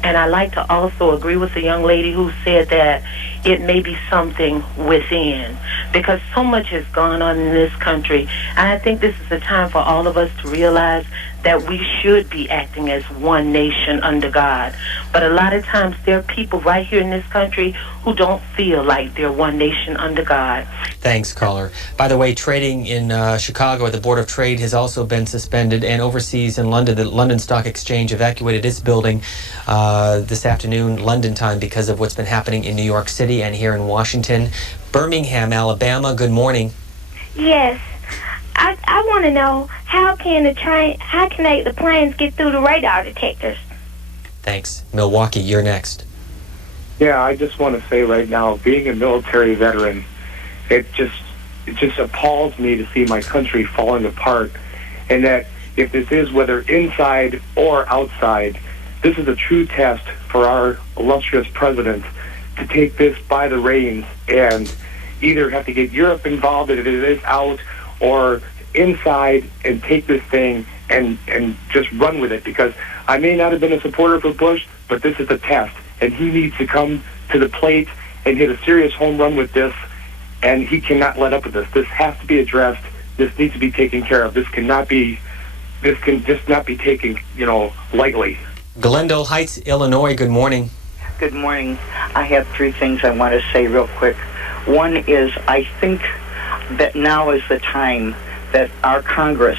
And I'd like to also agree with the young lady who said that it may be something within, because so much has gone on in this country. And I think this is the time for all of us to realize that we should be acting as one nation under God. But a lot of times there are people right here in this country who don't feel like they're one nation under God. Thanks, caller. By the way, trading in Chicago at the Board of Trade has also been suspended, and overseas in London, the London Stock Exchange evacuated its building this afternoon, London time, because of what's been happening in New York City and here in Washington. Birmingham, Alabama, good morning. Yes. I want to know, how can the planes get through the radar detectors? Thanks. Milwaukee, you're next. Yeah, I just want to say right now, being a military veteran, it just appalls me to see my country falling apart, and that if this is whether inside or outside, this is a true test for our illustrious president to take this by the reins and either have to get Europe involved if it is out, or inside and take this thing and just run with it, because I may not have been a supporter for Bush, but this is a test, and he needs to come to the plate and hit a serious home run with this, and he cannot let up with this. This has to be addressed. This needs to be taken care of. This can just not be taken, lightly. Glendale Heights, Illinois, good morning. Good morning. I have three things I want to say real quick. One is, I think that now is the time that our Congress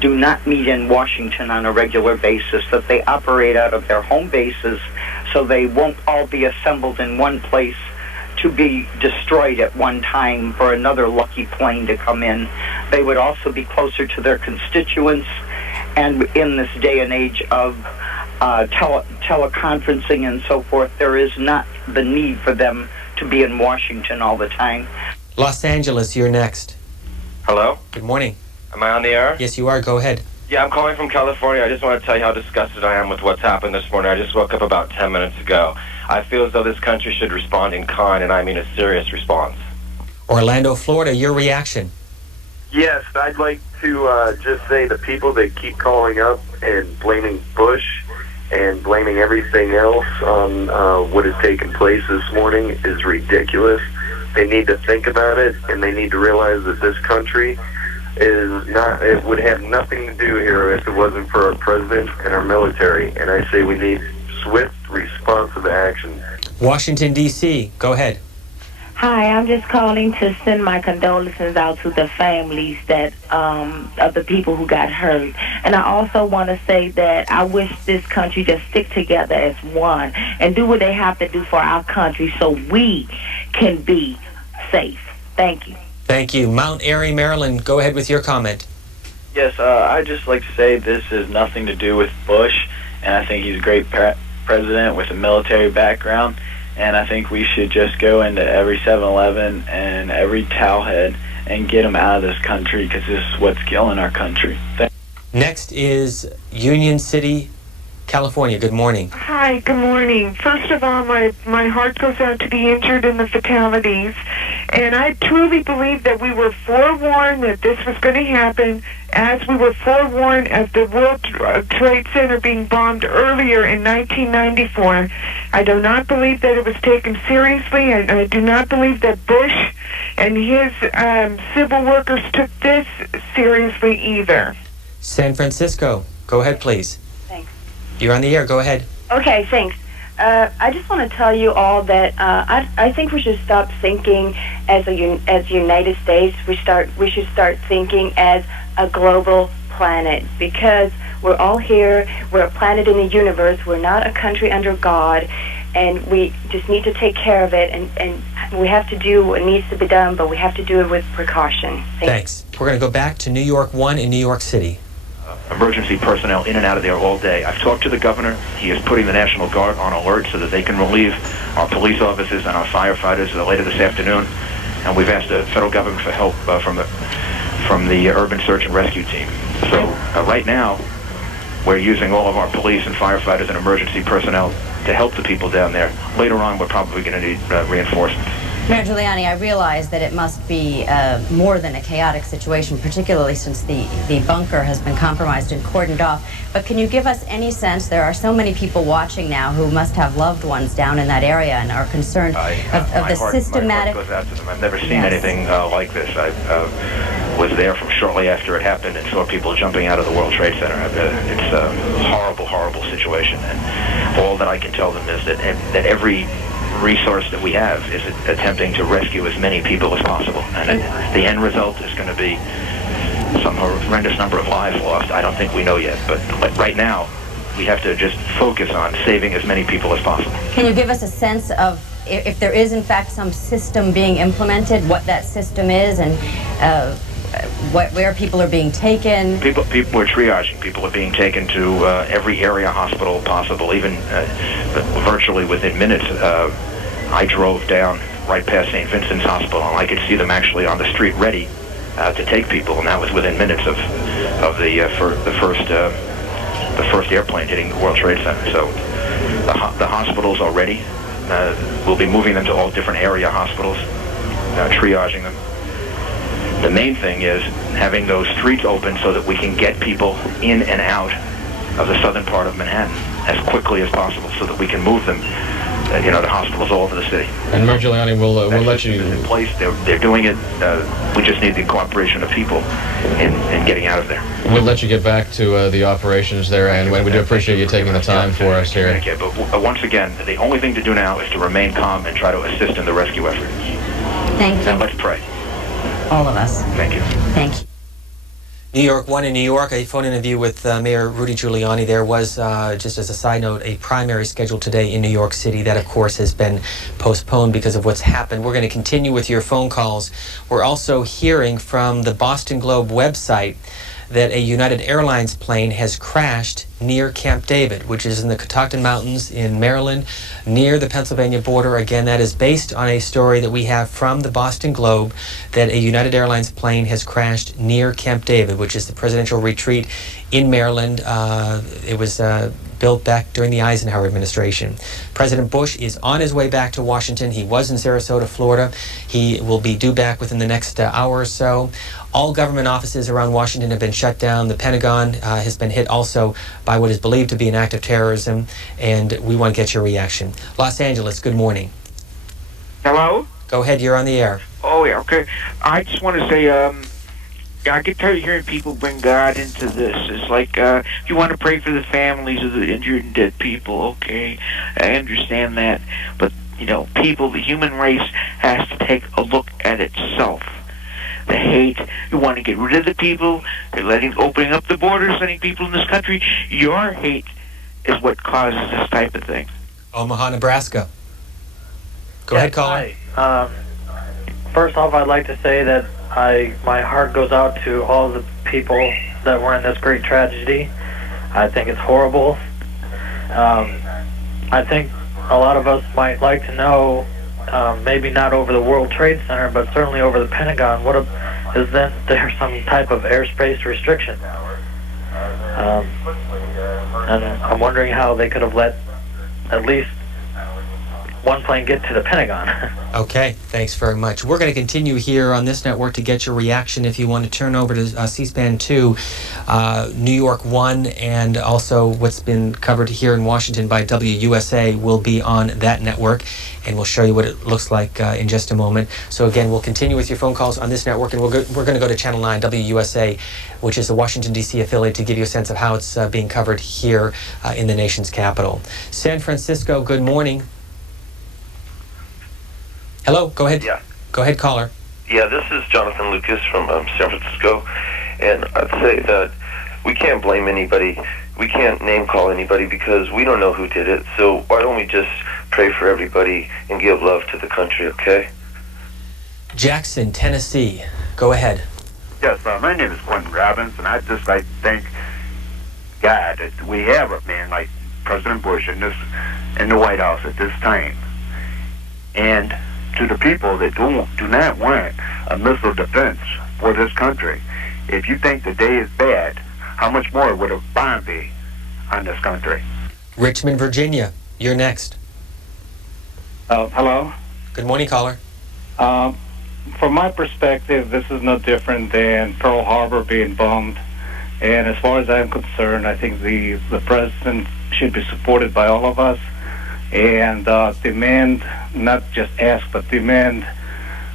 do not meet in Washington on a regular basis, that they operate out of their home bases so they won't all be assembled in one place to be destroyed at one time for another lucky plane to come in. They would also be closer to their constituents, and in this day and age of teleconferencing and so forth, there is not the need for them to be in Washington all the time. Los Angeles, you're next. Hello? Good morning. Am I on the air? Yes, you are. Go ahead. Yeah, I'm calling from California. I just want to tell you how disgusted I am with what's happened this morning. I just woke up about 10 minutes ago. I feel as though this country should respond in kind, and I mean a serious response. Orlando, Florida, your reaction. Yes, I'd like to just say the people that keep calling up and blaming Bush and blaming everything else on what has taken place this morning is ridiculous. They need to think about it, and they need to realize that this country it would have nothing to do here if it wasn't for our president and our military. And I say we need swift, responsive action. Washington, D.C., go ahead. Hi, I'm just calling to send my condolences out to the families that of the people who got hurt. And I also want to say that I wish this country just stick together as one and do what they have to do for our country so we can be safe. Thank you. Thank you. Mount Airy, Maryland, go ahead with your comment. Yes, I'd just like to say this has nothing to do with Bush, and I think he's a great president with a military background. And I think we should just go into every 7-Eleven and every towelhead and get them out of this country, because this is what's killing our country. Next is Union City, California, good morning. Hi, good morning. First of all, my heart goes out to the injured and the fatalities. And I truly believe that we were forewarned that this was going to happen, as we were forewarned of the World Trade Center being bombed earlier in 1994. I do not believe that it was taken seriously, and I do not believe that Bush and his civil workers took this seriously either. San Francisco, go ahead, please. Thanks. You're on the air. Go ahead. Okay, thanks. I just want to tell you all that I think we should stop thinking as United States. We should start thinking as a global planet, because we're all here. We're a planet in the universe. We're not a country under God, and we just need to take care of it. And we have to do what needs to be done, but we have to do it with precaution. Thanks. We're going to go back to New York 1 in New York City. Emergency personnel in and out of there all day. I've talked to the governor. He is putting the National Guard on alert so that they can relieve our police officers and our firefighters later this afternoon. And we've asked the federal government for help from the urban search and rescue team. So right now, we're using all of our police and firefighters and emergency personnel to help the people down there. Later on, we're probably going to need reinforcements. Mayor Giuliani, I realize that it must be more than a chaotic situation, particularly since the bunker has been compromised and cordoned off. But can you give us any sense? There are so many people watching now who must have loved ones down in that area and are concerned of the systematic... My heart goes out to them. I've never seen anything like this. I was there from shortly after it happened and saw people jumping out of the World Trade Center. It's a horrible, horrible situation. And all that I can tell them is that every resource that we have is attempting to rescue as many people as possible, and the end result is going to be some horrendous number of lives lost. I don't think we know yet, but right now we have to just focus on saving as many people as possible. Can you give us a sense of if there is in fact some system being implemented, what that system is, and where people are being taken? People are triaging. People are being taken to every area hospital possible, even virtually within minutes. I drove down right past St. Vincent's Hospital, and I could see them actually on the street ready to take people, and that was within minutes of the first airplane hitting the World Trade Center. So the hospitals are ready. We'll be moving them to all different area hospitals, triaging them. The main thing is having those streets open so that we can get people in and out of the southern part of Manhattan as quickly as possible, so that we can move them, to hospitals all over the city. And Mayor Giuliani, we'll let you... in place. They're doing it. We just need the cooperation of people in getting out of there. We'll let you get back to the operations there, and we do appreciate you taking the time for us here. Okay, but once again, the only thing to do now is to remain calm and try to assist in the rescue effort. Thank you. And let's pray. All of us. Thank you. Thank you. New York 1 in New York, a phone interview with Mayor Rudy Giuliani. There was, just as a side note, a primary scheduled today in New York City. That, of course, has been postponed because of what's happened. We're going to continue with your phone calls. We're also hearing from the Boston Globe website that a United Airlines plane has crashed near Camp David, which is in the Catoctin Mountains in Maryland, near the Pennsylvania border. Again, that is based on a story that we have from the Boston Globe that a United Airlines plane has crashed near Camp David, which is the presidential retreat in Maryland. It was built back during the Eisenhower administration. President Bush is on his way back to Washington. He was in Sarasota, Florida. He will be due back within the next hour or so. All government offices around Washington have been shut down. The Pentagon has been hit also by what is believed to be an act of terrorism, and we want to get your reaction. Los Angeles, good morning. Hello? Go ahead, you're on the air. Oh, yeah, okay. I just want to say, I get tired of hearing people bring God into this. It's like, if you want to pray for the families of the injured and dead people, okay, I understand that. But, people, the human race has to take a look at itself. The hate, you want to get rid of the people, they're opening up the borders, letting people in this country. Your hate is what causes this type of thing. Omaha, Nebraska. Go ahead, caller. Hi. First off, I'd like to say that my heart goes out to all the people that were in this great tragedy. I think it's horrible. I think a lot of us might like to know, maybe not over the World Trade Center, but certainly over the Pentagon, is there some type of airspace restriction? And I'm wondering how they could have let at least one plane get to the Pentagon. Okay, thanks very much. We're going to continue here on this network to get your reaction. If you want to turn over to C-SPAN 2, New York 1, and also what's been covered here in Washington by WUSA will be on that network, and we'll show you what it looks like in just a moment. So again, we'll continue with your phone calls on this network, and we're going to go to Channel 9, WUSA, which is the Washington, D.C. affiliate, to give you a sense of how it's being covered here in the nation's capital. San Francisco, good morning. Hello, go ahead. Yeah. Go ahead, caller. Yeah, this is Jonathan Lucas from San Francisco, and I'd say that we can't blame anybody. We can't name call anybody because we don't know who did it. So why don't we just pray for everybody and give love to the country, okay? Jackson, Tennessee. Go ahead. Yes, my name is Quentin Robbins, and I'd just like to thank God that we have a man like President Bush in the White House at this time. And to the people that do not want a missile defense for this country, if you think the day is bad, how much more would a bomb be on this country? Richmond, Virginia. You're next. Hello. Good morning, caller. From my perspective, this is no different than Pearl Harbor being bombed. And as far as I'm concerned, I think the president should be supported by all of us and demand, not just ask, but demand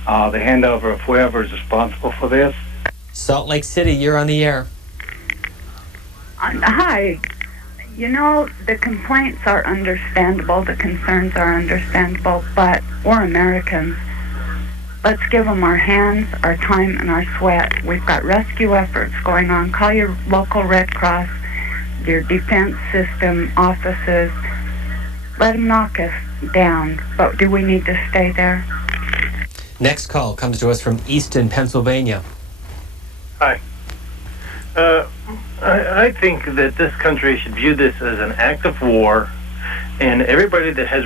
the handover of whoever is responsible for this. Salt Lake City, you're on the air. Hi. You know, the complaints are understandable, the concerns are understandable, but we're Americans. Let's give them our hands, our time, and our sweat. We've got rescue efforts going on. Call your local Red Cross, your defense system offices. Let them knock us down, but do we need to stay there? Next call comes to us from Easton, Pennsylvania. Hi. I think that this country should view this as an act of war, and everybody that has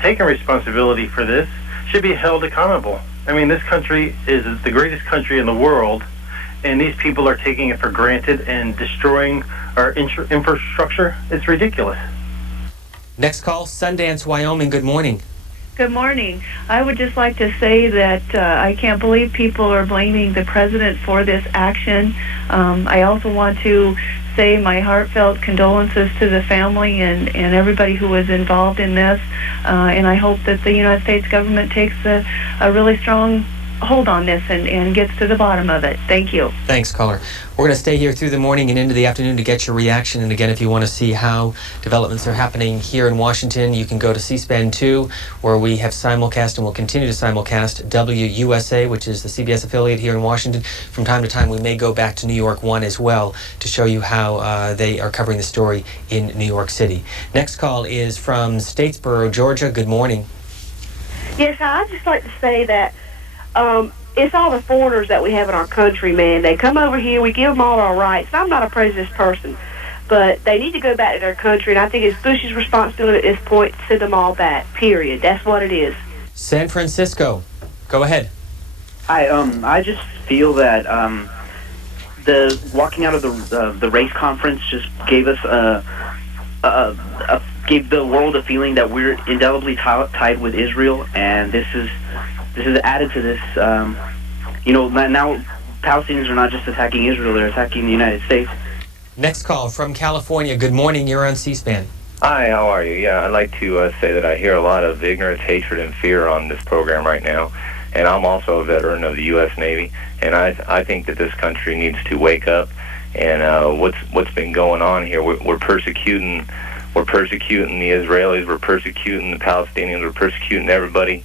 taken responsibility for this should be held accountable. I mean, this country is the greatest country in the world, and these people are taking it for granted and destroying our infrastructure. It's ridiculous. Next call, Sundance, Wyoming. Good morning. Good morning. I would just like to say that I can't believe people are blaming the president for this action. I also want to say my heartfelt condolences to the family and everybody who was involved in this. And I hope that the United States government takes a really strong hold on this and gets to the bottom of it. Thank you. Thanks, caller. We're going to stay here through the morning and into the afternoon to get your reaction. And again, if you want to see how developments are happening here in Washington, you can go to C-SPAN 2, where we have simulcast and will continue to simulcast WUSA, which is the CBS affiliate here in Washington. From time to time, we may go back to New York 1 as well to show you how they are covering the story in New York City. Next call is from Statesboro, Georgia. Good morning. Yes, I'd just like to say that it's all the foreigners that we have in our country, man. They come over here, we give them all our rights. I'm not a prejudiced person, but they need to go back to their country, and I think it's Bush's responsibility at this point to send them all back, period. That's what it is. San Francisco, go ahead. Hi, I just feel that the walking out of the race conference just gave us gave the world a feeling that we're indelibly tied with Israel, and this is added to this. Now Palestinians are not just attacking Israel; they're attacking the United States. Next call from California. Good morning. You're on C-SPAN. Hi, how are you? Yeah, I'd like to say that I hear a lot of ignorance, hatred, and fear on this program right now. And I'm also a veteran of the U.S. Navy, and I think that this country needs to wake up. And what's been going on here? We're persecuting the Israelis, we're persecuting the Palestinians, we're persecuting everybody,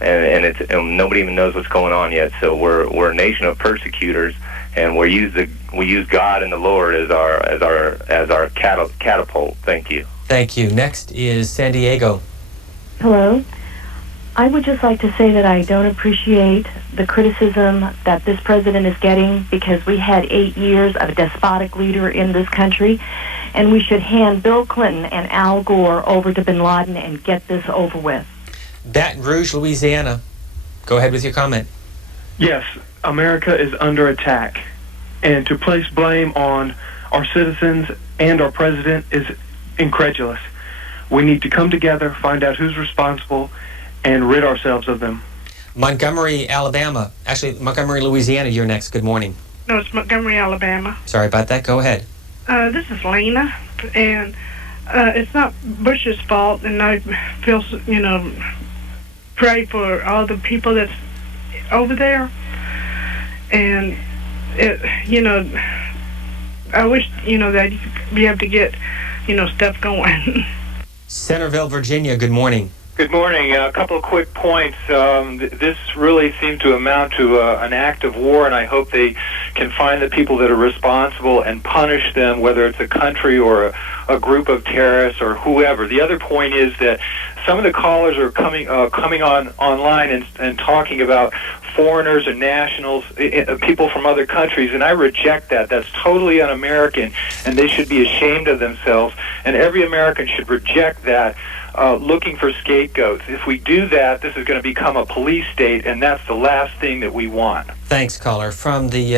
and nobody even knows what's going on yet. So we're a nation of persecutors, and we use God and the Lord as our catapult. Thank you. Thank you. Next is San Diego. Hello. I would just like to say that I don't appreciate the criticism that this president is getting, because we had 8 years of a despotic leader in this country, and we should hand Bill Clinton and Al Gore over to bin Laden and get this over with. Baton Rouge, Louisiana. Go ahead with your comment. Yes, America is under attack, and to place blame on our citizens and our president is incredulous. We need to come together, find out who's responsible, and rid ourselves of them. Montgomery, Alabama. Actually, Montgomery, Louisiana, you're next. Good morning. No, it's Montgomery, Alabama. Sorry about that. Go ahead. This is Lena, and it's not Bush's fault, and I feel, pray for all the people that's over there. And, I wish, that you could be able to get, stuff going. Centerville, Virginia, good morning. Good morning. A couple of quick points. This really seemed to amount to an act of war, and I hope they can find the people that are responsible and punish them, whether it's a country or a group of terrorists or whoever. The other point is that some of the callers are coming online and talking about foreigners and nationals, people from other countries, and I reject that. That's totally un-American, and they should be ashamed of themselves, and every American should reject that. Looking for scapegoats. If we do that, this is going to become a police state, and that's the last thing that we want. Thanks, caller. From the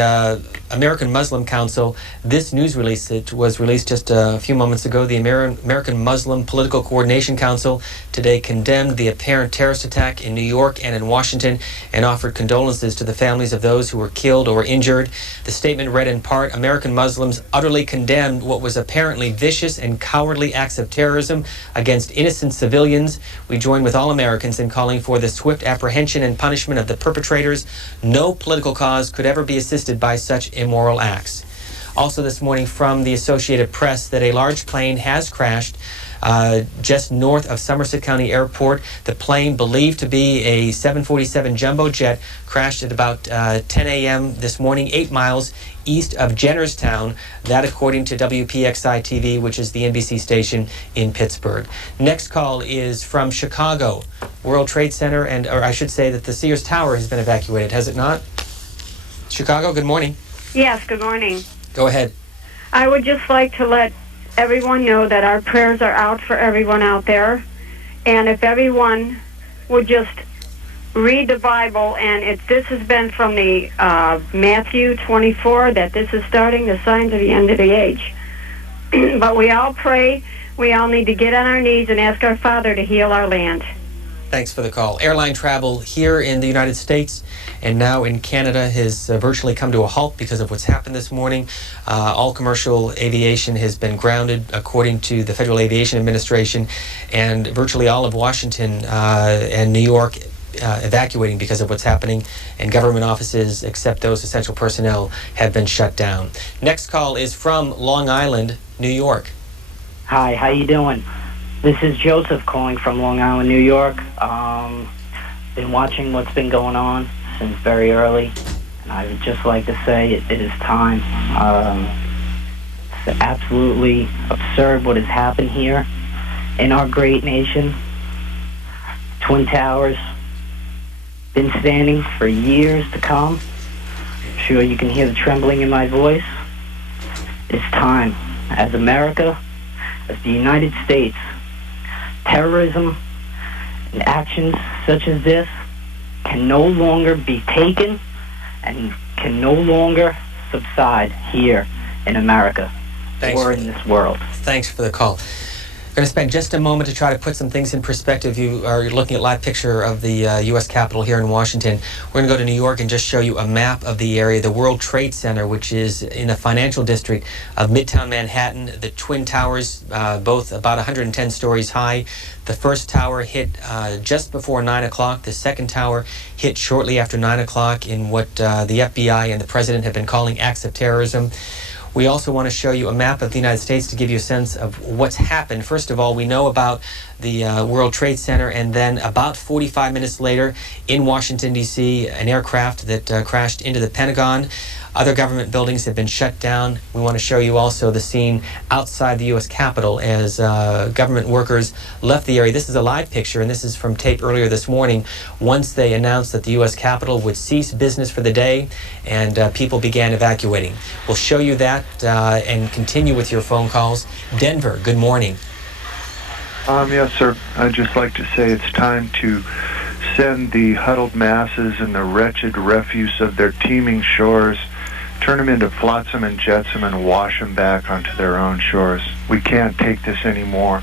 American Muslim Council, this news release, it was released just a few moments ago. The American Muslim Political Coordination Council today condemned the apparent terrorist attack in New York and in Washington and offered condolences to the families of those who were killed or injured. The statement read in part, American Muslims utterly condemned what was apparently vicious and cowardly acts of terrorism against innocent civilians. We join with all Americans in calling for the swift apprehension and punishment of the perpetrators. No political cause could ever be assisted by such immoral acts. Also this morning from the Associated Press that a large plane has crashed just north of Somerset County Airport. The plane, believed to be a 747 jumbo jet, crashed at about 10 a.m. this morning, 8 miles east of Jennerstown. That according to WPXI TV, which is the NBC station in Pittsburgh. Next call is from Chicago. World Trade Center, or I should say that the Sears Tower has been evacuated, has it not? Chicago, good morning. Yes, good morning. Go ahead. I would just like to let everyone know that our prayers are out for everyone out there. And if everyone would just read the Bible, and this has been from the Matthew 24, that this is starting the signs of the end of the age. But we all pray. We all need to get on our knees and ask our Father to heal our land. Thanks for the call. Airline travel here in the United States and now in Canada has virtually come to a halt because of what's happened this morning. All commercial aviation has been grounded according to the Federal Aviation Administration, and virtually all of Washington and New York evacuating because of what's happening, and government offices, except those essential personnel, have been shut down. Next call is from Long Island, New York. Hi, how you doing? This is Joseph calling from Long Island, New York. Been watching what's been going on since very early, and I would just like to say it is time. It's absolutely absurd what has happened here in our great nation. Twin Towers, been standing for years to come. I'm sure you can hear the trembling in my voice. It's time. As America, as the United States, terrorism and actions such as this can no longer be taken and can no longer subside here in America or in this world. Thanks for the call. I'm going to spend just a moment to try to put some things in perspective. You are looking at a live picture of the U.S. Capitol here in Washington. We're going to go to New York and just show you a map of the area. The World Trade Center, which is in the financial district of Midtown Manhattan. The Twin Towers, both about 110 stories high. The first tower hit just before 9 o'clock. The second tower hit shortly after 9 o'clock in what the FBI and the President have been calling acts of terrorism. We also want to show you a map of the United States to give you a sense of what's happened. First of all, we know about the World Trade Center, and then about 45 minutes later in Washington, D.C., an aircraft that crashed into the Pentagon. Other government buildings have been shut down. We want to show you also the scene outside the U.S. Capitol as government workers left the area. This is a live picture, and this is from tape earlier this morning. Once they announced that the U.S. Capitol would cease business for the day, and people began evacuating. We'll show you that and continue with your phone calls. Denver, good morning. Yes, sir. I'd just like to say it's time to send the huddled masses and the wretched refuse of their teeming shores turn them into flotsam and jetsam and wash them back onto their own shores. We can't take this anymore.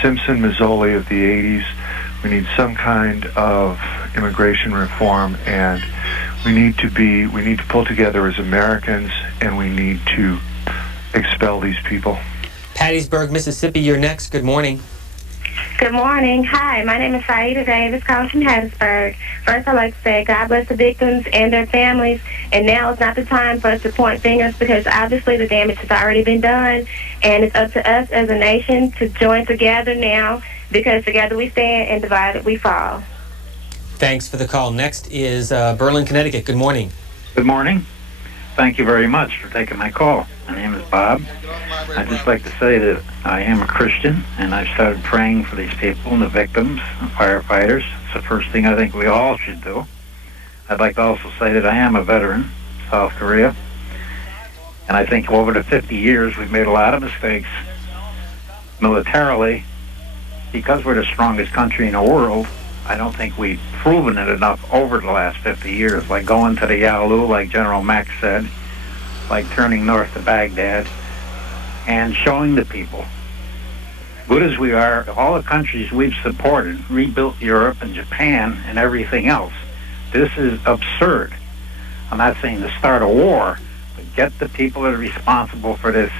Simpson, Mazzoli of the 80s, we need some kind of immigration reform, and we need to pull together as Americans, and we need to expel these people. Hattiesburg, Mississippi, you're next. Good morning. Good morning. Hi, my name is Saida Davis, calling from Hattiesburg. First, I'd like to say God bless the victims and their families. And now is not the time for us to point fingers, because obviously the damage has already been done. And it's up to us as a nation to join together now, because together we stand and divided we fall. Thanks for the call. Next is Berlin, Connecticut. Good morning. Good morning. Thank you very much for taking my call. My name is Bob. I'd just like to say that I am a Christian, and I've started praying for these people and the victims and firefighters. It's the first thing I think we all should do. I'd like to also say that I am a veteran, South Korea, and I think over the 50 years we've made a lot of mistakes militarily. Because we're the strongest country in the world, I don't think we've proven it enough over the last 50 years, like going to the Yalu, like General Mack said, like turning north to Baghdad, and showing the people, good as we are, all the countries we've supported, rebuilt Europe and Japan and everything else. This is absurd. I'm not saying to start a war, but get the people that are responsible for this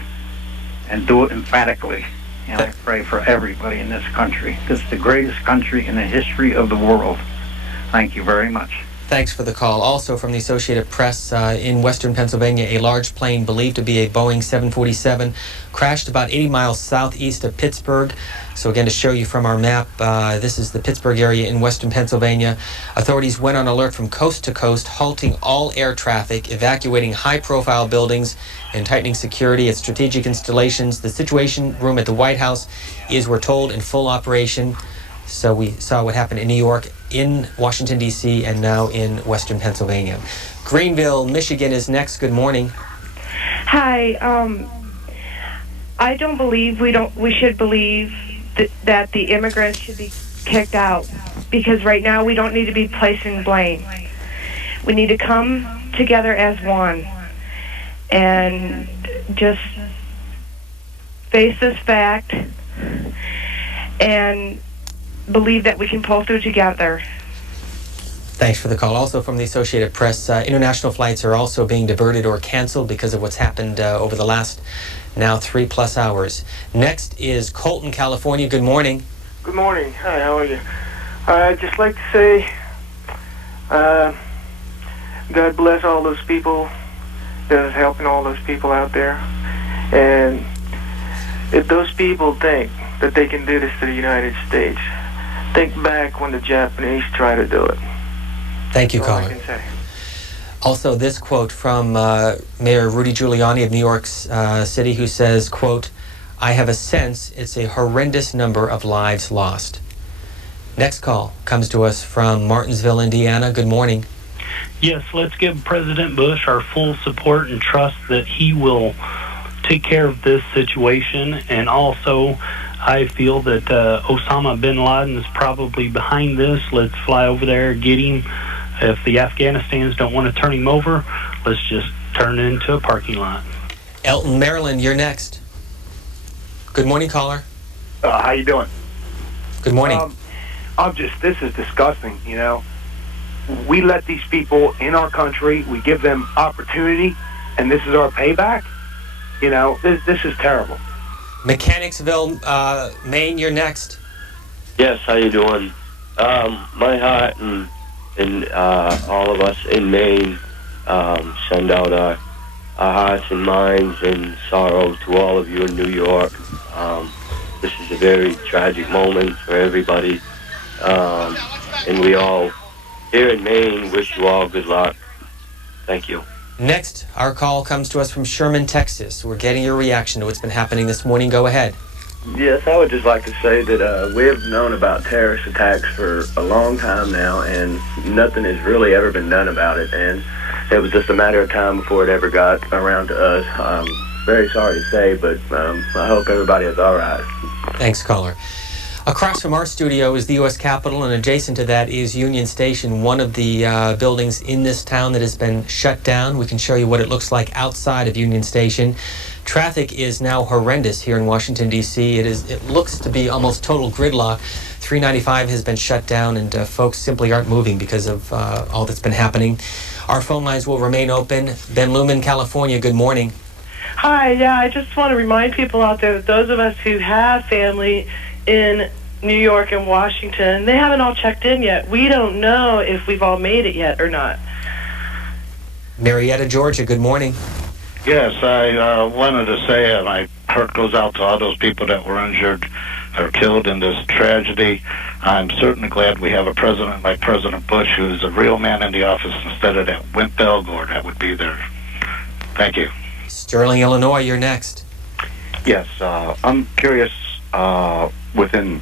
and do it emphatically. And I pray for everybody in this country. This is the greatest country in the history of the world. Thank you very much. Thanks for the call. Also from the Associated Press, in western Pennsylvania, a large plane believed to be a Boeing 747 crashed about 80 miles southeast of Pittsburgh. So again, to show you from our map, this is the Pittsburgh area in western Pennsylvania. Authorities went on alert from coast to coast, halting all air traffic, evacuating high-profile buildings, and tightening security at strategic installations. The Situation Room at the White House is, we're told, in full operation. So we saw what happened in New York, in Washington, D.C., and now in western Pennsylvania. Greenville, Michigan is next. Good morning. Hi. I don't believe we should believe that the immigrants should be kicked out, because right now we don't need to be placing blame. We need to come together as one and just face this fact and believe that we can pull through together. Thanks for the call. Also from the Associated Press, international flights are also being diverted or canceled because of what's happened over the last now 3+ hours. Next is Colton, California. Good morning. Good morning. Hi, how are you? I'd just like to say God bless all those people that is helping all those people out there. And if those people think that they can do this to the United States, think back when the Japanese tried to do it. Thank you, That's all caller. I can say. Also, this quote from Mayor Rudy Giuliani of New York City, who says, quote, "I have a sense it's a horrendous number of lives lost." Next call comes to us from Martinsville, Indiana. Good morning. Yes, let's give President Bush our full support and trust that he will take care of this situation. And also, I feel that Osama bin Laden is probably behind this. Let's fly over there, get him. If the Afghanistans don't want to turn him over, let's just turn it into a parking lot. Elton, Maryland, you're next. Good morning, caller. How you doing? Good morning. This is disgusting, you know. We let these people in our country, we give them opportunity, and this is our payback? You know, this is terrible. Mechanicsville, Maine, you're next. Yes, how you doing? My heart and all of us in Maine send out our hearts and minds and sorrow to all of you in New York. This is a very tragic moment for everybody, and we all here in Maine wish you all good luck. Thank you. Next, our call comes to us from Sherman, Texas. We're getting your reaction to what's been happening this morning. Go ahead. Yes, I would just like to say that we have known about terrorist attacks for a long time now, and nothing has really ever been done about it. And it was just a matter of time before it ever got around to us. Very sorry to say, but I hope everybody is all right. Thanks, caller. Across from our studio is the U.S. Capitol, and adjacent to that is Union Station, one of the buildings in this town that has been shut down. We can show you what it looks like outside of Union Station. Traffic is now horrendous here in Washington, D.C. It looks to be almost total gridlock. 395 has been shut down, and folks simply aren't moving because of all that's been happening. Our phone lines will remain open. Ben Lumen, California, good morning. Hi, yeah, I just want to remind people out there that those of us who have family in New York and Washington, they haven't all checked in yet. We don't know if we've all made it yet or not. Marietta, Georgia, good morning. Yes, I wanted to say, and my heart goes out to all those people that were injured or killed in this tragedy. I'm certainly glad we have a president like President Bush, who is a real man in the office instead of that wimp Belgore that would be there. Thank you. Sterling, Illinois, you're next. Yes, I'm curious, within,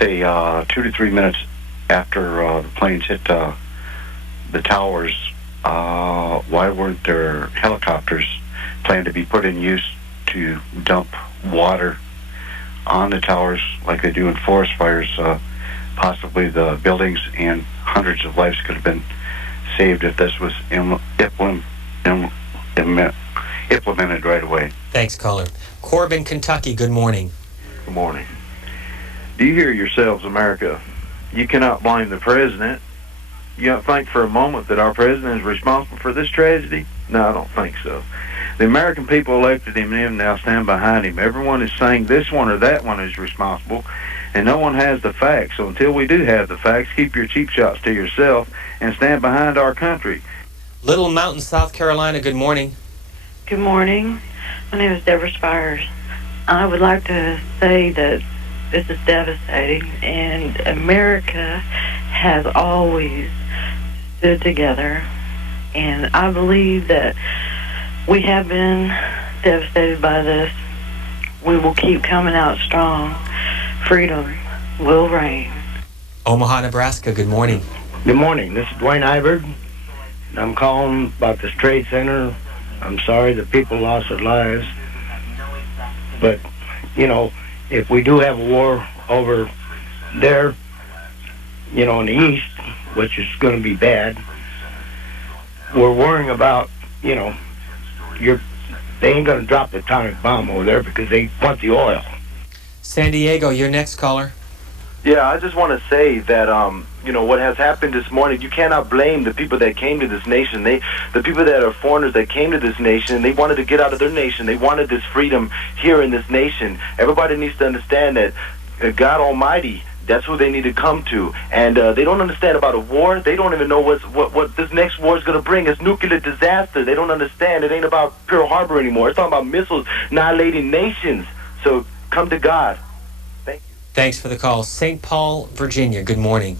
say, 2 to 3 minutes after the planes hit the towers, why weren't there helicopters planned to be put in use to dump water on the towers like they do in forest fires? Possibly the buildings and hundreds of lives could have been saved if this was implemented right away. Thanks, caller. Corbin, Kentucky, good morning. Good morning. Do you hear yourselves, America? You cannot blame the president. You don't think for a moment that our president is responsible for this tragedy? No, I don't think so. The American people elected him and now stand behind him. Everyone is saying this one or that one is responsible, and no one has the facts. So until we do have the facts, keep your cheap shots to yourself and stand behind our country. Little Mountain, South Carolina, good morning. Good morning. My name is Deborah Spires. I would like to say that this is devastating, and America has always stood together, and I believe that we have been devastated by this. We will keep coming out strong. Freedom will reign. Omaha, Nebraska, good morning. Good morning. This is Dwayne Ibert. I'm calling about this Trade Center. I'm sorry that people lost their lives. But, you know, if we do have a war over there, you know, in the east, which is going to be bad, we're worrying about, you know, they ain't going to drop the atomic bomb over there because they want the oil. San Diego, your next caller. Yeah, I just want to say that, you know, what has happened this morning, you cannot blame the people that came to this nation. The people that are foreigners that came to this nation, they wanted to get out of their nation. They wanted this freedom here in this nation. Everybody needs to understand that God Almighty, that's who they need to come to. And they don't understand about a war. They don't even know what this next war is going to bring. It's nuclear disaster. They don't understand. It ain't about Pearl Harbor anymore. It's talking about missiles annihilating nations. So come to God. Thanks for the call. St. Paul, Virginia, good morning.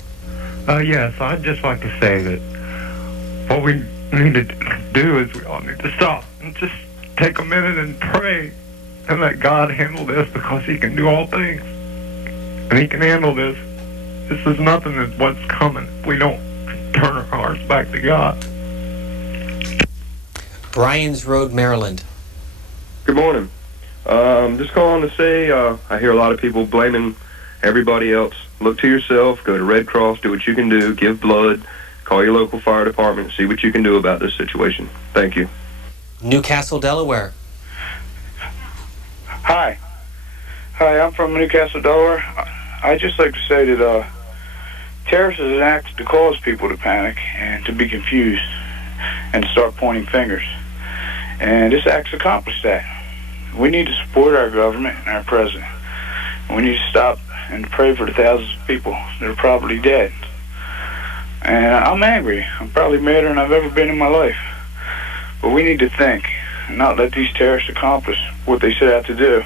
Yes, I'd just like to say that what we need to do is we all need to stop and just take a minute and pray and let God handle this, because he can do all things. And he can handle this. This is nothing than what's coming if we don't turn our hearts back to God. Bryan's Road, Maryland. Good morning. Just calling to say I hear a lot of people blaming everybody else. Look to yourself, go to Red Cross, do what you can do, give blood, call your local fire department, see what you can do about this situation. Thank you. Newcastle, Delaware. Hi, I'm from Newcastle, Delaware. I'd just like to say that terrorists is an act to cause people to panic and to be confused and start pointing fingers. And this act's accomplished that. We need to support our government and our president. We need to stop and pray for the thousands of people that are probably dead. And I'm angry. I'm probably madder than I've ever been in my life. But we need to think and not let these terrorists accomplish what they set out to do.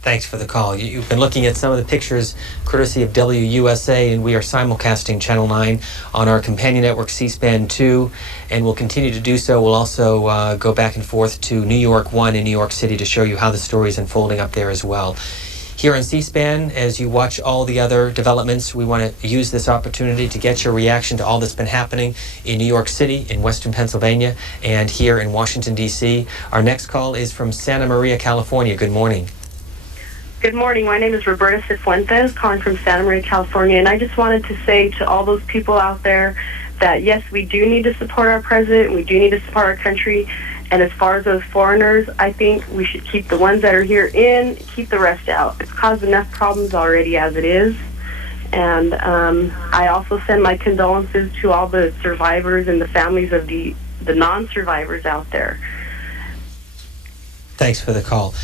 Thanks for the call. You've been looking at some of the pictures courtesy of WUSA, and we are simulcasting Channel 9 on our companion network C-SPAN 2, and we'll continue to do so. We'll also go back and forth to New York 1 in New York City to show you how the story is unfolding up there as well. Here on C-SPAN, as you watch all the other developments, we want to use this opportunity to get your reaction to all that's been happening in New York City, in Western Pennsylvania, and here in Washington, D.C. Our next call is from Santa Maria, California. Good morning. Good morning. My name is Roberta Cifuentes, calling from Santa Maria, California, and I just wanted to say to all those people out there that, yes, we do need to support our president, we do need to support our country, and as far as those foreigners, I think we should keep the ones that are here in, keep the rest out. It's caused enough problems already as it is, and I also send my condolences to all the survivors and the families of the non-survivors out there. Thanks for the call.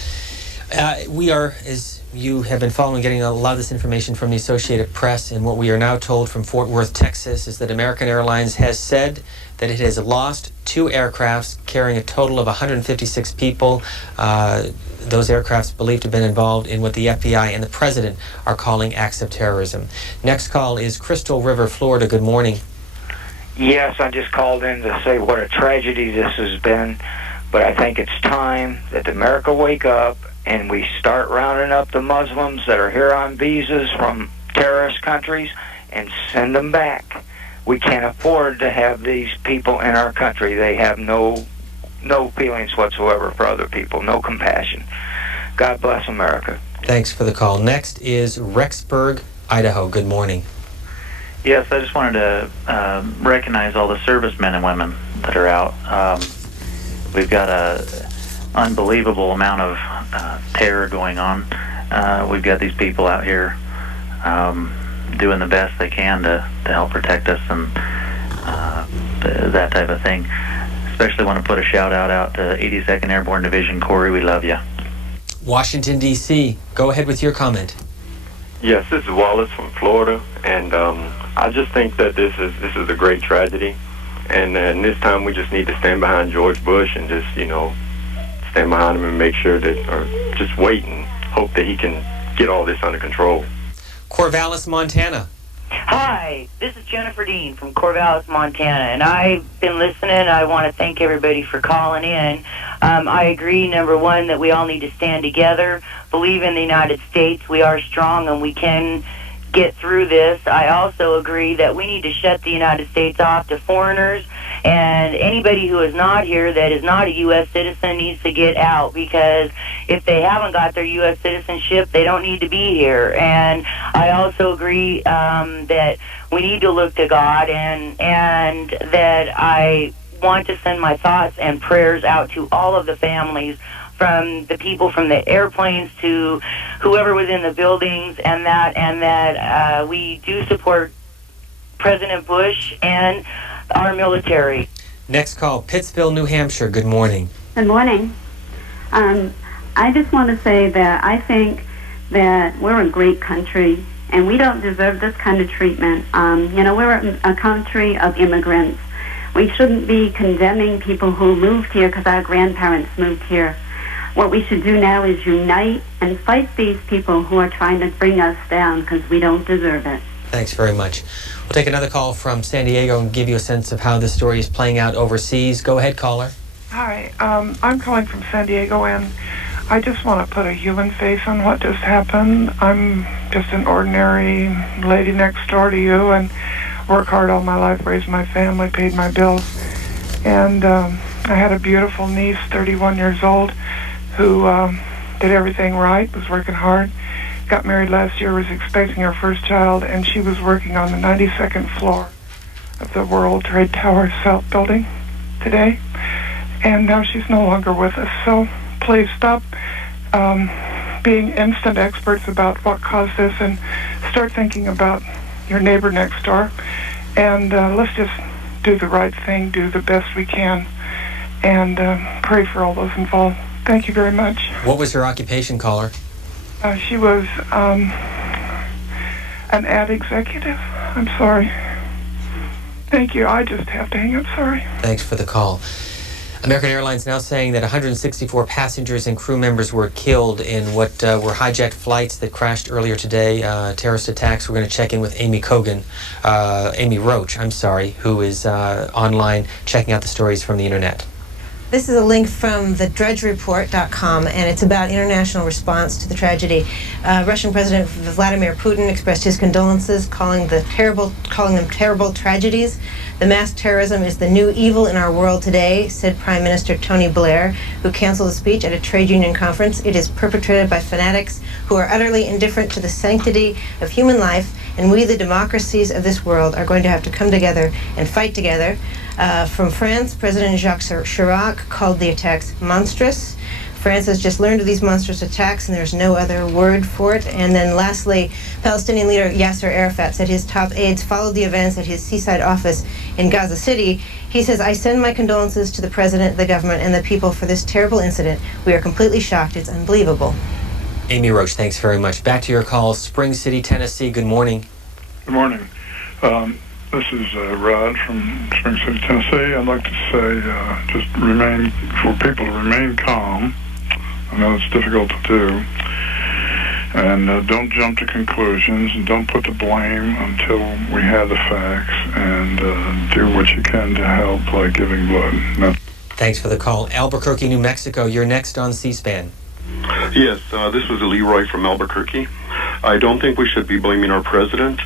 We are, as you have been following, getting a lot of this information from the Associated Press, and what we are now told from Fort Worth, Texas, is that American Airlines has said that it has lost 2 aircrafts carrying a total of 156 people. Those aircrafts believed to have been involved in what the FBI and the president are calling acts of terrorism. Next call is Crystal River, Florida. Good morning. Yes, I just called in to say what a tragedy this has been, but I think it's time that America wake up and we start rounding up the Muslims that are here on visas from terrorist countries and send them back. We can't afford to have these people in our country. They have no feelings whatsoever for other people, no compassion. God bless America. Thanks for the call. Next is Rexburg, Idaho. Good morning. Yes, I just wanted to recognize all the servicemen and women that are out. We've got a unbelievable amount of terror going on. We've got these people out here doing the best they can to help protect us and that type of thing. Especially want to put a shout out to 82nd Airborne Division. Corey, we love you. Washington, D.C. Go ahead with your comment. Yes, this is Wallace from Florida, and I just think that this is a great tragedy, and this time we just need to stand behind George Bush and just, stand behind him and make sure that, or just wait and hope that he can get all this under control. Corvallis, Montana. Hi, this is Jennifer Dean from Corvallis, Montana, and I've been listening. I want to thank everybody for calling in. I agree, number one, that we all need to stand together, believe in the United States. We are strong and we can get through this. I also agree that we need to shut the United States off to foreigners, and anybody who is not here that is not a U.S. citizen needs to get out, because if they haven't got their U.S. citizenship, they don't need to be here. And I also agree that we need to look to God, and that I want to send my thoughts and prayers out to all of the families, from the people from the airplanes to whoever was in the buildings, and that we do support President Bush and our military. Next call, Pittsville, New Hampshire. Good morning. Good morning. I just want to say that I think that we're a great country, and we don't deserve this kind of treatment. We're a country of immigrants. We shouldn't be condemning people who moved here because our grandparents moved here. What we should do now is unite and fight these people who are trying to bring us down, because we don't deserve it. Thanks very much. We'll take another call from San Diego and give you a sense of how this story is playing out overseas. Go ahead, caller. Hi, I'm calling from San Diego, and I just want to put a human face on what just happened. I'm just an ordinary lady next door to you, and work hard all my life, raised my family, paid my bills. And I had a beautiful niece, 31 years old, who did everything right, was working hard, got married last year, was expecting her first child, and she was working on the 92nd floor of the World Trade Tower South Building today. And now she's no longer with us. So please stop being instant experts about what caused this and start thinking about your neighbor next door. And let's just do the right thing, do the best we can, and pray for all those involved. Thank you very much. What was her occupation, caller? She was an ad executive. I'm sorry. Thank you. I just have to hang up. Sorry. Thanks for the call. American Airlines now saying that 164 passengers and crew members were killed in what were hijacked flights that crashed earlier today, terrorist attacks. We're going to check in with Amy Roach, who is online checking out the stories from the internet. This is a link from the dredgereport.com, and it's about international response to the tragedy. Russian President Vladimir Putin expressed his condolences, calling them terrible tragedies. The mass terrorism is the new evil in our world today, said Prime Minister Tony Blair, who canceled a speech at a trade union conference. It is perpetrated by fanatics who are utterly indifferent to the sanctity of human life, and we, the democracies of this world, are going to have to come together and fight together. From France, President Jacques Chirac called the attacks monstrous. France has just learned of these monstrous attacks, and there's no other word for it. And then lastly, Palestinian leader Yasser Arafat said his top aides followed the events at his seaside office in Gaza City. He says, "I send my condolences to the president, the government, and the people for this terrible incident. We are completely shocked. It's unbelievable." Amy Roach, thanks very much. Back to your call. Spring City, Tennessee. Good morning. Good morning. This is Rod from Spring City, Tennessee. I'd like to say just for people to remain calm. I know it's difficult to do. And don't jump to conclusions, and don't put the blame until we have the facts, and do what you can to help, like giving blood. Thanks for the call. Albuquerque, New Mexico. You're next on C-SPAN. Yes, this was Leroy from Albuquerque. I don't think we should be blaming our president.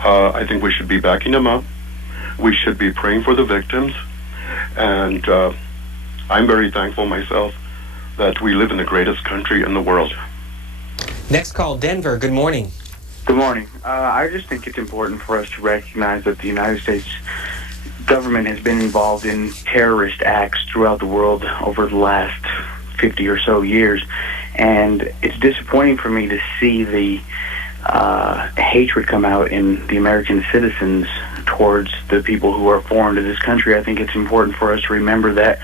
I think we should be backing him up. We should be praying for the victims. And I'm very thankful myself that we live in the greatest country in the world. Next call, Denver. Good morning. Good morning. I just think it's important for us to recognize that the United States government has been involved in terrorist acts throughout the world over the last 50 or so years. And it's disappointing for me to see the hatred come out in the American citizens towards the people who are foreign to this country. I think it's important for us to remember that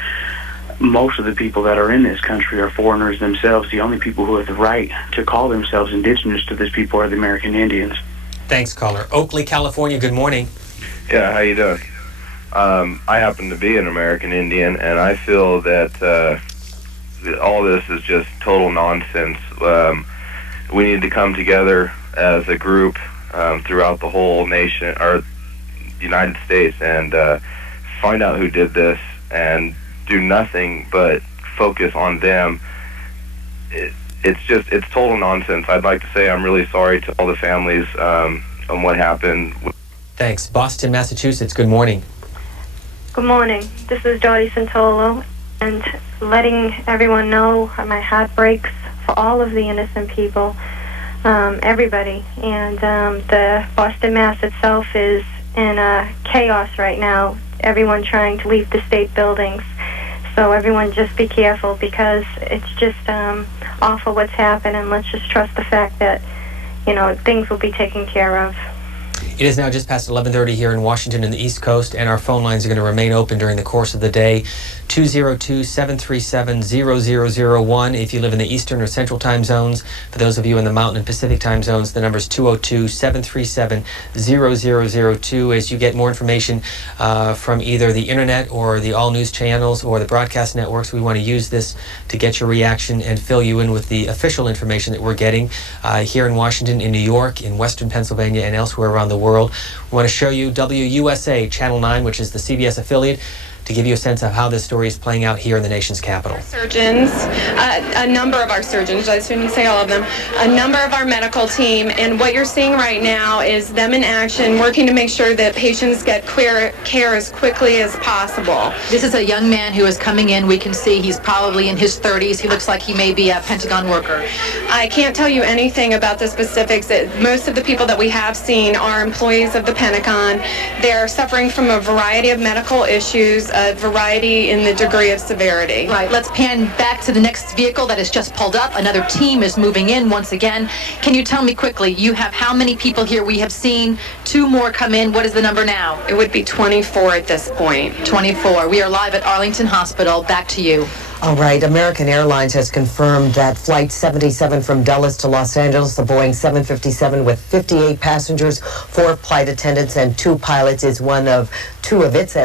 most of the people that are in this country are foreigners themselves. The only people who have the right to call themselves indigenous to this people are the American Indians. Thanks, caller. Oakley, California. Good morning. Yeah, how you doing? I happen to be an American Indian, and I feel that all this is just total nonsense. We need to come together as a group throughout the whole nation, or United States, and find out who did this and do nothing but focus on them. It's total nonsense. I'd like to say I'm really sorry to all the families on what happened. Thanks. Boston, Massachusetts. Good morning. Good morning. This is Dottie Santolo, and letting everyone know my heart breaks for all of the innocent people, everybody. And the Boston, Mass itself is in chaos right now. Everyone trying to leave the state buildings. So everyone just be careful, because it's just awful what's happened, and let's just trust the fact that, things will be taken care of. It is now just past 11:30 here in Washington and the East Coast, and our phone lines are going to remain open during the course of the day. 202-737-0001 if you live in the Eastern or Central time zones. For those of you in the Mountain and Pacific time zones, the number is 202-737-0002. As you get more information from either the internet or the all news channels or the broadcast networks, we want to use this to get your reaction and fill you in with the official information that we're getting here in Washington, in New York, in Western Pennsylvania, and elsewhere around the world. We want to show you WUSA Channel 9, which is the CBS affiliate, to give you a sense of how this story is playing out here in the nation's capital. Surgeons, a number of our surgeons, I shouldn't say all of them, a number of our medical team, and what you're seeing right now is them in action, working to make sure that patients get clear care as quickly as possible. This is a young man who is coming in. We can see he's probably in his 30s. He looks like he may be a Pentagon worker. I can't tell you anything about the specifics. Most of the people that we have seen are employees of the Pentagon. They're suffering from a variety of medical issues, a variety in the degree of severity. Right, let's pan back to the next vehicle that has just pulled up. Another team is moving in once again. Can you tell me quickly, you have how many people here? We have seen 2 more come in. What is the number now? It would be 24 at this point. 24. We are live at Arlington Hospital. Back to you. All right, American Airlines has confirmed that Flight 77 from Dulles to Los Angeles, the Boeing 757 with 58 passengers, 4 flight attendants, and 2 pilots, is one of 2 of its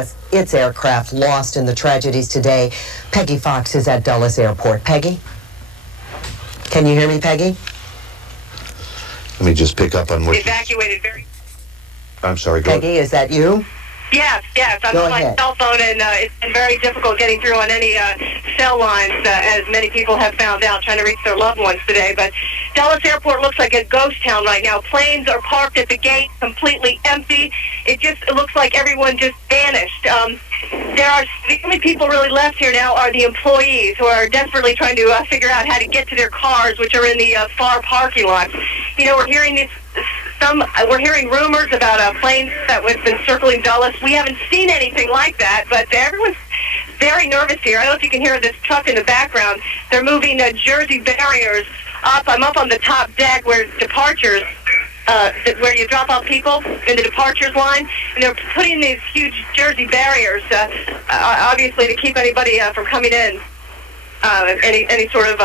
aircraft lost in the tragedies today. Peggy Fox is at Dulles Airport. Peggy? Can you hear me, Peggy? Let me just pick up on what... Evacuated very... I'm sorry, go Peggy, is that you? Yes. I'm Go on my ahead. cell phone, and it's been very difficult getting through on any cell lines, as many people have found out, trying to reach their loved ones today. But Dulles Airport looks like a ghost town right now. Planes are parked at the gate, completely empty. It looks like everyone just vanished. The only people really left here now are the employees, who are desperately trying to figure out how to get to their cars, which are in the far parking lots. We're hearing we're hearing rumors about planes that have been circling Dulles. We haven't seen anything like that, but everyone's very nervous here. I don't know if you can hear this truck in the background. They're moving Jersey barriers up. I'm up on the top deck where departures, where you drop off people in the departures line, and they're putting these huge Jersey barriers, obviously to keep anybody from coming in. Any sort of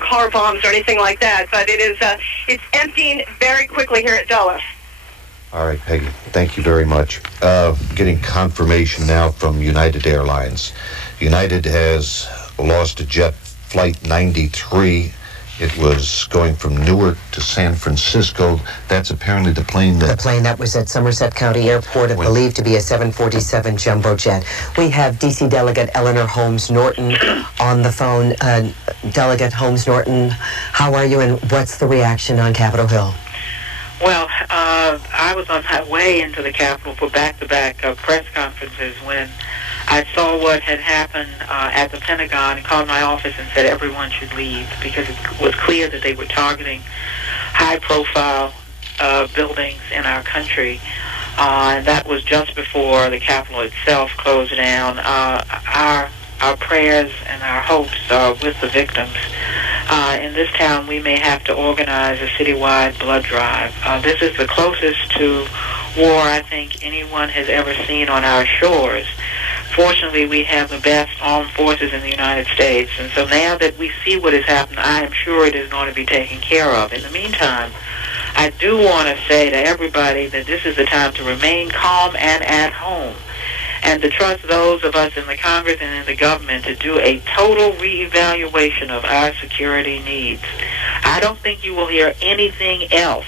car bombs or anything like that, but it's emptying very quickly here at Dulles. All right, Peggy, thank you very much. Getting confirmation now from United Airlines. United has lost a jet, Flight 93. It was going from Newark to San Francisco. That's apparently the plane that was at Somerset County Airport, believed to be a 747 jumbo jet. We have D.C. Delegate Eleanor Holmes Norton on the phone. Delegate Holmes Norton, how are you, and what's the reaction on Capitol Hill? Well, I was on my way into the Capitol for back-to-back press conferences when I saw what had happened at the Pentagon and called my office and said everyone should leave because it was clear that they were targeting high-profile buildings in our country. And that was just before the Capitol itself closed down. Our prayers and our hopes are with the victims. In this town, we may have to organize a citywide blood drive. This is the closest to war I think anyone has ever seen on our shores. Fortunately, we have the best armed forces in the United States, and so now that we see what has happened, I am sure it is going to be taken care of. In the meantime, I do want to say to everybody that this is the time to remain calm and at home, and to trust those of us in the Congress and in the government to do a total reevaluation of our security needs. I don't think you will hear anything else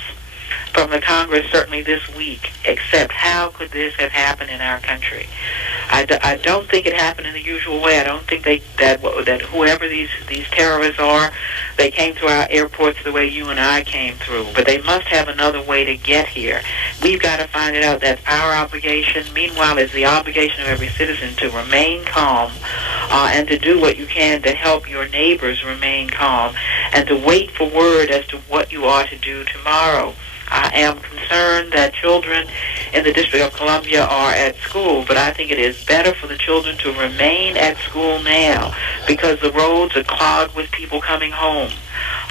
from the Congress, certainly this week, except how could this have happened in our country. I don't think it happened in the usual way. I don't think that whoever these terrorists are, they came through our airports the way you and I came through. But they must have another way to get here. We've got to find it out. That's our obligation. Meanwhile, it's the obligation of every citizen to remain calm and to do what you can to help your neighbors remain calm and to wait for word as to what you are to do tomorrow. I am concerned that children in the District of Columbia are at school, but I think it is better for the children to remain at school now because the roads are clogged with people coming home.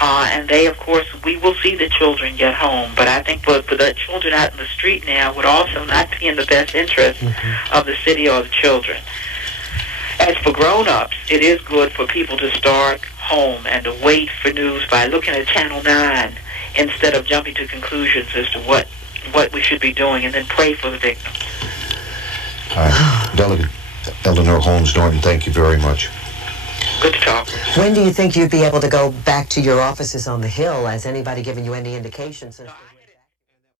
And they, of course, we will see the children get home, but I think for the children out in the street now would also not be in the best interest of the city or the children. As for grown-ups, it is good for people to start home and to wait for news by looking at Channel 9 instead of jumping to conclusions as to what we should be doing, and then pray for the victims. Delegate Eleanor Holmes Norton, thank you very much. Good to talk. When do you think you'd be able to go back to your offices on the Hill? Has anybody given you any indications?